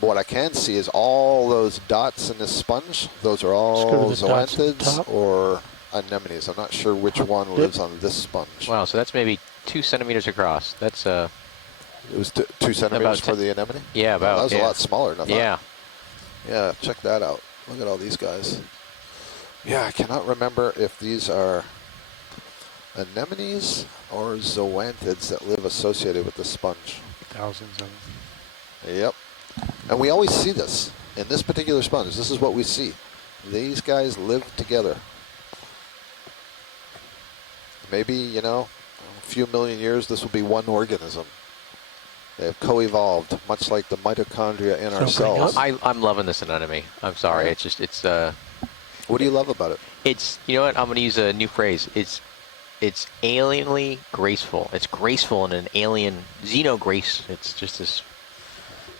What I can see is all those dots in this sponge. Those are all zoanthids or anemones. I'm not sure which one lives on this sponge. Wow, so that's maybe 2 centimeters across. That's It was 2 centimeters for the anemone? Yeah, about. That was a lot smaller than I thought. Yeah. Yeah, check that out. Look at all these guys. Yeah, I cannot remember if these are anemones or zoanthids that live associated with the sponge. Thousands of them. Yep. And we always see this in this particular sponge. This is what we see. These guys live together. Maybe, you know, a few million years, this will be one organism. They have co-evolved, much like the mitochondria in our cells. I'm loving this anemone. I'm sorry. It's just, it's... What do you love about it? It's, you know what, I'm going to use a new phrase. It's alienly graceful. It's graceful in an alien, xeno-grace. It's just this,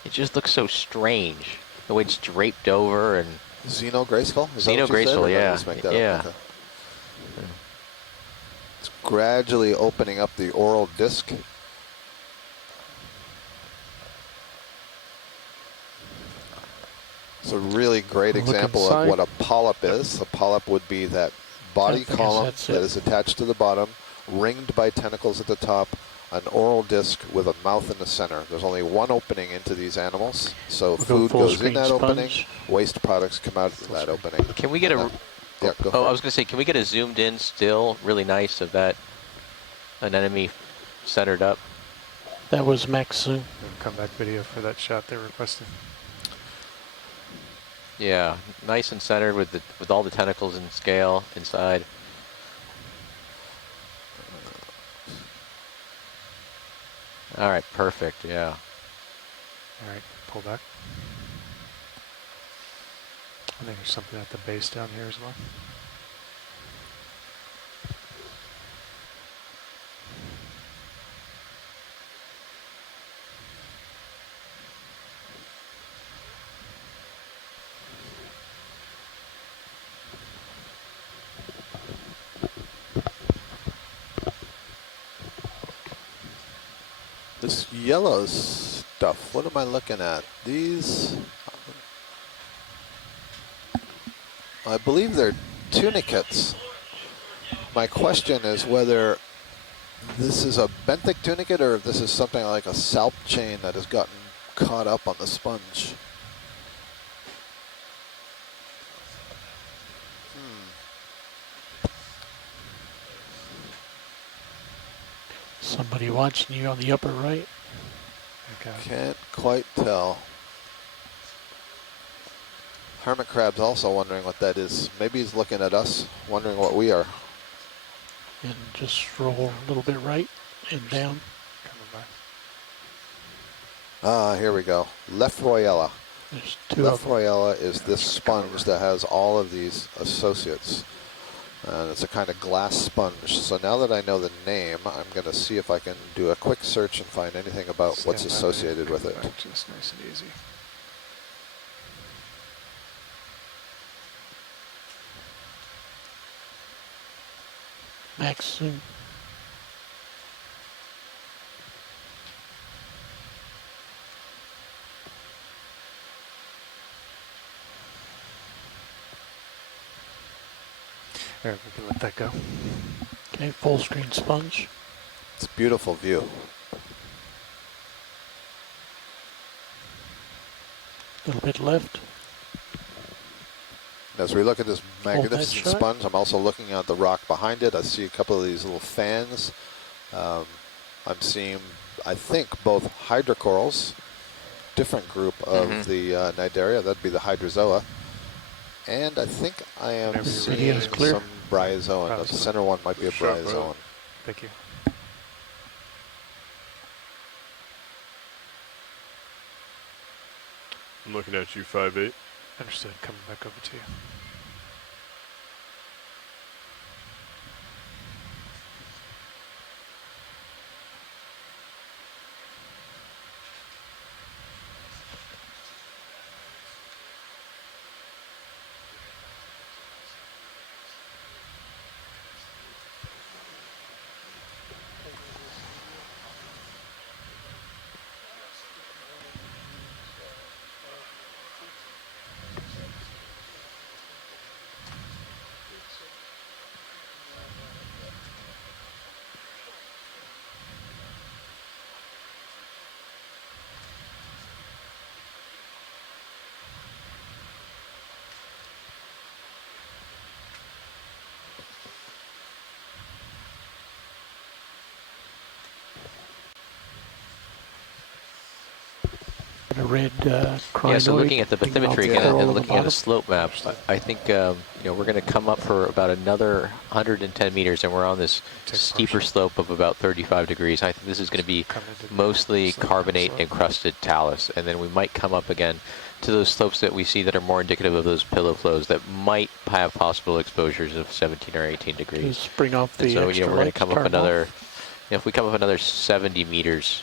it just looks so strange. The way it's draped over and... Xeno-graceful? Xeno-graceful, yeah. Yeah. Okay. It's gradually opening up the oral disc. It's a really great example of what a polyp is. A polyp would be that body column that is attached to the bottom, ringed by tentacles at the top, an oral disc with a mouth in the center. There's only one opening into these animals, so food goes in that opening, waste products come out of that opening. Can we get a... Yeah, go I was going to say, can we get a zoomed in still, really nice, of that anemone centered up? That was max zoom. Comeback video for that shot they requested. Yeah, nice and centered with all the tentacles and scale inside. All right, perfect. Yeah. All right, pull back. I think there's something at the base down here as well. This yellow stuff, what am I looking at? These, I believe they're tunicates. My question is whether this is a benthic tunicate or if this is something like a salp chain that has gotten caught up on the sponge. Somebody watching you on the upper right. Okay. Can't quite tell. Hermit crab's also wondering what that is. Maybe he's looking at us, wondering what we are. And just roll a little bit right and down. Ah, here we go. Lefroyella. There's two of them. Lefroyella is this sponge that has all of these associates. And it's a kind of glass sponge. So now that I know the name, I'm going to see if I can do a quick search and find anything about what's associated with it. Just nice and easy. Max zoom. All right, we can let that go. Okay, full screen sponge. It's a beautiful view. A little bit left. As we look at this magnificent sponge, I'm also looking at the rock behind it. I see a couple of these little fans. I'm seeing, I think, both hydrocorals, different group of the Cnidaria, that'd be the hydrozoa. And I think I am seeing some bryozoan. The center one might be a bryozoan. Thank you. I'm looking at you, 5'8". Understood. Coming back over to you. a red crinoid. Yeah, so looking at the bathymetry again and looking at a slope map, I think we're going to come up for about another 110 meters, and we're on this steeper slope of about 35 degrees. I think this is going to be mostly carbonate encrusted talus, and then we might come up again to those slopes that we see that are more indicative of those pillow flows that might have possible exposures of 17 or 18 degrees. Just bring off the so extra we're going to come up turn another. off. If we come up another 70 meters,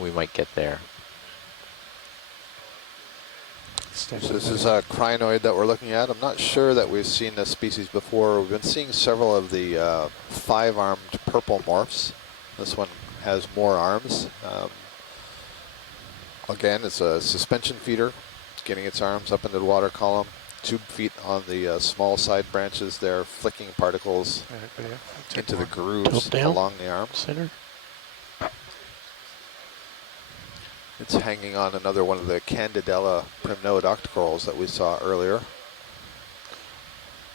we might get there. So this is a crinoid that we're looking at. I'm not sure that we've seen this species before. We've been seeing several of the 5-armed purple morphs. This one has more arms. Again, it's a suspension feeder. It's getting its arms up into the water column. Tube feet on the small side branches there, flicking particles into the grooves along the arms. Center. It's hanging on another one of the Candidella primnode octocorals that we saw earlier.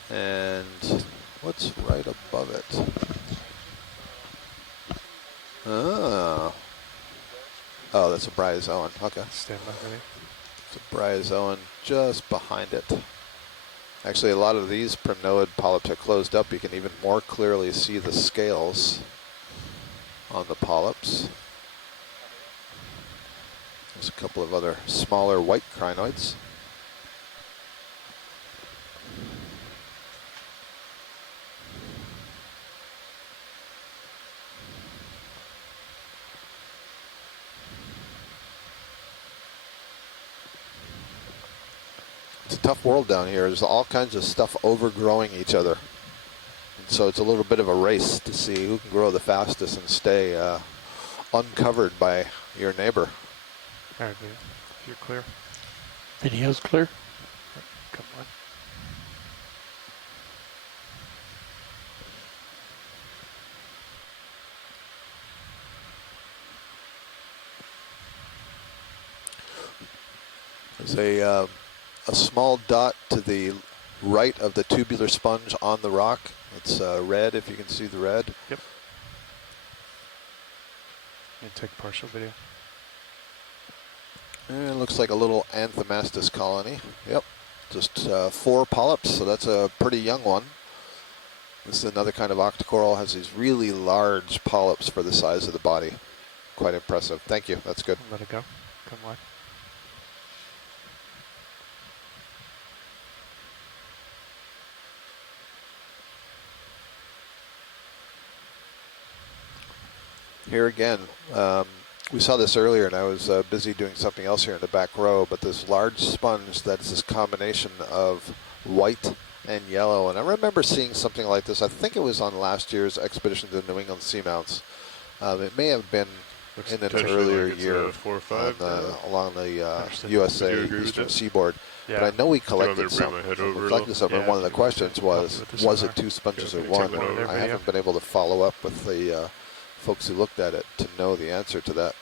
And what's right above it? Oh, that's a bryozoan. Okay. Stand by, ready? It's a bryozoan just behind it. Actually, a lot of these primnode polyps are closed up. You can even more clearly see the scales on the polyps. There's a couple of other smaller white crinoids. It's a tough world down here. There's all kinds of stuff overgrowing each other. And so it's a little bit of a race to see who can grow the fastest and stay uncovered by your neighbor. All right, if you're clear. Video's clear. Come on. There's a small dot to the right of the tubular sponge on the rock. It's red, if you can see the red. Yep. And take partial video. And it looks like a little Anthomastus colony. Yep, just 4 polyps, so that's a pretty young one. This is another kind of octocoral, has these really large polyps for the size of the body. Quite impressive. Thank you, that's good. Let it go. Come wide. Here again, we saw this earlier, and I was busy doing something else here in the back row, but this large sponge that's this combination of white and yellow. And I remember seeing something like this. I think it was on last year's expedition to New England seamounts. It may have been in an earlier year 4 or 5 along the USA eastern seaboard. Yeah. But I know we collected some. And one of the questions was it 2 sponges or 1? I haven't been able to follow up with the folks who looked at it to know the answer to that.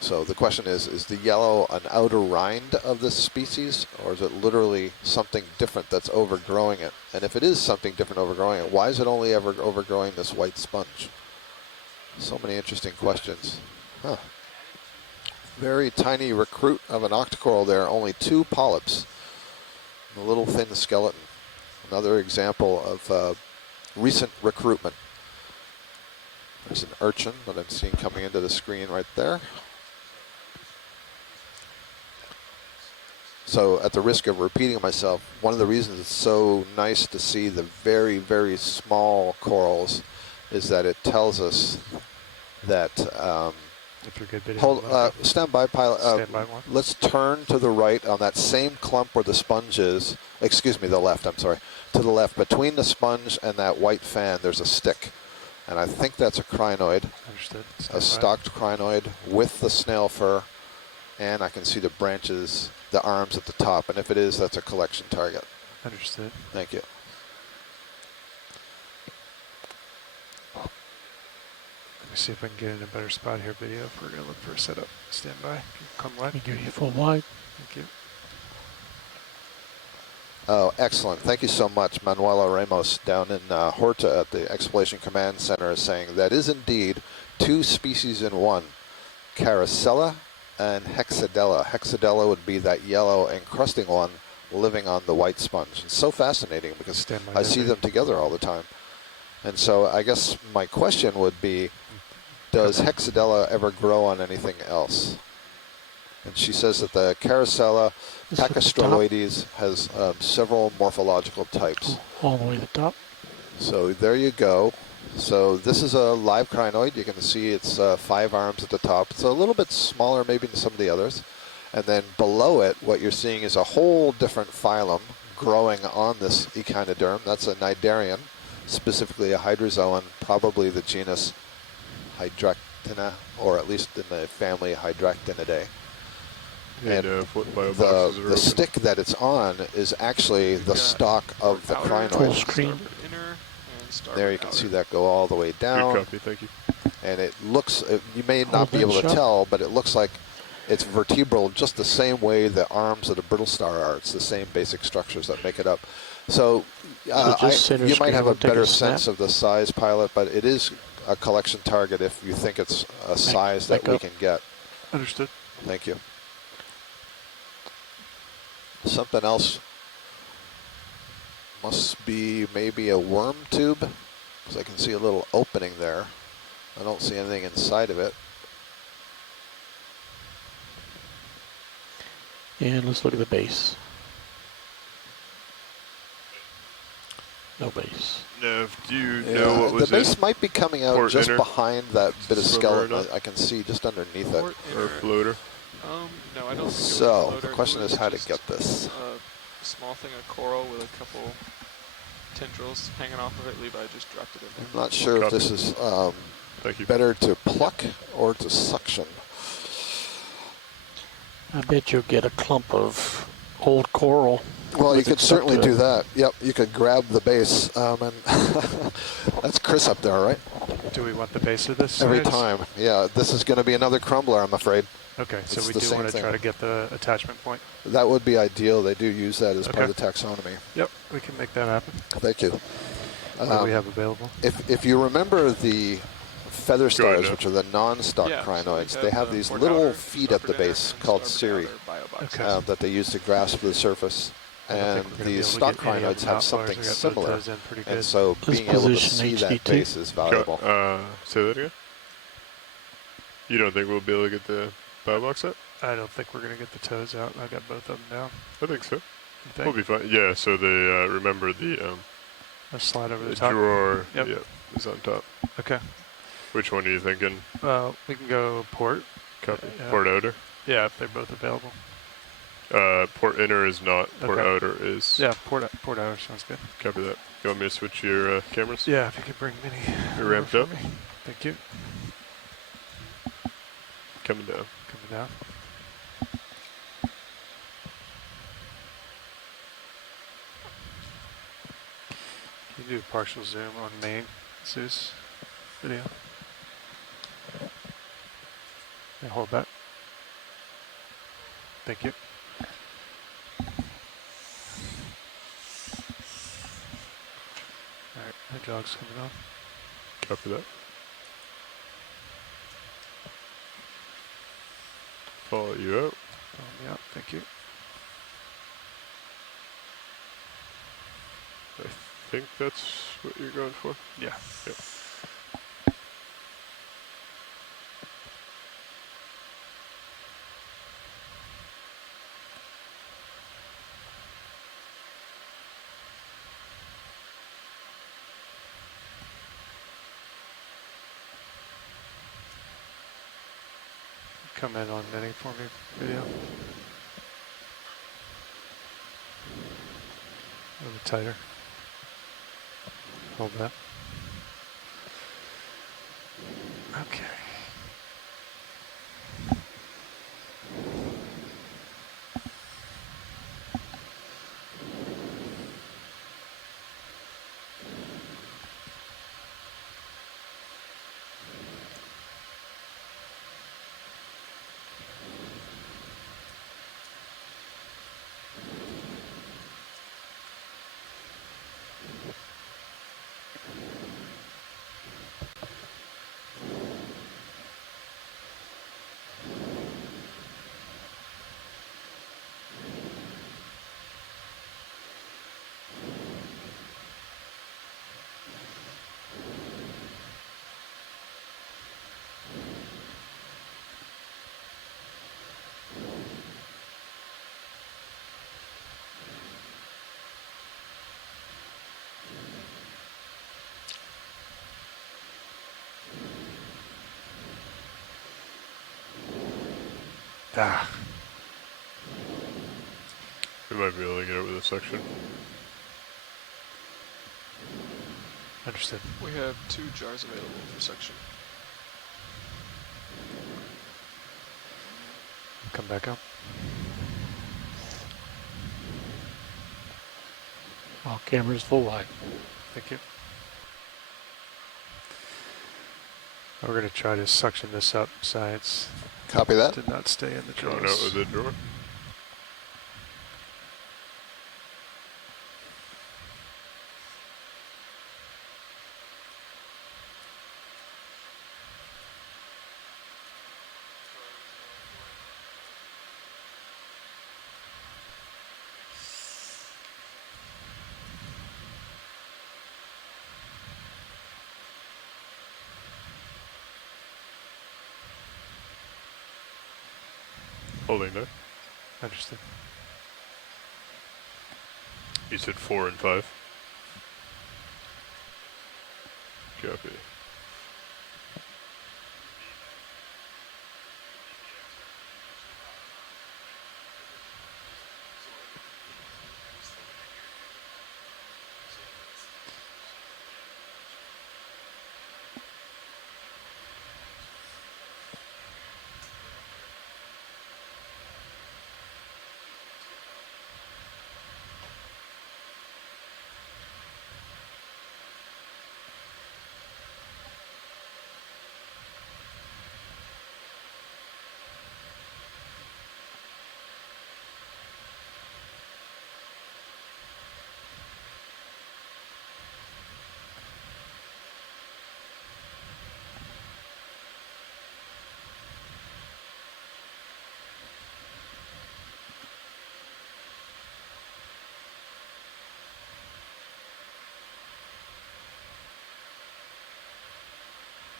So the question is the yellow an outer rind of this species, or is it literally something different that's overgrowing it? And if it is something different overgrowing it, why is it only ever overgrowing this white sponge? So many interesting questions. Huh. Very tiny recruit of an octocoral there, only 2 polyps, a little thin skeleton. Another example of recent recruitment. There's an urchin that I'm seeing coming into the screen right there. So at the risk of repeating myself, one of the reasons it's so nice to see the very, very small corals is that it tells us that if you're good, video, stand by, pilot. Stand by one. Let's turn to the right on that same clump where the sponge is. Excuse me, the left, I'm sorry. To the left, between the sponge and that white fan, there's a stick. And I think that's a crinoid. Understood. A stocked crinoid with the snail fur. And I can see the branches, the arms at the top. And if it is, that's a collection target. Understood. Thank you. Let me see if I can get in a better spot here, video, if we're going to look for a setup. Stand by. Come wide. Give you full wide. Thank you. Oh, excellent. Thank you so much. Manuela Ramos down in Horta at the Exploration Command Center is saying that is indeed two species in one, Caracella and Hexadella. Hexadella would be that yellow encrusting one living on the white sponge. It's so fascinating because I see them together all the time. And so I guess my question would be, does Hexadella ever grow on anything else? And she says that the Caracella Pachystroloides has several morphological types. All the way to the top. So there you go. So this is a live crinoid. You can see it's 5 arms at the top. It's a little bit smaller maybe than some of the others. And then below it, what you're seeing is a whole different phylum growing on this echinoderm. That's a cnidarian, specifically a hydrozoan, probably the genus Hydractina, or at least in the family Hydractinidae. And the stick that it's on is actually the stalk of the crinoid. Full screen. There you can see that go all the way down. Good copy, thank you. And it looks, you may not be able to tell, but it looks like it's vertebral just the same way the arms of the brittle star are. It's the same basic structures that make it up. So you might have a better sense of the size, pilot, but it is a collection target if you think it's a size that we can get. Understood. Thank you. Something else must be maybe a worm tube, because I can see a little opening there. I don't see anything inside of it. And let's look at the base. No base. No, do you know what was the base might be coming out just inner? Behind that bit of skeleton. Up? I can see just underneath it. Or a floater. No, I don't think so it was a the question is how to just get this. A small thing of coral with a couple tendrils hanging off of it. Levi just dropped it in there. I'm not sure if this is better to pluck or to suction. I bet you'll get a clump of old coral. Well, you could certainly do that. Yep, you could grab the base, and that's Chris up there, right? Do we want the base of this? Every time, yeah. This is going to be another crumbler, I'm afraid. Okay, so It's we the do same want to thing. try to get the attachment point. That would be ideal. They do use that as part of the taxonomy. Yep, we can make that happen. Thank you. What do we have available? If you remember the feather stars, which are the non-stalk crinoids, they have these little feet at the base called cirri that they use to grasp the surface. And these stalk crinoids have something similar. And so being able to see that base is valuable. Say that again? You don't think we'll be able to get the biobox up? I don't think we're going to get the toes out. I got both of them down. I think so. We'll be fine. Yeah, so they remember the slide over the top. Drawer Yep. is on top. Okay. Which one are you thinking? We can go port. Copy. Port outer? Yeah, if they're both available. Port inner is not. Port outer is. Yeah, port outer sounds good. Copy that. You want me to switch your cameras? Yeah, if you could bring Minnie. You're ramped up. Thank you. Coming down. Coming down. Can you do a partial zoom on main Zeus video? And hold that. Thank you. Alright, that jog's coming on. Copy that. Follow you out. Follow me out, thank you. I think that's what you're going for? Yeah. Yep. Come in on Minnie for me, video. A little tighter. Hold that. Okay. Ah. We might be able to get over this section. Understood. We have 2 jars available for section. Come back up. All cameras full wide. Thank you. We're going to try to suction this up. Science. Copy that. Did not stay in the drawers. Coming out with the drawer. Holding there. Understood. You said 4 and 5. Copy.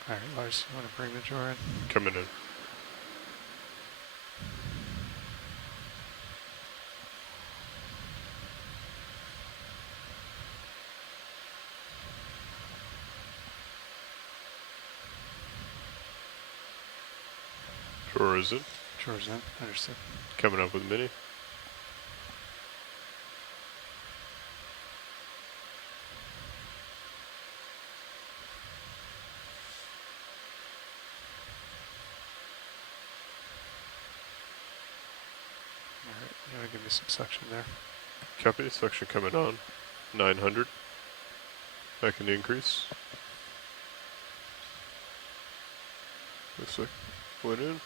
All right, Lars, you want to bring the drawer in? Coming in. Drawer is in. Drawer's in. Understood. Coming up with mini. You want to give me some suction there? Copy. Suction coming on. 900. I can increase. Looks like went in.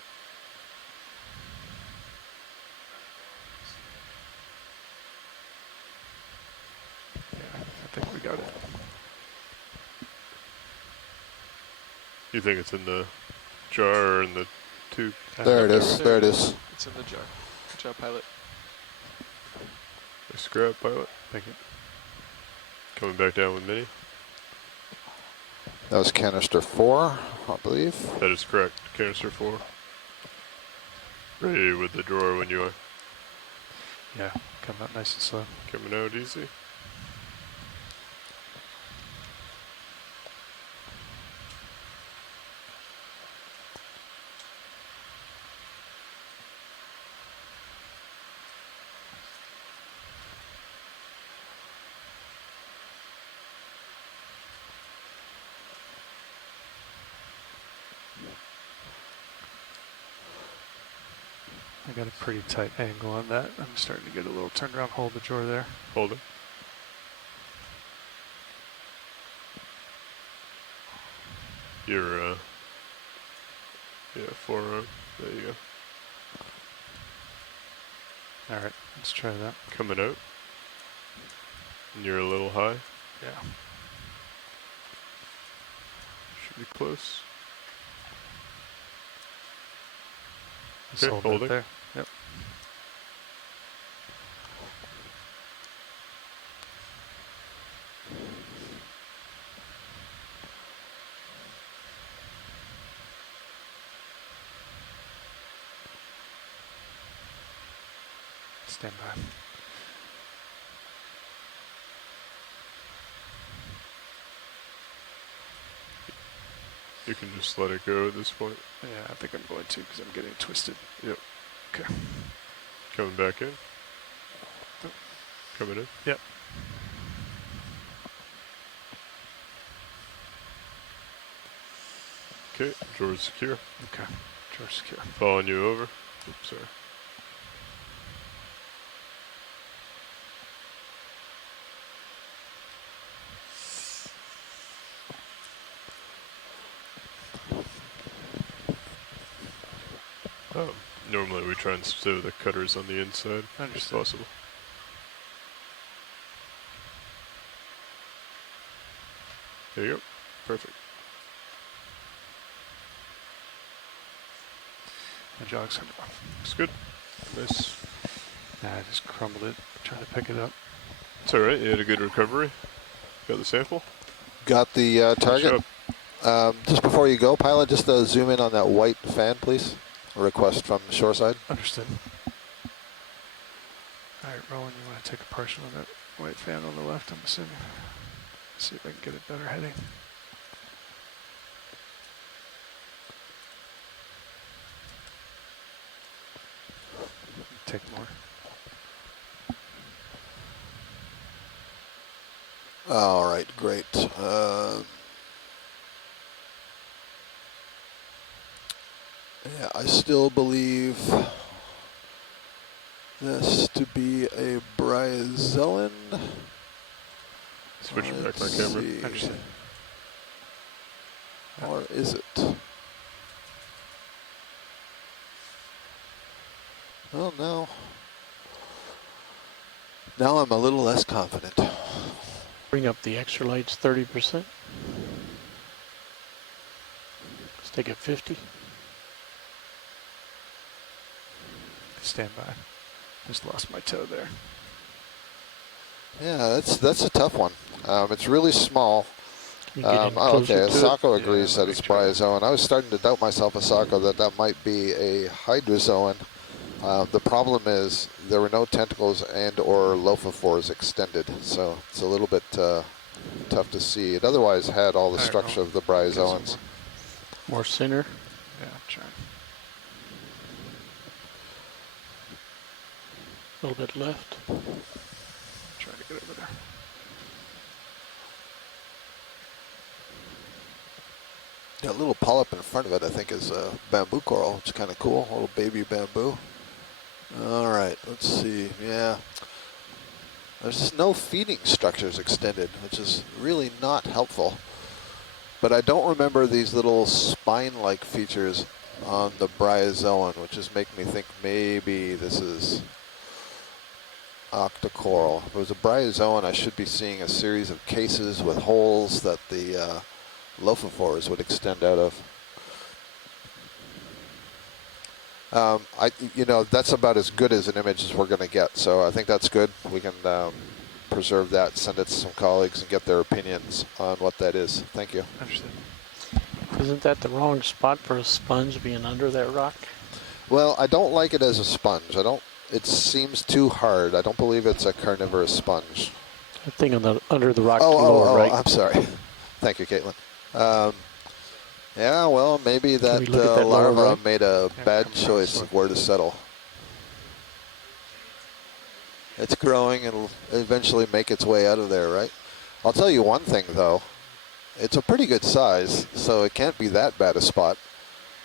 Yeah, I think we got it. You think it's in the jar or in the tube? There it is. There it is. It's in the jar. Good job, pilot. Nice grab, pilot. Thank you. Coming back down with mini. That was canister 4, I believe. That is correct. Canister 4. Ready with the drawer when you are. Yeah, come out nice and slow. Coming out easy. I got a pretty tight angle on that. I'm starting to get a little turned around. Hold the drawer there. Hold it. Your, yeah, forearm. There you go. All right, let's try that. Coming out. And you're a little high. Yeah. Should be close. Just Okay, hold hold it it. there. Yep. Stand by. You can just let it go at this point. Yeah, I think I'm going to because I'm getting twisted. Yep. Okay. Coming back in. Coming in. Yep. Okay, drawer's secure. Okay, drawer's secure. Following you over. Oops, sorry. Normally we try and stow the cutters on the inside if possible. There you go. Perfect. My jog's looks good. Nice. Nah, I just crumbled it, trying to pick it up. It's alright, you had a good recovery. Got the sample? Got the target. Just before you go, pilot, just zoom in on that white fan, please. A request from the shoreside. Understood. All right, Rowan, you want to take a partial on that white fan on the left, I'm assuming. See if I can get it better heading. Take more. All right, great. Yeah, I still believe this to be a bryozoan. Switching back my camera. See. Or is it? Oh no. Now I'm a little less confident. Bring up the extra lights 30%. Let's take it 50. Stand by. Just lost my toe there. Yeah, that's a tough one. It's really small. Okay, Asako agrees that it's bryozoan. I was starting to doubt myself, Asako, that might be a hydrozoan. The problem is there were no tentacles and or lophophores extended, so it's a little bit tough to see. It otherwise had all the structure of the bryozoans. More center. Yeah, I'm trying. A little bit left. Trying to get over there. That little polyp in front of it, I think, is a bamboo coral, which is kind of cool. A little baby bamboo. All right, let's see. Yeah. There's just no feeding structures extended, which is really not helpful. But I don't remember these little spine-like features on the bryozoan, which is making me think maybe this is octocoral. If it was a bryozoan, I should be seeing a series of cases with holes that the lophophores would extend out of. That's about as good as an image as we're going to get, so I think that's good. We can preserve that, send it to some colleagues, and get their opinions on what that is. Thank you. Understood. Isn't that the wrong spot for a sponge being under that rock? Well, I don't like it as a sponge. It seems too hard. I don't believe it's a carnivorous sponge. I think under the rock to lower right. I'm sorry. Thank you, Caitlin. Yeah, well, maybe that larva right? made a bad choice of where to settle. It's growing and it'll eventually make its way out of there, right? I'll tell you one thing, though. It's a pretty good size, so it can't be that bad a spot.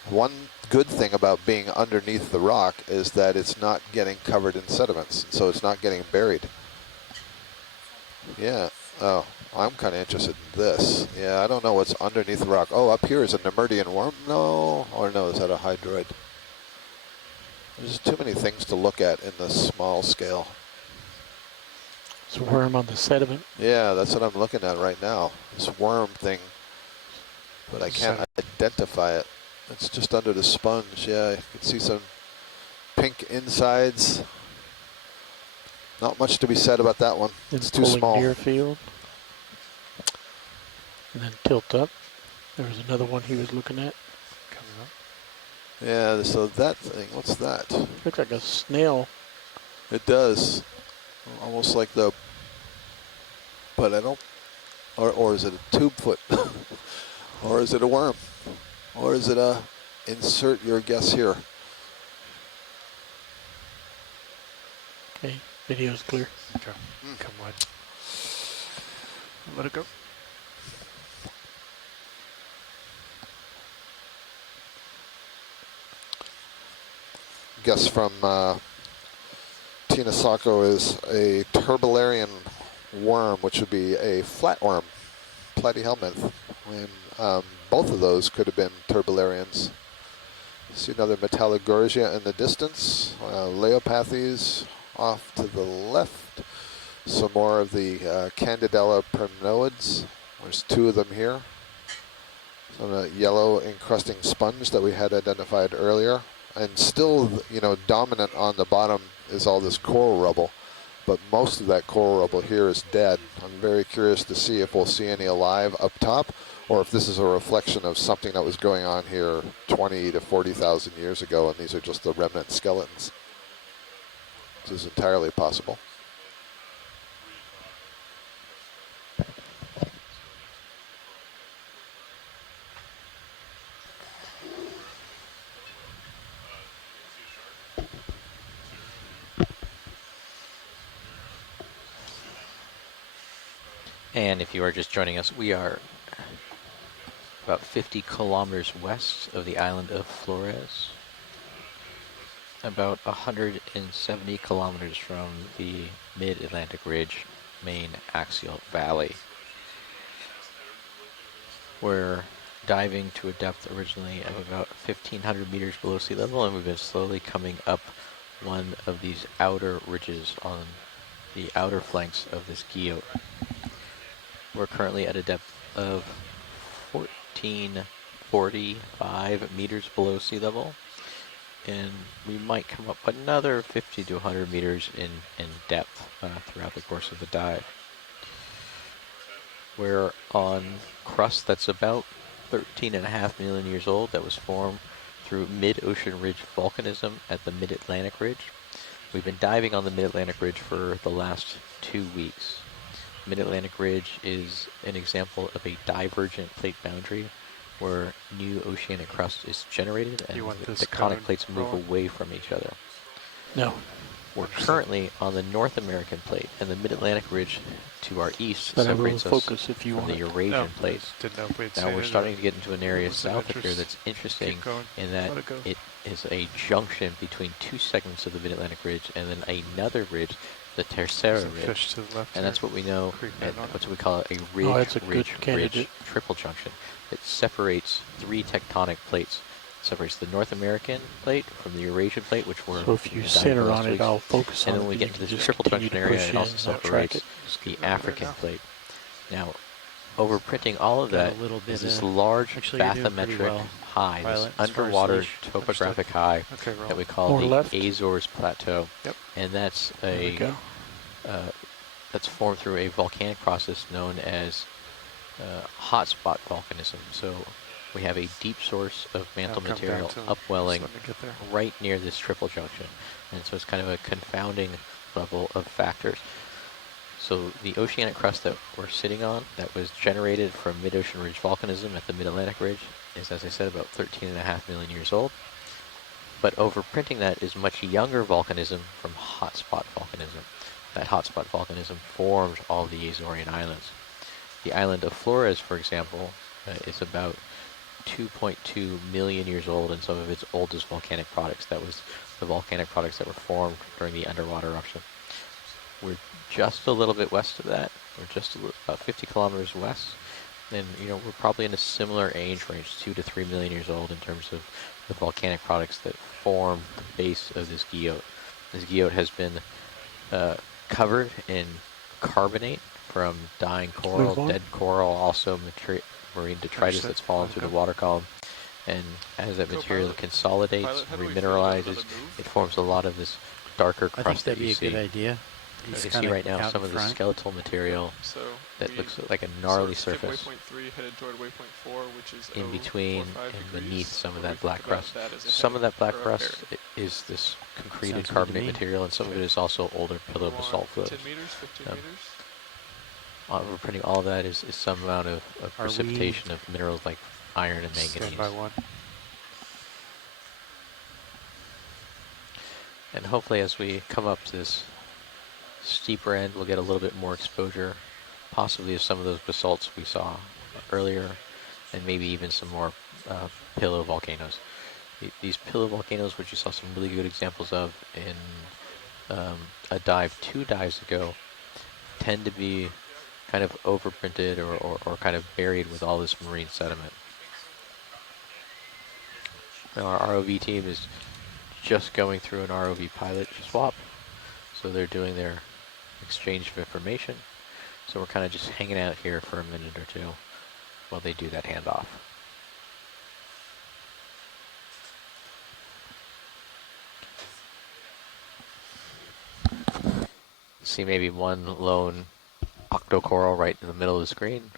One good thing about being underneath the rock is that it's not getting covered in sediments, so it's not getting buried. Yeah. Oh, I'm kind of interested in this. Yeah, I don't know what's underneath the rock. Oh, up here is a Nemertean worm? No. Or no, is that a hydroid? There's too many things to look at in the small scale. It's a worm on the sediment. Yeah, that's what I'm looking at right now. This worm thing. But I can't identify it. It's just under the sponge. Yeah, you can see some pink insides. Not much to be said about that one. It's too small. Near field. And then tilt up. There was another one he was looking at. Coming up. Yeah, so that thing, what's that? Looks like a snail. It does. Almost like the, but I don't, or is it a tube foot? Or is it a worm? Or is it a, insert your guess here. Okay, video's clear. Okay, come wide. Let it go. Guess from Tina Sacco is a turbularian worm, which would be a flatworm, platyhelminth. And both of those could have been turbularians. See another Metallogorgia in the distance. Leopathes off to the left. Some more of the Candidella primnoids. There's two of them here. Some yellow encrusting sponge that we had identified earlier. And still, you know, dominant on the bottom is all this coral rubble. But most of that coral rubble here is dead. I'm very curious to see if we'll see any alive up top, or if this is a reflection of something that was going on here 20 to 40,000 years ago, and these are just the remnant skeletons. This is entirely possible. And if you are just joining us, we are about 50 kilometers west of the island of Flores, about 170 kilometers from the mid-Atlantic Ridge main axial valley. We're diving to a depth originally of about 1,500 meters below sea level, and we've been slowly coming up one of these outer ridges on the outer flanks of this Guyot. We're currently at a depth of 1,445 meters below sea level, and we might come up another 50 to 100 meters in depth throughout the course of the dive. We're on crust that's about 13.5 million years old that was formed through mid-ocean ridge volcanism at the mid-Atlantic Ridge. We've been diving on the mid-Atlantic Ridge for the last 2 weeks. Mid-Atlantic Ridge is an example of a divergent plate boundary where new oceanic crust is generated and the tectonic plates move away from each other. No. We're currently on the North American plate, and the Mid-Atlantic Ridge to our east separates us from the Eurasian plate. Now we're starting to get into an area south of here that's interesting in that it is a junction between two segments of the Mid-Atlantic Ridge and then another ridge, the Tercera Ridge, and that's what we know, that's what we call a ridge-ridge triple junction. It separates three tectonic plates. Separates the North American plate from the Eurasian plate, which we're so if you center on it, I'll focus on it. And then when we get into this triple junction area, it also separates the African plate. Now, overprinting all of that is this large bathymetric high, this underwater topographic high that we call the Azores Plateau, and that's that's formed through a volcanic process known as hotspot volcanism. So we have a deep source of mantle material upwelling right near this triple junction, and so it's kind of a confounding level of factors. So the oceanic crust that we're sitting on that was generated from mid-ocean ridge volcanism at the mid-Atlantic Ridge is, as I said, about 13.5 million years old. But overprinting that is much younger volcanism from hotspot volcanism. That hotspot volcanism formed all the Azorian islands. The island of Flores, for example, is about 2.2 million years old, and some of its oldest volcanic products. That was the volcanic products that were formed during the underwater eruption. We're just a little bit west of that. We're just about 50 kilometers west, and we're probably in a similar age range, 2 to 3 million years old, in terms of the volcanic products that form the base of this Guyot. This Guyot has been covered in carbonate from dying coral, dead coral, also marine detritus that's fallen through the water column. And as that material consolidates, remineralizes, it forms a lot of this darker crust that you see. I think that'd be a good idea. You can see right now some of the skeletal material that looks like a gnarly surface. In between and beneath some of that black crust. Some of that black crust is this concreted carbonate material, and some of it is also older pillow basalt flows. Overprinting all of that is some amount of precipitation of minerals like iron and manganese. And hopefully as we come up to this steeper end, we'll get a little bit more exposure, possibly of some of those basalts we saw earlier, and maybe even some more pillow volcanoes. These pillow volcanoes, which you saw some really good examples of in a dive 2 dives ago, tend to be kind of overprinted or kind of buried with all this marine sediment. Now our ROV team is just going through an ROV pilot swap, so they're doing their exchange of information. So we're kind of just hanging out here for a minute or two while they do that handoff. See maybe one lone octocoral right in the middle of the screen.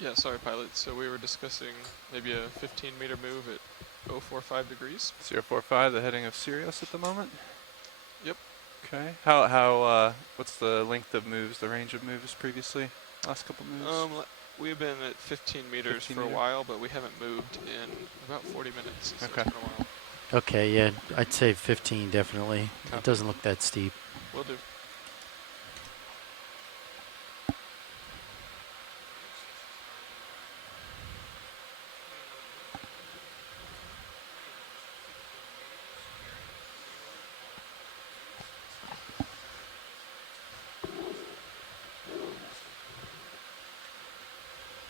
Yeah, sorry, pilot. So we were discussing maybe a 15-meter move at 045 degrees. 045, the heading of Sirius at the moment? Yep. Okay. What's the length of moves, the range of moves previously? Last couple moves? We've been at 15 meters 15 for a meter? while, but we haven't moved in about 40 minutes. So Okay. It's been a while. Okay, yeah, I'd say 15 definitely. Copy. It doesn't look that steep. Will do.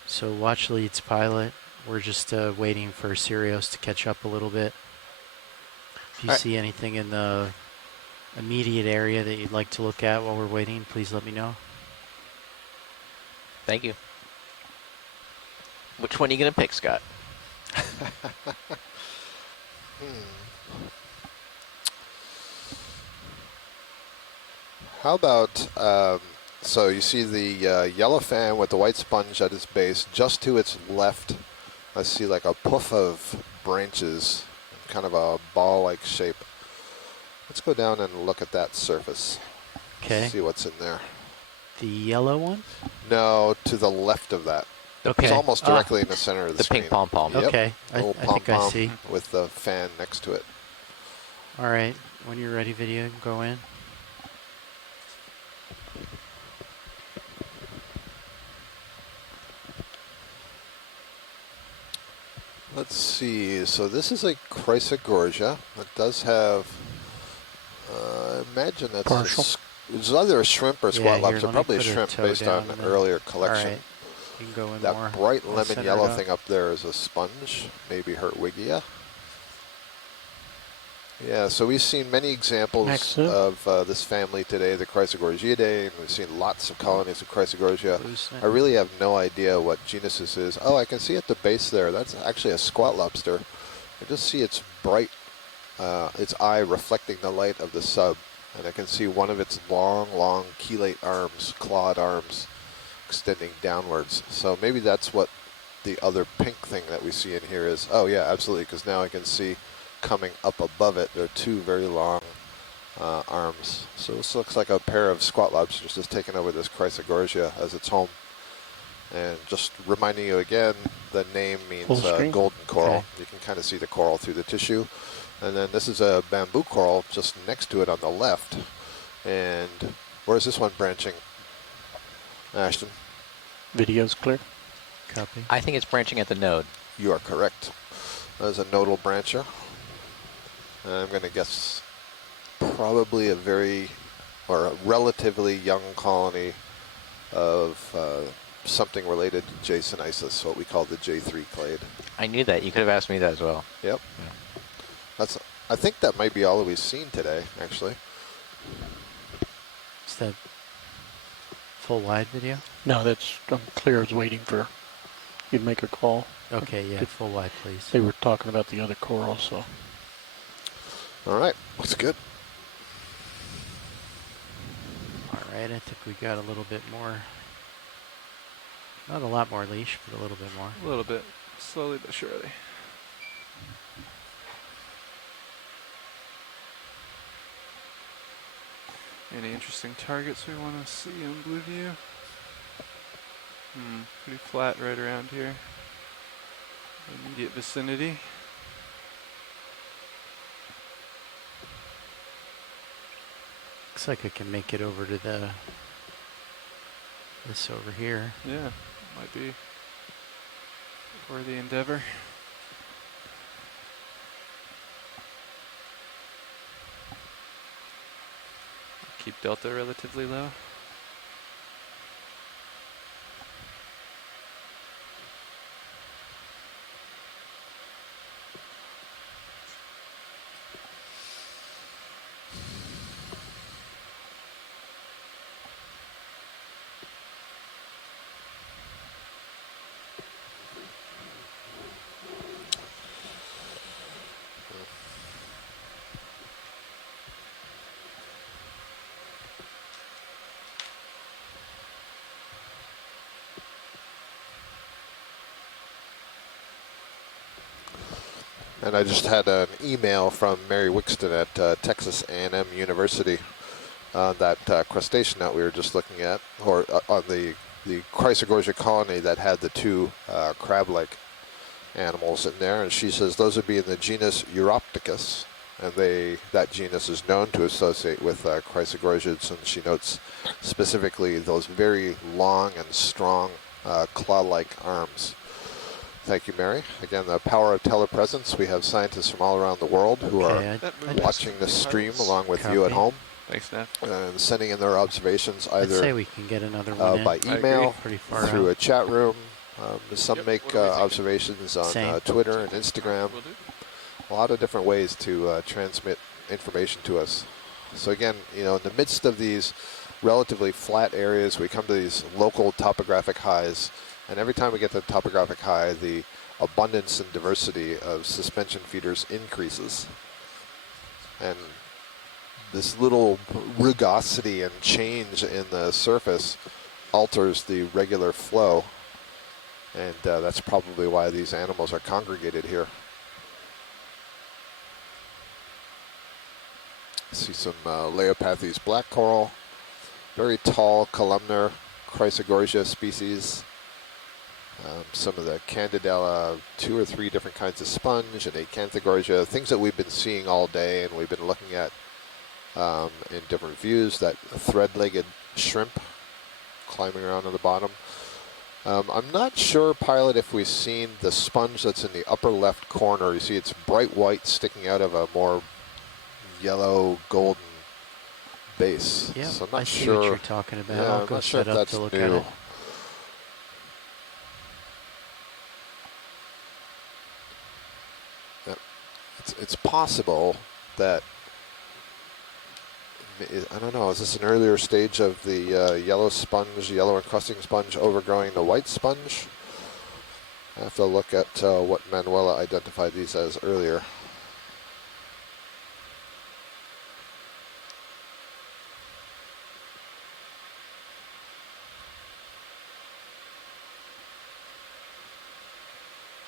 So watch leads pilot. We're just waiting for Sirius to catch up a little bit. If you see anything in the immediate area that you'd like to look at while we're waiting, please let me know. Thank you. Which one are you going to pick, Scott? How about, so you see the yellow fan with the white sponge at its base. Just to its left, I see like a puff of branches, kind of a ball-like shape. Let's go down and look at that surface. Okay. See what's in there. The yellow one? No, to the left of that. Okay. It's almost directly in the center of the The screen. pink pom-pom. Yep. Okay, I think I see. With the fan next to it. All right, when you're ready, video, go in. Let's see. So this is a Chrysogorgia. It does have, I imagine that's partial. It's either a shrimp or a squat Yeah, lobster. Probably a shrimp based on an earlier collection. All right. You can go in That more. bright I'll lemon center yellow it up. thing up there is a sponge, maybe Hertwiggia. Yeah, so we've seen many examples of this family today, the Chrysogorgiidae, and we've seen lots of colonies of Chrysogorgia. I really have no idea what genus this is. Oh, I can see at the base there, that's actually a squat lobster. I just see its bright, its eye reflecting the light of the sub, and I can see one of its long, long chelate arms, clawed arms, extending downwards. So maybe that's what the other pink thing that we see in here is. Oh yeah, absolutely, because now I can see coming up above it, there are two very long arms. So this looks like a pair of squat lobsters just taking over this Chrysogorgia as its home. And just reminding you again, the name means golden coral. Okay. You can kind of see the coral through the tissue. And then this is a bamboo coral just next to it on the left. And where's this one branching? Ashton? Video's clear. Copy. I think it's branching at the node. You are correct. There's a nodal brancher. I'm going to guess probably a relatively young colony of something related to J. senescence, what we call the J3 clade. I knew that. You could have asked me that as well. Yep. Yeah. I think that might be all that we've seen today, actually. Is that full wide video? No, that's clear. I was waiting for you to make a call. Okay, yeah, full wide, please. They were talking about the other coral, so. All right, looks good. All right, I think we got a little bit more. Not a lot more leash, but a little bit more. A little bit, slowly but surely. Any interesting targets we want to see on Blue View? Pretty flat right around here. Immediate vicinity. Looks like I can make it over to this over here. Yeah, might be worthy endeavor. Keep delta relatively low. And I just had an email from Mary Wixton at Texas A&M University on that crustacean that we were just looking at, or on the Chrysogorgia colony that had the two crab-like animals in there. And she says those would be in the genus Uropticus, and that genus is known to associate with Chrysogorgiids, and she notes specifically those very long and strong claw-like arms. Thank you, Mary. Again, the power of telepresence. We have scientists from all around the world who are watching this stream along with you at home. Thanks, Nat. And sending in their observations either I'd say we can get another one by email, through a chat room. Some make observations on Twitter and Instagram. A lot of different ways to transmit information to us. So again, in the midst of these relatively flat areas, we come to these local topographic highs. And every time we get to the topographic high, the abundance and diversity of suspension feeders increases. And this little rugosity and change in the surface alters the regular flow. And that's probably why these animals are congregated here. See some Leopathes black coral, very tall columnar Chrysogorgia species. Some of the Candidella, 2 or 3 different kinds of sponge, and Acanthogorgia, things that we've been seeing all day and we've been looking at in different views. That thread-legged shrimp climbing around on the bottom. I'm not sure, Pilot, if we've seen the sponge that's in the upper left corner. You see it's bright white sticking out of a more yellow golden base. Yeah, so I'm not I see sure what you're talking about. Yeah, I'll go not sure set if up that's to look new. at it. It's possible that, I don't know, is this an earlier stage of the yellow encrusting sponge overgrowing the white sponge? I have to look at what Manuela identified these as earlier.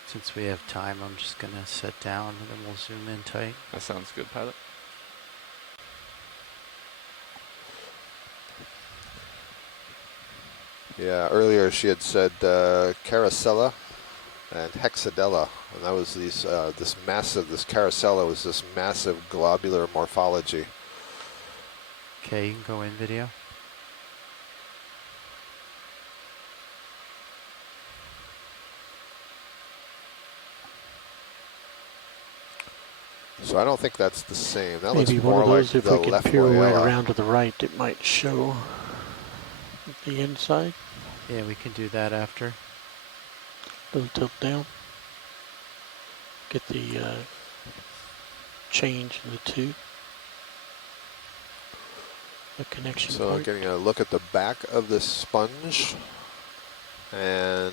Since we have time, I'm just going to sit down and then we'll zoom in tight. That sounds good, Pilot. Yeah, earlier she had said Caracella and Hexadella, and that was this Caracella was this massive globular morphology. Okay, you can go in video. So I don't think that's the same. That Maybe looks one more of those, like if the we can left peer way Loyola. around to the right, it might show the inside. Yeah, we can do that after. Little tilt down. Get the change in the two. The connection So point. getting a look at the back of this sponge. And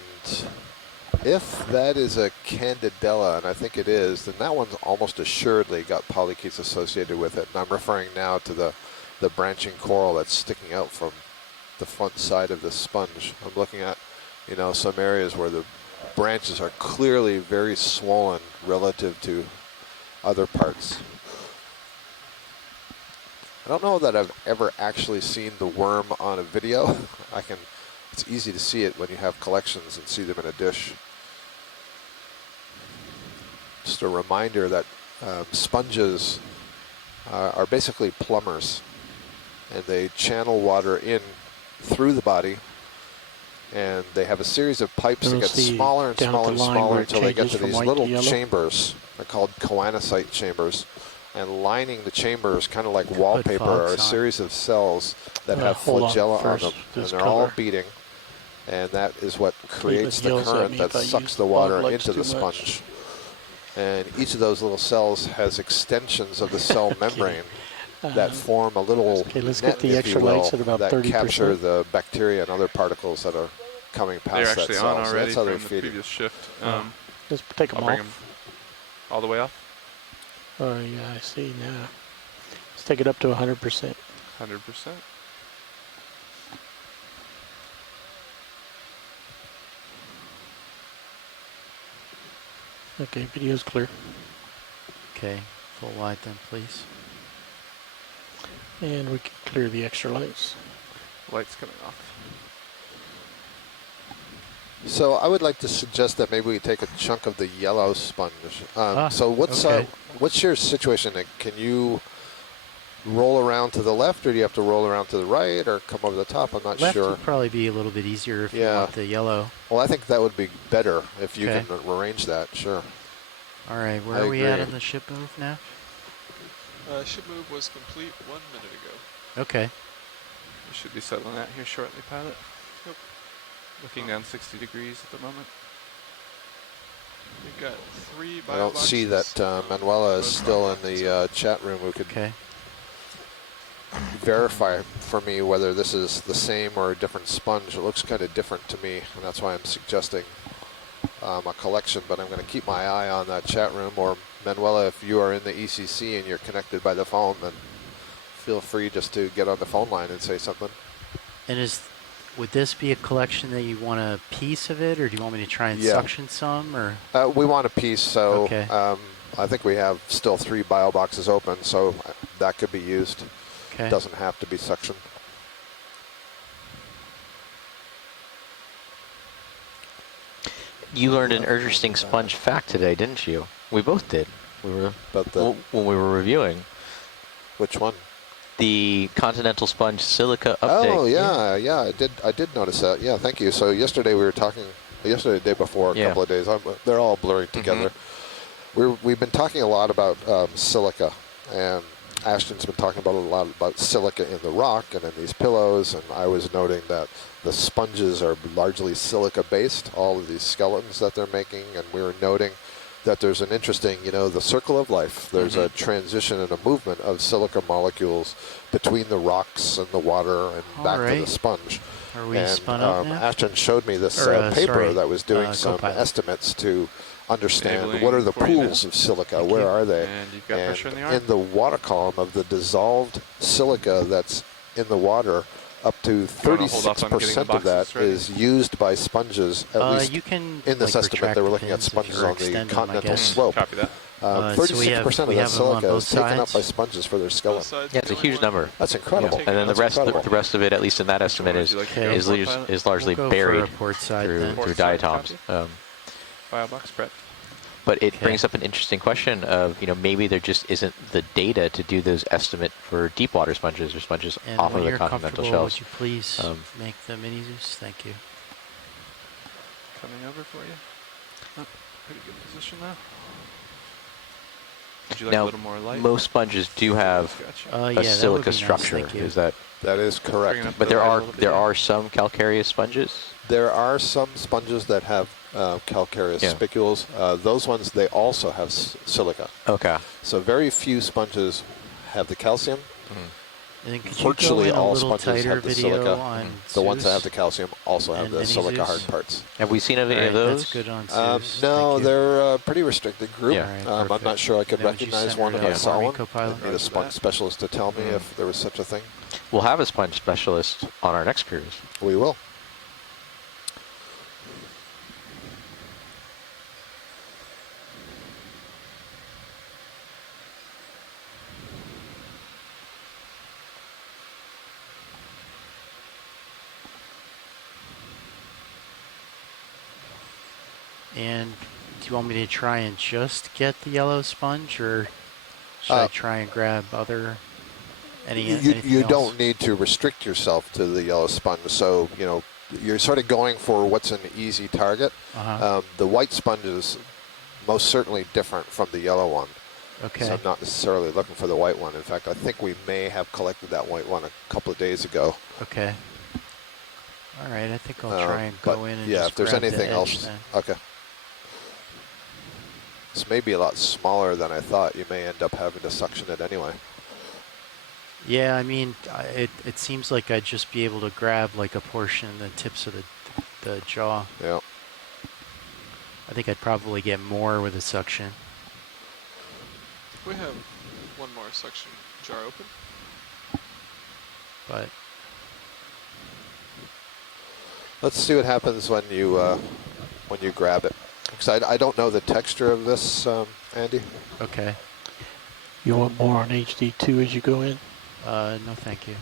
if that is a Candidella, and I think it is, then that one's almost assuredly got polychaetes associated with it. And I'm referring now to the branching coral that's sticking out from the front side of the sponge. I'm looking at, you know, some areas where the branches are clearly very swollen relative to other parts. I don't know that I've ever actually seen the worm on a video. It's easy to see it when you have collections and see them in a dish. Just a reminder that sponges are basically plumbers, and they channel water in through the body, and they have a series of pipes that get smaller and smaller and smaller until they get to these little chambers. They're called choanocyte chambers. And lining the chambers, kind of like wallpaper, are a series of cells that have flagella on them, and they're all beating. And that is what creates the current that sucks the water into the sponge. And each of those little cells has extensions of the cell membrane that form a little net, if you will, that capture the bacteria and other particles that are coming past that cell. They're actually on already from the previous shift. Just take them I'll bring off. them all the way off. Oh yeah, I see now. Let's take it up to 100%. 100%. Okay, video's clear. Okay, full wide then, please. And we can clear the extra lights. Lights coming off. So I would like to suggest that maybe we take a chunk of the yellow sponge. So what's your situation? Can you roll around to the left, or do you have to roll around to the right, or come over the top? I'm not Left sure. would probably be a little bit easier if you want the yellow. Well, I think that would be better if you can arrange that, sure. All right, where are we at on the ship move now? Ship move was complete 1 minute ago. Okay. We should be settling out here shortly, pilot. Yep. Looking down 60 degrees at the moment. We've got 3 bio I don't see that Manuela is still in the chat room. We could verify for me whether this is the same or a different sponge. It looks kind of different to me, and that's why I'm suggesting a collection, but I'm going to keep my eye on that chat room. Or Manuela, if you are in the ECC and you're connected by the phone, then feel free just to get on the phone line and say something. And would this be a collection that you want a piece of it, or do you want me to try and suction some? Or we want a piece, so I think we have still 3 bio boxes open, so that could be used. Okay. Doesn't have to be suctioned. You learned an interesting sponge fact today, didn't you? We both did. When we were reviewing. Which one? The continental sponge silica update. Oh yeah, I did notice that. Yeah, thank you. So yesterday we were talking. Yesterday, the day before, a couple of days. They're all blurring together. We've been talking a lot about silica, and Ashton's been talking about a lot about silica in the rock and in these pillows, and I was noting that the sponges are largely silica-based, all of these skeletons that they're making, and we were noting that there's an interesting, the circle of life. There's a transition and a movement of silica molecules between the rocks and the water and back to the sponge. Are we spun up now? Ashton showed me this paper that was doing some estimates to understand what are the pools of silica, where are they, and you've got pressure in the arm. In the water column of the dissolved silica that's in the water, up to 36% of that is used by sponges, at least in this estimate. They were looking at sponges on the continental slope. Copy that. 36% of that silica is taken up by sponges for their skeleton. Yeah, it's a huge number. That's incredible. And then the rest of it, at least in that estimate, is largely buried through diatoms. Biobox prep. But it brings up an interesting question of, maybe there just isn't the data to do those estimate for deep water sponges or sponges off of the continental shelves. Would you please make the mini Zeus? Thank you. Coming over for you. Oh, pretty good position now. Would you like a little more light? Most sponges do have a silica structure. That is correct. But there are some calcareous sponges. There are some sponges that have calcareous spicules. Those ones, they also have silica. Okay. So very few sponges have the calcium. And could Virtually you go in all a little sponges tighter have the video silica. on The ones that Zeus have the calcium also have and the mini silica Zeus? hard parts. Have we seen any of those? That's good on Zeus. No, they're a pretty restricted group. Yeah. I'm not sure I could Then would you recognize send one her if I that saw for one. Copilot? I'd need a sponge specialist to tell me if there was such a thing. We'll have a sponge specialist on our next cruise. We will. And do you want me to try and just get the yellow sponge, or should I try and grab anything You else? don't need to restrict yourself to the yellow sponge. So, you're sort of going for what's an easy target. The white sponge is most certainly different from the yellow one. Okay. So I'm not necessarily looking for the white one. In fact, I think we may have collected that white one a couple of days ago. Okay. All right, I think I'll try and go in and yeah, just if there's grab anything the edge else. then. Okay. This may be a lot smaller than I thought. You may end up having to suction it anyway. Yeah, I mean, it seems like I'd just be able to grab like a portion, the tips of the jaw. Yeah. I think I'd probably get more with a suction. We have one more suction jar open. But let's see what happens when you grab it. Because I don't know the texture of this, Andy. Okay. You want more on HD2 as you go in? No, thank you.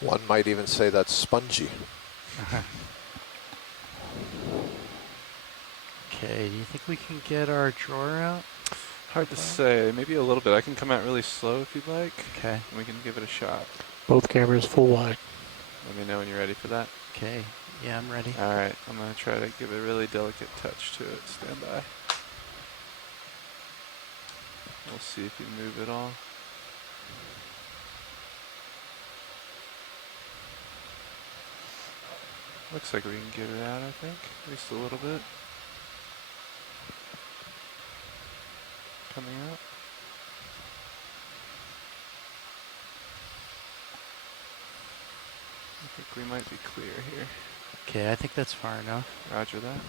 One might even say that's spongy. Okay, do you think we can get our drawer out? Hard to say. Maybe a little bit. I can come out really slow if you'd like. Okay. We can give it a shot. Both cameras full wide. Let me know when you're ready for that. Okay. Yeah, I'm ready. All right. I'm going to try to give a really delicate touch to it. Stand by. We'll see if you move at all. Looks like we can get it out, I think. At least a little bit. Coming out. I think we might be clear here. Okay, I think that's far enough. Roger that.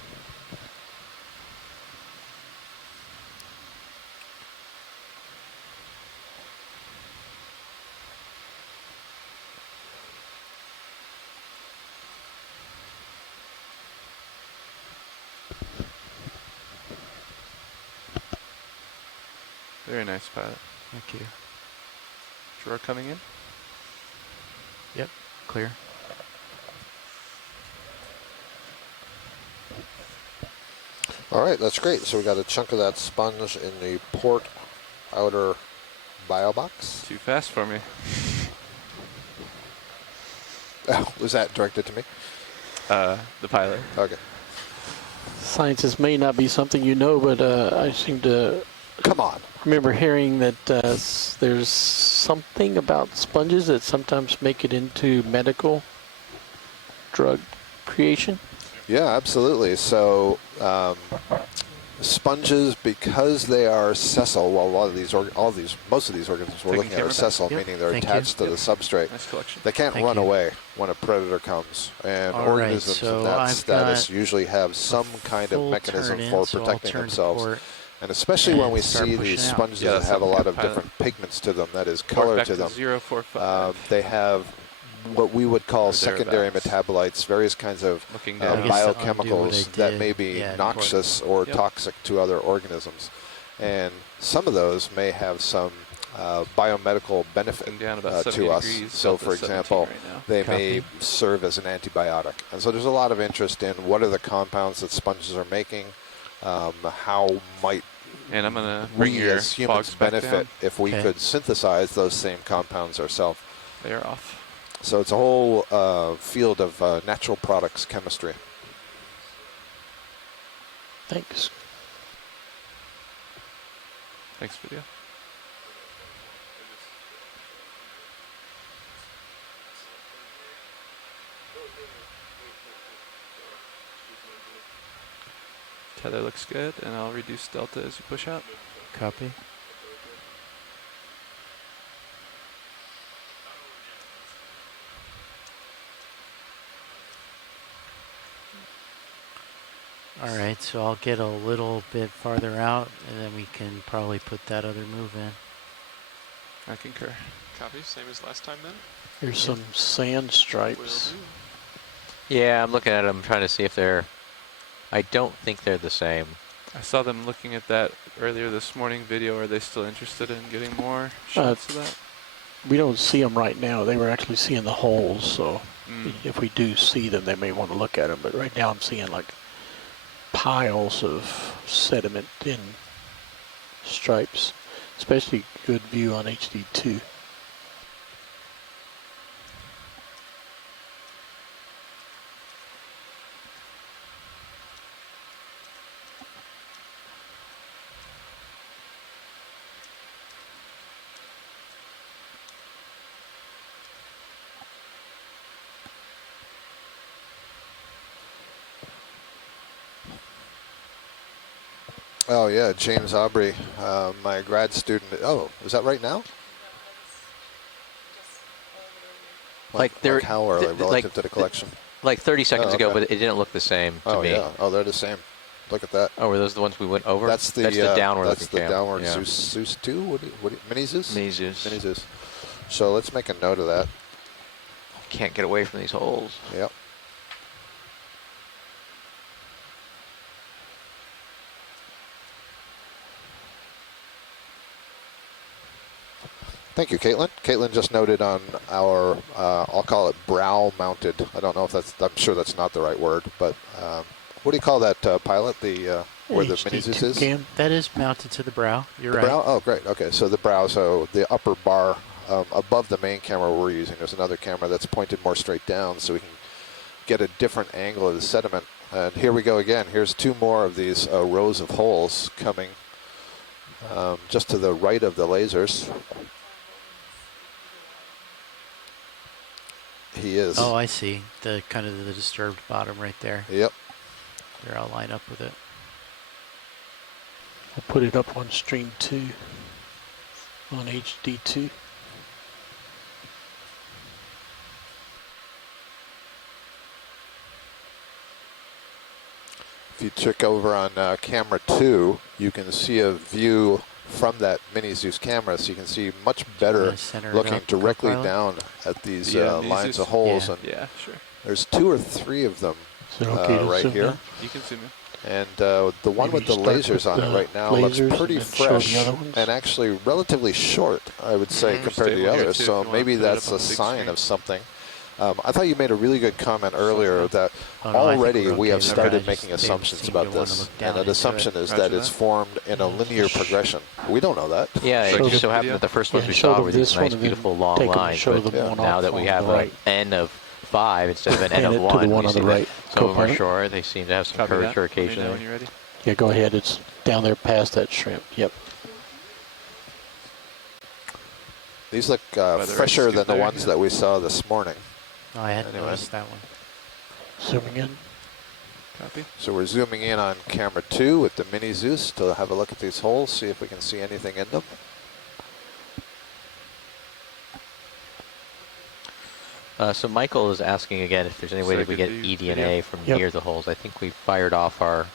Very nice, pilot. Thank you. Drawer coming in? Yep, clear. All right, that's great. So we got a chunk of that sponge in the port outer bio box. Too fast for me. Oh, was that directed to me? The pilot. Okay. Sciences may not be something you know, but I seem to come on. Remember hearing that there's something about sponges that sometimes make it into medical drug creation. Yeah, absolutely. So sponges, because they are sessile, well, most of these organisms we're looking at are sessile, meaning they're attached to the substrate. Nice collection. They can't run away when a predator comes, and organisms in that status usually have some kind of mechanism for protecting themselves. And especially when we see these sponges that have a lot of different pigments to them, that is color to them, 045. they have what we would call Or secondary thereabouts. metabolites, various kinds of Looking down. biochemicals that may be noxious or Yep. toxic to other organisms. And some of those may have some biomedical benefit down about to 70 us. degrees, So, Delta for 17 example, right now. they Copy. may serve as an antibiotic. And so there's a lot of interest in what are the compounds that sponges are making, how might And I'm gonna bring we your as humans fogs back benefit down. if we Okay. could synthesize those same compounds ourselves. They are off. So it's a whole field of natural products chemistry. Thanks. Thanks, video. Tether looks good, and I'll reduce delta as you push out. Copy. All right, so I'll get a little bit farther out, and then we can probably put that other move in. I concur. Copy, same as last time then? Here's some sand stripes. Yeah, I'm looking at them, trying to see if they're... I don't think they're the same. I saw them looking at that earlier this morning video. Are they still interested in getting more shots of that? We don't see them right now. They were actually seeing the holes, so Mm. if we do see them, they may want to look at them. But right now I'm seeing like piles of sediment in stripes, especially good view on HD2. Oh yeah, James Aubrey, my grad student. Oh, is that right now? Like they're how are they relative like to the collection? Like 30 seconds ago, okay. but it didn't look the same to Oh me. yeah, oh they're the same. Look at that. Oh, were those the ones we went over? That's the downward that's looking the cam. downward Yeah. Zeus 2. What mini Zeus? Mini Zeus. Mini Zeus. So let's make a note of that. Can't get away from these holes. Yep. Thank you, Caitlin. Caitlin just noted on our, I'll call it brow-mounted. I don't know if that's, I'm sure that's not the right word, but what do you call that pilot, the where the mini Zeus is? Cam. That is mounted to the brow. You're The right. brow? Oh, great. Okay, so the brow, so the upper bar above the main camera we're using, there's another camera that's pointed more straight down so we can get a different angle of the sediment. And here we go again. Here's two more of these rows of holes coming just to the right of the lasers. He is. Oh, I see. The kind of the disturbed bottom right there. Yep. There, I'll line up with it. I'll put it up on stream 2 on HD2. If you check over on camera 2, you can see a view from that mini Zeus camera, so you can see much better looking directly down at these lines of holes. Yeah, sure. There's 2 or 3 of them right zoom here. in? You can zoom in. And the one with the lasers on it right now looks pretty fresh and actually relatively short, I would say, compared to the others. So maybe that's a sign of something. I thought you made a really good comment earlier that already we have started making assumptions about this. And that assumption is that it's formed in a linear progression. We don't know that. Yeah, it just so happened that the first ones we saw were these nice, beautiful long lines. But now that we have an N of 5 instead of an N of 1, we see that some of them are short. They seem to have some curvature occasionally. Yeah, go ahead. It's down there past that shrimp. Yep. These look fresher than the ones that we saw this morning. Oh, I hadn't noticed that one. Zooming in. Copy. So we're zooming in on camera 2 with the mini Zeus to have a look at these holes, see if we can see anything in them. So Michael is asking again if there's any way that we get eDNA from near the holes. I think we fired off our...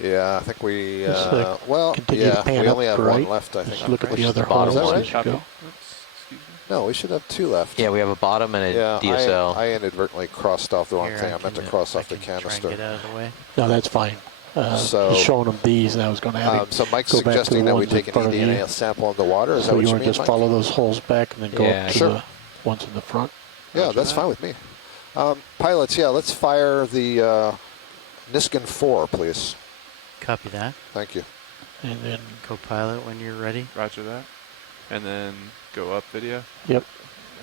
Yeah, I think we, Continue to pan we only up have right. one left, I think. Just look at the other bottom holes one. as you go. No, we should have 2 left. Yeah, we have a bottom and a DSL. I inadvertently crossed off the wrong Here, thing. I meant to cross off the canister. Try and get out of the way. No, that's fine. So he's showing them these, and I was going to have him so Mike's go back to suggesting the that we ones in take an front of you. EDNA sample in the water. Is So that what you you want mean, to just Mike? follow those holes back and then go up to the ones in the front? Yeah, that's fine with me. Pilots, yeah, let's fire the Niskin 4, please. Copy that. Thank you. And then co-pilot when you're ready. Roger that. And then go up video. Yep.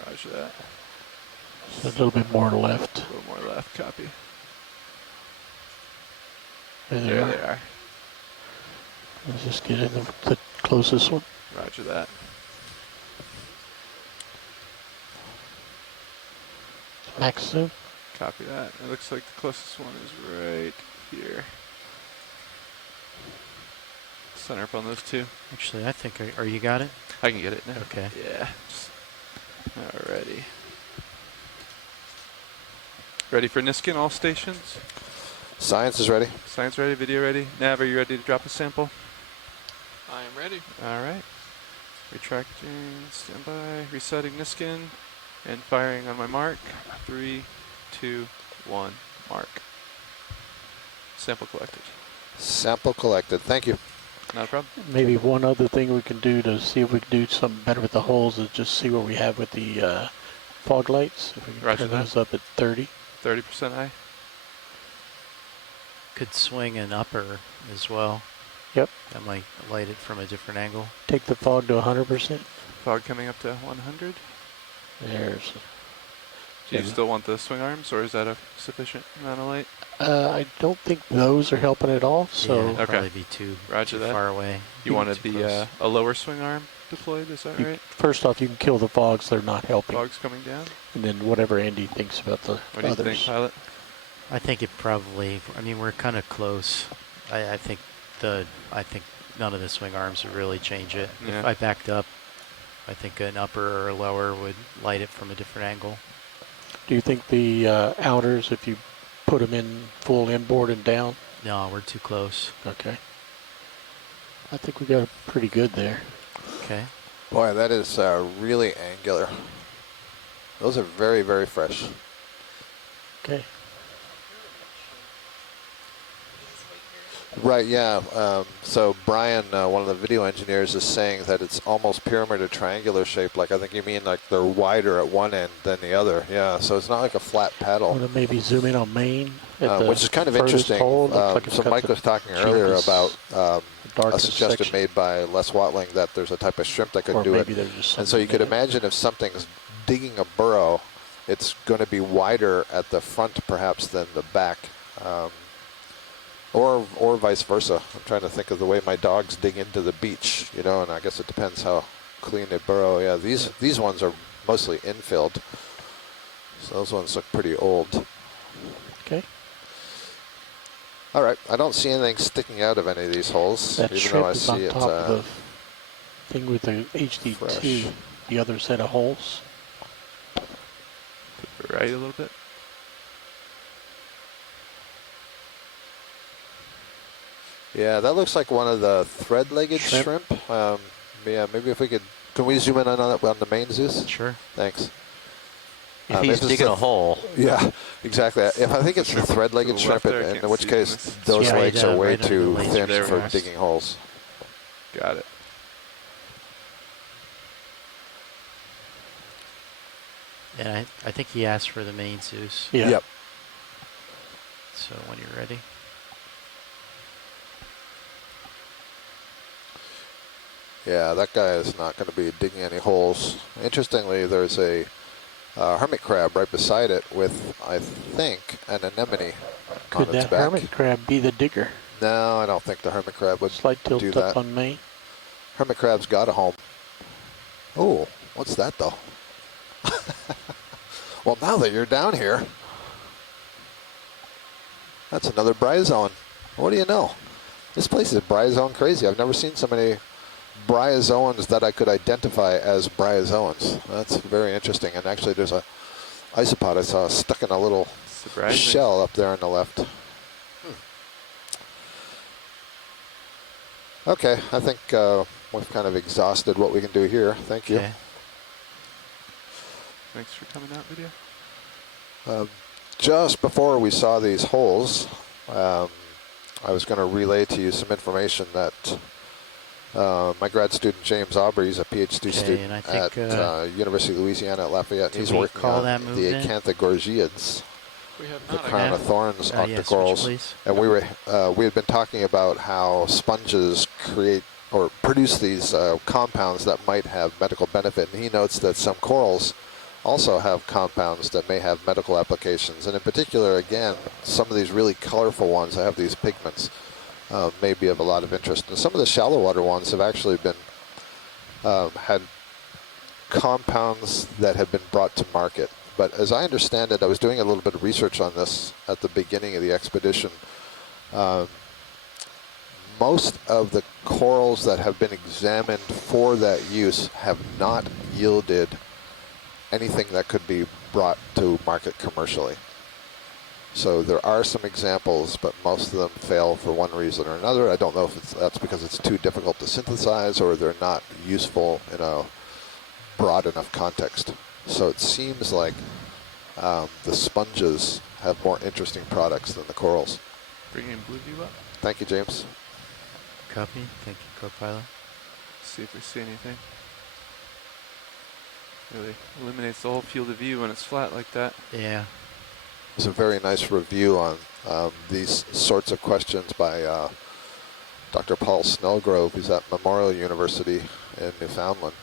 Roger that. So a little bit more left. A little more left, copy. There There they are. Let's just get in the closest one. Roger that. Max zoom. Copy that. It looks like the closest one is right here. Center up on those 2. Actually, I think, are you got it? I can get it now. Okay. Yeah. Alrighty. Ready for Niskin, all stations? Science is ready. Science ready, video ready. Nav, are you ready to drop a sample? I am ready. Alright. Retracting, standby, resetting Niskin, and firing on my mark. 3, 2, 1, mark. Sample collected. Sample collected. Thank you. Not a problem. Maybe one other thing we can do to see if we can do something better with the holes is just see what we have with the fog lights. If we can Roger turn that. those up at 30. 30% eye. Could swing an upper as well. Yep. That might light it from a different angle. Take the fog to 100%. Fog coming up to 100. There's. Do you still want the swing arms, or is that a sufficient amount of light? I don't think those are helping at all. So yeah, it'd probably be too far away. You wanted the a lower swing arm deployed, is that right? First off, you can kill the fogs; they're not helping. Fogs coming down. And then whatever Andy thinks about the What do you others. think, pilot? I think it probably. I mean, we're kind of close. I think none of the swing arms would really change it. Yeah. If I backed up, I think an upper or a lower would light it from a different angle. Do you think the outers, if you put them in full inboard and down? No, we're too close. Okay. I think we got it pretty good there. Okay. Boy, that is really angular. Those are very, very fresh. Okay. Right, yeah. So Brian, one of the video engineers, is saying that it's almost pyramid or triangular shape. Like I think you mean like they're wider at one end than the other. Yeah, so it's not like a flat paddle. Want to maybe zoom in on Maine? Which is kind of interesting. So Mike was talking earlier about a suggestion made by Les Watling that there's a type of shrimp that could do it. And so you could imagine if something's digging a burrow, it's going to be wider at the front perhaps than the back. Or vice versa. I'm trying to think of the way my dogs dig into the beach, you know, and I guess it depends how clean they burrow. Yeah, these ones are mostly infilled. So those ones look pretty old. Okay. All right, I don't see anything sticking out of any of these holes, That even though I shrimp is see on it top of the thing with the HD2, fresh. the other set of holes. Right a little bit. Yeah, that looks like one of the thread-legged shrimp. Yeah, maybe if we could, can we zoom in on the main Zeus? Sure. Thanks. If he's digging a hole. Yeah, exactly. If I think it's the thread-legged shrimp, in which case those legs are way too thin for digging holes. Got it. And I think he asked for the main Zeus. Yeah. Yep. So when you're ready. Yeah, that guy is not going to be digging any holes. Interestingly, there's a hermit crab right beside it with, I think, an anemone Could on its that back. hermit crab be the digger? No, I don't think the hermit crab would Slight tilt do up that. on Maine. Hermit crab's got a home. Oh, what's that though? Well, now that you're down here, that's another bryozoan. What do you know? This place is bryozoan crazy. I've never seen so many bryozoans that I could identify as bryozoans. That's very interesting. And actually, there's a isopod I saw stuck in a little shell up there on the left. Okay, I think we've kind of exhausted what we can do here. Thank you. Okay. Thanks for coming out, video. Just before we saw these holes, I was going to relay to you some information that my grad student James Aubrey is a PhD student at University of Louisiana at Lafayette. And he's working on the acanthogorgiids, the crown of thorns octocorals. And we had been talking about how sponges create or produce these compounds that might have medical benefit. And he notes that some corals also have compounds that may have medical applications. And in particular, again, some of these really colorful ones that have these pigments may be of a lot of interest. And some of the shallow water ones have actually been had compounds that have been brought to market. But as I understand it, I was doing a little bit of research on this at the beginning of the expedition. Most of the corals that have been examined for that use have not yielded anything that could be brought to market commercially. So there are some examples, but most of them fail for one reason or another. I don't know if that's because it's too difficult to synthesize or they're not useful in a broad enough context. So it seems like the sponges have more interesting products than the corals. Bringing Blue View up. Thank you, James. Copy. Thank you, co-pilot. See if we see anything. Really eliminates the whole field of view when it's flat like that. Yeah. There's a very nice review on these sorts of questions by Dr. Paul Snellgrove, who's at Memorial University in Newfoundland.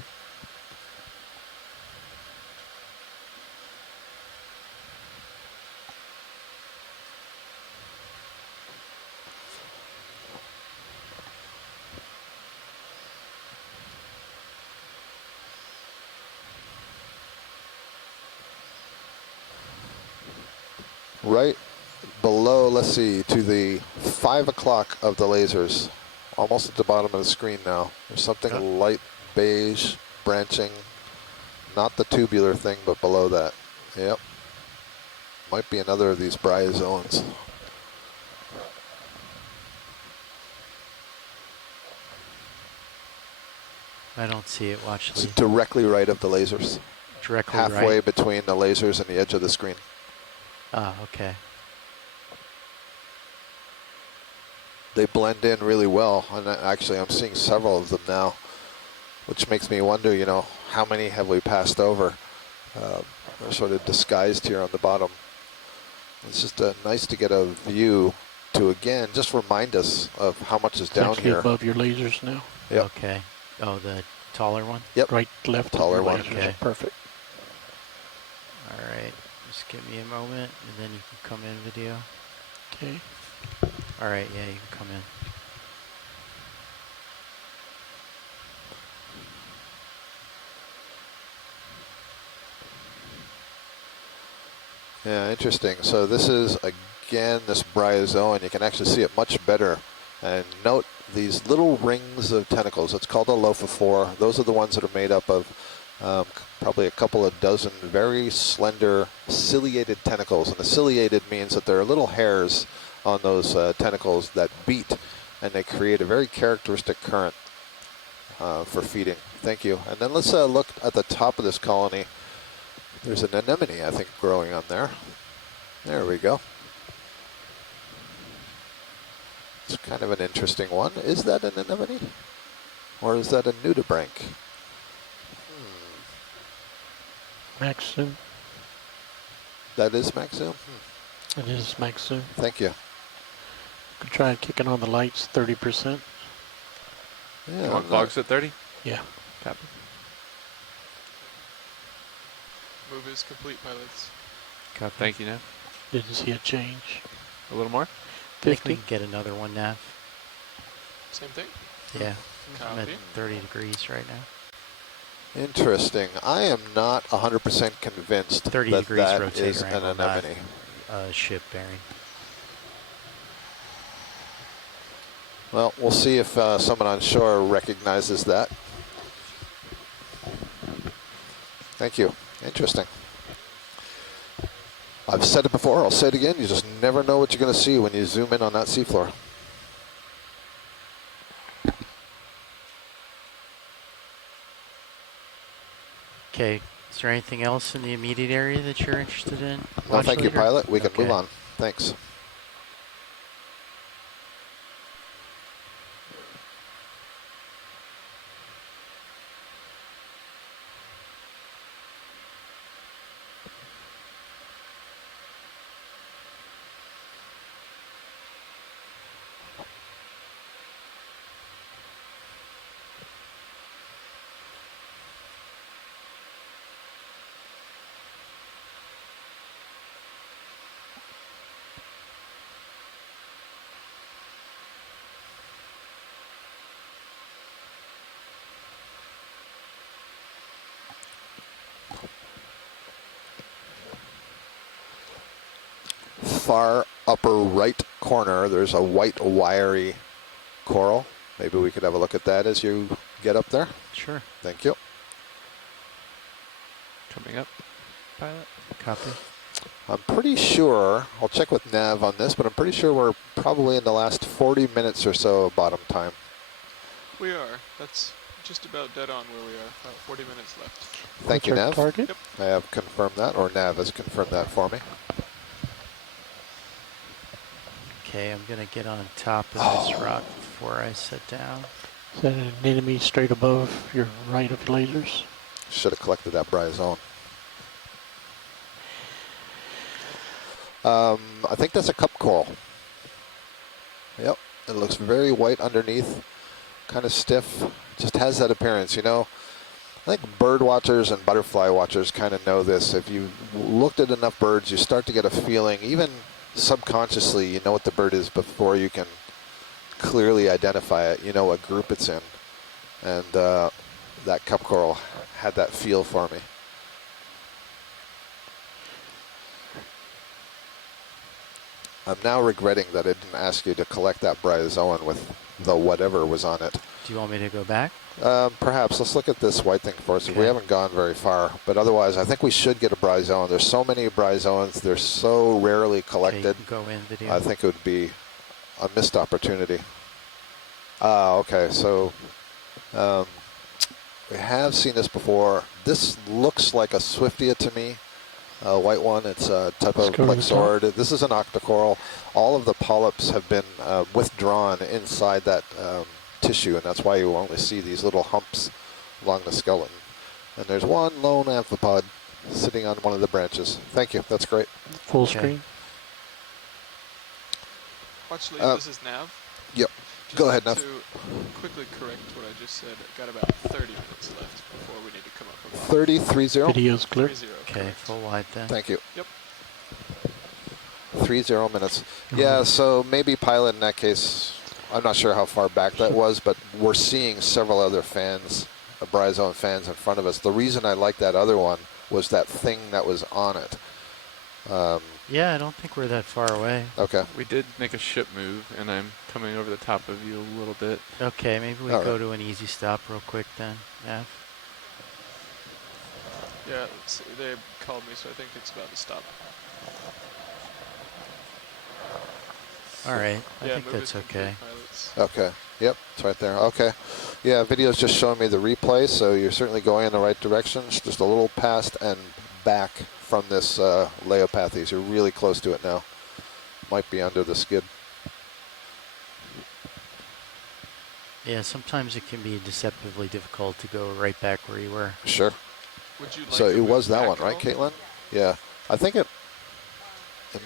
Right below, let's see, to the 5 o'clock of the lasers, almost at the bottom of the screen now. There's something light beige branching, not the tubular thing, but below that. Yep. Might be another of these bryozoans. I don't see it. Watch. It's directly right of the lasers. Directly halfway right? between the lasers and the edge of the screen. Ah, okay. They blend in really well, and actually I'm seeing several of them now, which makes me wonder, you know, how many have we passed over? They're sort of disguised here on the bottom. It's just nice to get a view to, again, just remind us of how much is down here. Above your lasers now. Yep. Okay. Oh, the taller one? Yep. Right, left. Taller one. Okay. Perfect. All right. Just give me a moment, and then you can come in video. Okay. All right. Yeah, you can come in. Yeah, interesting. So this is, again, this bryozoan. You can actually see it much better. And note these little rings of tentacles. It's called a lophophore. Those are the ones that are made up of probably a couple of dozen very slender ciliated tentacles. And the ciliated means that there are little hairs on those tentacles that beat, and they create a very characteristic current for feeding. Thank you. And then let's look at the top of this colony. There's an anemone, I think, growing on there. There we go. It's kind of an interesting one. Is that an anemone? Or is that a nudibranch? Maxim. That is Maxim? It is Maxim. Thank you. Could try kicking on the lights 30%. Yeah. You want clogs at 30? Yeah. Copy. Move is complete, pilots. Copy. Thank you, Nav. Didn't see a change. A little more? I think we can get another one, Nav. Same thing? Yeah. I'm at Copy. 30 degrees right now. Interesting. I am not 100% convinced 30 that degrees that rotator is an angle, not anemone. ship bearing. Well, we'll see if someone on shore recognizes that. Thank you. Interesting. I've said it before, I'll say it again, you just never know what you're going to see when you zoom in on that seafloor. Okay, Is there anything else in the immediate area that you're interested in? No, thank you, later? pilot. We can Okay. move on. Thanks. Far upper right corner, there's a white wiry coral. Maybe we could have a look at that as you get up there. Sure. Thank you. Coming up, pilot. Copy. I'm pretty sure, I'll check with Nav on this, but I'm pretty sure we're probably in the last 40 minutes or so of bottom time. We are. That's just about dead on where we are. About 40 minutes left. Thank you, Nav. Target? Yep. I have confirmed that, or Nav has confirmed that for me. Okay, I'm going to get on top of this rock before I sit down. Is that an enemy straight above your right of lasers? Should have collected that bryozoan. I think that's a cup coral. Yep, it looks very white underneath, kind of stiff. Just has that appearance, you know. I think bird watchers and butterfly watchers kind of know this. If you looked at enough birds, you start to get a feeling, even subconsciously, you know what the bird is before you can clearly identify it. You know what group it's in. And that cup coral had that feel for me. I'm now regretting that I didn't ask you to collect that bryozoan with the whatever was on it. Do you want me to go back? Perhaps. Let's look at this white thing first. Okay. We haven't gone very far, but otherwise I think we should get a bryozoan. There's so many bryozoans. They're so rarely collected. Okay, you can go in video. I think it would be a missed opportunity. Okay, so we have seen this before. This looks like a Swiftia to me. White one, it's a type of plexaurid. This is an octocoral. All of the polyps have been withdrawn inside that tissue, and that's why you only see these little humps along the skeleton. And there's one lone amphipod sitting on one of the branches. Thank you, that's great. Full screen. Actually, this is Nav. Yep. Just Go ahead, Nav. to quickly correct what I just said, got about 30 minutes left before we need to come up with 30-30. Video's clear. 30. Okay, full wide then. Thank you. Yep. 30 minutes. Yeah, so maybe pilot in that case, I'm not sure how far back that was, but we're seeing several other fans, bryozoan fans in front of us. The reason I like that other one was that thing that was on it. Yeah, I don't think we're that far away. Okay. We did make a ship move, and I'm coming over the top of you a little bit. Okay, maybe we go to an easy stop real quick then. Yeah. Yeah, they called me, so I think it's about to stop. All right, I Yeah, think move that's is okay. pilots. Okay. Yep, it's right there. Okay. Yeah, video's just showing me the replay, so you're certainly going in the right direction. It's just a little past and back from this Leopathes. You're really close to it now. Might be under the skid. Yeah, sometimes it can be deceptively difficult to go right back where you were. Sure. Would you like So to it was move that back one, right, at all? Caitlin? Yeah. I think it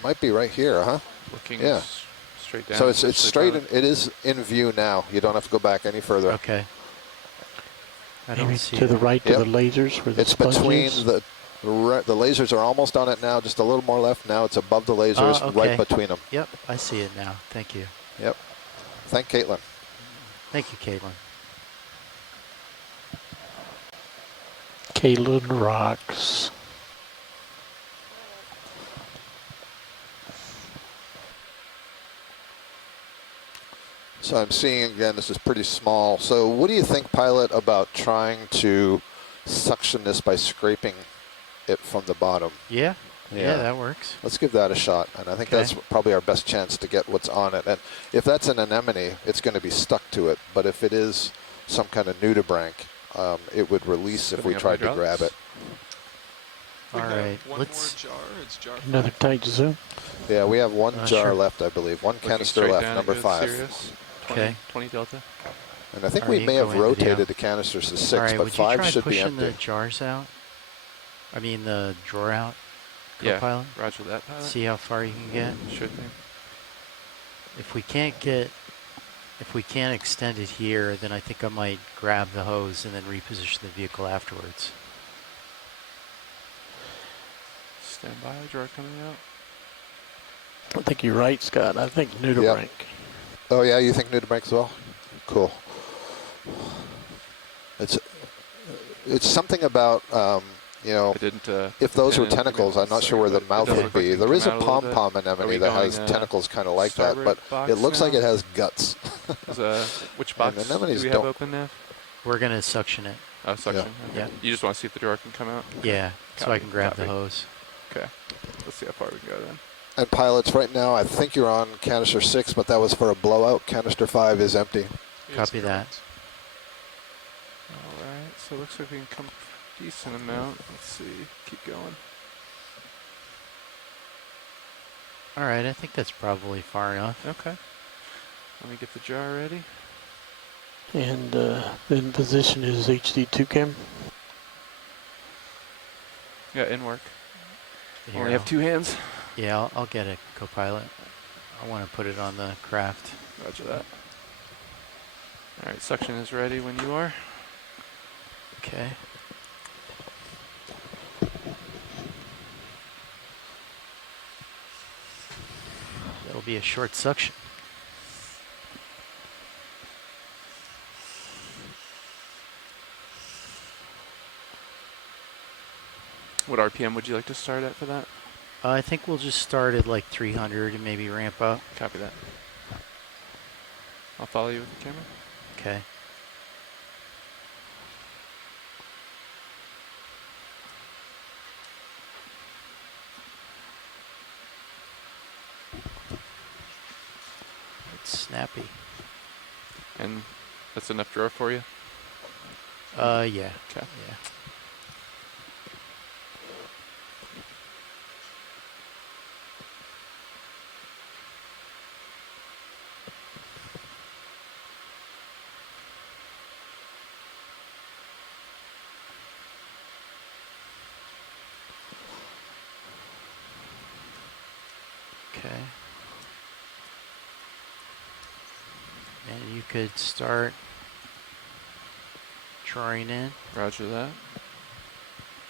might be right here, huh? Looking Yeah. straight down. So it's straight. pilot. It is in view now. You don't have to go back any further. Okay. I don't Maybe see to the it. right Yep. of the lasers where the It's sponge between is? the lasers are almost on it now. Just a little more left. Now it's above the lasers, Okay. right between them. Yep, I see it now. Thank you. Yep. Thank Caitlin. Thank you, Caitlin. Caitlin rocks. So I'm seeing again. This is pretty small. So what do you think, pilot, about trying to suction this by scraping it from the bottom? Yeah. Yeah, that works. Let's give that a shot, and I think that's probably our best chance to get what's on it. And if that's an anemone, it's going to be stuck to it. But if it is some kind of nudibranch, it would release if we Setting up tried to grab hydraulics. All right, one let's. more jar. It's jar. Another tight zoom. Yeah, we have one jar sure. left, I believe. One Looking canister straight left, down number at you, 5. Sirius. 20, Okay. 20 delta. And I think All we right, may go have in rotated video. the canisters to 6, All right, but would you 5 try should be pushing empty. the jars out? I mean the drawer out, Yeah, co-pilot? roger that, pilot. See how far you can get? Sure thing. If we can't extend it here, then I think I might grab the hose and then reposition the vehicle afterwards. Stand by, drawer coming out. I think you're right, Scott. I think Nudibranch. Yep. Oh yeah, you think Nudibranch as well? Cool. It's something about you know, if those were tentacles, I'm not sure where the mouth would be. There is a pom-pom anemone that has tentacles kind of like that, but it looks like it has guts. Which box do we have open now? We're going to suction it. Oh, suction. Yeah. Okay. You just want to see if the drawer can come out? Yeah, so I can grab the Copy. hose. Okay. Let's see how far we can go then. And pilots, right now, I think you're on canister 6, but that was for a blowout. Canister 5 is empty. Copy that. All right. So it looks like we can come a decent amount. Let's see. Keep going. All right, I think that's probably far enough. Okay. Let me get the jar ready. And then position is HD2 cam. Yeah, in work. Here, Only have 2 hands. Yeah, I'll get a co-pilot. I want to put it on the craft. Roger that. All right, suction is ready when you are. Okay. That'll be a short suction. What RPM would you like to start at for that? I think we'll just start at like 300 and maybe ramp up. Copy that. I'll follow you with the camera. Okay. It's snappy. And that's enough drawer for you? Yeah. Okay. Yeah. Okay. And you could start drawing in. Roger that.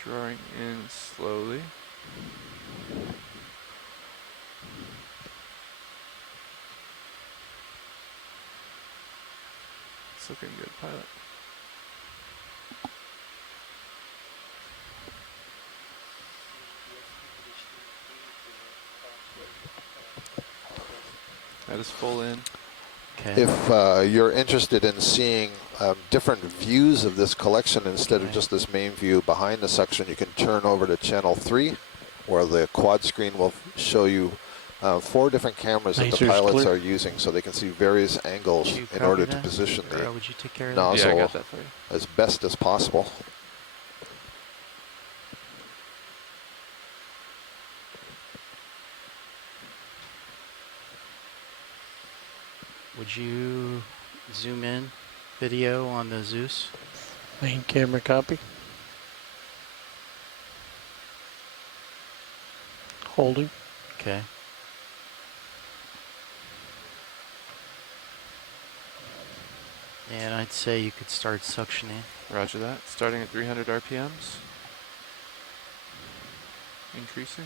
Drawing in slowly. It's looking good, pilot. That is full in. Okay. If you're interested in seeing different views of this collection instead of just this main view behind the suction, you can turn over to channel 3, where the quad screen will show you 4 different cameras that the pilots are using, so they can see various angles in order to position the would you take care of nozzle Yeah, I got that for you. as best as possible. Would you zoom in video on the Zeus? Main camera copy. Holding. Okay. And I'd say you could start suctioning. Roger that. Starting at 300 RPMs. Increasing.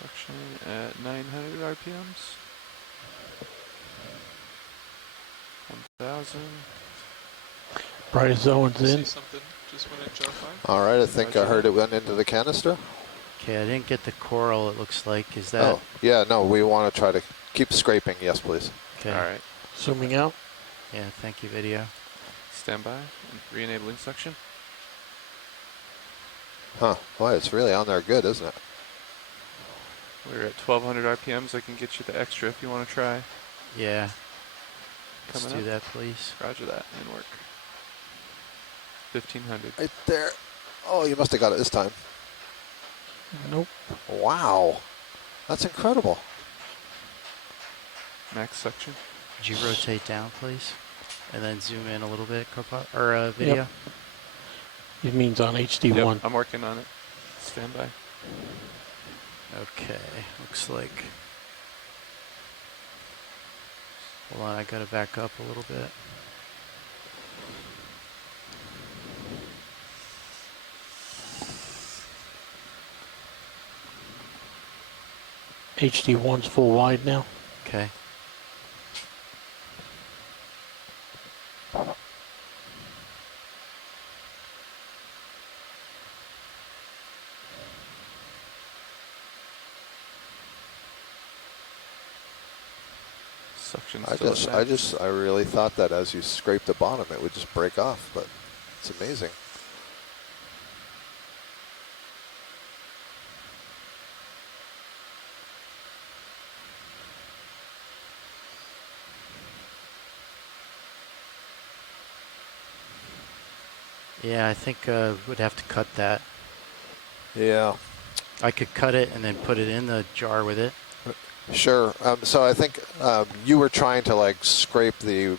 Suction at 900 RPMs. 1,000. Brightest zone's in. Something just went in jar 5. All right, I think I heard it went into the canister. Okay, I didn't get the coral, it looks like. Is that? Oh, yeah, no, we want to try to keep scraping. Yes, please. Okay. All right. Zooming out. Yeah, thank you, video. Stand by. Re-enabling suction. Huh. Boy, it's really on there good, isn't it? We're at 1,200 RPMs. I can get you the extra if you want to try. Yeah. Let's Coming do up. that, please. Roger that. In work. 1500. Right there. Oh, you must have got it this time. Nope. Wow. That's incredible. Max section. Could you rotate down, please? And then zoom in a little bit, or video? Yep. It means on HD1. Yep, I'm working on it. Stand by. Okay, looks like... Hold on, I gotta back up a little bit. HD1's full wide now. Okay. Suction I really thought that as you scrape the bottom, it would just break off, but it's amazing. Yeah, I think we'd have to cut that. Yeah. I could cut it and then put it in the jar with it. Sure. So I think you were trying to like scrape the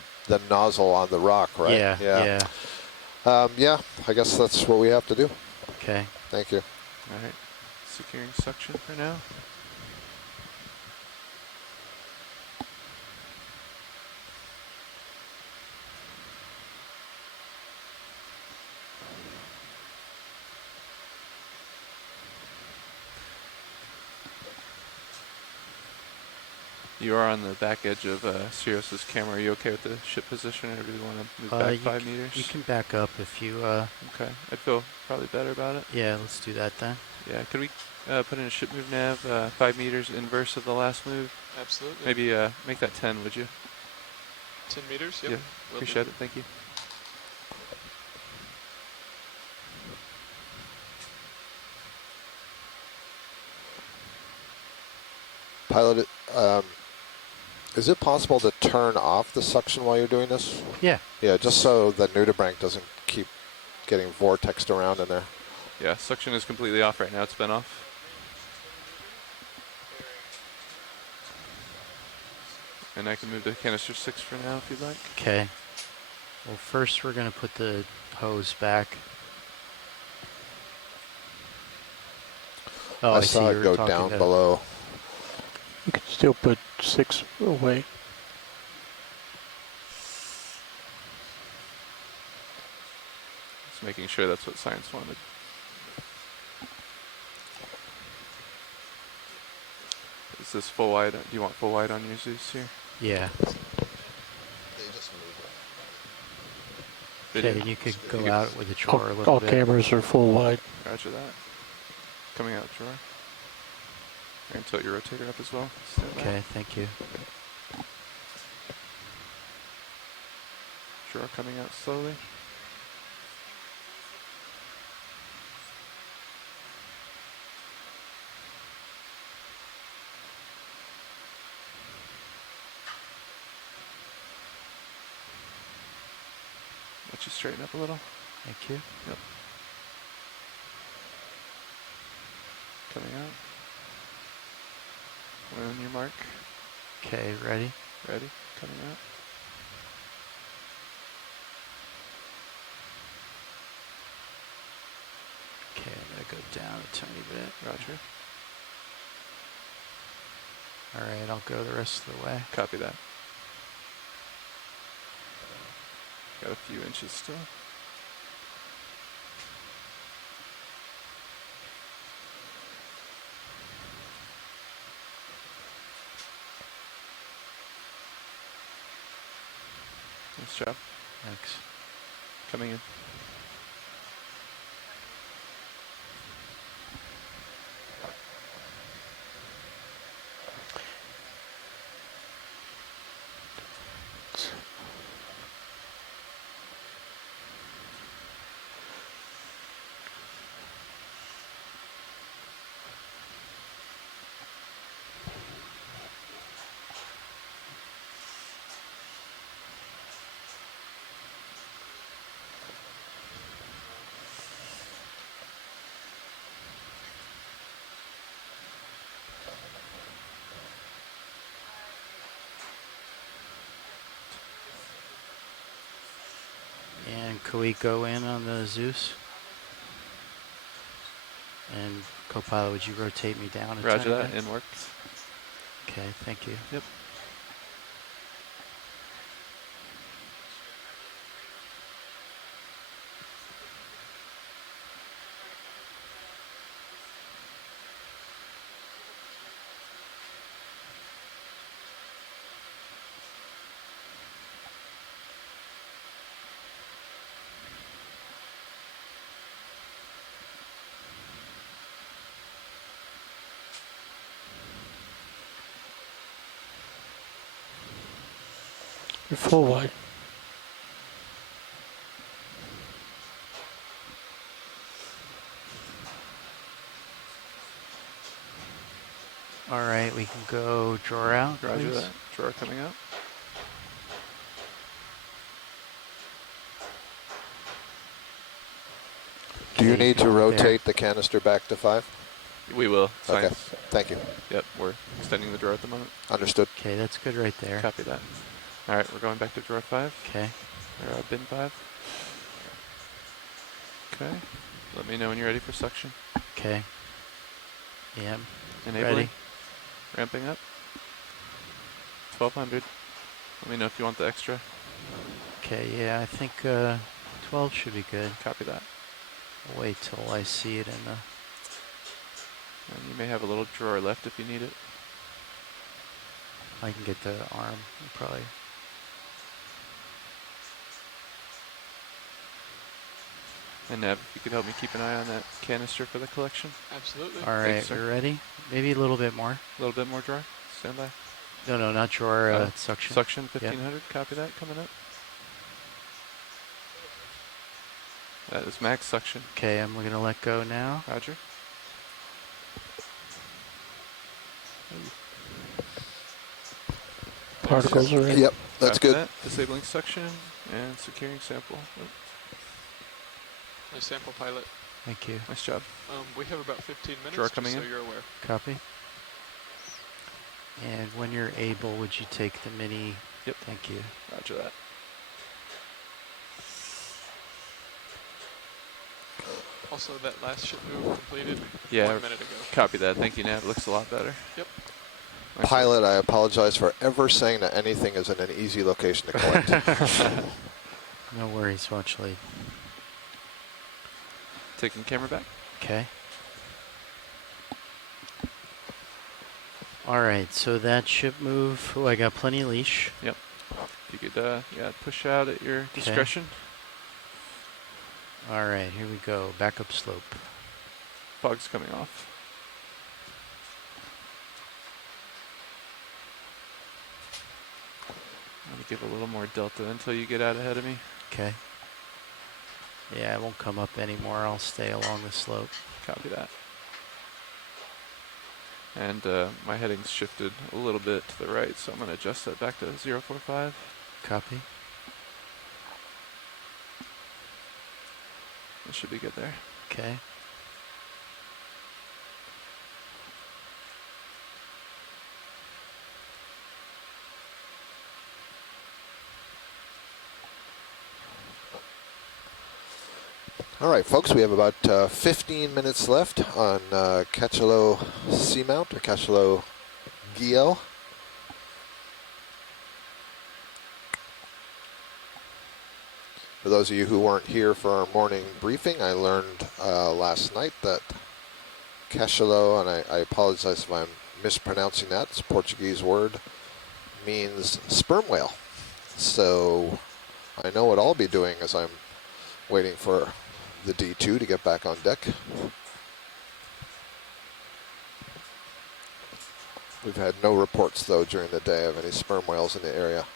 nozzle on the rock, right? Yeah. Yeah. I guess that's what we have to do. Okay. Thank you. All right. Securing suction for now. You are on the back edge of Sirius's camera. Are you okay with the ship position, or do you want to move back 5 meters? You can back up if you... Okay. I'd feel probably better about it. Yeah, let's do that then. Yeah. Could we put in a ship move nav 5 meters inverse of the last move? Absolutely. Maybe make that 10, would you? 10 meters? Yep. Yeah. Appreciate it. Thank you. Pilot, is it possible to turn off the suction while you're doing this? Yeah. Yeah, just so the nudibranch doesn't keep getting vortexed around in there. Yeah, suction is completely off right now. It's been off. And I can move to canister 6 for now if you'd like. Okay. Well, first we're going to put the hose back. Oh, I saw it go down below. You can still put 6 away. Just making sure that's what science wanted. Is this full wide? Do you want full wide on your Zeus here? Yeah. Okay, you could go out with the drawer a little bit. All cameras are full wide. Roger that. Coming out drawer. And tilt your rotator up as well. Okay, thank you. Drawer coming out slowly. Let you straighten up a little. Thank you. Yep. Coming out. On your mark. Okay, ready? Ready. Coming out. Okay, I'm going to go down a tiny bit. Roger. All right, I'll go the rest of the way. Copy that. Got a few inches still. Nice job. Thanks. Coming in. And can we go in on the Zeus? And co-pilot, would you rotate me down? Roger that, in work. Okay, thank you. Yep. You're full wide. All right, we can go drawer out. Roger please. that. Drawer coming out. Do you need to rotate the canister back to 5? We will. Okay, Science. thank you. Yep, we're extending the drawer at the moment. Understood. Okay, that's good right there. Copy that. All right, we're going back to drawer 5. Okay. Or bin 5. Okay. Let me know when you're ready for suction. Okay. Yep. Enabling. Ready. Ramping up. 1200. Let me know if you want the extra. Okay, yeah, I think 12 should be good. Copy that. I'll wait till I see it in the... And you may have a little drawer left if you need it. I can get the arm, probably. And Nev, if you could help me keep an eye on that canister for the collection. Absolutely. All right, we're ready. Maybe a little bit more. A little bit more drawer. Stand by. No, not drawer, suction. Suction, 1500. Yep. Copy that, coming up. That is max suction. Okay, I'm going to let go now. Roger. Particles are in. Yep, that's After good. That, disabling suction and securing sample. Oh. Nice sample, pilot. Thank you. Nice job. We have about 15 minutes, Drawer just coming so in. you're aware. Copy. And when you're able, would you take the mini? Yep. Thank you. Roger that. Also, that last ship move completed 1 minute ago. Copy that. Thank you, Nav. It looks a lot better. Yep. Nice Pilot, I apologize for ever saying that anything is in an easy location to collect. No worries, watch lead. Taking camera back. Okay. All right, so that ship move, oh, I got plenty of leash. Yep. If you could, push out at your discretion. All right, here we go. Backup slope. Fog's coming off. I'm gonna give a little more delta until you get out ahead of me. Okay. Yeah, it won't come up anymore. I'll stay along the slope. Copy that. And my heading's shifted a little bit to the right, so I'm going to adjust that back to 045. Copy. That should be good there. Okay. All right, folks, we have about 15 minutes left on Cachalote seamount, or Cachalote Guyot. For those of you who weren't here for our morning briefing, I learned last night that Cachalote, and I apologize if I'm mispronouncing that, it's a Portuguese word, means sperm whale. So I know what I'll be doing as I'm waiting for the D2 to get back on deck. We've had no reports, though, during the day of any sperm whales in the area.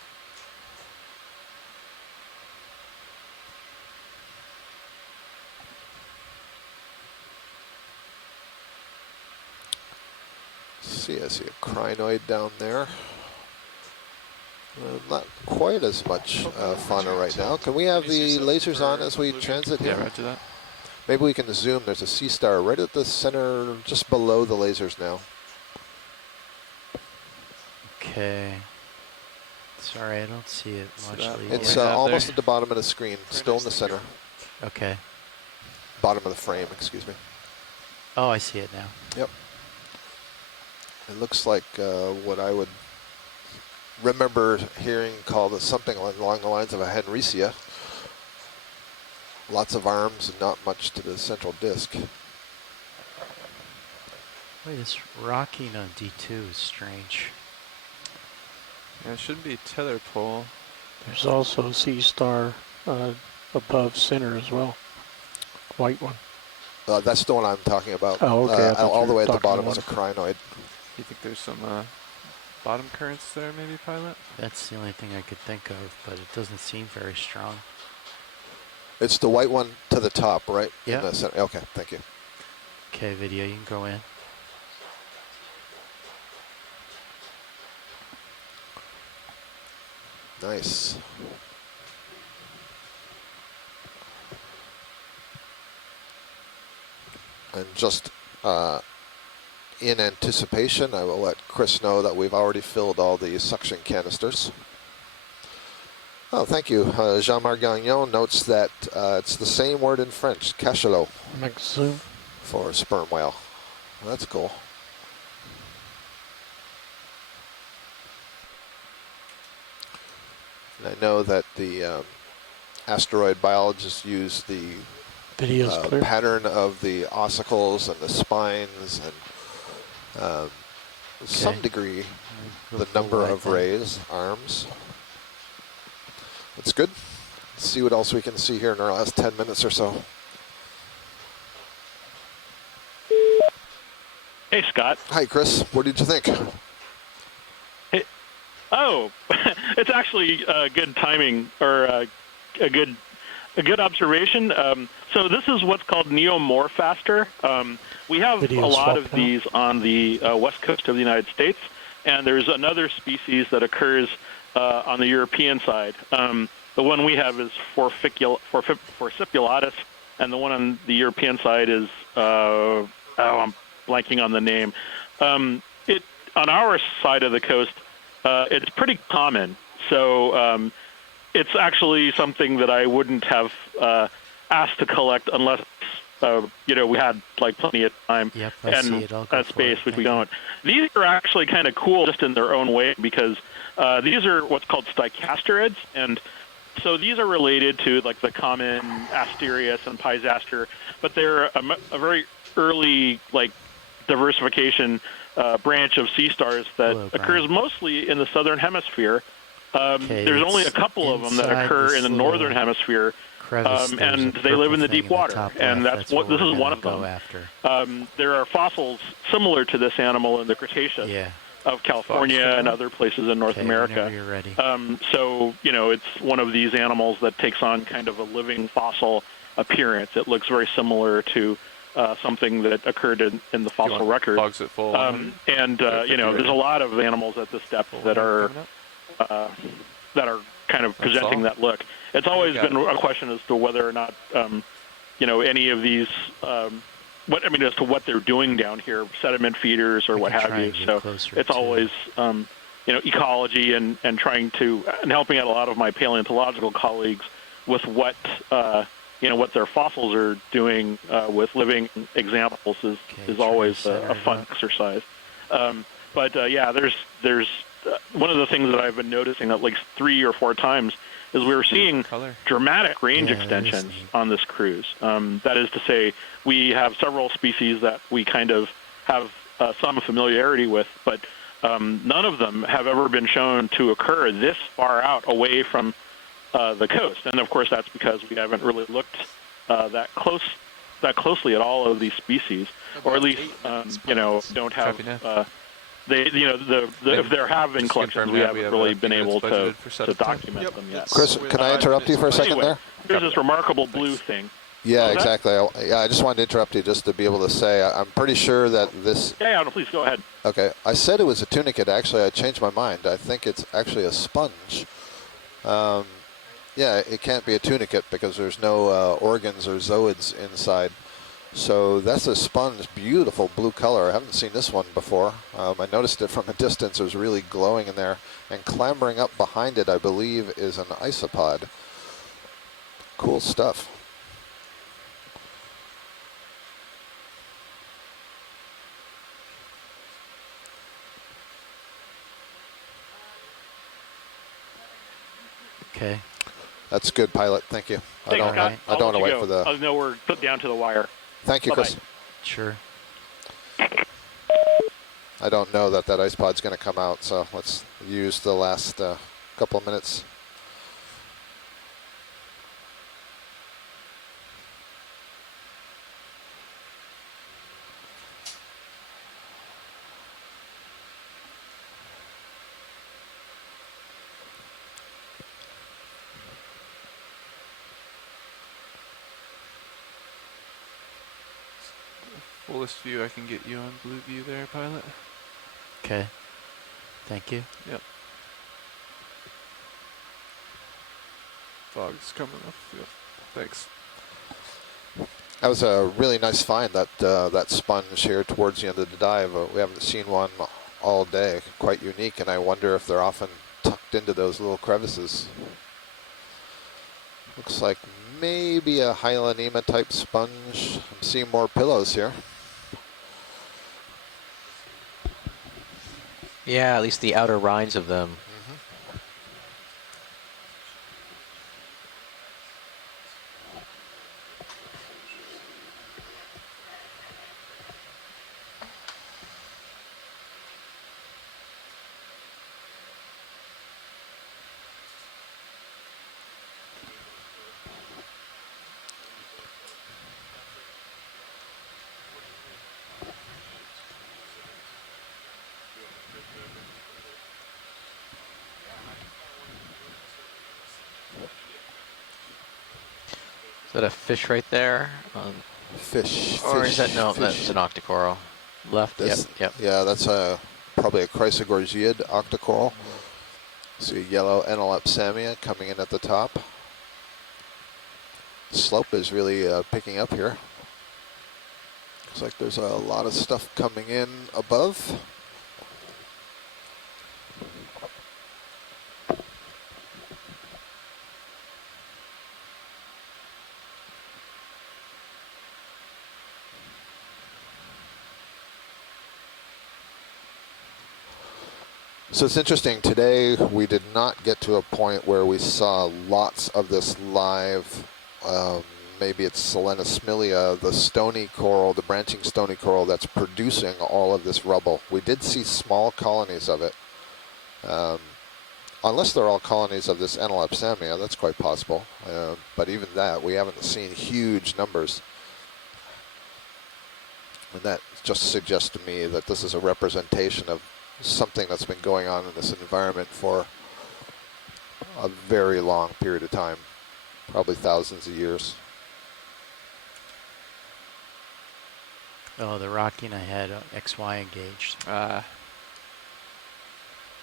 I see a crinoid down there. Not quite as much fauna right now. Can we have the lasers on as we transit here? Yeah, roger that. Maybe we can zoom. There's a sea star right at the center, just below the lasers now. Okay. Sorry, I don't see it much. It's almost at the bottom of the screen, still in the center. Okay. Bottom of the frame, excuse me. Oh, I see it now. Yep. It looks like what I would remember hearing called something along the lines of a Henricia. Lots of arms and not much to the central disc. Wait, this rocking on D2 is strange. Yeah, it should be tether pole. There's also sea star above center as well. White one. That's the one I'm talking about. Oh, okay. All the way at the bottom is a crinoid. You think there's some bottom currents there, maybe, pilot? That's the only thing I could think of, but it doesn't seem very strong. It's the white one to the top, right? Yeah. Okay, thank you. Okay, video, you can go in. Nice. And just in anticipation, I will let Chris know that we've already filled all the suction canisters. Oh, thank you. Jean-Marc Gagnon notes that it's the same word in French, cachalote, for sperm whale. Well, that's cool. And I know that the asteroid biologists use the pattern of the ossicles and the spines and to some degree the number of rays, arms. That's good. Let's see what else we can see here in our last 10 minutes or so. Hey, Scott. Hi, Chris. What did you think? Hey. Oh, it's actually good timing, or a good observation. So this is what's called neomorphaster. We have a lot of these on the west coast of the United States, and there's another species that occurs on the European side. The one we have is Forcipulatus, and the one on the European side is, I'm blanking on the name. On our side of the coast, it's pretty common. So it's actually something that I wouldn't have asked to collect unless we had like plenty of time and space, which we don't. These are actually kind of cool just in their own way because these are what's called sticasterids, and so these are related to like the common Asterias and Pisaster, but they're a very early like diversification branch of sea stars that occurs mostly in the southern hemisphere. There's only a couple of them that occur in the northern hemisphere. And they live in the deep water, and that's what this is one of them. There are fossils similar to this animal in the Cretaceous of California and other places in North America. Whenever you're ready. So it's one of these animals that takes on kind of a living fossil appearance. It looks very similar to something that occurred in the fossil record. Logs at full. There's a lot of animals at this depth that are kind of presenting that look. It's always been a question as to whether or not, any of these, as to what they're doing down here, sediment feeders or what have you. So it's always, ecology and trying to, and helping out a lot of my paleontological colleagues with what their fossils are doing with living examples is always a fun exercise. There's one of the things that I've been noticing at least 3 or 4 times is we were seeing dramatic range extensions on this cruise. That is to say, we have several species that we kind of have some familiarity with, but none of them have ever been shown to occur this far out away from the coast. And of course, that's because we haven't really looked that closely at all of these species, or at least don't have. If there have been collections, we haven't really been able to document them yet. Chris, can I interrupt you for a second there? Here's this remarkable blue thing. Yeah, exactly. I just wanted to interrupt you just to be able to say I'm pretty sure that this... Yeah, please go ahead. Okay. I said it was a tunicate. Actually, I changed my mind. I think it's actually a sponge. It can't be a tunicate because there's no organs or zooids inside. So that's a sponge, beautiful blue color. I haven't seen this one before. I noticed it from a distance. It was really glowing in there. And clambering up behind it, I believe, is an isopod. Cool stuff. Okay. That's good, pilot. Thank you. Thanks, Scott. I don't want to wait for the... I know we're put down to the wire. Thank you, Bye-bye. Chris. Sure. I don't know that ice pod's going to come out, so let's use the last couple of minutes. Fullest view I can get you on blue view there, pilot. Okay. Thank you. Yep. Fog's coming up. Yep. Thanks. That was a really nice find, that sponge here towards the end of the dive. We haven't seen one all day. Quite unique, and I wonder if they're often tucked into those little crevices. Looks like maybe a Hylanema type sponge. I'm seeing more pillows here. Yeah, at least the outer rinds of them. Is that a fish right there? Fish. Or fish, is that, no, fish. that's an octocoral. Left, yep. Yeah, that's probably a Chrysogorgiid octocoral. See a yellow Enelopsamia coming in at the top. Slope is really picking up here. Looks like there's a lot of stuff coming in above. So it's interesting, today we did not get to a point where we saw lots of this live, maybe it's Selenosmilia, the stony coral, the branching stony coral that's producing all of this rubble. We did see small colonies of it. Unless they're all colonies of this Enelopsamia, that's quite possible. But even that, we haven't seen huge numbers. And that just suggests to me that this is a representation of something that's been going on in this environment for a very long period of time, probably thousands of years. Oh, the rocking I had XY engaged. Yeah,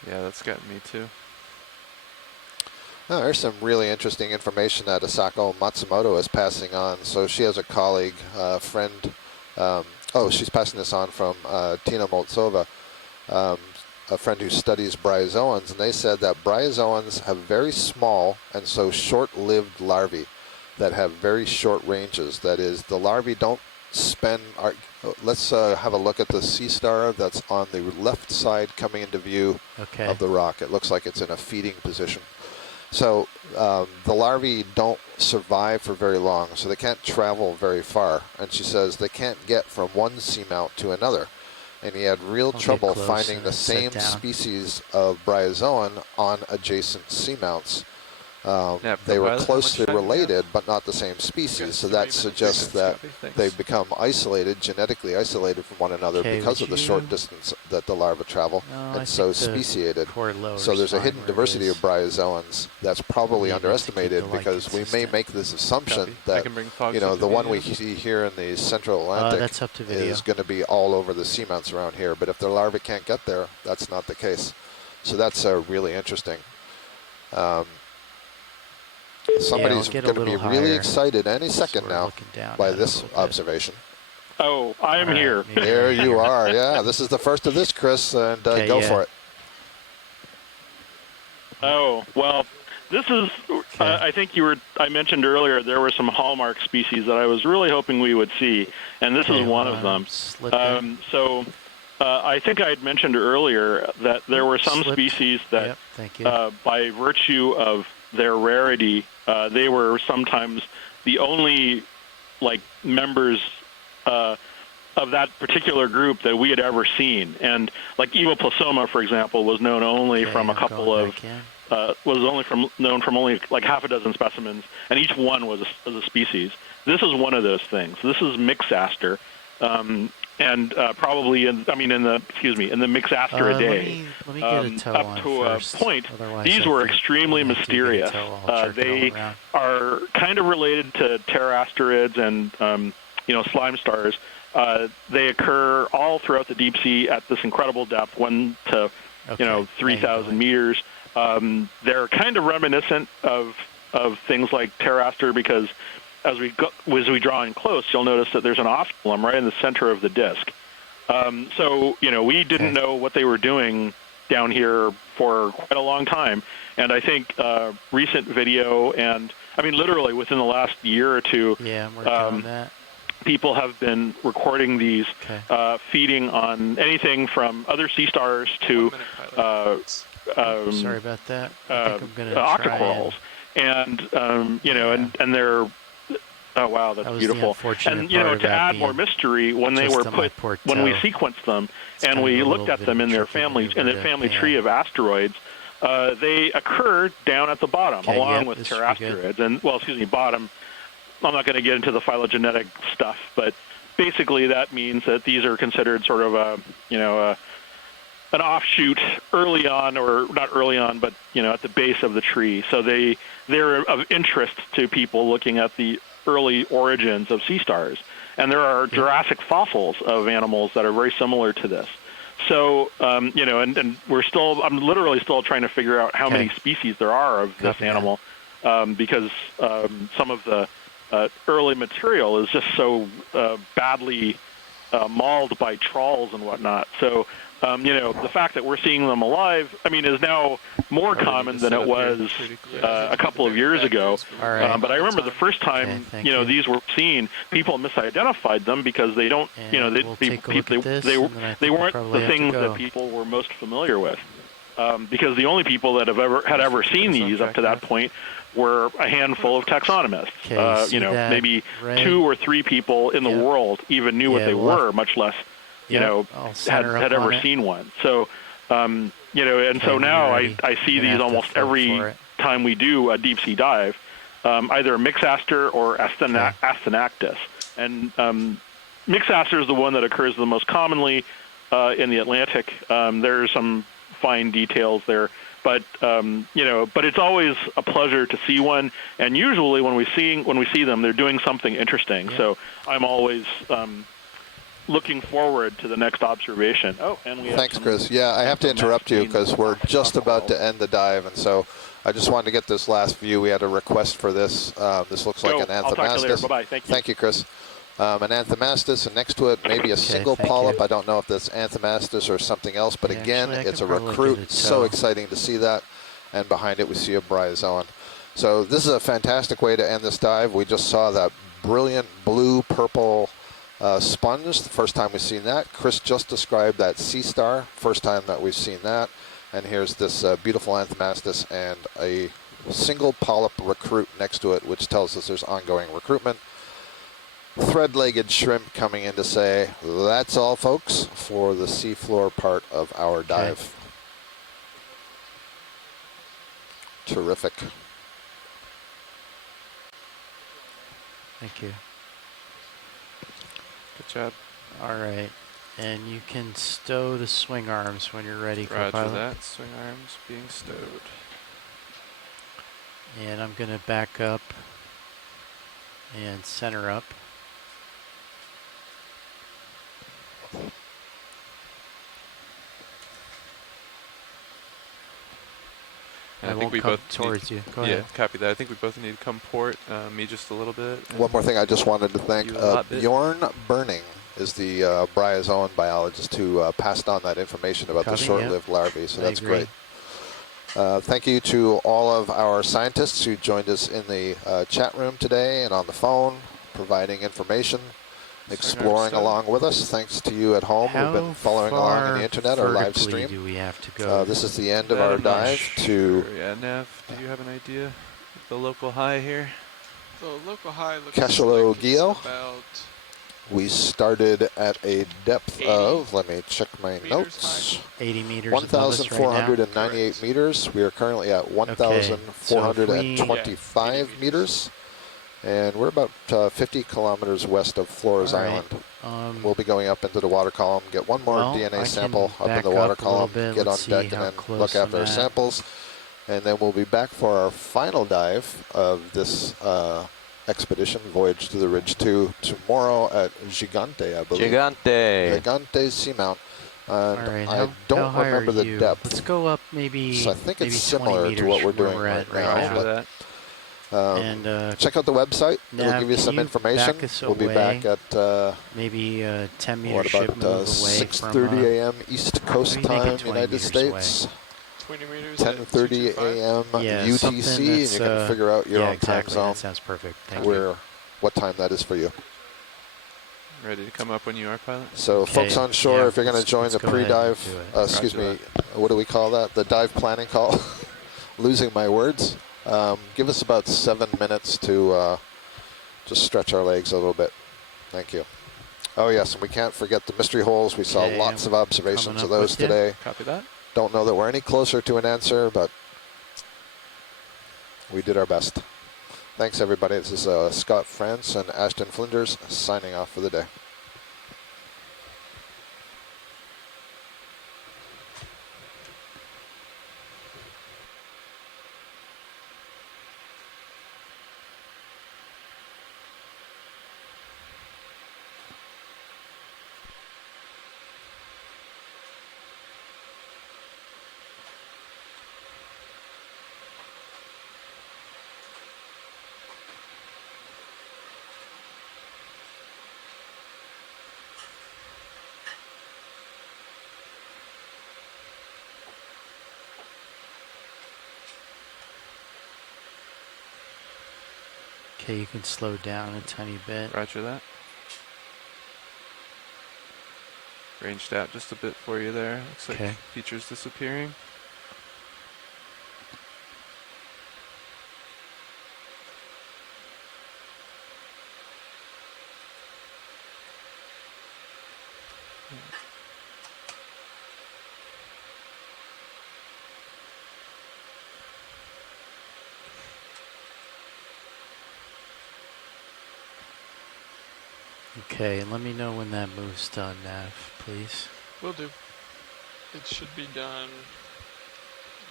that's gotten me too. Oh, there's some really interesting information that Asako Matsumoto is passing on. So she has a colleague, friend. She's passing this on from Tina Moltsova. A friend who studies bryozoans, and they said that bryozoans have very small and so short-lived larvae that have very short ranges. That is, the larvae don't spend... let's have a look at the sea star that's on the left side coming into view of the rock. It looks like it's in a feeding position. So the larvae don't survive for very long, so they can't travel very far. And she says they can't get from one seamount to another. And he had real trouble finding the same species of bryozoan on adjacent seamounts. They were closely related, but not the same species. So that suggests that they've become isolated, genetically isolated from one another because of the short distance that the larvae travel, and so speciated. So there's a hidden diversity of bryozoans that's probably underestimated, because we may make this assumption that the one we see here in the central Atlantic is going to be all over the seamounts around here. But if the larvae can't get there, that's not the case. So that's really interesting. Somebody's going to be really excited any second now by this observation. Oh, I am here. There you are. Yeah, this is the first of this, Chris, and go for it. Oh, well, this is, I think I mentioned earlier there were some hallmark species that I was really hoping we would see, and this is one of them. I think I had mentioned earlier that there were some species that, by virtue of their rarity, they were sometimes the only members of that particular group that we had ever seen. And like Evoplasoma, for example, was known only from a couple of known from only like half a dozen specimens, and each one was a species. This is one of those things. This is Mixaster, and probably in the Mixaster let me get a toe up on to first. a point. Otherwise These were extremely mysterious. They are kind of related to pterasterids and slime stars. They occur all throughout the deep sea at this incredible depth, 1 to 3,000 meters. They're kind of reminiscent of things like pteraster because as we draw in close, you'll notice that there's an osculum right in the center of the disc. We didn't know what they were doing down here for quite a long time, and I think recent video and literally within the last year or two, I'm working on that. People have been recording these, feeding on anything from other sea stars to sorry about that. I think I'm gonna octocorals, and they're that's beautiful. And to add more mystery, when they were when we sequenced them and we looked at them in their family tree of asteroids, they occur down at the bottom along with pterasterids and bottom. I'm not going to get into the phylogenetic stuff, but basically that means that these are considered sort of an offshoot early on, or not early on, but at the base of the tree. So they're of interest to people looking at the early origins of sea stars. And there are Jurassic fossils of animals that are very similar to this. So and I'm literally still trying to figure out how many species there are of this animal, because some of the early material is just so badly mauled by trawls and whatnot. So, the fact that we're seeing them alive, is now more common than it was a couple of years ago. But I remember the first time, these were seen, people misidentified them because they don't, they weren't the things that people were most familiar with. Because the only people that had ever seen these up to that point were a handful of taxonomists. Maybe 2 or 3 people in the world even knew what they were, much less, had ever seen one. So, and so now I see these almost every time we do a deep sea dive, either Mixaster or Asthenactus. And Mixaster is the one that occurs the most commonly in the Atlantic. There's some fine details there. But but it's always a pleasure to see one, and usually when we see them, they're doing something interesting. Yeah. So I'm always looking forward to the next observation. Oh, and we thanks, Chris. Yeah, I have to interrupt you because we're just about to end the dive, and so I just wanted to get this last view. We had a request for this. This looks like an Anthomastus. I'll talk to you later. Bye-bye. Thank you. Thank you, Chris. An Anthomastus, and next to it maybe a single polyp. I don't know if that's Anthomastus or something else, but again, it's a recruit. So exciting to see that. And behind it, we see a bryozoan. So this is a fantastic way to end this dive. We just saw that brilliant blue-purple sponge, the first time we've seen that. Chris just described that sea star, first time that we've seen that. And here's this beautiful Anthomastus and a single polyp recruit next to it, which tells us there's ongoing recruitment. Thread-legged shrimp coming in to say, that's all, folks, for the seafloor part of our dive. Terrific. Thank you. Good job. All right. And you can stow the swing arms when you're ready, Roger co-pilot. that. Swing arms being stowed. And I'm going to back up and center up. I think we both towards you. Go ahead. Copy that. I think we both need to come port me just a little bit. One more thing I just wanted to thank. Bjorn Burning is the bryozoan biologist who passed on that information about the short-lived larvae, so that's great. Thank you to all of our scientists who joined us in the chat room today and on the phone, providing information, exploring along with us. Thanks to you at home who've been following along on the internet or live stream. Do we have to go? This is the end of our dive to... Yeah, Nav, do you have an idea? The local high here? The local high looks Cachalote, like Guyot. about We started at a depth of, let me check my notes, 80 meters 1,498 meters. We are currently at 1,425 meters. And we're about 50 kilometers west of Flores Island. We'll be going up into the water column, get one more DNA sample up in the water column, get on deck, and then look after our samples. And then we'll be back for our final dive of this expedition, Voyage to the Ridge 2, tomorrow at Gigante, I believe. Gigante seamount. And I don't remember the depth. Let's go up maybe. So I think it's similar to what we're doing right now. Check out the website. It'll give you some information. We'll be back at maybe 10 meters. What about 6:30 a.m. East Coast time, United States. 10:30 a.m. UTC, and you can figure out your own time zone. That sounds perfect. Thank you. What time that is for you. Ready to come up when you are, pilot? So folks on shore, if you're going to join the pre-dive, excuse me, what do we call that? The dive planning call? Losing my words. Give us about 7 minutes to just stretch our legs a little bit. Thank you. Oh yes, and we can't forget the mystery holes. We saw lots of observations of those today. Copy that. Don't know that we're any closer to an answer, but we did our best. Thanks, everybody. This is Scott France and Ashton Flinders signing off for the day. Okay, you can slow down a tiny bit. Roger that. Ranged out just a bit for you there. Looks like features disappearing. Okay, and let me know when that move's done, Nav, please. Will do. It should be done,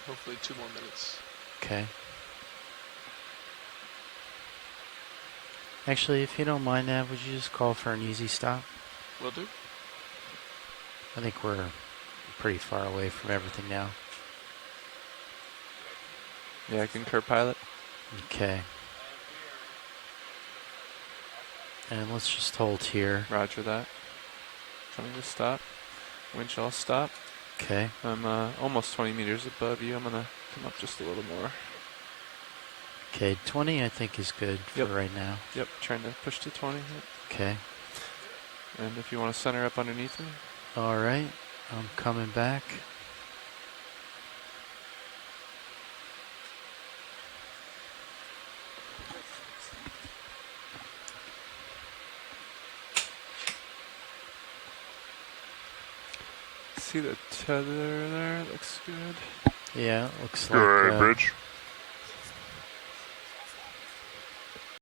hopefully 2 more minutes. Okay. Actually, if you don't mind, Nav, would you just call for an easy stop? Will do. I think we're pretty far away from everything now. Yeah, I concur, pilot. Okay. And let's just hold here. Roger that. Coming to stop. Winch all stop. Okay. I'm almost 20 meters above you. I'm going to come up just a little more. Okay, 20 I think is good for right now. Yep, trying to push to 20. Okay. And if you want to center up underneath me. All right, I'm coming back. See the tether there? Looks good. Yeah, it looks like... Bridge.